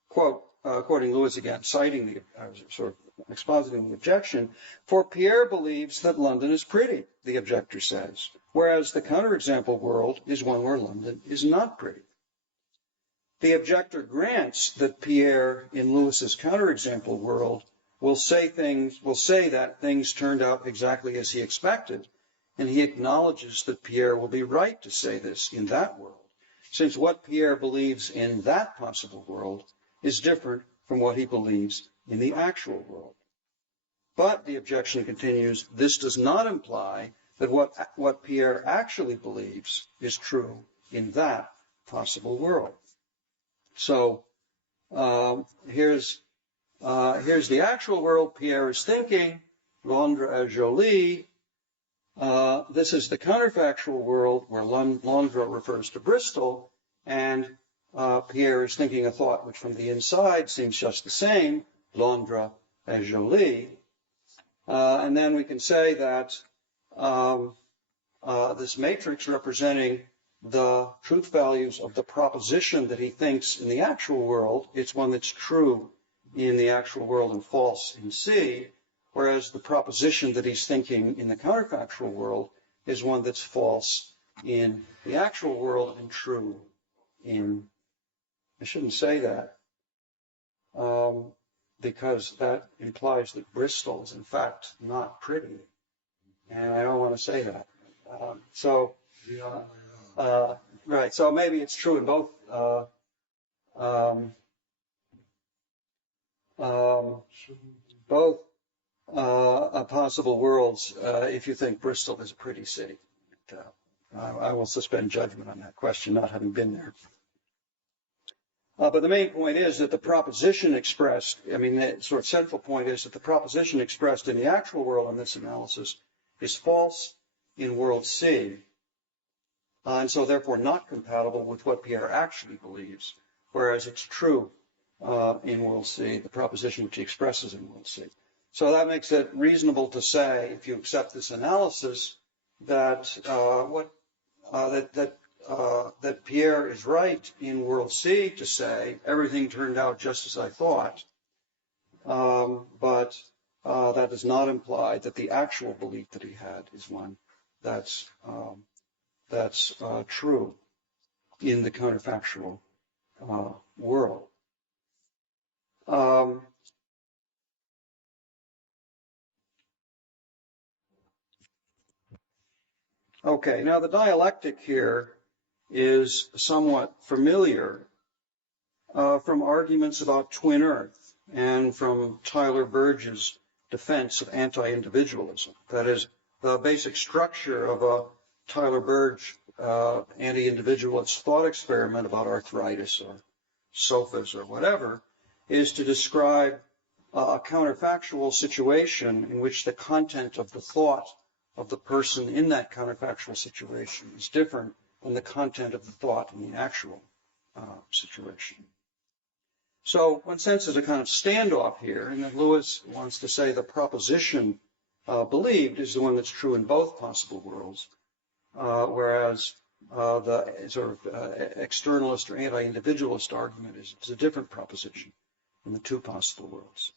Quote, quoting Lewis again, citing sort of expositing the objection, for Pierre believes that London is pretty, the objector says, whereas the counterexample world is one where London is not pretty. The objector grants that Pierre, in Lewis's counterexample world, will say that things turned out exactly as he expected, and he acknowledges that Pierre will be right to say this in that world, since what Pierre believes in that possible world is different from what he believes in the actual world. But, the objection continues, this does not imply that what Pierre actually believes is true in that possible world. So, here's the actual world Pierre is thinking, Londra et jolie. This is the counterfactual world where Londra refers to Bristol, and Pierre is thinking a thought which from the inside seems just the same, Londra et jolie. And then we can say that this matrix representing the truth values of the proposition that he thinks in the actual world, it's one that's true in the actual world and false in C, whereas the proposition that he's thinking in the counterfactual world is one that's false in the actual world and true in, I shouldn't say that, because that implies that Bristol is in fact not pretty, and I don't want to say that. Right, so maybe it's true in both possible worlds if you think Bristol is a pretty city. I will suspend judgment on that question, not having been there. But the main point is that the proposition expressed, the sort of central point is that the proposition expressed in the actual world in this analysis is false in world C, and so therefore not compatible with what Pierre actually believes, whereas it's true in world C, the proposition which he expresses in world C. So that makes it reasonable to say, if you accept this analysis, that that Pierre is right in world C to say everything turned out just as I thought, but that does not imply that the actual belief that he had is one that's true in the counterfactual world. Okay, now the dialectic here is somewhat familiar from arguments about twin Earth and from Tyler Burge's defense of anti-individualism. That is, the basic structure of a Tyler Burge anti-individualist thought experiment about arthritis or sofas or whatever is to describe a counterfactual situation in which the content of the thought of the person in that counterfactual situation is different than the content of the thought in the actual situation. So one sense there's a kind of standoff here, and that Lewis wants to say the proposition believed is the one that's true in both possible worlds, whereas the sort of externalist or anti-individualist argument is a different proposition in the two possible worlds.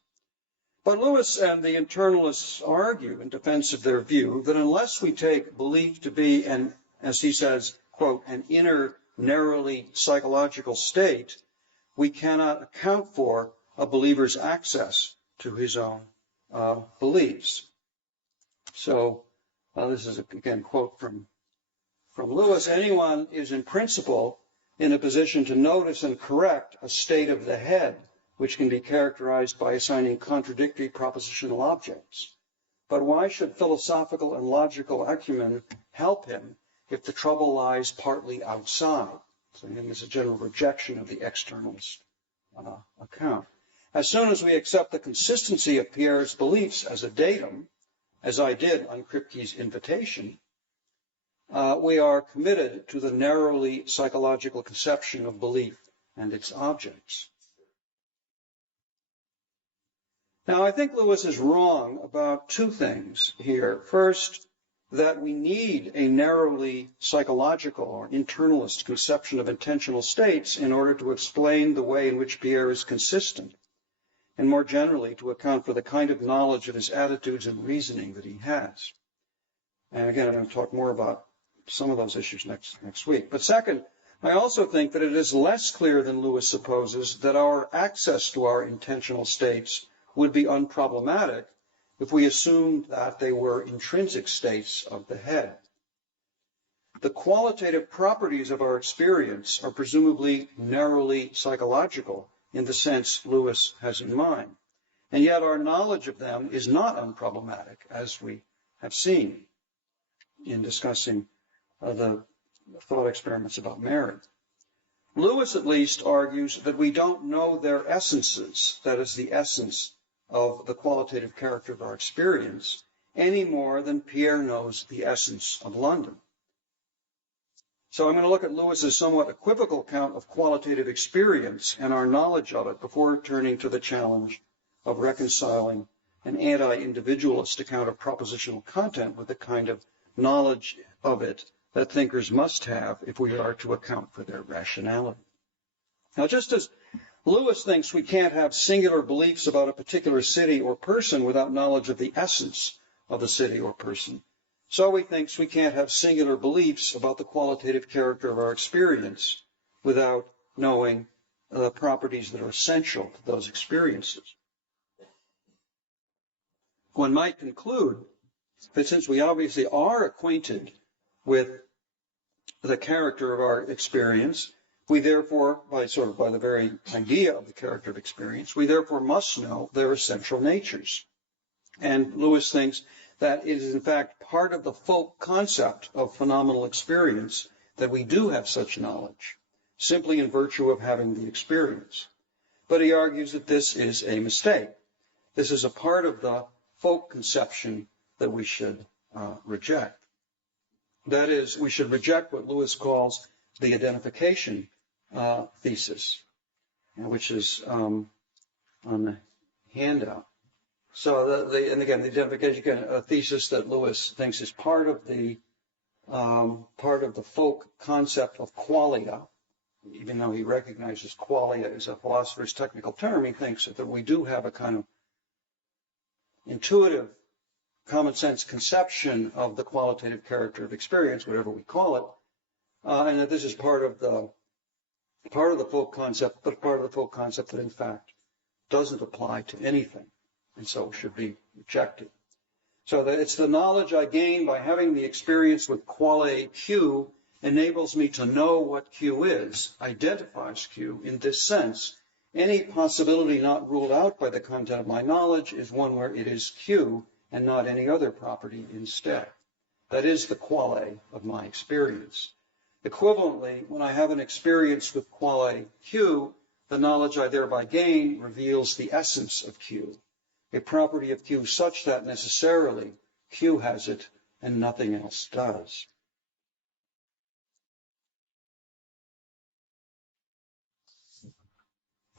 But Lewis and the internalists argue in defense of their view that unless we take belief to be an, as he says, quote, an inner, narrowly psychological state, we cannot account for a believer's access to his own beliefs. So this is, again, quote from Lewis. Anyone is in principle in a position to notice and correct a state of the head, which can be characterized by assigning contradictory propositional objects. But why should philosophical and logical acumen help him if the trouble lies partly outside? So again, there's a general rejection of the externalist account. As soon as we accept the consistency of Pierre's beliefs as a datum, as I did on Kripke's invitation, we are committed to the narrowly psychological conception of belief and its objects. Now, I think Lewis is wrong about two things here. First, that we need a narrowly psychological or internalist conception of intentional states in order to explain the way in which Pierre is consistent, and more generally to account for the kind of knowledge of his attitudes and reasoning that he has. And again, I'm going to talk more about some of those issues next week. But second, I also think that it is less clear than Lewis supposes that our access to our intentional states would be unproblematic if we assumed that they were intrinsic states of the head. The qualitative properties of our experience are presumably narrowly psychological in the sense Lewis has in mind, and yet our knowledge of them is not unproblematic, as we have seen in discussing the thought experiments about Mary. Lewis, at least, argues that we don't know their essences, that is, the essence of the qualitative character of our experience, any more than Pierre knows the essence of London. So I'm going to look at Lewis's somewhat equivocal account of qualitative experience and our knowledge of it before turning to the challenge of reconciling an anti-individualist account of propositional content with the kind of knowledge of it that thinkers must have if we are to account for their rationality. Now, just as Lewis thinks we can't have singular beliefs about a particular city or person without knowledge of the essence of the city or person, so he thinks we can't have singular beliefs about the qualitative character of our experience without knowing the properties that are essential to those experiences. One might conclude that since we obviously are acquainted with the character of our experience, we therefore, by the very idea of the character of experience, we therefore must know their essential natures. And Lewis thinks that it is in fact part of the folk concept of phenomenal experience that we do have such knowledge, simply in virtue of having the experience. But he argues that this is a mistake. This is a part of the folk conception that we should reject. That is, we should reject what Lewis calls the identification thesis, which is on the handout. So, the identification thesis that Lewis thinks is part of the folk concept of qualia. Even though he recognizes qualia as a philosopher's technical term, he thinks that we do have a kind of intuitive, common sense conception of the qualitative character of experience, whatever we call it, and that this is part of the folk concept, but part of the folk concept that in fact doesn't apply to anything, and so should be rejected. So that it's the knowledge I gain by having the experience with quale Q enables me to know what Q is, identifies Q in this sense. Any possibility not ruled out by the content of my knowledge is one where it is Q and not any other property instead. That is the quale of my experience. Equivalently, when I have an experience with quale Q, the knowledge I thereby gain reveals the essence of Q, a property of Q such that necessarily Q has it and nothing else does.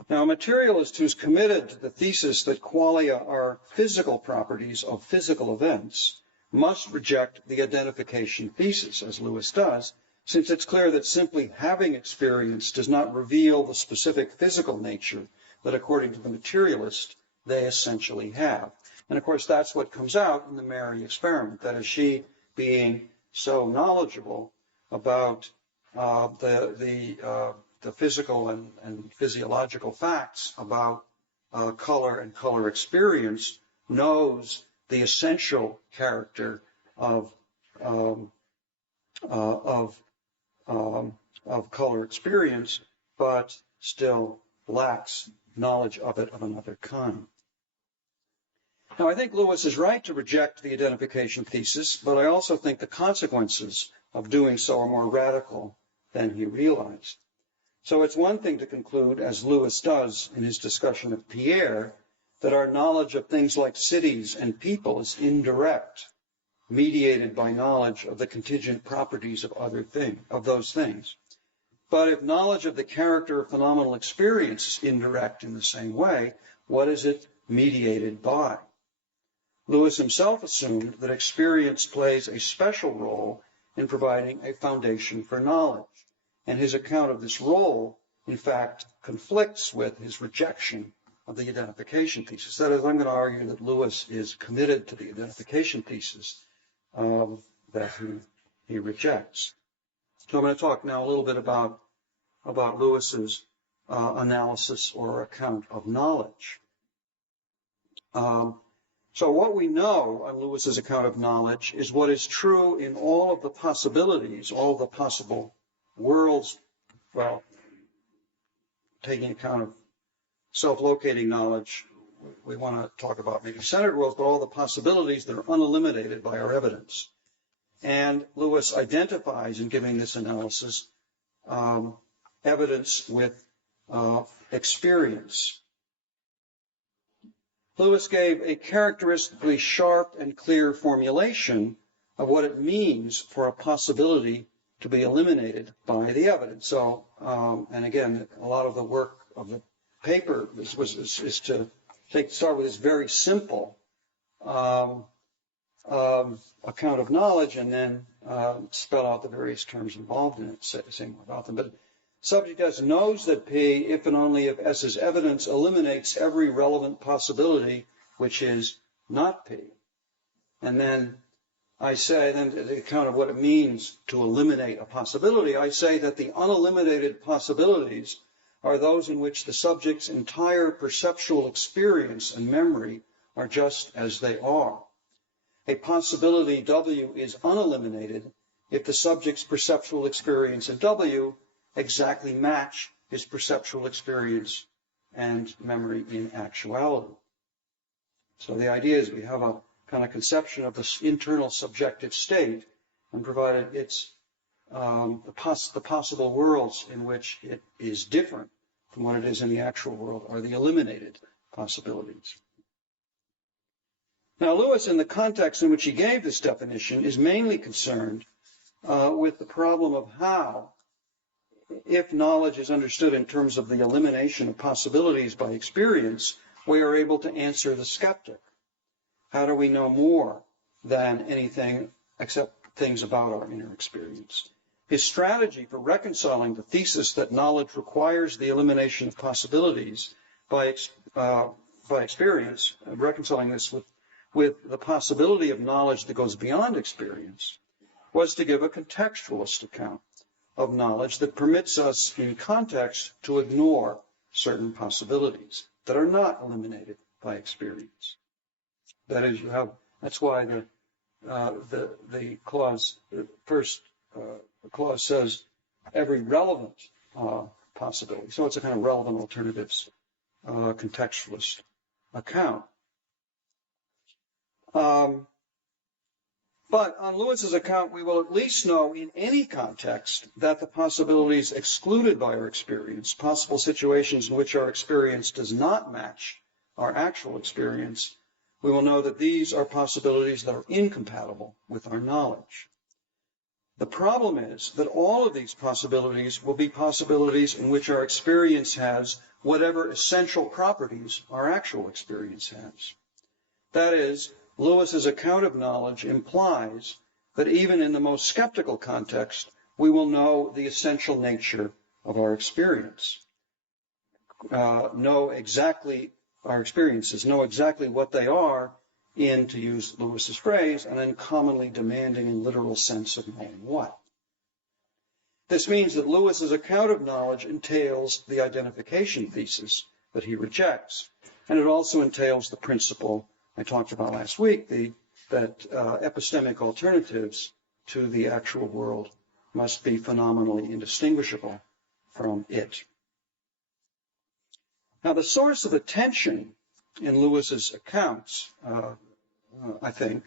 Now, a materialist who's committed to the thesis that qualia are physical properties of physical events must reject the identification thesis, as Lewis does, since it's clear that simply having experience does not reveal the specific physical nature that, according to the materialist, they essentially have. And of course, that's what comes out in the Mary experiment. That is, she being so knowledgeable about the physical and physiological facts about color and color experience, knows the essential character of color experience, but still lacks knowledge of it of another kind. Now, I think Lewis is right to reject the identification thesis, but I also think the consequences of doing so are more radical than he realized. So it's one thing to conclude, as Lewis does in his discussion of Pierre, that our knowledge of things like cities and people is indirect, mediated by knowledge of the contingent properties of those things. But if knowledge of the character of phenomenal experience is indirect in the same way, what is it mediated by? Lewis himself assumed that experience plays a special role in providing a foundation for knowledge, and his account of this role, in fact, conflicts with his rejection of the identification thesis. That is, I'm going to argue that Lewis is committed to the identification thesis that he rejects. So I'm going to talk now a little bit about Lewis's analysis or account of knowledge. So what we know on Lewis's account of knowledge is what is true in all of the possibilities, all of the possible worlds, well, taking account of self-locating knowledge, we want to talk about maybe centered worlds, but all the possibilities that are uneliminated by our evidence. And Lewis identifies in giving this analysis evidence with experience. Lewis gave a characteristically sharp and clear formulation of what it means for a possibility to be eliminated by the evidence. So, and again, a lot of the work of the paper is to start with this very simple account of knowledge and then spell out the various terms involved in it, say more about them. But subject S knows that P, if and only if S's evidence eliminates every relevant possibility which is not P. And then I say, then the account of what it means to eliminate a possibility, I say that the uneliminated possibilities are those in which the subject's entire perceptual experience and memory are just as they are. A possibility W is uneliminated if the subject's perceptual experience and W exactly match his perceptual experience and memory in actuality. So the idea is we have a kind of conception of this internal subjective state, and provided it's the possible worlds in which it is different from what it is in the actual world are the eliminated possibilities. Now, Lewis, in the context in which he gave this definition, is mainly concerned with the problem of how, if knowledge is understood in terms of the elimination of possibilities by experience, we are able to answer the skeptic. How do we know more than anything except things about our inner experience? His strategy for reconciling the thesis that knowledge requires the elimination of possibilities by experience, reconciling this with the possibility of knowledge that goes beyond experience, was to give a contextualist account of knowledge that permits us in context to ignore certain possibilities that are not eliminated by experience. That is, that's why the clause, the first clause says every relevant possibility. So it's a kind of relevant alternatives contextualist account. But on Lewis's account, we will at least know in any context that the possibilities excluded by our experience, possible situations in which our experience does not match our actual experience, we will know that these are possibilities that are incompatible with our knowledge. The problem is that all of these possibilities will be possibilities in which our experience has whatever essential properties our actual experience has. That is, Lewis's account of knowledge implies that even in the most skeptical context, we will know the essential nature of our experience, know exactly our experiences, know exactly what they are in, to use Lewis's phrase, an uncommonly demanding and literal sense of knowing what. This means that Lewis's account of knowledge entails the identification thesis that he rejects, and it also entails the principle I talked about last week, that epistemic alternatives to the actual world must be phenomenally indistinguishable from it. Now, the source of the tension in Lewis's accounts, I think,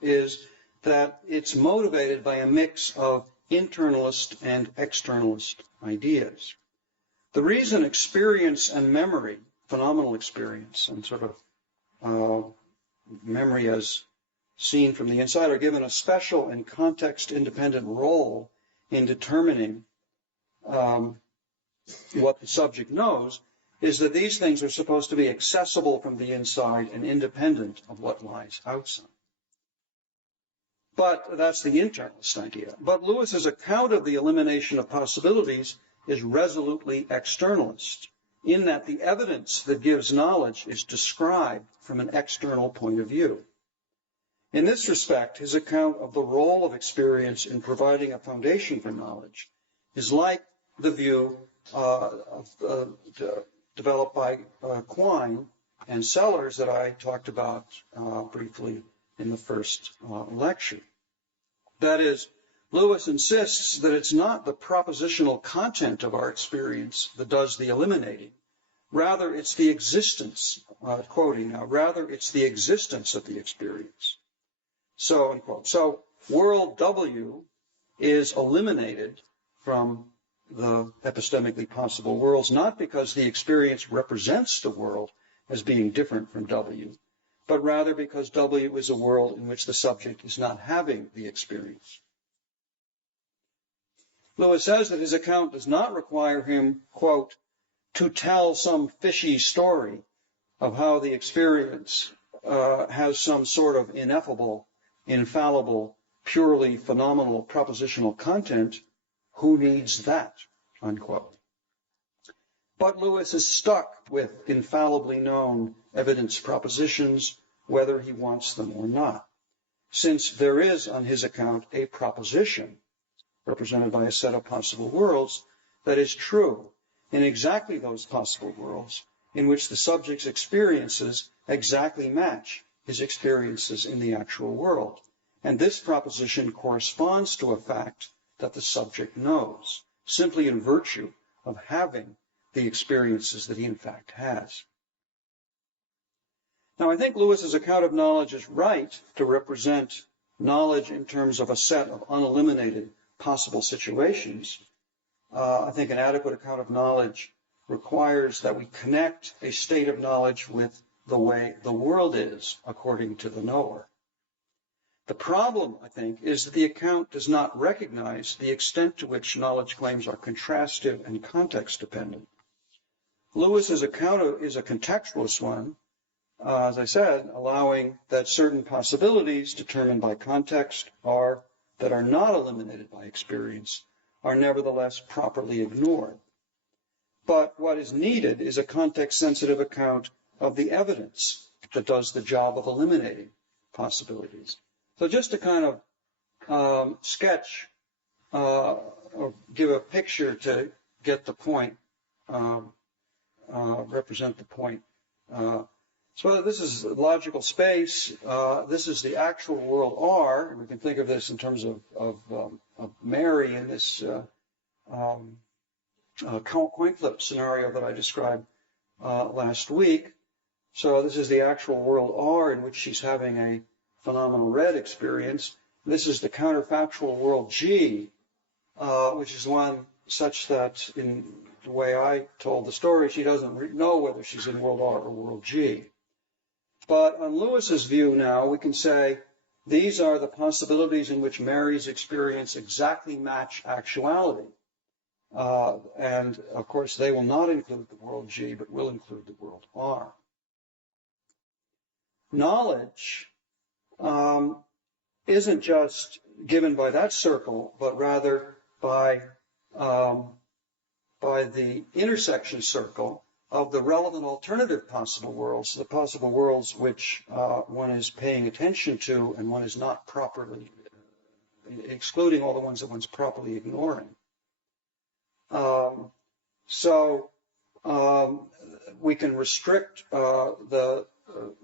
is that it's motivated by a mix of internalist and externalist ideas. The reason experience and memory, phenomenal experience and sort of memory as seen from the inside, are given a special and context-independent role in determining what the subject knows, is that these things are supposed to be accessible from the inside and independent of what lies outside. But that's the internalist idea. But Lewis's account of the elimination of possibilities is resolutely externalist, in that the evidence that gives knowledge is described from an external point of view. In this respect, his account of the role of experience in providing a foundation for knowledge is like the view developed by Quine and Sellers that I talked about briefly in the first lecture. That is, Lewis insists that it's not the propositional content of our experience that does the eliminating. Rather, it's the existence, quoting now, rather it's the existence of the experience. So, unquote. So, world W is eliminated from the epistemically possible worlds, not because the experience represents the world as being different from W, but rather because W is a world in which the subject is not having the experience. Lewis says that his account does not require him, quote, to tell some fishy story of how the experience has some sort of ineffable, infallible, purely phenomenal propositional content. Who needs that, unquote. But Lewis is stuck with infallibly known evidence propositions, whether he wants them or not, since there is, on his account, a proposition, represented by a set of possible worlds, that is true in exactly those possible worlds in which the subject's experiences exactly match his experiences in the actual world. And this proposition corresponds to a fact that the subject knows, simply in virtue of having the experiences that he in fact has. Now, I think Lewis's account of knowledge is right to represent knowledge in terms of a set of uneliminated possible situations. I think an adequate account of knowledge requires that we connect a state of knowledge with the way the world is, according to the knower. The problem, I think, is that the account does not recognize the extent to which knowledge claims are contrastive and context-dependent. Lewis's account is a contextualist one, as I said, allowing that certain possibilities determined by context that are not eliminated by experience are nevertheless properly ignored. But what is needed is a context-sensitive account of the evidence that does the job of eliminating possibilities. So just to kind of sketch or give a picture to get the point, represent the point. So this is logical space. This is the actual world R, and we can think of this in terms of Mary in this coin flip scenario that I described last week. So this is the actual world R in which she's having a phenomenal red experience. This is the counterfactual world G, which is one such that in the way I told the story, she doesn't know whether she's in world R or world G. But on Lewis's view now, we can say these are the possibilities in which Mary's experience exactly match actuality. And of course, they will not include the world G, but will include the world R. Knowledge isn't just given by that circle, but rather the intersection circle of the relevant alternative possible worlds, the possible worlds which one is paying attention to and one is not properly, excluding all the ones that one's properly ignoring. We can restrict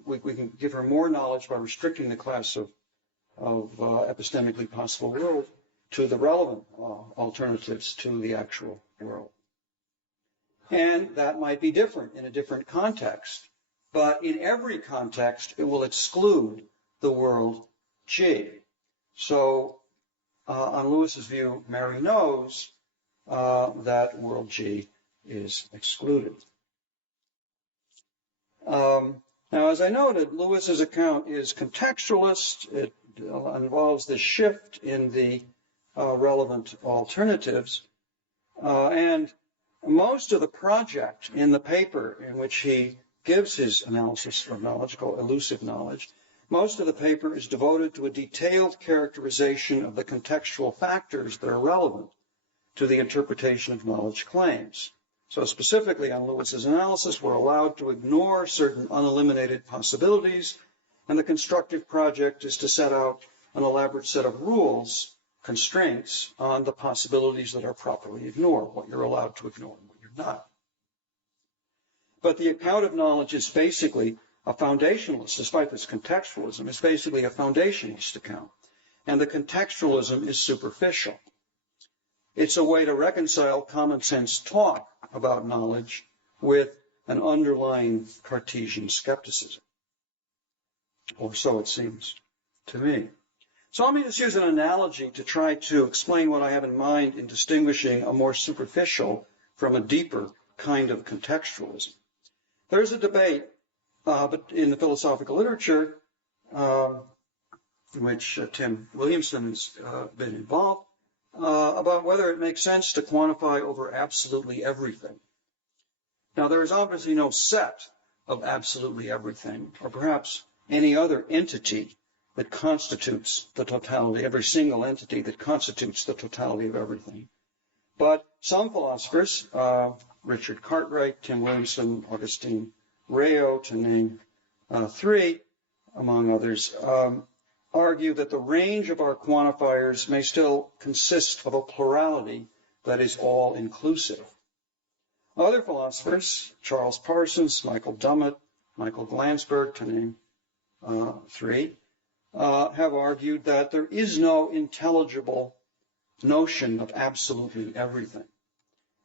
we can give her more knowledge by restricting the class of epistemically possible world to the relevant alternatives to the actual world. And that might be different in a different context, but in every context, it will exclude the world G. So on Lewis's view, Mary knows that world G is excluded. Now, as I noted, Lewis's account is contextualist. It involves the shift in the relevant alternatives. And most of the project in the paper in which he gives his analysis of knowledge, called elusive knowledge, most of the paper is devoted to a detailed characterization of the contextual factors that are relevant to the interpretation of knowledge claims. So specifically on Lewis's analysis, we're allowed to ignore certain uneliminated possibilities, and the constructive project is to set out an elaborate set of rules, constraints on the possibilities that are properly ignored, what you're allowed to ignore and what you're not. But the account of knowledge is basically a foundationalist, despite this contextualism, it's basically a foundationalist account. And the contextualism is superficial. It's a way to reconcile common sense talk about knowledge with an underlying Cartesian skepticism. Or so it seems to me. So let me just use an analogy to try to explain what I have in mind in distinguishing a more superficial from a deeper kind of contextualism. There's a debate in the philosophical literature in which Tim Williamson has been involved about whether it makes sense to quantify over absolutely everything. Now, there is obviously no set of absolutely everything, or perhaps any other entity that constitutes the totality, every single entity that constitutes the totality of everything. But some philosophers, Richard Cartwright, Tim Williamson, Augustine Rayo, to name three, among others, argue that the range of our quantifiers may still consist of a plurality that is all-inclusive. Other philosophers, Charles Parsons, Michael Dummett, Michael Glansberg, to name three, have argued that there is no intelligible notion of absolutely everything.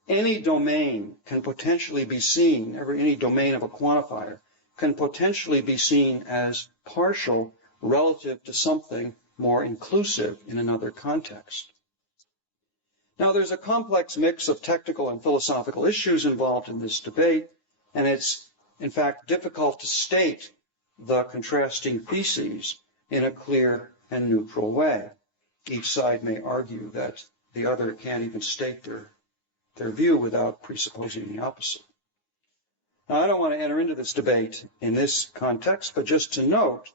Any domain can potentially be seen, any domain of a quantifier can potentially be seen as partial relative to something more inclusive in another context. Now, there's a complex mix of technical and philosophical issues involved in this debate, and it's, in fact, difficult to state the contrasting theses in a clear and neutral way. Each side may argue that the other can't even state their view without presupposing the opposite. Now, I don't want to enter into this debate in this context, but just to note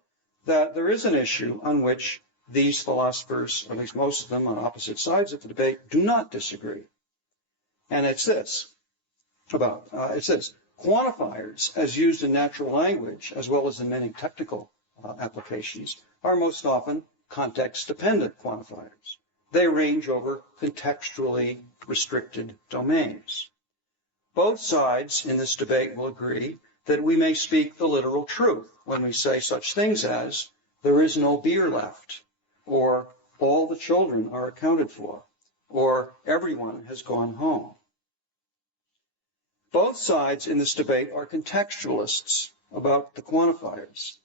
that there is an issue on which these philosophers, or at least most of them on opposite sides of the debate, do not disagree. And it's this, quantifiers, as used in natural language, as well as in many technical applications, are most often context-dependent quantifiers. They range over contextually restricted domains. Both sides in this debate will agree that we may speak the literal truth when we say such things as, there is no beer left, or all the children are accounted for, or everyone has gone home. Both sides in this debate are contextualists about the quantifiers.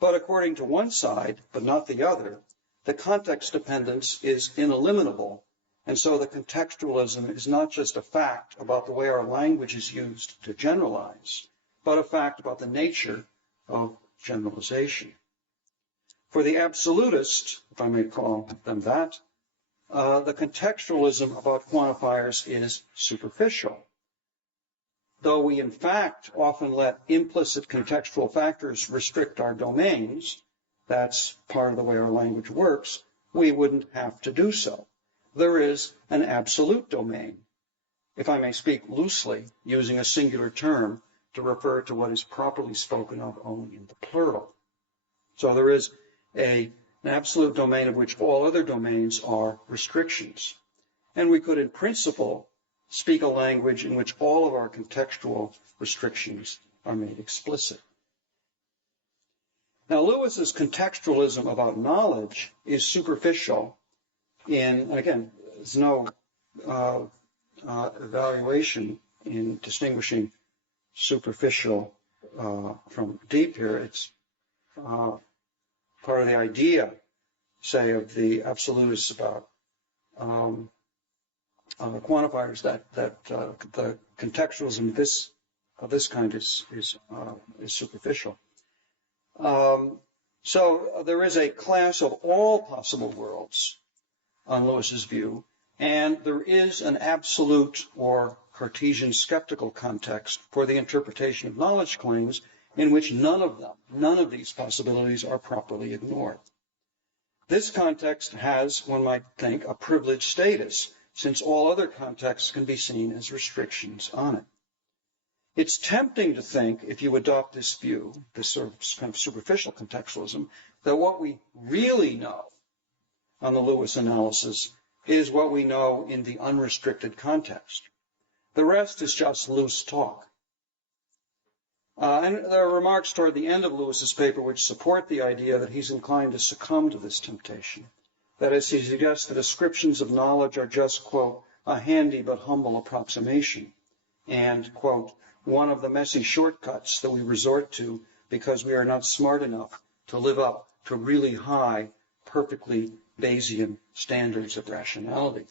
But according to one side, but not the other, the context dependence is ineliminable, and so the contextualism is not just a fact about the way our language is used to generalize, but a fact about the nature of generalization. For the absolutist, if I may call them that, the contextualism about quantifiers is superficial. Though we in fact often let implicit contextual factors restrict our domains, that's part of the way our language works, we wouldn't have to do so. There is an absolute domain, if I may speak loosely, using a singular term to refer to what is properly spoken of only in the plural. So there is an absolute domain of which all other domains are restrictions. And we could, in principle, speak a language in which all of our contextual restrictions are made explicit. Now, Lewis's contextualism about knowledge is superficial and again, there's no evaluation in distinguishing superficial from deep here. It's part of the idea, say, of the absolutists about quantifiers that the contextualism of this kind is superficial. So there is a class of all possible worlds on Lewis's view, and there is an absolute or Cartesian skeptical context for the interpretation of knowledge claims in which none of these possibilities are properly ignored. This context has, one might think, a privileged status, since all other contexts can be seen as restrictions on it. It's tempting to think, if you adopt this view, this sort of kind of superficial contextualism, that what we really know on the Lewis analysis is what we know in the unrestricted context. The rest is just loose talk. And there are remarks toward the end of Lewis's paper which support the idea that he's inclined to succumb to this temptation. That is, he suggests the descriptions of knowledge are just, quote, a handy but humble approximation, and, quote, one of the messy shortcuts that we resort to because we are not smart enough to live up to really high, perfectly Bayesian standards of rationality.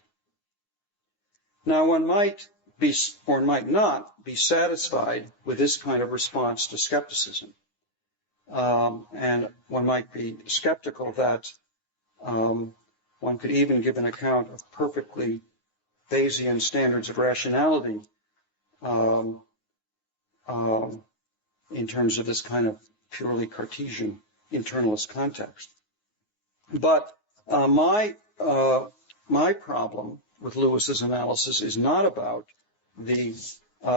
Now, one might be, or might not, be satisfied with this kind of response to skepticism. And one might be skeptical that one could even give an account of perfectly Bayesian standards of rationality in terms of this kind of purely Cartesian internalist context. But my problem with Lewis's analysis is not about the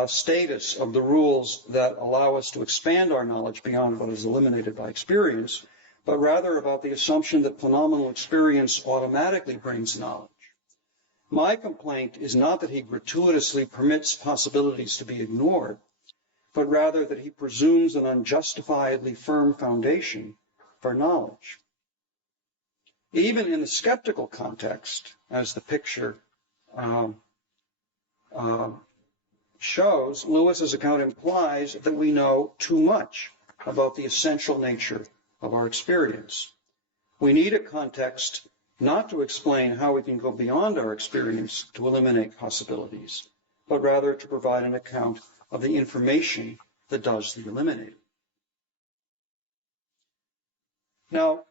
status of the rules that allow us to expand our knowledge beyond what is eliminated by experience, but rather about the assumption that phenomenal experience automatically brings knowledge. My complaint is not that he gratuitously permits possibilities to be ignored, but rather that he presumes an unjustifiably firm foundation for knowledge. Even in the skeptical context, as the picture shows, Lewis's account implies that we know too much about the essential nature of our experience. We need a context not to explain how we can go beyond our experience to eliminate possibilities, but rather to provide an account of the information that does the eliminating. Now,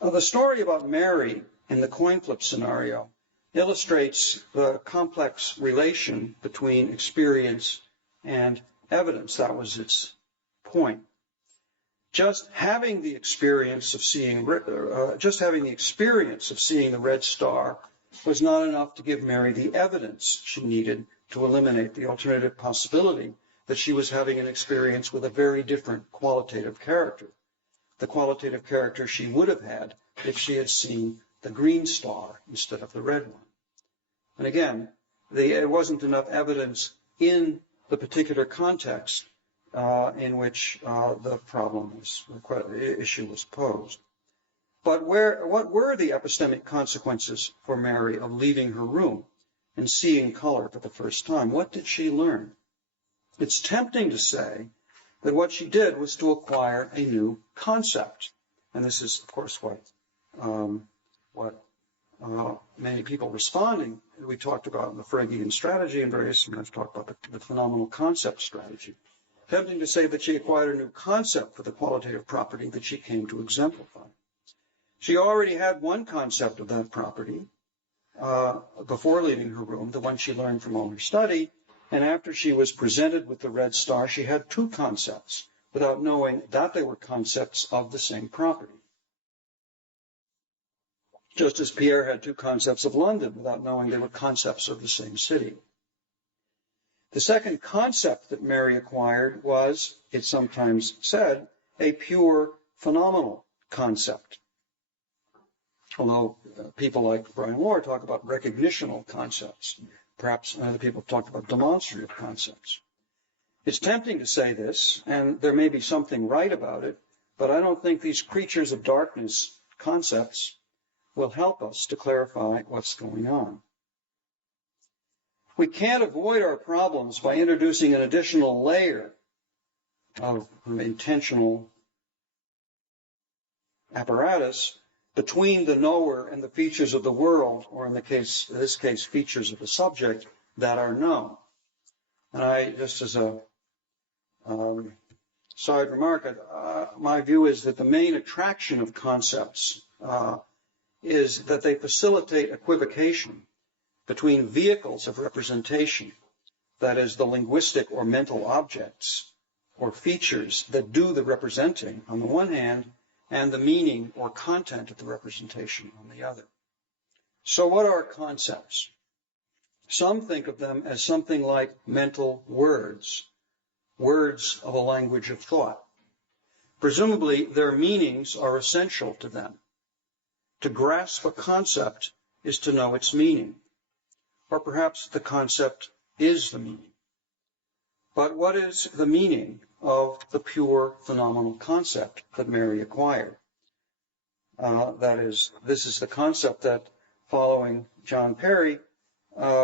the story about Mary in the coin flip scenario illustrates the complex relation between experience and evidence. That was its point. Just having the experience of seeing the red star was not enough to give Mary the evidence she needed to eliminate the alternative possibility that she was having an experience with a very different qualitative character, the qualitative character she would have had if she had seen the green star instead of the red one. And again, there wasn't enough evidence in the particular context in which the issue was posed. But what were the epistemic consequences for Mary of leaving her room and seeing color for the first time? What did she learn? It's tempting to say that what she did was to acquire a new concept. And this is, of course, what many people responding, we talked about in the Freudian strategy and various, I've talked about the phenomenal concept strategy. Tempting to say that she acquired a new concept for the qualitative property that she came to exemplify. She already had one concept of that property before leaving her room, the one she learned from all her study, and after she was presented with the red star, she had two concepts without knowing that they were concepts of the same property. Just as Pierre had two concepts of London without knowing they were concepts of the same city. The second concept that Mary acquired was, it's sometimes said, a pure phenomenal concept. Although people like Brian Lohr talk about recognitional concepts. Perhaps other people have talked about demonstrative concepts. It's tempting to say this, and there may be something right about it, but I don't think these creatures of darkness concepts will help us to clarify what's going on. We can't avoid our problems by introducing an additional layer of intentional apparatus between the knower and the features of the world, or in this case, features of the subject that are known. And I, just as a side remark, my view is that the main attraction of concepts is that they facilitate equivocation between vehicles of representation, that is, the linguistic or mental objects or features that do the representing on the one hand, and the meaning or content of the representation on the other. So what are concepts? Some think of them as something like mental words, words of a language of thought. Presumably, their meanings are essential to them. To grasp a concept is to know its meaning, or perhaps the concept is the meaning. But what is the meaning of the pure phenomenal concept that Mary acquired? That is, this is the concept that, following John Perry,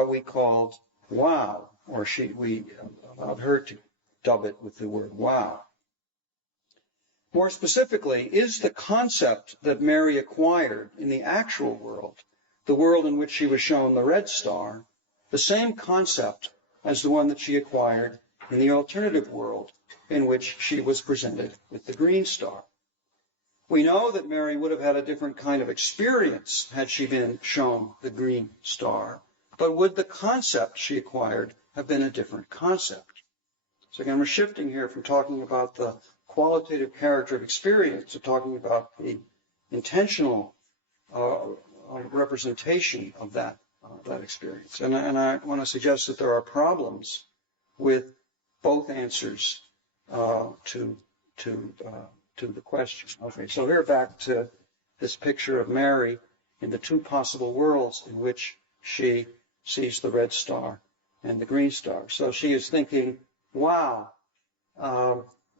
we called wow, or we allowed her to dub it with the word wow. More specifically, is the concept that Mary acquired in the actual world, the world in which she was shown the red star, the same concept as the one that she acquired in the alternative world in which she was presented with the green star? We know that Mary would have had a different kind of experience had she been shown the green star, but would the concept she acquired have been a different concept? So again, we're shifting here from talking about the qualitative character of experience to talking about the intentional representation of that experience. And I want to suggest that there are problems with both answers to the question. Okay, so we're back to this picture of Mary in the two possible worlds in which she sees the red star and the green star. So she is thinking, wow,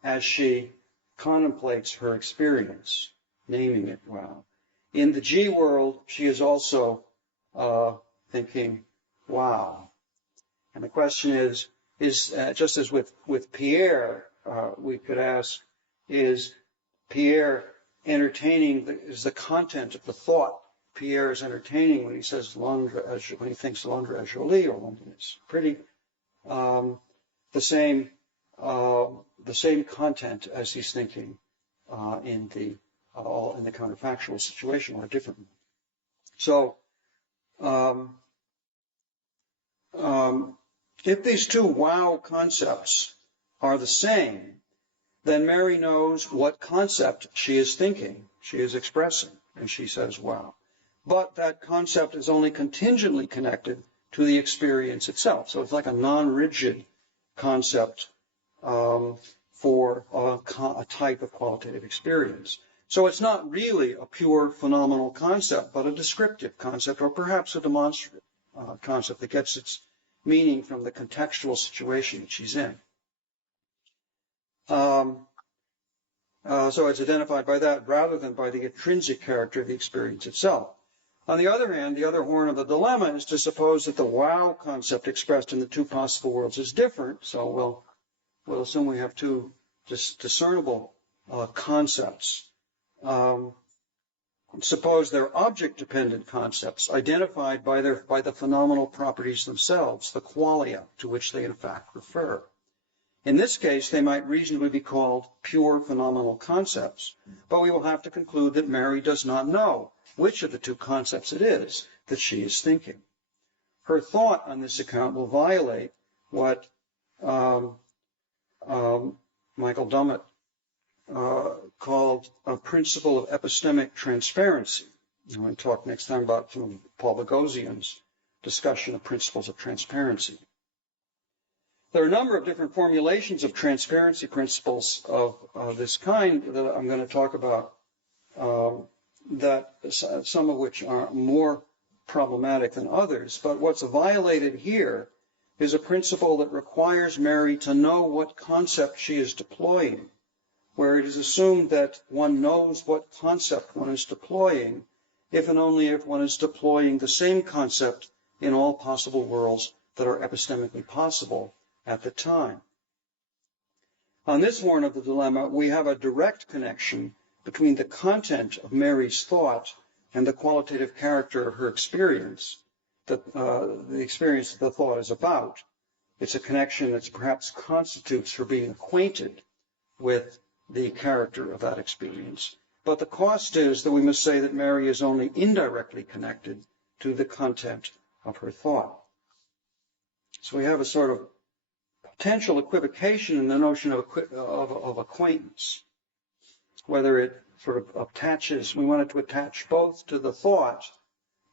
as she contemplates her experience, naming it wow. In the G world, she is also thinking, wow. And the question is just as with Pierre, we could ask, is Pierre entertaining, is the content of the thought Pierre is entertaining when he says when he thinks Londres jolie or London is pretty, the same content as he's thinking in the counterfactual situation, or different. So if these two wow concepts are the same, then Mary knows what concept she is thinking, she is expressing, and she says wow. But that concept is only contingently connected to the experience itself. So it's like a non-rigid concept for a type of qualitative experience. So it's not really a pure phenomenal concept, but a descriptive concept, or perhaps a demonstrative concept that gets its meaning from the contextual situation that she's in. So it's identified by that rather than by the intrinsic character of the experience itself. On the other hand, the other horn of the dilemma is to suppose that the wow concept expressed in the two possible worlds is different. So we'll assume we have two discernible concepts. Suppose they're object-dependent concepts identified by the phenomenal properties themselves, the qualia to which they in fact refer. In this case, they might reasonably be called pure phenomenal concepts, but we will have to conclude that Mary does not know which of the two concepts it is that she is thinking. Her thought on this account will violate what Michael Dummett called a principle of epistemic transparency. I'm going to talk next time about Paul Boghossian's discussion of principles of transparency. There are a number of different formulations of transparency principles of this kind that I'm going to talk about, that some of which are more problematic than others. But what's violated here is a principle that requires Mary to know what concept she is deploying, where it is assumed that one knows what concept one is deploying, if and only if one is deploying the same concept in all possible worlds that are epistemically possible at the time. On this horn of the dilemma, we have a direct connection between the content of Mary's thought and the qualitative character of her experience, that the experience that the thought is about. It's a connection that perhaps constitutes her being acquainted with the character of that experience. But the cost is that we must say that Mary is only indirectly connected to the content of her thought. So we have a sort of potential equivocation in the notion of acquaintance, whether it sort of attaches, we want it to attach both to the thought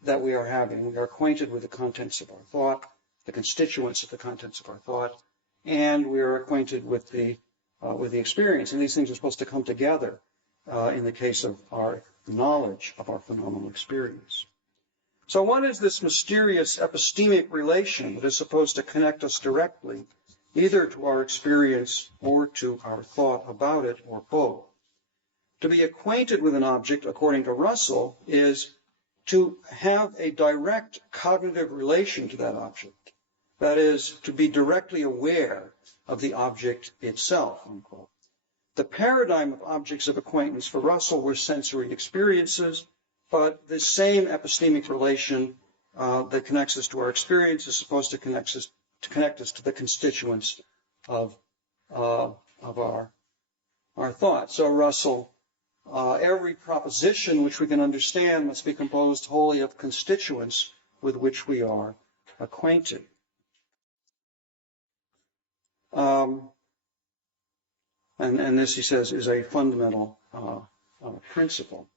that we are having. We are acquainted with the contents of our thought, the constituents of the contents of our thought, and we are acquainted with the experience. And these things are supposed to come together in the case of our knowledge of our phenomenal experience. So what is this mysterious epistemic relation that is supposed to connect us directly, either to our experience or to our thought about it, or both? To be acquainted with an object, according to Russell, is to have a direct cognitive relation to that object. That is, to be directly aware of the object itself, unquote. The paradigm of objects of acquaintance for Russell were sensory experiences, but this same epistemic relation that connects us to our experience is supposed to connect us to the constituents of our thought. So Russell, every proposition which we can understand must be composed wholly of constituents with which we are acquainted. And this, he says, is a fundamental principle.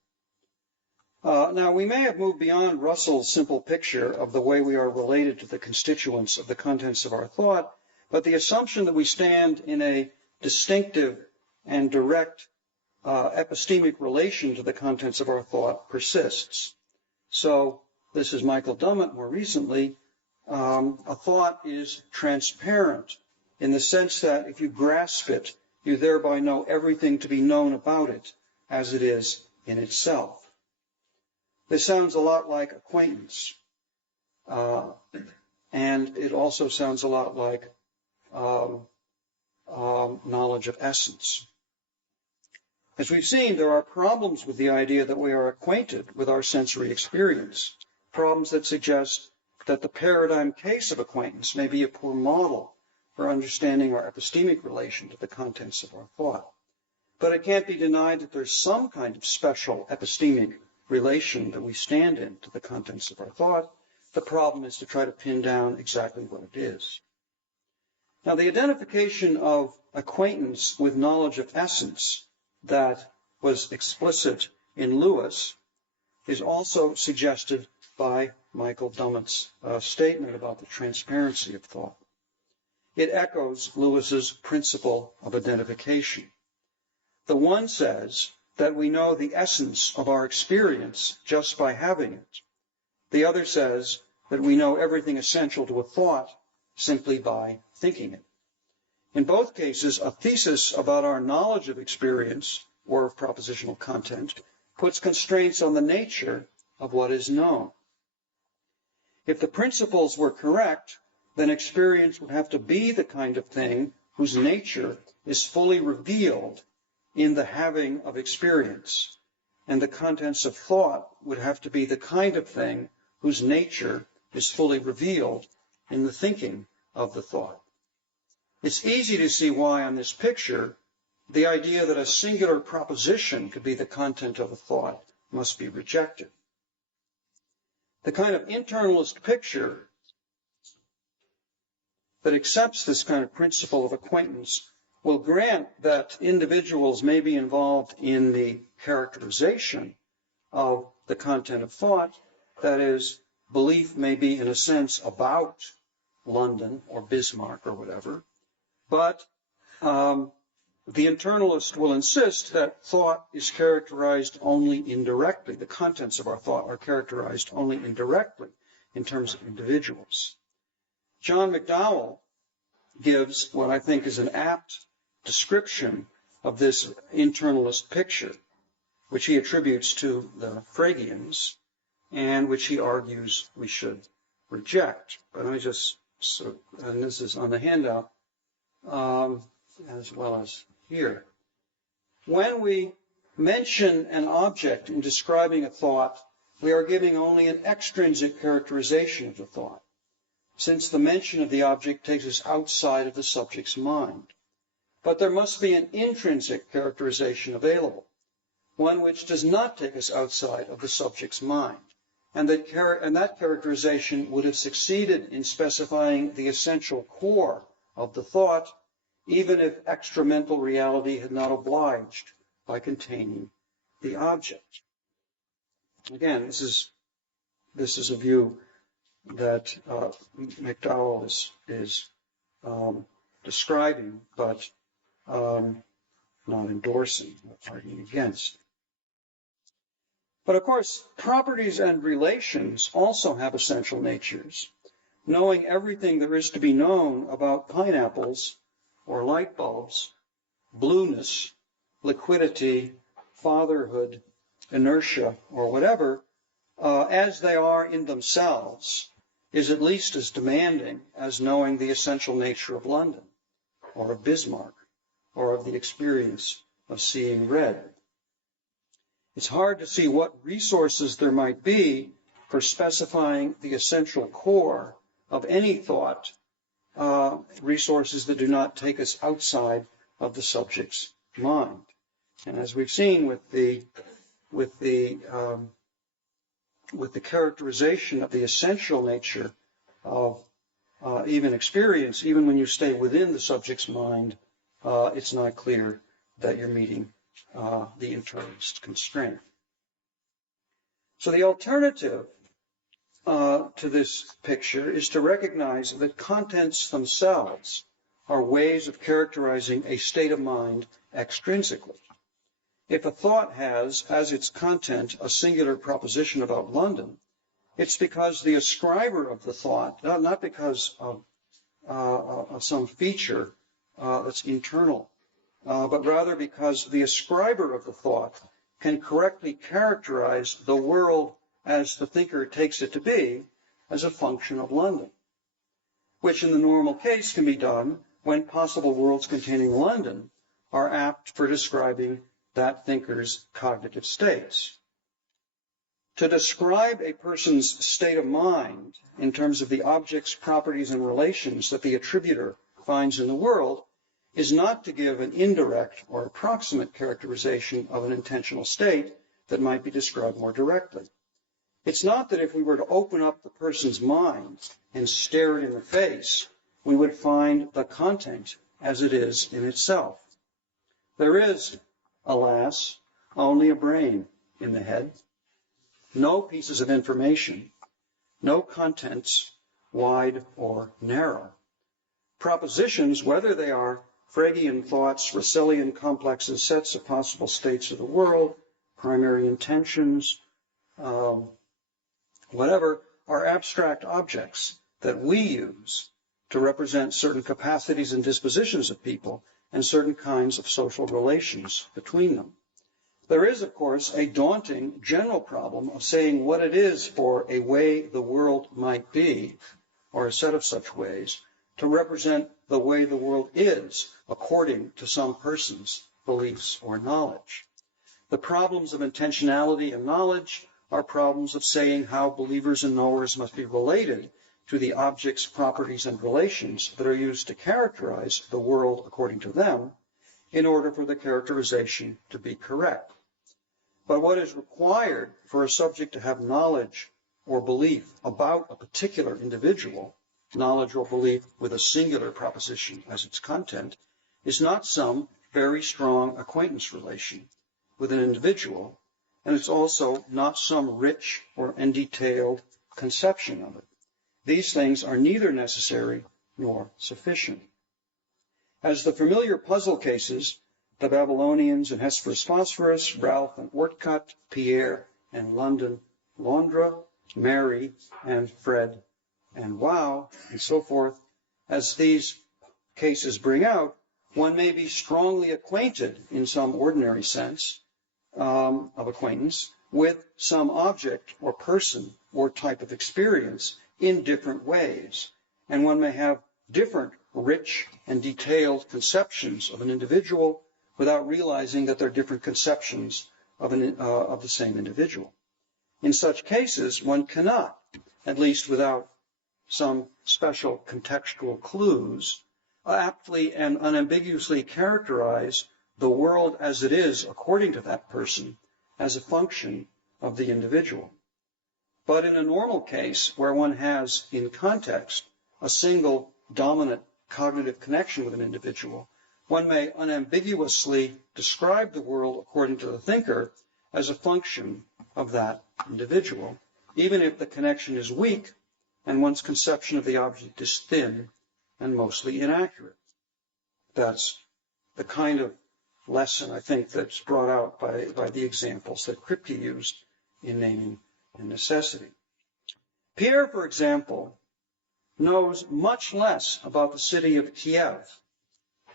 Now, we may have moved beyond Russell's simple picture of the way we are related to the constituents of the contents of our thought, but the assumption that we stand in a distinctive and direct epistemic relation to the contents of our thought persists. So this is Michael Dummett more recently. A thought is transparent in the sense that if you grasp it, you thereby know everything to be known about it as it is in itself. This sounds a lot like acquaintance, and it also sounds a lot like knowledge of essence. As we've seen, there are problems with the idea that we are acquainted with our sensory experience, problems that suggest that the paradigm case of acquaintance may be a poor model for understanding our epistemic relation to the contents of our thought. But it can't be denied that there's some kind of special epistemic relation that we stand in to the contents of our thought. The problem is to try to pin down exactly what it is. Now, the identification of acquaintance with knowledge of essence that was explicit in Lewis is also suggested by Michael Dummett's statement about the transparency of thought. It echoes Lewis's principle of identification. The one says that we know the essence of our experience just by having it. The other says that we know everything essential to a thought simply by thinking it. In both cases, a thesis about our knowledge of experience or of propositional content puts constraints on the nature of what is known. If the principles were correct, then experience would have to be the kind of thing whose nature is fully revealed in the having of experience, and the contents of thought would have to be the kind of thing whose nature is fully revealed in the thinking of the thought. It's easy to see why on this picture the idea that a singular proposition could be the content of a thought must be rejected. The kind of internalist picture that accepts this kind of principle of acquaintance will grant that individuals may be involved in the characterization of the content of thought. That is, belief may be, in a sense, about London or Bismarck or whatever, But the internalist will insist that thought is characterized only indirectly. The contents of our thought are characterized only indirectly in terms of individuals. John McDowell gives what I think is an apt description of this internalist picture, which he attributes to the Fregeans, and which he argues we should reject. But let me just, and this is on the handout, as well as here. When we mention an object in describing a thought, we are giving only an extrinsic characterization of the thought, since the mention of the object takes us outside of the subject's mind. But there must be an intrinsic characterization available, one which does not take us outside of the subject's mind, and that characterization would have succeeded in specifying the essential core of the thought, even if extramental reality had not obliged by containing the object. Again, this is a view that McDowell is describing, but not endorsing, arguing against. But of course, properties and relations also have essential natures. Knowing everything there is to be known about pineapples or light bulbs, blueness, liquidity, fatherhood, inertia, or whatever, as they are in themselves, is at least as demanding as knowing the essential nature of London, or of Bismarck, or of the experience of seeing red. It's hard to see what resources there might be for specifying the essential core of any thought, resources that do not take us outside of the subject's mind. And as we've seen with the characterization of the essential nature of even experience, even when you stay within the subject's mind, it's not clear that you're meeting the internalist constraint. So the alternative to this picture is to recognize that contents themselves are ways of characterizing a state of mind extrinsically. If a thought has, as its content, a singular proposition about London, it's because the ascriber of the thought, not because of some feature that's internal, but rather because the ascriber of the thought can correctly characterize the world as the thinker takes it to be as a function of London, which in the normal case can be done when possible worlds containing London are apt for describing that thinker's cognitive states. To describe a person's state of mind in terms of the objects, properties, and relations that the attributor finds in the world is not to give an indirect or approximate characterization of an intentional state that might be described more directly. It's not that if we were to open up the person's mind and stare it in the face, we would find the content as it is in itself. There is, alas, only a brain in the head, no pieces of information, no contents, wide or narrow. Propositions, whether they are Fregean thoughts, Russellian complexes, sets of possible states of the world, primary intentions, whatever, are abstract objects that we use to represent certain capacities and dispositions of people and certain kinds of social relations between them. There is, of course, a daunting general problem of saying what it is for a way the world might be, or a set of such ways, to represent the way the world is according to some person's beliefs or knowledge. The problems of intentionality and knowledge are problems of saying how believers and knowers must be related to the objects, properties, and relations that are used to characterize the world according to them in order for the characterization to be correct. But what is required for a subject to have knowledge or belief about a particular individual, knowledge or belief with a singular proposition as its content, is not some very strong acquaintance relation with an individual, and it's also not some rich and detailed conception of it. These things are neither necessary nor sufficient. as the familiar puzzle cases, the Babylonians and Hesperus Phosphorus, Ralph and Ortcut, Pierre and London, Londra, Mary and Fred and Wow, and so forth, as these cases bring out, one may be strongly acquainted in some ordinary sense of acquaintance with some object or person or type of experience in different ways. And one may have different rich and detailed conceptions of an individual without realizing that they're different conceptions of the same individual. In such cases, one cannot, at least without some special contextual clues, aptly and unambiguously characterize the world as it is according to that person as a function of the individual. But in a normal case where one has in context a single dominant cognitive connection with an individual, one may unambiguously describe the world according to the thinker as a function of that individual, even if the connection is weak and one's conception of the object is thin and mostly inaccurate. That's the kind of lesson, I think, that's brought out by the examples that Kripke used in naming and necessity. Pierre, for example, knows much less about the city of Kiev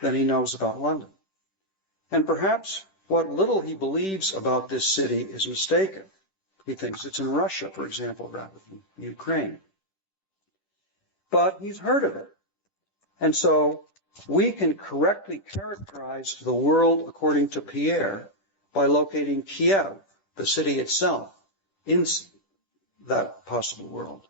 than he knows about London. And perhaps what little he believes about this city is mistaken. He thinks it's in Russia, for example, rather than Ukraine. But he's heard of it. And so we can correctly characterize the world according to Pierre by locating Kiev, the city itself, in that possible world.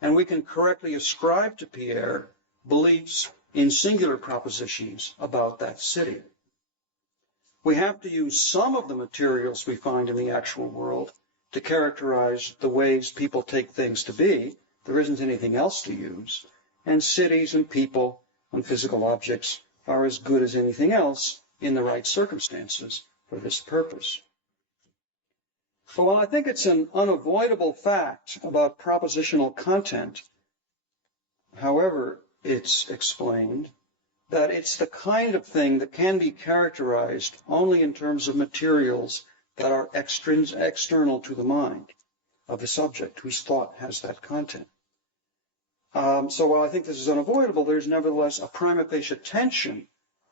And we can correctly ascribe to Pierre beliefs in singular propositions about that city. We have to use some of the materials we find in the actual world to characterize the ways people take things to be. There isn't anything else to use. And cities and people and physical objects are as good as anything else in the right circumstances for this purpose. So while I think it's an unavoidable fact about propositional content, however it's explained, that it's the kind of thing that can be characterized only in terms of materials that are external to the mind of the subject whose thought has that content. So while I think this is unavoidable, there's nevertheless a prima facie tension,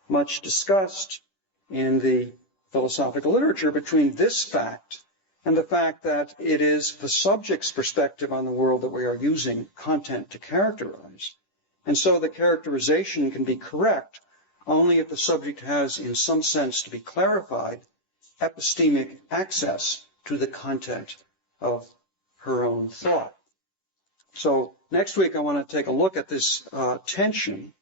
much discussed in the philosophical literature, between this fact and the fact that it is the subject's perspective on the world that we are using content to characterize. And so the characterization can be correct only if the subject has, in some sense to be clarified, epistemic access to the content of her own thought. So next week I want to take a look at this tension,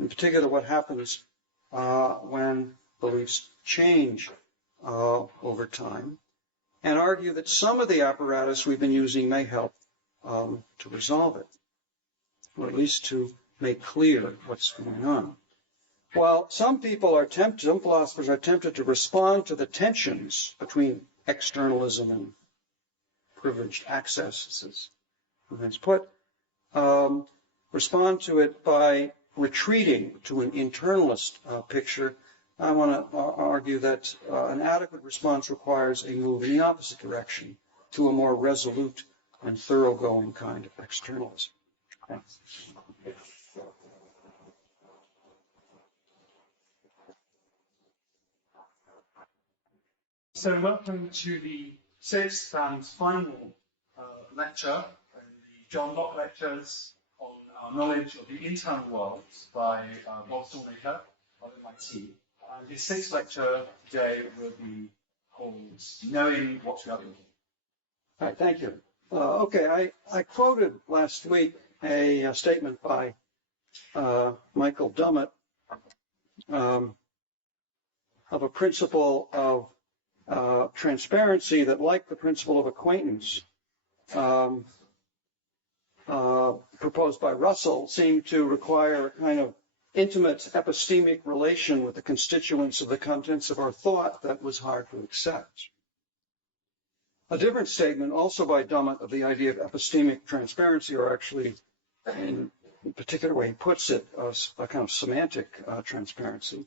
in particular what happens when beliefs change over time, and argue that some of the apparatus we've been using may help to resolve it, or at least to make clear what's going on. While some philosophers are tempted to respond to the tensions between externalism and privileged access, as is sometimes put, respond to it by retreating to an internalist picture, I want to argue that an adequate response requires a move in the opposite direction to a more resolute and thoroughgoing kind of externalism. Thanks. So welcome to the sixth and final lecture in the John Locke Lectures on our knowledge of the internal world by Bob Stalnaker of MIT. And his sixth lecture today will be called Knowing What We Are Thinking. All right, thank you. Okay, I quoted last week a statement by Michael Dummett of a principle of transparency that, like the principle of acquaintance proposed by Russell, seemed to require a kind of intimate epistemic relation with the constituents of the contents of our thought that was hard to accept. A different statement, also by Dummett, of the idea of epistemic transparency, or actually in particular way he puts it, a kind of semantic transparency.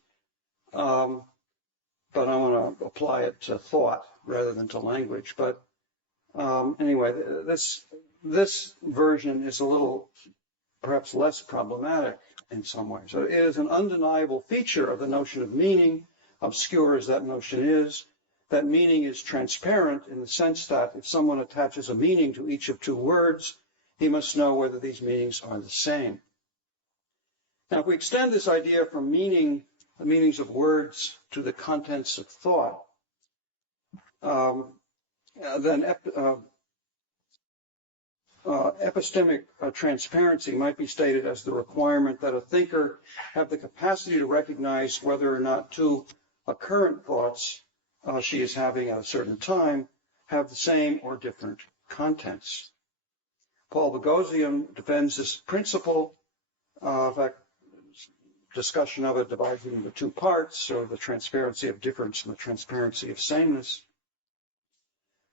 But I want to apply it to thought rather than to language. But anyway, this version is a little perhaps less problematic in some ways. So it is an undeniable feature of the notion of meaning, obscure as that notion is, that meaning is transparent in the sense that if someone attaches a meaning to each of two words, he must know whether these meanings are the same. Now, if we extend this idea from meaning, the meanings of words, to the contents of thought, then epistemic transparency might be stated as the requirement that a thinker have the capacity to recognize whether or not two current thoughts she is having at a certain time have the same or different contents. Paul Boghossian defends this principle. In fact, discussion of it divides it into two parts, so the transparency of difference and the transparency of sameness,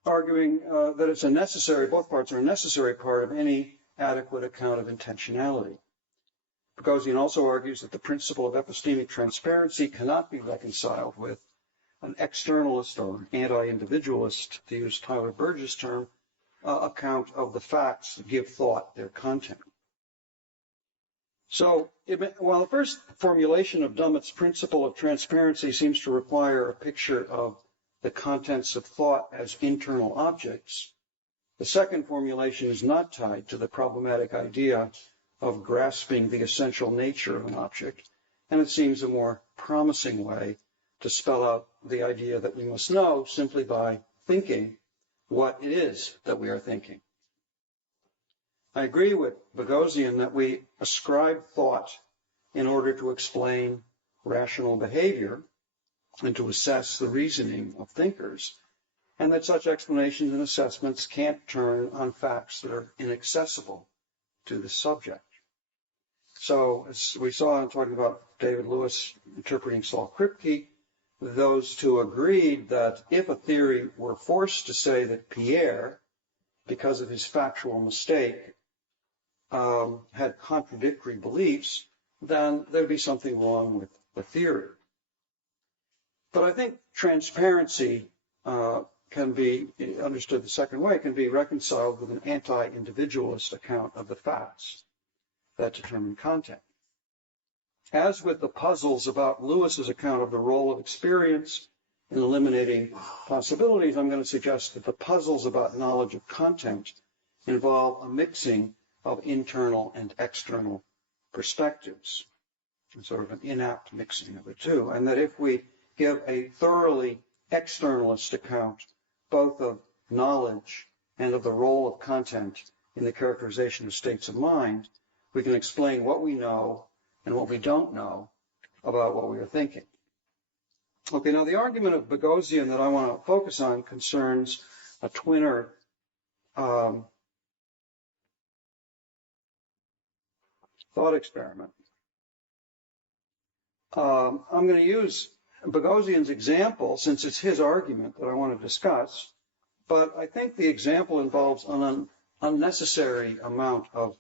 arguing that it's a necessary, both parts are a necessary part of any adequate account of intentionality. Boghossian also argues that the principle of epistemic transparency cannot be reconciled with an externalist or anti-individualist, to use Tyler Burge's term, account of the facts that give thought their content. So, while the first formulation of Dummett's principle of transparency seems to require a picture of the contents of thought as internal objects, the second formulation is not tied to the problematic idea of grasping the essential nature of an object, and it seems a more promising way to spell out the idea that we must know simply by thinking what it is that we are thinking. I agree with Boghossian that we ascribe thought in order to explain rational behavior and to assess the reasoning of thinkers, and that such explanations and assessments can't turn on facts that are inaccessible to the subject. So, as we saw in talking about David Lewis interpreting Saul Kripke, those two agreed that if a theory were forced to say that Pierre, because of his factual mistake, had contradictory beliefs, then there'd be something wrong with the theory. But I think transparency can be understood the second way, can be reconciled with an anti-individualist account of the facts that determine content. As with the puzzles about Lewis's account of the role of experience in eliminating possibilities, I'm going to suggest that the puzzles about knowledge of content involve a mixing of internal and external perspectives, sort of an inapt mixing of the two, and that if we give a thoroughly externalist account both of knowledge and of the role of content in the characterization of states of mind, we can explain what we know and what we don't know about what we are thinking. Okay, now the argument of Boghossian that I want to focus on concerns a twinner thought experiment. I'm going to use Boghossian's example since it's his argument that I want to discuss, but I think the example involves an unnecessary amount of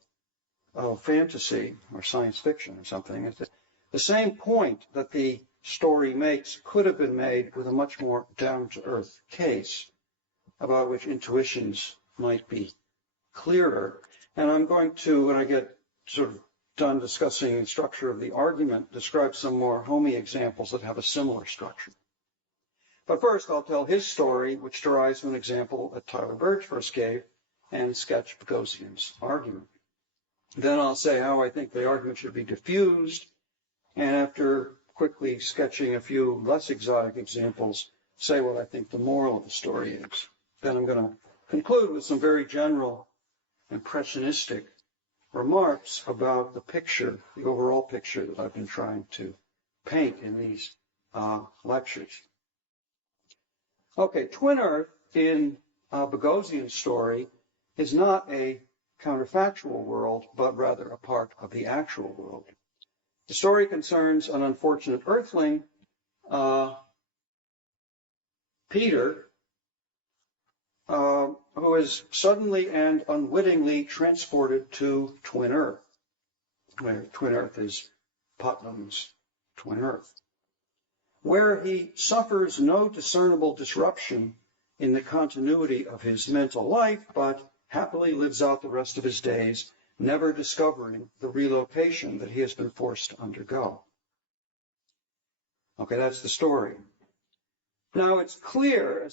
fantasy or science fiction or something. It's the same point that the story makes could have been made with a much more down-to-earth case about which intuitions might be clearer. And I'm going to, when I get sort of done discussing the structure of the argument, describe some more homey examples that have a similar structure. But first, I'll tell his story, which derives from an example that Tyler Burge first gave, and sketch Boghossian's argument. Then I'll say how I think the argument should be diffused, and after quickly sketching a few less exotic examples, say what I think the moral of the story is. Then I'm going to conclude with some very general impressionistic remarks about the picture, the overall picture that I've been trying to paint in these lectures. Okay, Twin Earth in Boghossian's story is not a counterfactual world, but rather a part of the actual world. The story concerns an unfortunate earthling, Peter, who is suddenly and unwittingly transported to Twin Earth. where twin Earth is Putnam's twin Earth, where he suffers no discernible disruption in the continuity of his mental life, but happily lives out the rest of his days, never discovering the relocation that he has been forced to undergo. Okay, that's the story. Now, it's clear,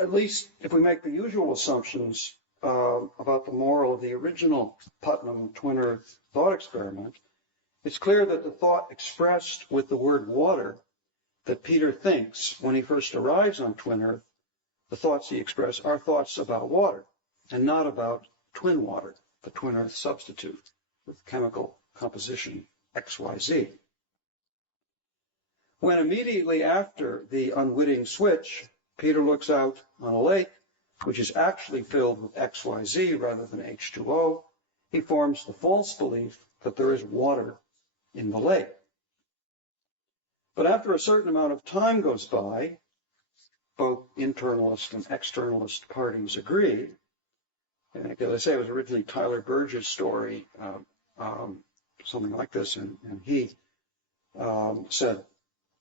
at least if we make the usual assumptions about the moral of the original Putnam twin Earth thought experiment, it's clear that the thought expressed with the word water that Peter thinks when he first arrives on twin Earth, the thoughts he expresses are thoughts about water and not about twin water, the twin Earth substitute with chemical composition XYZ. When immediately after the unwitting switch, Peter looks out on a lake, which is actually filled with XYZ rather than H2O, he forms the false belief that there is water in the lake. But after a certain amount of time goes by, both internalist and externalist parties agree, and as I say, it was originally Tyler Burge's story, something like this, and he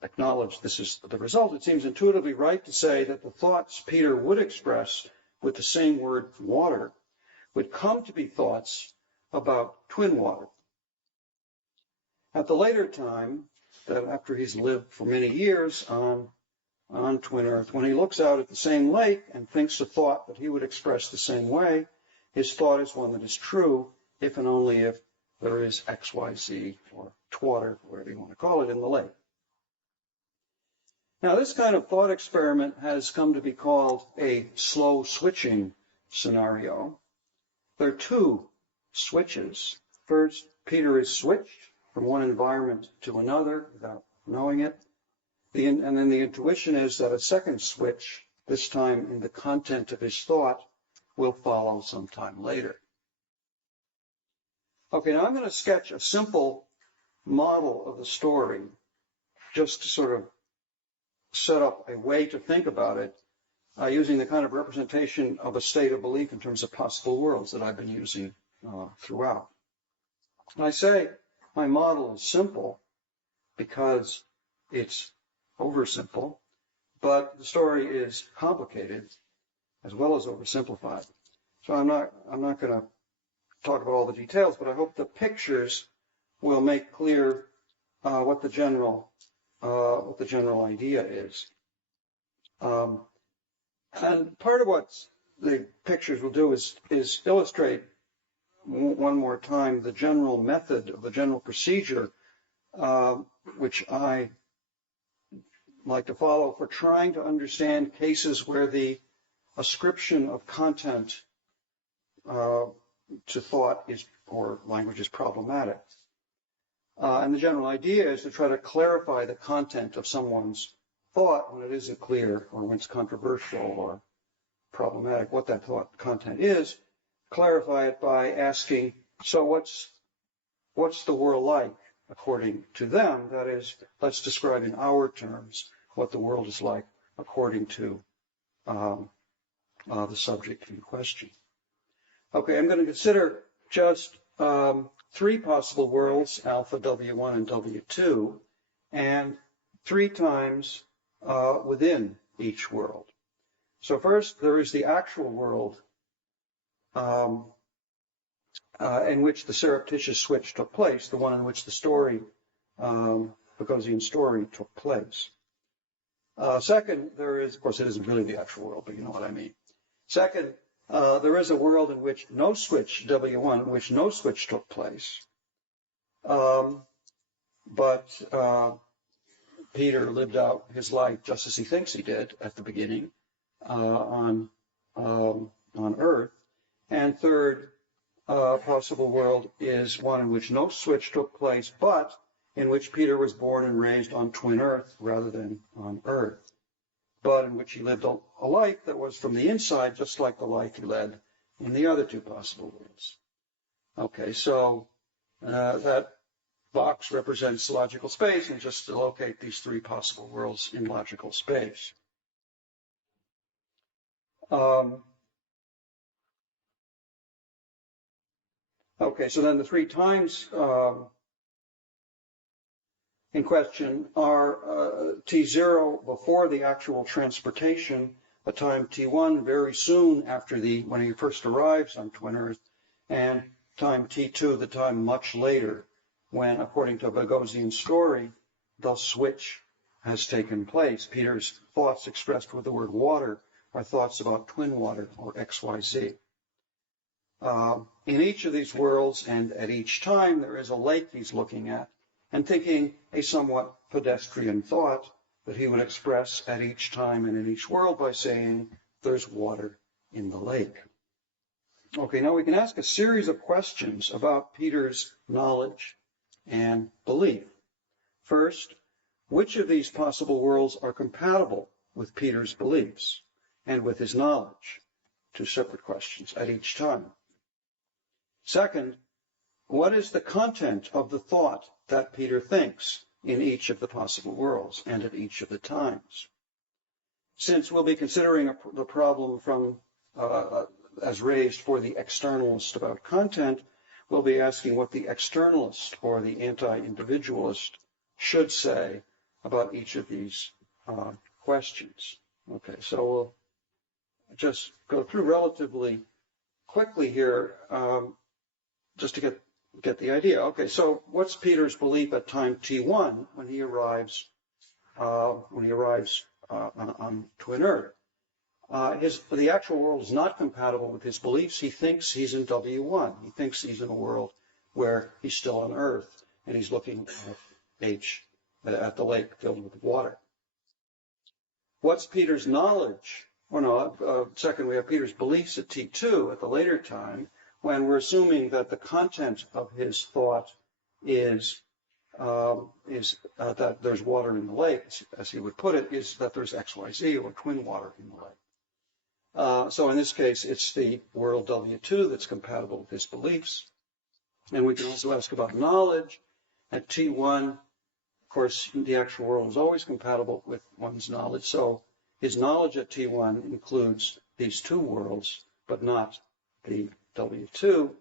acknowledged this is the result. It seems intuitively right to say that the thoughts Peter would express with the same word water would come to be thoughts about twin water. At the later time, that after he's lived for many years on twin Earth, when he looks out at the same lake and thinks a thought that he would express the same way, his thought is one that is true if and only if there is XYZ or twatter, whatever you want to call it, in the lake. Now, this kind of thought experiment has come to be called a slow switching scenario. There are two switches. First, Peter is switched from one environment to another without knowing it. And then the intuition is that a second switch, this time in the content of his thought, will follow sometime later. Okay, now I'm going to sketch a simple model of the story just to sort of set up a way to think about it using the kind of representation of a state of belief in terms of possible worlds that I've been using throughout. And I say my model is simple because it's oversimple, but the story is complicated as well as oversimplified. So I'm not going to talk about all the details, but I hope the pictures will make clear what the general idea is. And part of what the pictures will do is illustrate one more time the general method, the general procedure, which I like to follow for trying to understand cases where the ascription of content to thought or language is problematic. And the general idea is to try to clarify the content of someone's thought when it isn't clear or when it's controversial or problematic, what that thought content is, clarify it by asking, so what's the world like according to them? That is, let's describe in our terms what the world is like according to the subject in question. Okay, I'm going to consider just three possible worlds, alpha, W1, and W2, and 3 times within each world. So first, there is the actual world in which the surreptitious switch took place, the one in which the story, Bogosian's story, took place. Second, there is, of course, it isn't really the actual world, but you know what I mean. Second, there is a world in which no switch, W1, in which no switch took place. But Peter lived out his life just as he thinks he did at the beginning on Earth. And third possible world is one in which no switch took place, but in which Peter was born and raised on twin Earth rather than on Earth, but in which he lived a life that was from the inside, just like the life he led in the other 2 possible worlds. Okay, so that box represents logical space, and just to locate these 3 possible worlds in logical space. Okay, so then the 3 times in question are T0 before the actual transportation, a time T1 very soon after when he first arrives on Twin Earth, and time T2, the time much later, when, according to Bogosian's story, the switch has taken place. Peter's thoughts expressed with the word water are thoughts about twin water, or XYZ. In each of these worlds and at each time, there is a lake he's looking at and thinking a somewhat pedestrian thought that he would express at each time and in each world by saying, there's water in the lake. Okay, now we can ask a series of questions about Peter's knowledge and belief. First, which of these possible worlds are compatible with Peter's beliefs and with his knowledge? 2 separate questions at each time. Second, what is the content of the thought that Peter thinks in each of the possible worlds and at each of the times? Since we'll be considering the problem from as raised for the externalist about content, we'll be asking what the externalist or the anti-individualist should say about each of these questions. Okay, so we'll just go through relatively quickly here just to get the idea. Okay, so what's Peter's belief at time T1 when he arrives on Twin Earth? The actual world is not compatible with his beliefs. He thinks he's in W1. He thinks he's in a world where he's still on Earth and he's looking at the lake filled with water. What's Peter's knowledge? Second, we have Peter's beliefs at T2 at the later time, when we're assuming that the content of his thought is that there's water in the lake, as he would put it, is that there's XYZ, or twin water in the lake. So in this case, it's the world W2 that's compatible with his beliefs. And we can also ask about knowledge. At T1, of course, the actual world is always compatible with one's knowledge. So his knowledge at T1 includes these 2 worlds, but not the W2.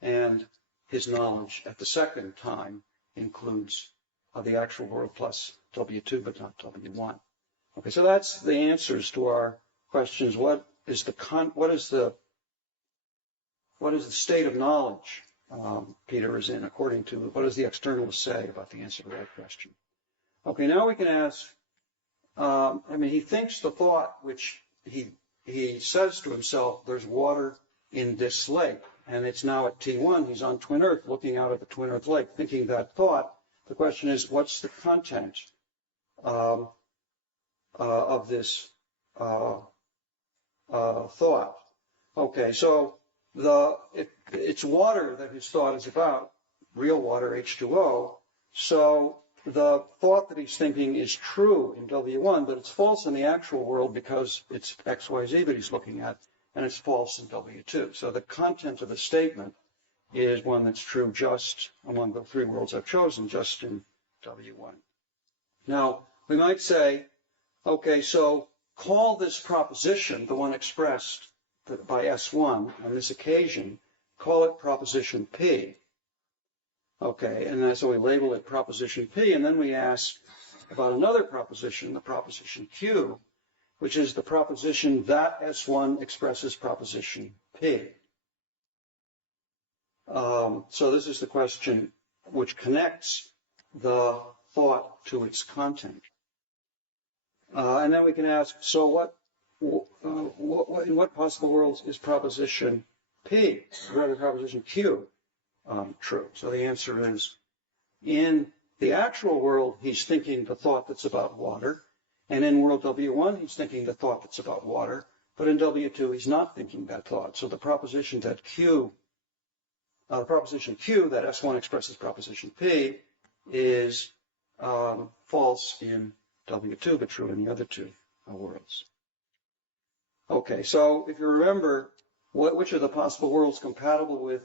And his knowledge at the second time includes the actual world plus W2, but not W1. Okay, so that's the answers to our questions. What is the state of knowledge Peter is in, according to what does the externalist say about the answer to that question? Okay, now we can ask. He thinks the thought which he says to himself, there's water in this lake, and it's now at T1. He's on Twin Earth, looking out at the Twin Earth lake, thinking that thought. The question is, what's the content of this thought? Okay, so it's water that his thought is about, real water, H2O. So the thought that he's thinking is true in W1, but it's false in the actual world because it's XYZ that he's looking at, and it's false in W2. So the content of the statement is one that's true just among the 3 worlds I've chosen, just in W1. Now, we might say, okay, so call this proposition, the one expressed by S1 on this occasion, call it proposition P. Okay, and so we label it proposition P, and then we ask about another proposition, the proposition Q, which is the proposition that S1 expresses proposition P. So this is the question which connects the thought to its content. And then we can ask, so in what possible worlds is proposition P, or rather proposition Q, true? So the answer is, in the actual world, he's thinking the thought that's about water, and in world W1, he's thinking the thought that's about water, but in W2, he's not thinking that thought. So the proposition that proposition Q, that S1 expresses proposition P, is false in W2, but true in the other 2 worlds. Okay, so if you remember, which are the possible worlds compatible with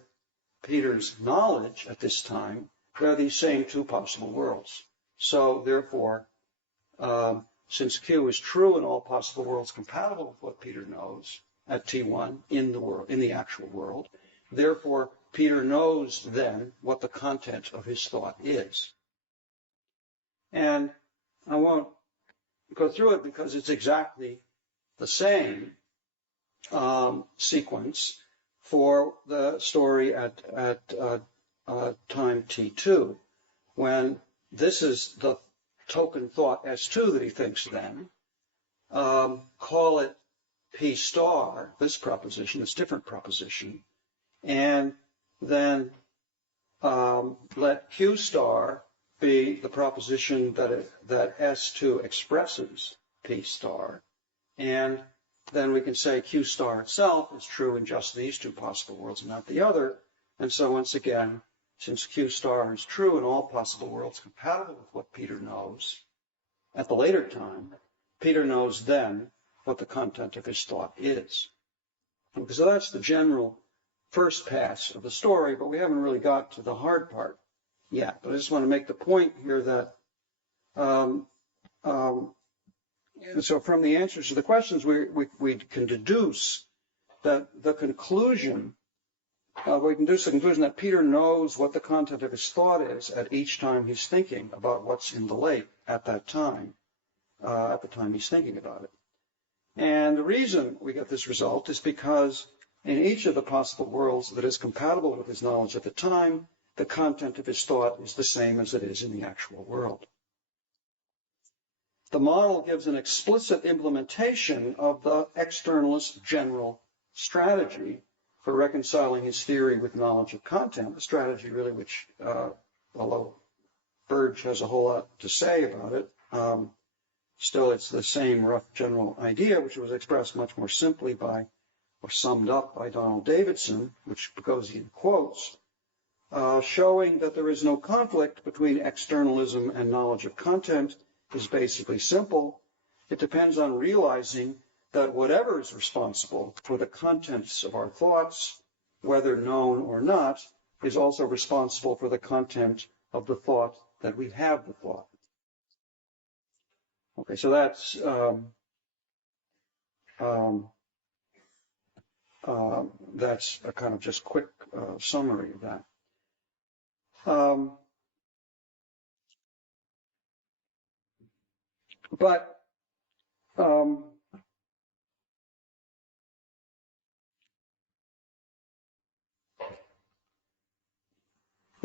Peter's knowledge at this time? There are these same 2 possible worlds. So therefore, since Q is true in all possible worlds compatible with what Peter knows at T1 in the actual world, Therefore, Peter knows then what the content of his thought is. And I won't go through it because it's exactly the same sequence for the story at time t2, when this is the token thought S2 that he thinks then. Call it P star, this proposition, this different proposition, and then let Q star be the proposition that S2 expresses P star, and then we can say Q star itself is true in just these two possible worlds and not the other. And so once again, since Q star is true in all possible worlds compatible with what Peter knows, at the later time, Peter knows then what the content of his thought is. Okay, so that's the general first pass of the story, but we haven't really got to the hard part yet. But I just want to make the point here that and so from the answers to the questions, we can deduce that the conclusion, that Peter knows what the content of his thought is at each time he's thinking about what's in the lake at that time, at the time he's thinking about it. And the reason we get this result is because in each of the possible worlds that is compatible with his knowledge at the time, the content of his thought is the same as it is in the actual world. The model gives an explicit implementation of the externalist general strategy for reconciling his theory with knowledge of content, a strategy really which, although Burge has a whole lot to say about it, still it's the same rough general idea, which was expressed much more simply by, or summed up by Donald Davidson, which Boghossian quotes, showing that there is no conflict between externalism and knowledge of content is basically simple. It depends on realizing that whatever is responsible for the contents of our thoughts, whether known or not, is also responsible for the content of the thought that we have the thought. Okay, so that's a kind of just quick summary of that. But the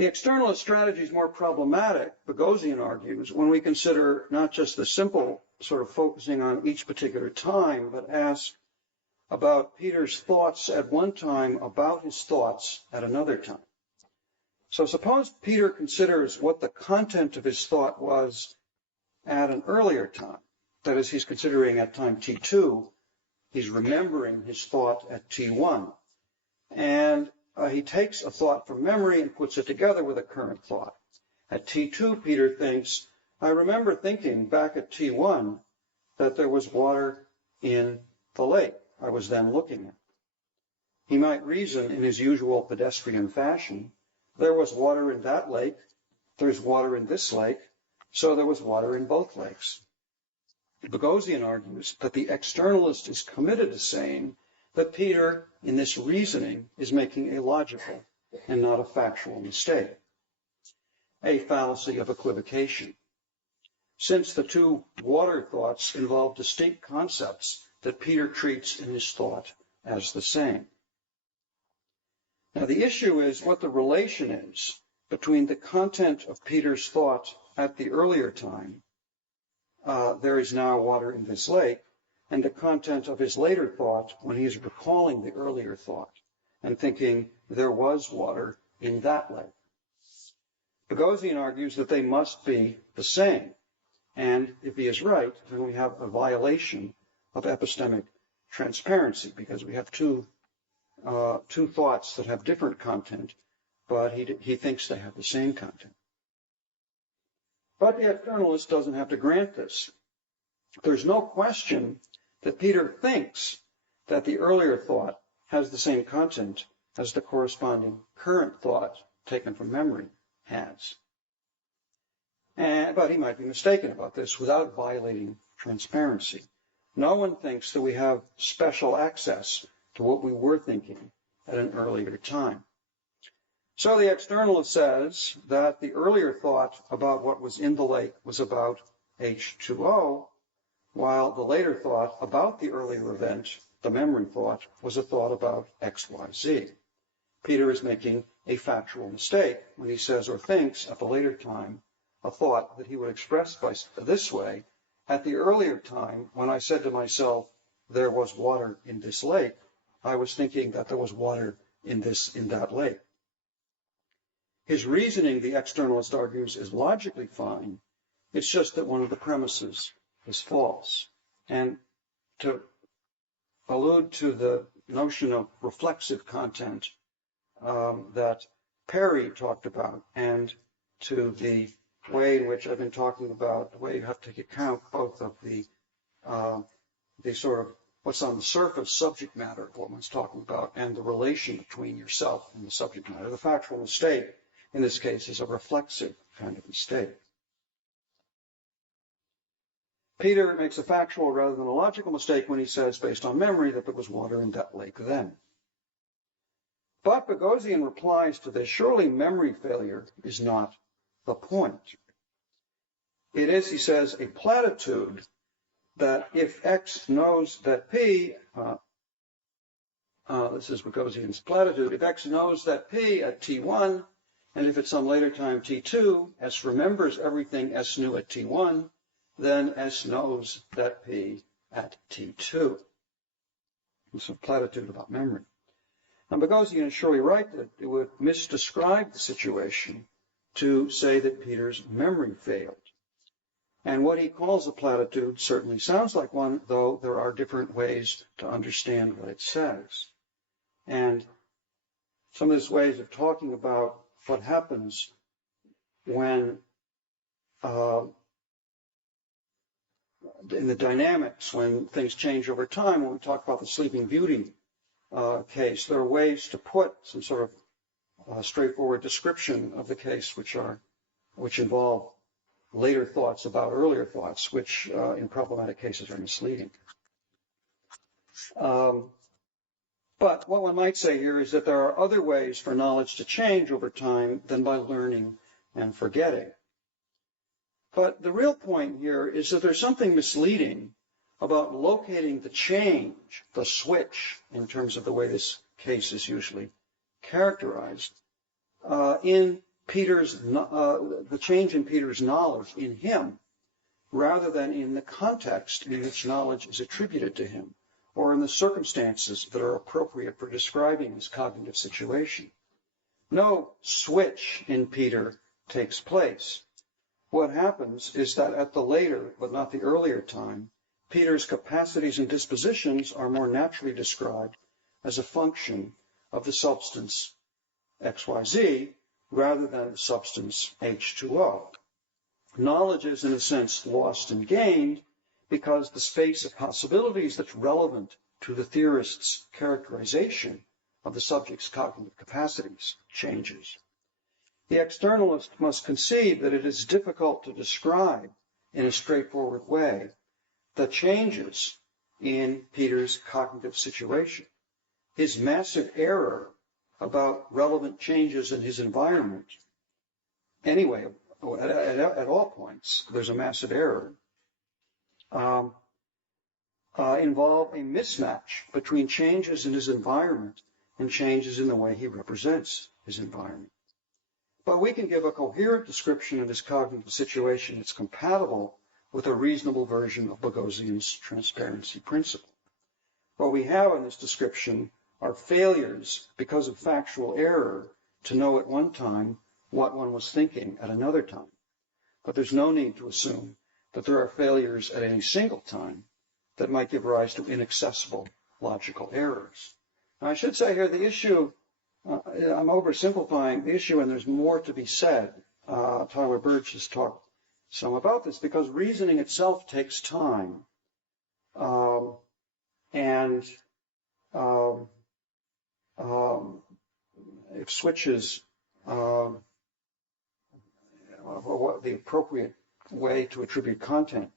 externalist strategy is more problematic, Boghossian argues, when we consider not just the simple sort of focusing on each particular time, but ask about Peter's thoughts at one time about his thoughts at another time. So suppose Peter considers what the content of his thought was at an earlier time. That is, he's considering at time t2, he's remembering his thought at t1. And he takes a thought from memory and puts it together with a current thought. At t2, Peter thinks, I remember thinking back at t1 that there was water in the lake I was then looking at. He might reason in his usual pedestrian fashion, there was water in that lake, there's water in this lake, so there was water in both lakes. Boghossian argues that the externalist is committed to saying that Peter, in this reasoning, is making a logical and not a factual mistake, a fallacy of equivocation, since the two water thoughts involve distinct concepts that Peter treats in his thought as the same. Now, the issue is what the relation is between the content of Peter's thought at the earlier time, there is now water in this lake, and the content of his later thought when he is recalling the earlier thought and thinking there was water in that lake. Boghossian argues that they must be the same, and if he is right, then we have a violation of epistemic transparency because we have two thoughts that have different content, but he thinks they have the same content. But the externalist doesn't have to grant this. There's no question that Peter thinks that the earlier thought has the same content as the corresponding current thought taken from memory has. But he might be mistaken about this without violating transparency. No one thinks that we have special access to what we were thinking at an earlier time. So the externalist says that the earlier thought about what was in the lake was about H2O, while the later thought about the earlier event, the memory thought, was a thought about XYZ. Peter is making a factual mistake when he says or thinks at the later time a thought that he would express this way. At the earlier time, when I said to myself, there was water in this lake, I was thinking that there was water in that lake. His reasoning, the externalist argues, is logically fine. It's just that one of the premises is false. And to allude to the notion of reflexive content that Perry talked about, and to the way in which I've been talking about, the way you have to take account both of the sort of what's on the surface subject matter of what one's talking about and the relation between yourself and the subject matter. The factual mistake in this case is a reflexive kind of mistake. Peter makes a factual rather than a logical mistake when he says, based on memory, that there was water in that lake then. But Boghossian replies to this, surely memory failure is not the point. It is, he says, a platitude that if X knows that P, this is Boghossian's platitude, if X knows that P at T1, and if at some later time T2, S remembers everything S knew at T1, then S knows that P at T2. It's a platitude about memory. And Boghossian is surely right that it would misdescribe the situation to say that Peter's memory failed. And what he calls a platitude certainly sounds like one, though there are different ways to understand what it says. And some of these ways of talking about what happens when, in the dynamics, when things change over time, when we talk about the Sleeping Beauty case, there are ways to put some sort of straightforward description of the case which involve later thoughts about earlier thoughts, which in problematic cases are misleading. But what one might say here is that there are other ways for knowledge to change over time than by learning and forgetting. But the real point here is that there's something misleading about locating the change, the switch, in terms of the way this case is usually characterized, in Peter's, the change in Peter's knowledge in him, rather than in the context in which knowledge is attributed to him, or in the circumstances that are appropriate for describing his cognitive situation. No switch in Peter takes place. What happens is that at the later, but not the earlier time, Peter's capacities and dispositions are more naturally described as a function of the substance XYZ rather than the substance H2O. Knowledge is, in a sense, lost and gained because the space of possibilities that's relevant to the theorist's characterization of the subject's cognitive capacities changes. The externalist must concede that it is difficult to describe in a straightforward way the changes in Peter's cognitive situation. His massive error about relevant changes in his environment, anyway, at all points, there's a massive error, involve a mismatch between changes in his environment and changes in the way he represents his environment. But we can give a coherent description of his cognitive situation that's compatible with a reasonable version of Boghossian's transparency principle. What we have in this description are failures because of factual error to know at one time what one was thinking at another time. But there's no need to assume that there are failures at any single time that might give rise to inaccessible logical errors. Now, I should say here the issue, I'm oversimplifying the issue, and there's more to be said. Tyler Birch has talked some about this because reasoning itself takes time. If switches, the appropriate way to attribute content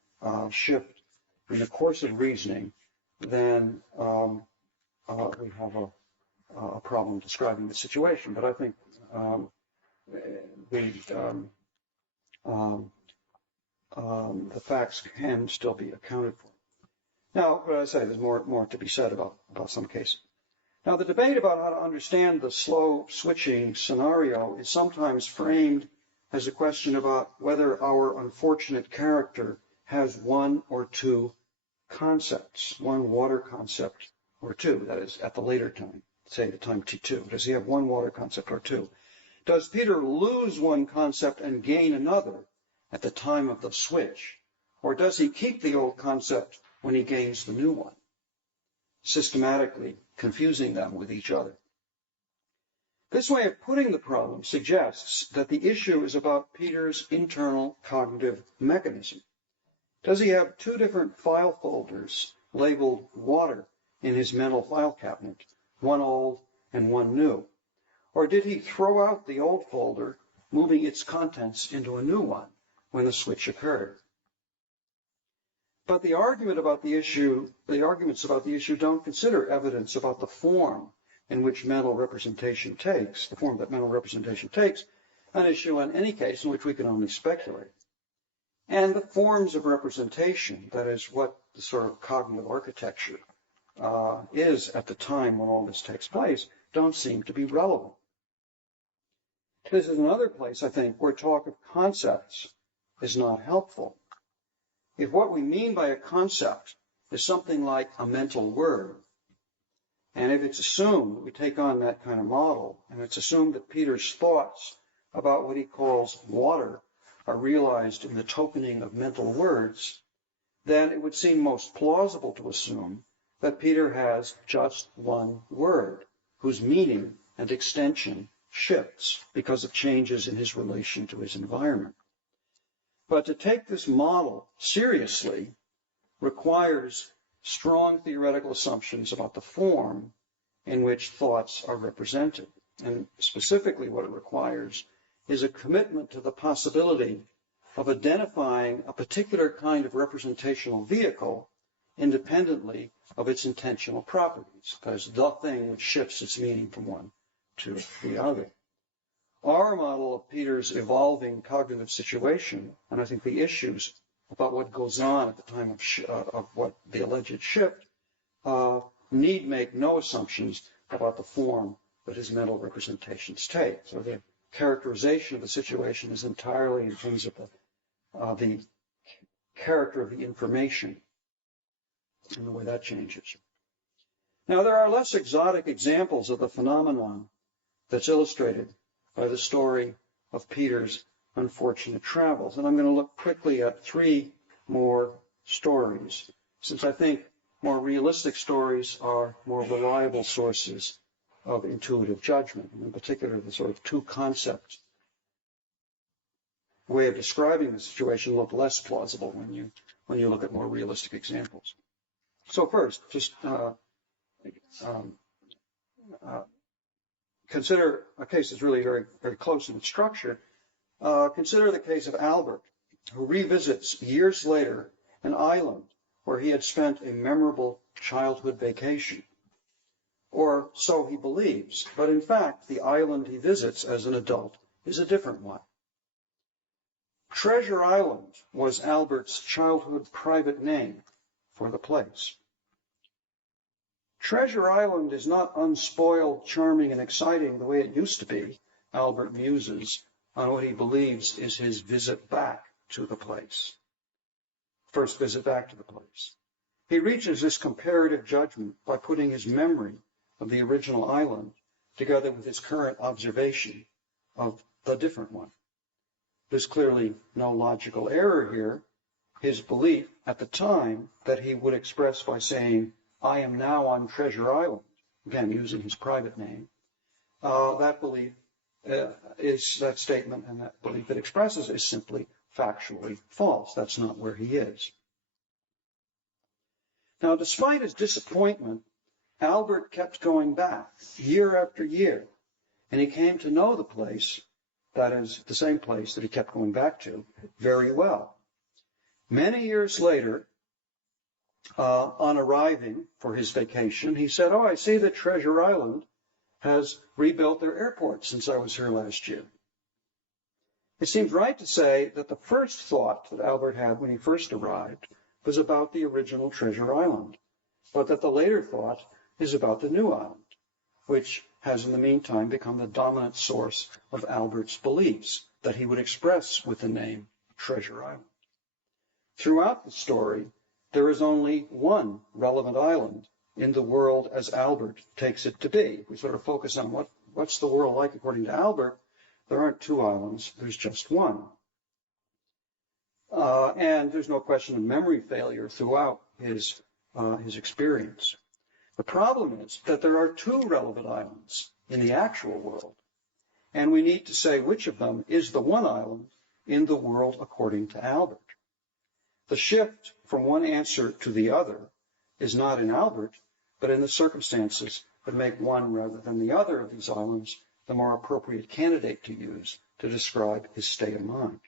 shift in the course of reasoning, then we have a problem describing the situation. But I think the facts can still be accounted for. Now, what I say, there's more to be said about some cases. Now, the debate about how to understand the slow switching scenario is sometimes framed as a question about whether our unfortunate character has one or two concepts, one water concept or two, that is, at the later time, say the time T2. Does he have one water concept or two? Does Peter lose one concept and gain another at the time of the switch? Or does he keep the old concept when he gains the new one, systematically confusing them with each other? This way of putting the problem suggests that the issue is about Peter's internal cognitive mechanism. Does he have two different file folders labeled water in his mental file cabinet, one old and one new? Or did he throw out the old folder, moving its contents into a new one when the switch occurred? But the arguments about the issue don't consider evidence about the form in which mental representation takes, the form that mental representation takes, an issue in any case in which we can only speculate. And the forms of representation, that is what the sort of cognitive architecture is at the time when all this takes place, don't seem to be relevant. This is another place, I think, where talk of concepts is not helpful. If what we mean by a concept is something like a mental word, and if it's assumed that we take on that kind of model, and it's assumed that Peter's thoughts about what he calls water are realized in the tokening of mental words, then it would seem most plausible to assume that Peter has just one word, whose meaning and extension shifts because of changes in his relation to his environment. But to take this model seriously requires strong theoretical assumptions about the form in which thoughts are represented. And specifically what it requires is a commitment to the possibility of identifying a particular kind of representational vehicle independently of its intentional properties, as the thing which shifts its meaning from one to the other. Our model of Peter's evolving cognitive situation, and I think the issues about what goes on at the time of what the alleged shift, need make no assumptions about the form that his mental representations take. So the characterization of the situation is entirely in terms of the character of the information and the way that changes. Now, there are less exotic examples of the phenomenon that's illustrated by the story of Peter's unfortunate travels. And I'm going to look quickly at three more stories, since I think more realistic stories are more reliable sources of intuitive judgment, and in particular the sort of two concept way of describing the situation look less plausible when you look at more realistic examples. So first, just consider a case that's really very, very close in its structure. Consider the case of Albert, who revisits years later an island where he had spent a memorable childhood vacation. Or so he believes, but in fact, the island he visits as an adult is a different one. Treasure Island was Albert's childhood private name for the place. Treasure Island is not unspoiled, charming, and exciting the way it used to be, Albert muses on what he believes is his visit back to the place. First visit back to the place. He reaches this comparative judgment by putting his memory of the original island together with his current observation of the different one. There's clearly no logical error here. His belief at the time that he would express by saying, I am now on Treasure Island, again, using his private name, that belief is that statement, and that belief it expresses is simply factually false. That's not where he is. Now, despite his disappointment, Albert kept going back year after year, and he came to know the place, that is, the same place that he kept going back to, very well. Many years later, on arriving for his vacation, he said, I see that Treasure Island has rebuilt their airport since I was here last year. It seems right to say that the first thought that Albert had when he first arrived was about the original Treasure Island, but that the later thought is about the new island, which has in the meantime become the dominant source of Albert's beliefs that he would express with the name Treasure Island. Throughout the story, there is only one relevant island in the world as Albert takes it to be. If we sort of focus on what's the world like according to Albert, there aren't two islands, there's just one. And there's no question of memory failure throughout his experience. The problem is that there are two relevant islands in the actual world, and we need to say which of them is the one island in the world according to Albert. The shift from one answer to the other is not in Albert, but in the circumstances that make one rather than the other of these islands the more appropriate candidate to use to describe his state of mind.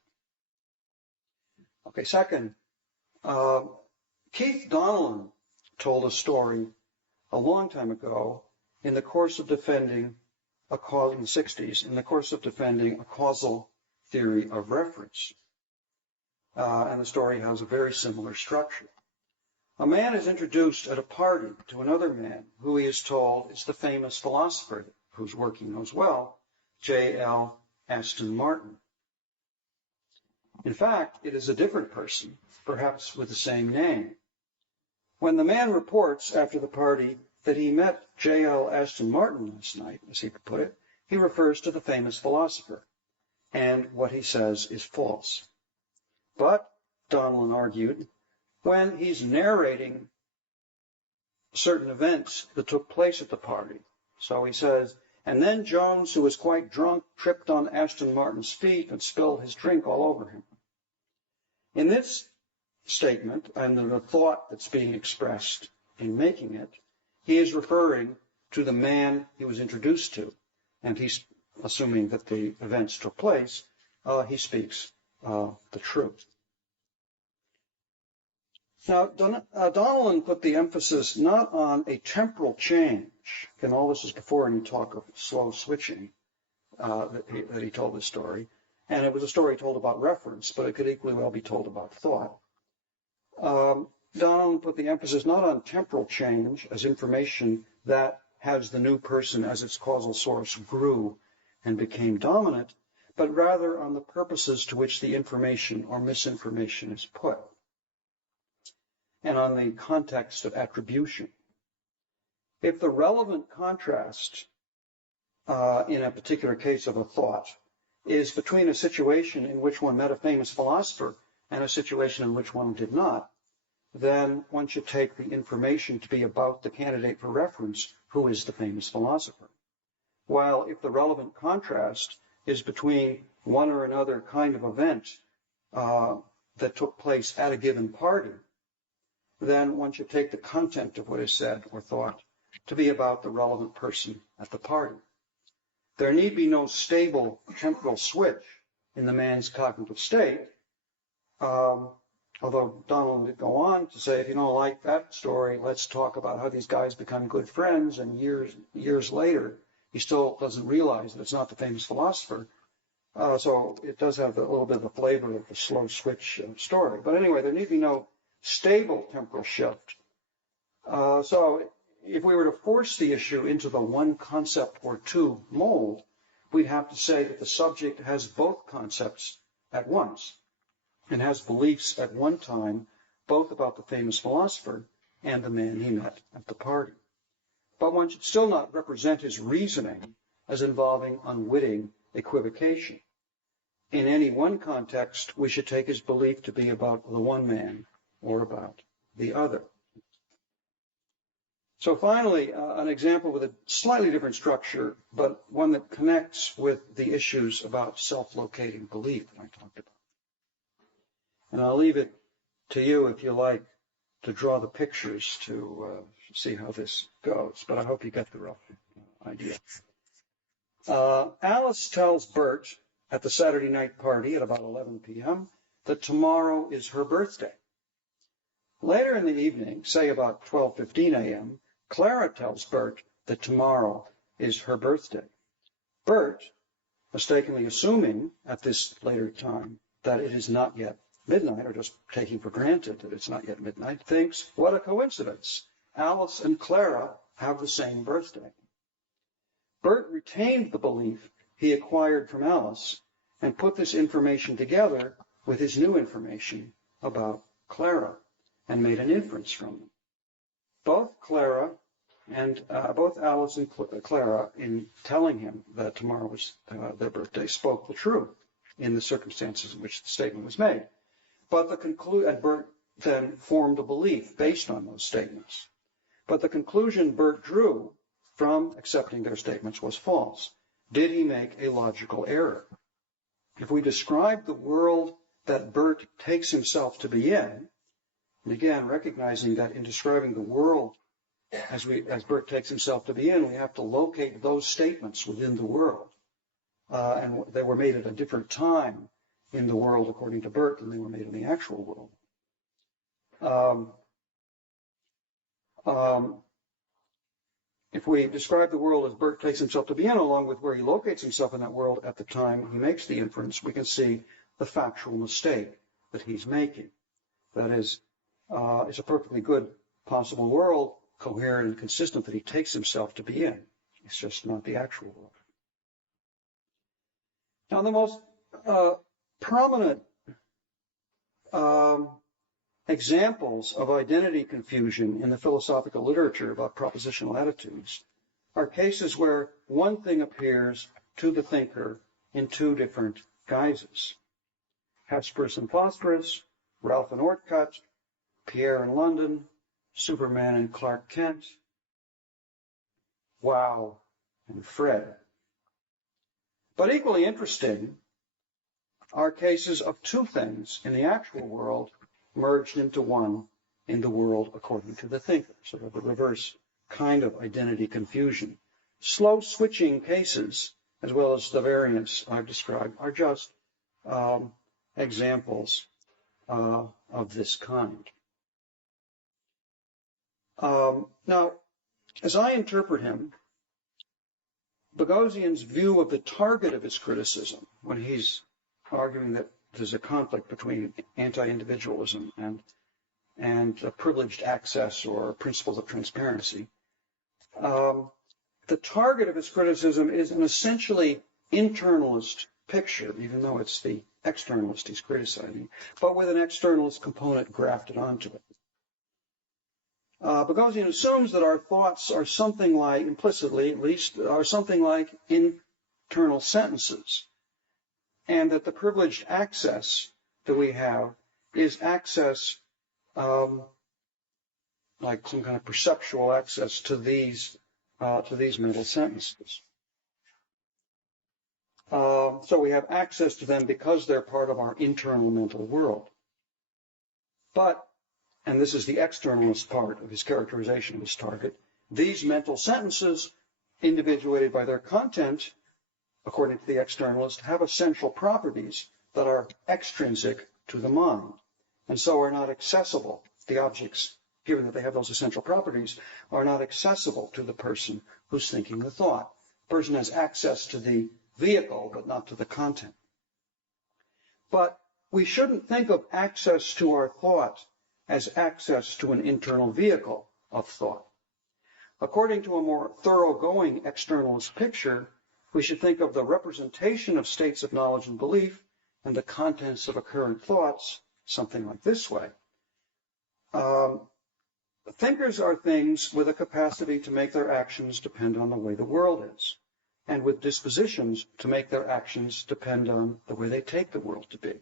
Okay, second, Keith Donnellan told a story a long time ago in the course of defending in the 60s, in the course of defending a causal theory of reference. And the story has a very similar structure. A man is introduced at a party to another man who he is told is the famous philosopher whose work he knows well, J.L. Aston Martin. In fact, it is a different person, perhaps with the same name. When the man reports after the party that he met J.L. Aston Martin last night, as he put it, he refers to the famous philosopher, and what he says is false. But, Donnellan argued, when he's narrating certain events that took place at the party, so he says, and then Jones, who was quite drunk, tripped on Aston Martin's feet and spilled his drink all over him. In this statement, and the thought that's being expressed in making it, he is referring to the man he was introduced to, and he's assuming that the events took place, he speaks the truth. Now, Donnellan put the emphasis not on a temporal change, and all this was before any talk of slow switching that he told this story, and it was a story told about reference, but it could equally well be told about thought. Donnellan put the emphasis not on temporal change as information that has the new person as its causal source grew and became dominant, but rather on the purposes to which the information or misinformation is put, and on the context of attribution. If the relevant contrast in a particular case of a thought is between a situation in which one met a famous philosopher and a situation in which one did not, then one should take the information to be about the candidate for reference, who is the famous philosopher. While if the relevant contrast is between one or another kind of event that took place at a given party, then one should take the content of what is said or thought to be about the relevant person at the party. There need be no stable temporal switch in the man's cognitive state, although Donnellan did go on to say, if you don't like that story, let's talk about how these guys become good friends, and years later, he still doesn't realize that it's not the famous philosopher. So it does have a little bit of the flavor of the slow switch story. But anyway, there need be no stable temporal shift. So if we were to force the issue into the one concept or two mold, we'd have to say that the subject has both concepts at once and has beliefs at one time, both about the famous philosopher and the man he met at the party. But one should still not represent his reasoning as involving unwitting equivocation. In any one context, we should take his belief to be about the one man or about the other. So finally, an example with a slightly different structure, but one that connects with the issues about self-locating belief that I talked about. And I'll leave it to you, if you like, to draw the pictures to see how this goes, but I hope you get the rough idea. Alice tells Bert at the Saturday night party at about 11 p.m. that tomorrow is her birthday. Later in the evening, say about 12:15 a.m., Clara tells Bert that tomorrow is her birthday. Bert, mistakenly assuming at this later time that it is not yet midnight, or just taking for granted that it's not yet midnight, thinks, what a coincidence. Alice and Clara have the same birthday. Bert retained the belief he acquired from Alice and put this information together with his new information about Clara and made an inference from them. Both Alice and Clara, in telling him that tomorrow was their birthday, spoke the truth in the circumstances in which the statement was made. But and Bert then formed a belief based on those statements. But the conclusion Bert drew from accepting their statements was false. Did he make a logical error? If we describe the world that Bert takes himself to be in, and again, recognizing that in describing the world as Bert takes himself to be in, we have to locate those statements within the world. And they were made at a different time in the world, according to Bert, than they were made in the actual world. If we describe the world as Bert takes himself to be in, along with where he locates himself in that world at the time he makes the inference, we can see the factual mistake that he's making. That is, it's a perfectly good possible world, coherent and consistent, that he takes himself to be in. It's just not the actual world. Now, the most prominent examples of identity confusion in the philosophical literature about propositional attitudes are cases where one thing appears to the thinker in two different guises. Hesperus and Phosphorus, Ralph and Ortcut, Pierre and London, Superman and Clark Kent, Wow and Fred. But equally interesting are cases of two things in the actual world merged into one in the world according to the thinker, sort of the reverse kind of identity confusion. Slow switching cases, as well as the variants I've described, are just examples of this kind. Now, as I interpret him, Boghossian's view of the target of his criticism, when he's arguing that there's a conflict between anti-individualism and privileged access or principles of transparency, the target of his criticism is an essentially internalist picture, even though it's the externalist he's criticizing, but with an externalist component grafted onto it. Boghossian assumes that our thoughts are something like, implicitly at least, are something like internal sentences, and that the privileged access that we have is access, like some kind of perceptual access to these mental sentences. So we have access to them because they're part of our internal mental world. But, and this is the externalist part of his characterization of his target, these mental sentences, individuated by their content, according to the externalist, have essential properties that are extrinsic to the mind, and so are not accessible. The objects, given that they have those essential properties, are not accessible to the person who's thinking the thought. The person has access to the vehicle, but not to the content. But we shouldn't think of access to our thought as access to an internal vehicle of thought. According to a more thoroughgoing externalist picture, we should think of the representation of states of knowledge and belief and the contents of occurrent thoughts something like this way. Thinkers are things with a capacity to make their actions depend on the way the world is, and with dispositions to make their actions depend on the way they take the world to be.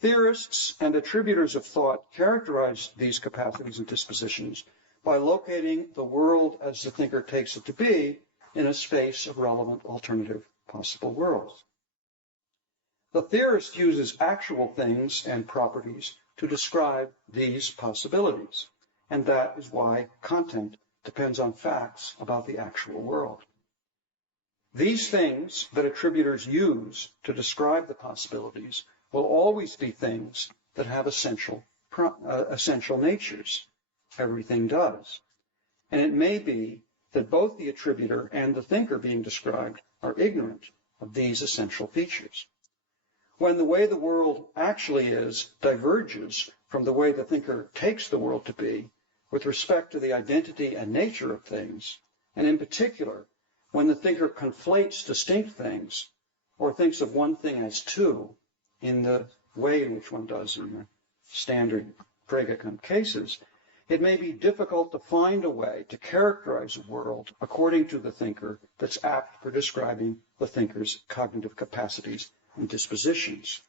Theorists and attributors of thought characterize these capacities and dispositions by locating the world as the thinker takes it to be in a space of relevant alternative possible worlds. The theorist uses actual things and properties to describe these possibilities, and that is why content depends on facts about the actual world. These things that attributors use to describe the possibilities will always be things that have essential natures. Everything does. And it may be that both the attributor and the thinker being described are ignorant of these essential features. When the way the world actually is diverges from the way the thinker takes the world to be with respect to the identity and nature of things, and in particular, when the thinker conflates distinct things or thinks of one thing as two in the way in which one does in the standard Frege cases, it may be difficult to find a way to characterize a world according to the thinker that's apt for describing the thinker's cognitive capacities and dispositions.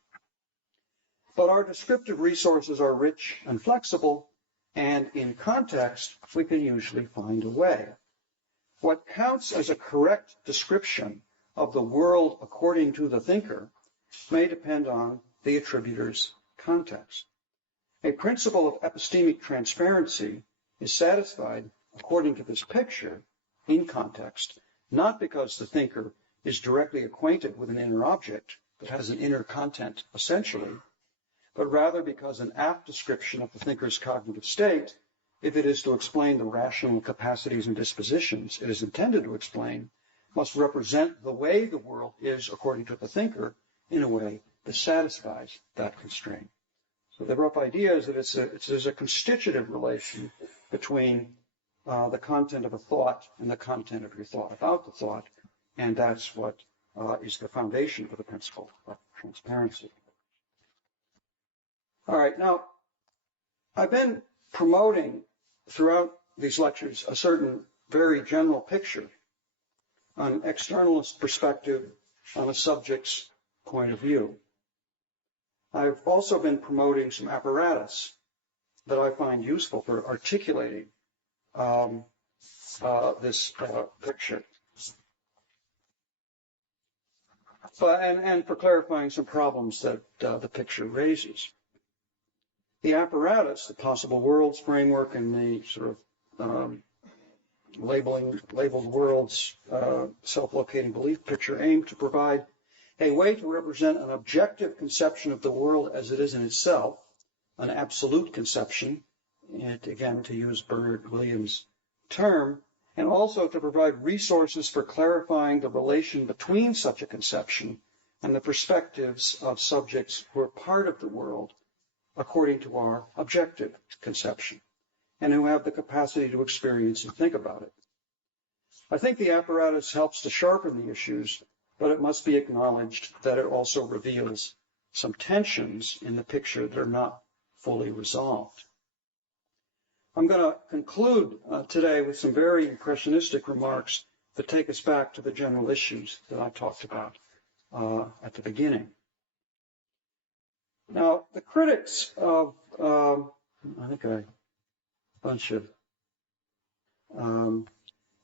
But our descriptive resources are rich and flexible, and in context, we can usually find a way. What counts as a correct description of the world according to the thinker may depend on the attributor's context. A principle of epistemic transparency is satisfied according to this picture in context, not because the thinker is directly acquainted with an inner object that has an inner content essentially, but rather because an apt description of the thinker's cognitive state, if it is to explain the rational capacities and dispositions it is intended to explain, must represent the way the world is according to the thinker in a way that satisfies that constraint. So the rough idea is that there's a constitutive relation between the content of a thought and the content of your thought about the thought, and that's what is the foundation for the principle of transparency. All right, now, I've been promoting throughout these lectures a certain very general picture, an externalist perspective on a subject's point of view. I've also been promoting some apparatus that I find useful for articulating this picture. And for clarifying some problems that the picture raises. The apparatus, the possible worlds framework, and the sort of labeled worlds self-locating belief picture aim to provide a way to represent an objective conception of the world as it is in itself, an absolute conception, and again, to use Bernard Williams' term, and also to provide resources for clarifying the relation between such a conception and the perspectives of subjects who are part of the world according to our objective conception, and who have the capacity to experience and think about it. I think the apparatus helps to sharpen the issues, but it must be acknowledged that it also reveals some tensions in the picture that are not fully resolved. I'm going to conclude today with some very impressionistic remarks that take us back to the general issues that I talked about at the beginning. Now, the critics of, the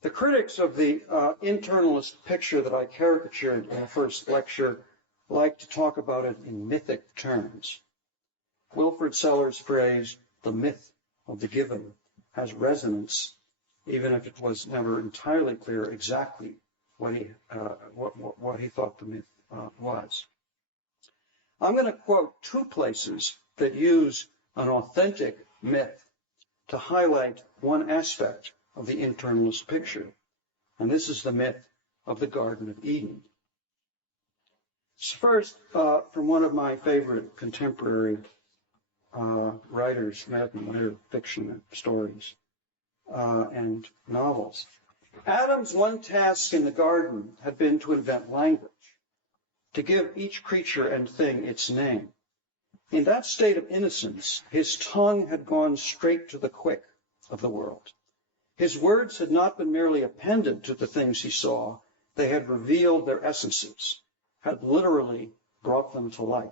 critics of the internalist picture that I caricatured in the first lecture like to talk about it in mythic terms. Wilfrid Sellars' phrase, the myth of the given, has resonance, even if it was never entirely clear exactly what he thought the myth was. I'm going to quote two places that use an authentic myth to highlight one aspect of the internalist picture, and this is the myth of the Garden of Eden. First, from one of my favorite contemporary writers, American writer, fiction stories and novels. Adam's one task in the garden had been to invent language, to give each creature and thing its name. In that state of innocence, his tongue had gone straight to the quick of the world. His words had not been merely appended to the things he saw, they had revealed their essences, had literally brought them to life.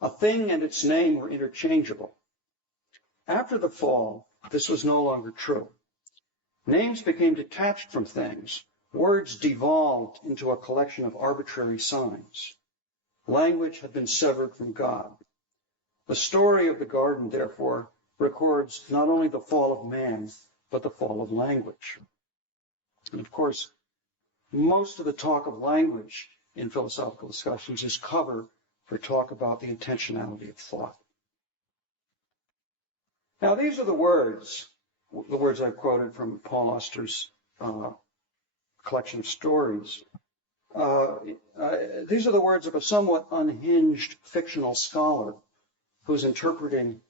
A thing and its name were interchangeable. After the fall, this was no longer true. Names became detached from things. Words devolved into a collection of arbitrary signs. Language had been severed from God. The story of the garden, therefore, records not only the fall of man, but the fall of language. And of course, most of the talk of language in philosophical discussions is cover for talk about the intentionality of thought. Now, these are the words I've quoted from Paul Auster's collection of stories. These are the words of a somewhat unhinged fictional scholar who's interpreting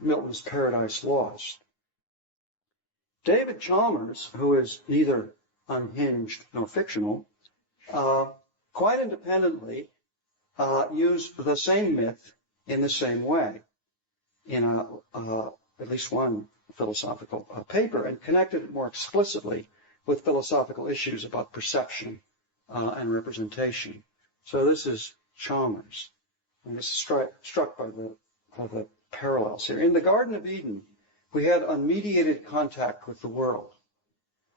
Milton's Paradise Lost. David Chalmers, who is neither unhinged nor fictional, quite independently used the same myth in the same way in at least one philosophical paper, and connected it more explicitly with philosophical issues about perception and representation. So this is Chalmers, and this is struck by the parallels here. In the Garden of Eden, we had unmediated contact with the world.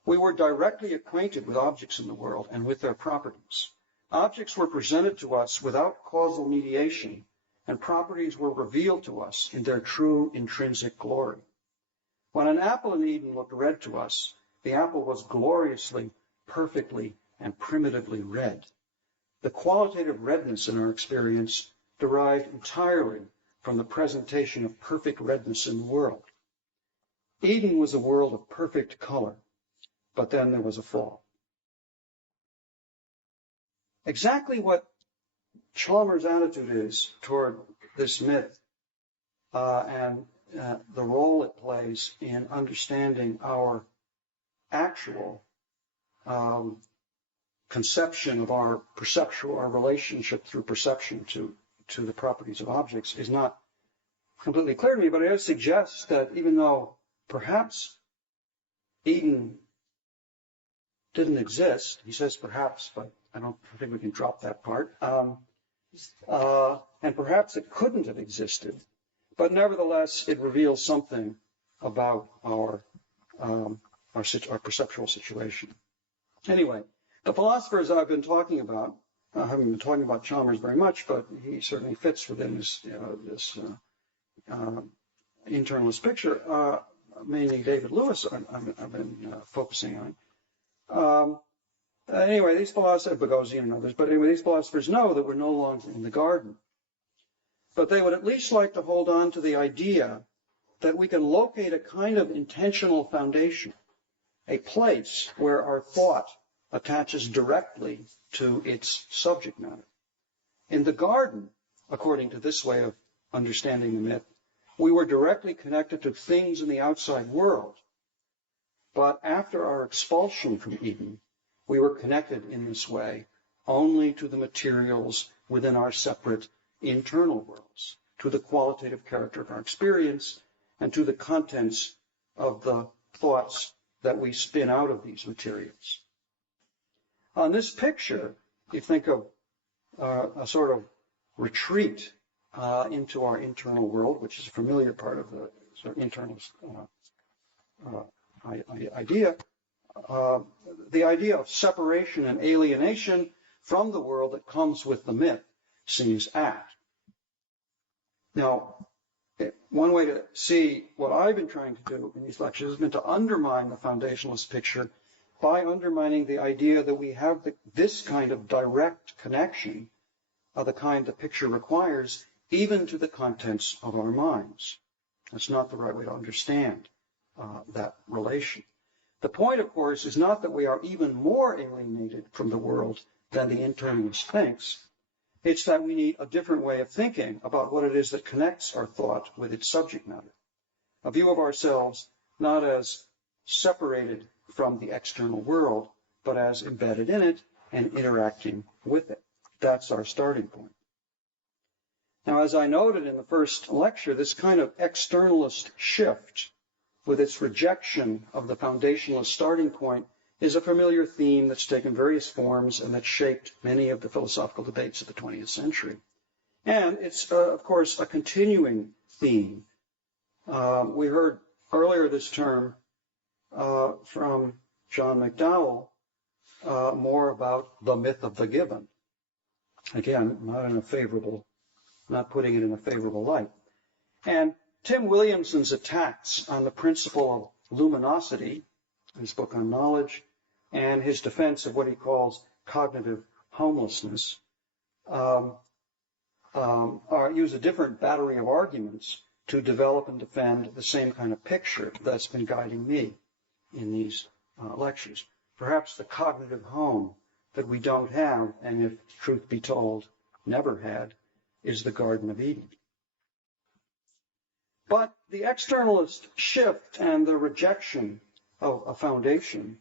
We were directly acquainted with objects in the world and with their properties. Objects were presented to us without causal mediation, and properties were revealed to us in their true intrinsic glory. When an apple in Eden looked red to us, the apple was gloriously, perfectly, and primitively red. The qualitative redness in our experience derived entirely from the presentation of perfect redness in the world. Eden was a world of perfect color, but then there was a fall. Exactly what Chalmers' attitude is toward this myth and the role it plays in understanding our actual conception of our relationship through perception to the properties of objects is not completely clear to me, but it suggests that even though perhaps Eden didn't exist, he says perhaps, but I think we can drop that part, and perhaps it couldn't have existed, but nevertheless it reveals something about our perceptual situation. Anyway, the philosophers I've been talking about, I haven't been talking about Chalmers very much, but he certainly fits within this internalist picture, mainly David Lewis I've been focusing on. Anyway, these philosophers, Boghossian and others, but anyway, these philosophers know that we're no longer in the garden. But they would at least like to hold on to the idea that we can locate a kind of intentional foundation, a place where our thought attaches directly to its subject matter. In the garden, according to this way of understanding the myth, we were directly connected to things in the outside world. But after our expulsion from Eden, we were connected in this way only to the materials within our separate internal worlds, to the qualitative character of our experience, and to the contents of the thoughts that we spin out of these materials. On this picture, you think of a sort of retreat into our internal world, which is a familiar part of the sort of internalist idea. The idea of separation and alienation from the world that comes with the myth seems apt. Now, one way to see what I've been trying to do in these lectures has been to undermine the foundationalist picture by undermining the idea that we have this kind of direct connection of the kind the picture requires, even to the contents of our minds. That's not the right way to understand that relation. The point, of course, is not that we are even more alienated from the world than the internalist thinks. It's that we need a different way of thinking about what it is that connects our thought with its subject matter. A view of ourselves not as separated from the external world, but as embedded in it and interacting with it. That's our starting point. Now, as I noted in the first lecture, this kind of externalist shift with its rejection of the foundationalist starting point is a familiar theme that's taken various forms and that shaped many of the philosophical debates of the 20th century. And it's, of course, a continuing theme. We heard earlier this term from John McDowell more about the myth of the given. Again, not putting it in a favorable light. And Tim Williamson's attacks on the principle of luminosity, his book on knowledge, and his defense of what he calls cognitive homelessness, use a different battery of arguments to develop and defend the same kind of picture that's been guiding me in these lectures. Perhaps the cognitive home that we don't have, and if truth be told, never had, is the Garden of Eden. But the externalist shift and the rejection of a foundation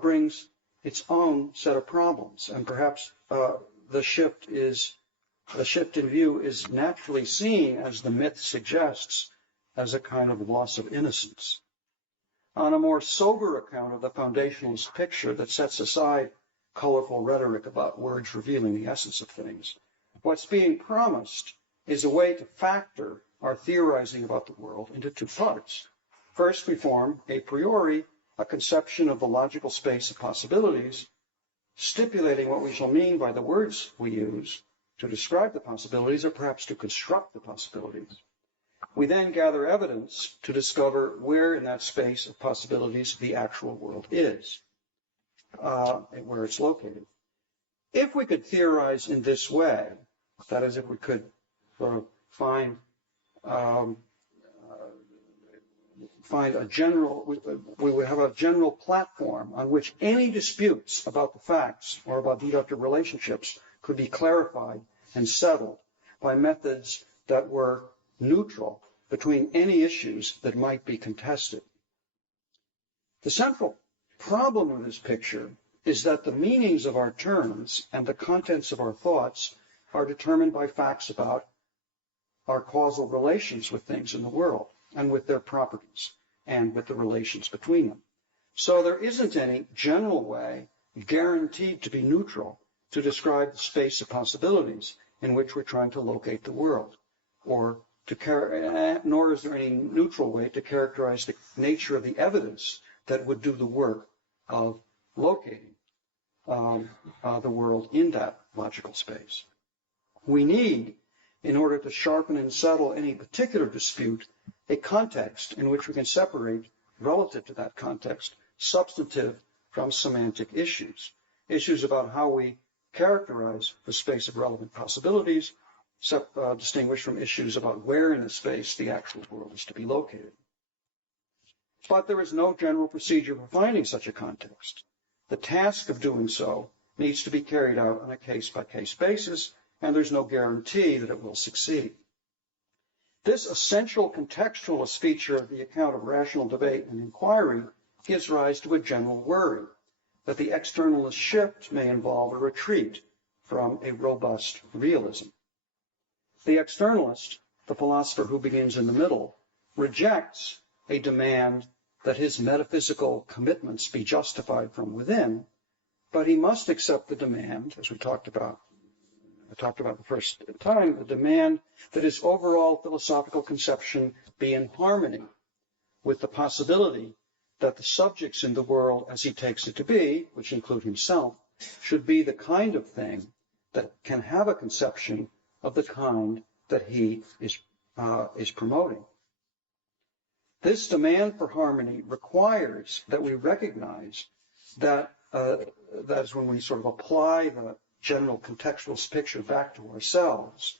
brings its own set of problems, and perhaps the shift in view is naturally seen, as the myth suggests, as a kind of loss of innocence. On a more sober account of the foundationalist picture that sets aside colorful rhetoric about words revealing the essence of things, what's being promised is a way to factor our theorizing about the world into two parts. First, we form, a priori, a conception of the logical space of possibilities, stipulating what we shall mean by the words we use to describe the possibilities, or perhaps to construct the possibilities. We then gather evidence to discover where in that space of possibilities the actual world is, and where it's located. If we could theorize in this way, that is, if we could sort of find a general, we would have a general platform on which any disputes about the facts or about deductive relationships could be clarified and settled by methods that were neutral between any issues that might be contested. The central problem with this picture is that the meanings of our terms and the contents of our thoughts are determined by facts about our causal relations with things in the world and with their properties and with the relations between them. So there isn't any general way guaranteed to be neutral to describe the space of possibilities in which we're trying to locate the world, or nor is there any neutral way to characterize the nature of the evidence that would do the work of locating the world in that logical space. We need, in order to sharpen and settle any particular dispute, a context in which we can separate, relative to that context, substantive from semantic issues. Issues about how we characterize the space of relevant possibilities, distinguished from issues about where in the space the actual world is to be located. But there is no general procedure for finding such a context. The task of doing so needs to be carried out on a case-by-case basis, and there's no guarantee that it will succeed. This essential contextualist feature of the account of rational debate and inquiry gives rise to a general worry that the externalist shift may involve a retreat from a robust realism. The externalist, the philosopher who begins in the middle, rejects a demand that his metaphysical commitments be justified from within, but he must accept the demand, as I talked about the first time, the demand that his overall philosophical conception be in harmony with the possibility that the subjects in the world as he takes it to be, which include himself, should be the kind of thing that can have a conception of the kind that he is promoting. This demand for harmony requires that we recognize that that's when we sort of apply the general contextualist picture back to ourselves,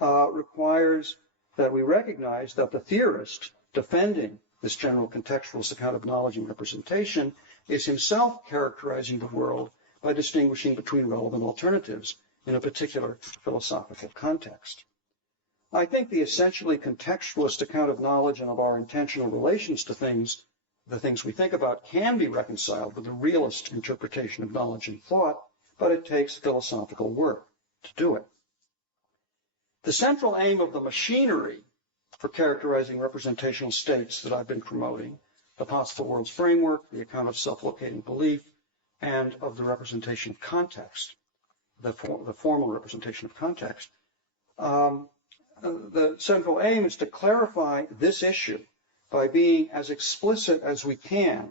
requires that we recognize that the theorist defending this general contextualist account of knowledge and representation is himself characterizing the world by distinguishing between relevant alternatives in a particular philosophical context. I think the essentially contextualist account of knowledge and of our intentional relations to things, the things we think about, can be reconciled with the realist interpretation of knowledge and thought, but it takes philosophical work to do it. The central aim of the machinery for characterizing representational states that I've been promoting, the possible worlds framework, the account of self-locating belief, and of the representation of context, the formal representation of context, the central aim is to clarify this issue by being as explicit as we can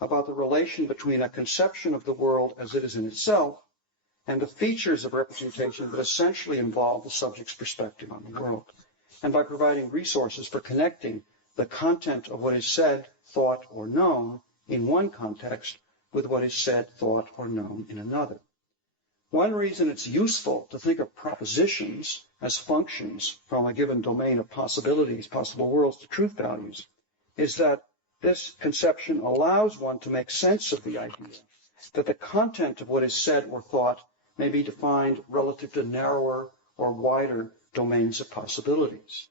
about the relation between a conception of the world as it is in itself and the features of representation that essentially involve the subject's perspective on the world, and by providing resources for connecting the content of what is said, thought, or known in one context with what is said, thought, or known in another. One reason it's useful to think of propositions as functions from a given domain of possibilities, possible worlds, to truth values, is that This conception allows one to make sense of the idea that the content of what is said or thought may be defined relative to narrower or wider domains of possibilities.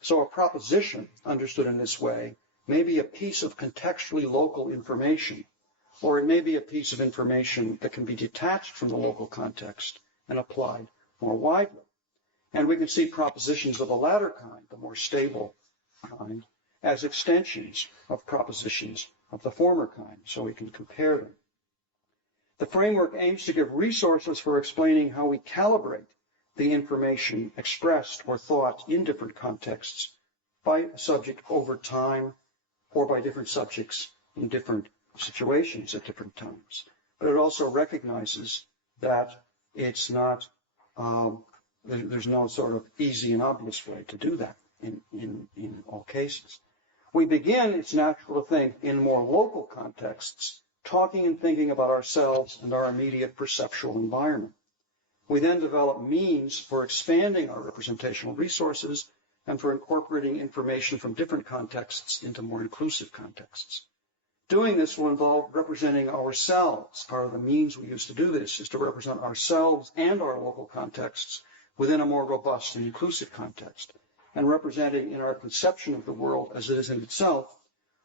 So a proposition, understood in this way, may be a piece of contextually local information, or it may be a piece of information that can be detached from the local context and applied more widely. And we can see propositions of the latter kind, the more stable kind, as extensions of propositions of the former kind, so we can compare them. The framework aims to give resources for explaining how we calibrate the information expressed or thought in different contexts by a subject over time or by different subjects in different situations at different times. But it also recognizes that it's not, there's no sort of easy and obvious way to do that in all cases. We begin, it's natural to think, in more local contexts, talking and thinking about ourselves and our immediate perceptual environment. We then develop means for expanding our representational resources and for incorporating information from different contexts into more inclusive contexts. Doing this will involve representing ourselves. Part of the means we use to do this is to represent ourselves and our local contexts within a more robust and inclusive context, and representing in our conception of the world as it is in itself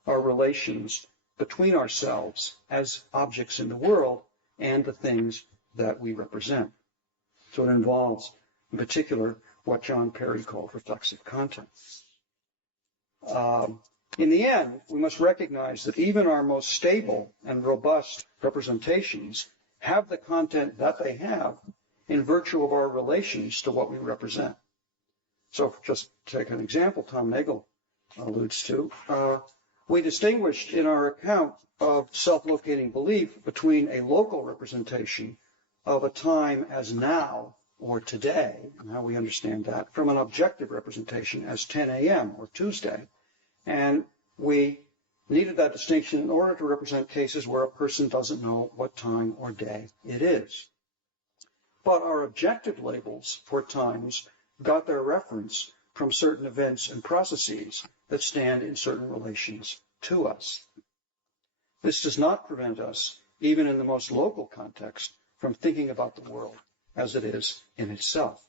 our relations between ourselves as objects in the world and the things that we represent. So it involves, in particular, what John Perry called reflexive content. In the end, we must recognize that even our most stable and robust representations have the content that they have in virtue of our relations to what we represent. So just take an example Tom Nagel alludes to. We distinguished in our account of self-locating belief between a local representation of a time as now or today, and how we understand that, from an objective representation as 10 a.m. or Tuesday. And we needed that distinction in order to represent cases where a person doesn't know what time or day it is. But our objective labels for times got their reference from certain events and processes that stand in certain relations to us. This does not prevent us, even in the most local context, from thinking about the world as it is in itself.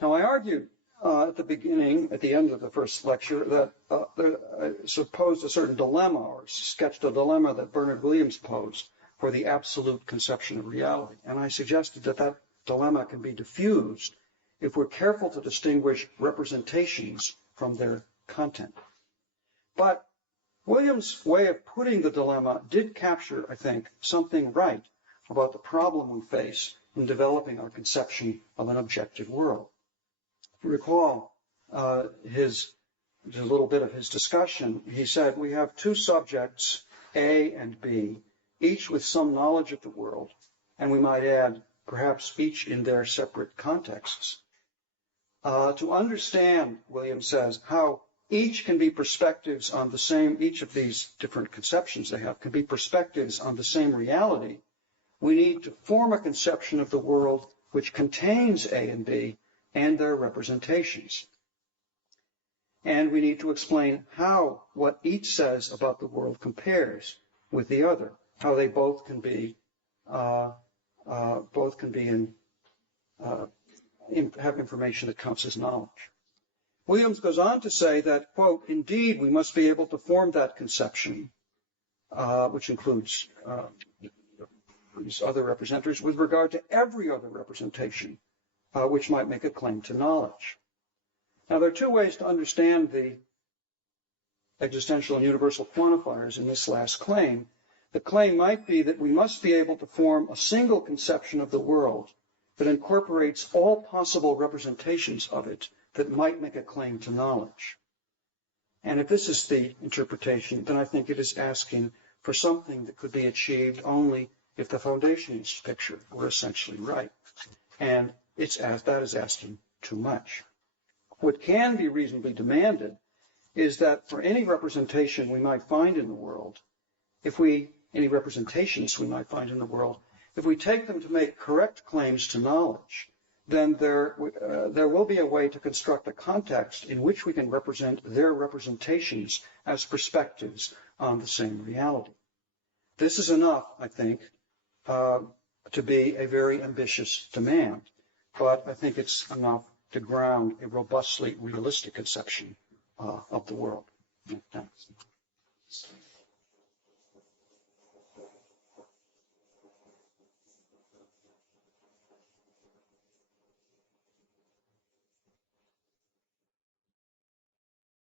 Now, I argued at the end of the first lecture, that I supposed a certain dilemma, or sketched a dilemma that Bernard Williams posed for the absolute conception of reality. And I suggested that that dilemma can be diffused if we're careful to distinguish representations from their content. But Williams' way of putting the dilemma did capture, I think, something right about the problem we face in developing our conception of an objective world. If you recall a little bit of his discussion, he said we have two subjects, A and B, each with some knowledge of the world, and we might add, perhaps each in their separate contexts. To understand, Williams says, how each can be perspectives on the same, each of these different conceptions they have can be perspectives on the same reality, we need to form a conception of the world which contains A and B and their representations. And we need to explain how what each says about the world compares with the other, how they both can be have information that counts as knowledge. Williams goes on to say that, quote, indeed, we must be able to form that conception, which includes these other representatives, with regard to every other representation, which might make a claim to knowledge. Now, there are two ways to understand the existential and universal quantifiers in this last claim. The claim might be that we must be able to form a single conception of the world that incorporates all possible representations of it that might make a claim to knowledge. And if this is the interpretation, then I think it is asking for something that could be achieved only if the foundations picture were essentially right. And that is asking too much. What can be reasonably demanded is that for any representation we might find in the world, if we take them to make correct claims to knowledge, then there will be a way to construct a context in which we can represent their representations as perspectives on the same reality. This is enough, I think, to be a very ambitious demand, but I think it's enough to ground a robustly realistic conception of the world. Thanks.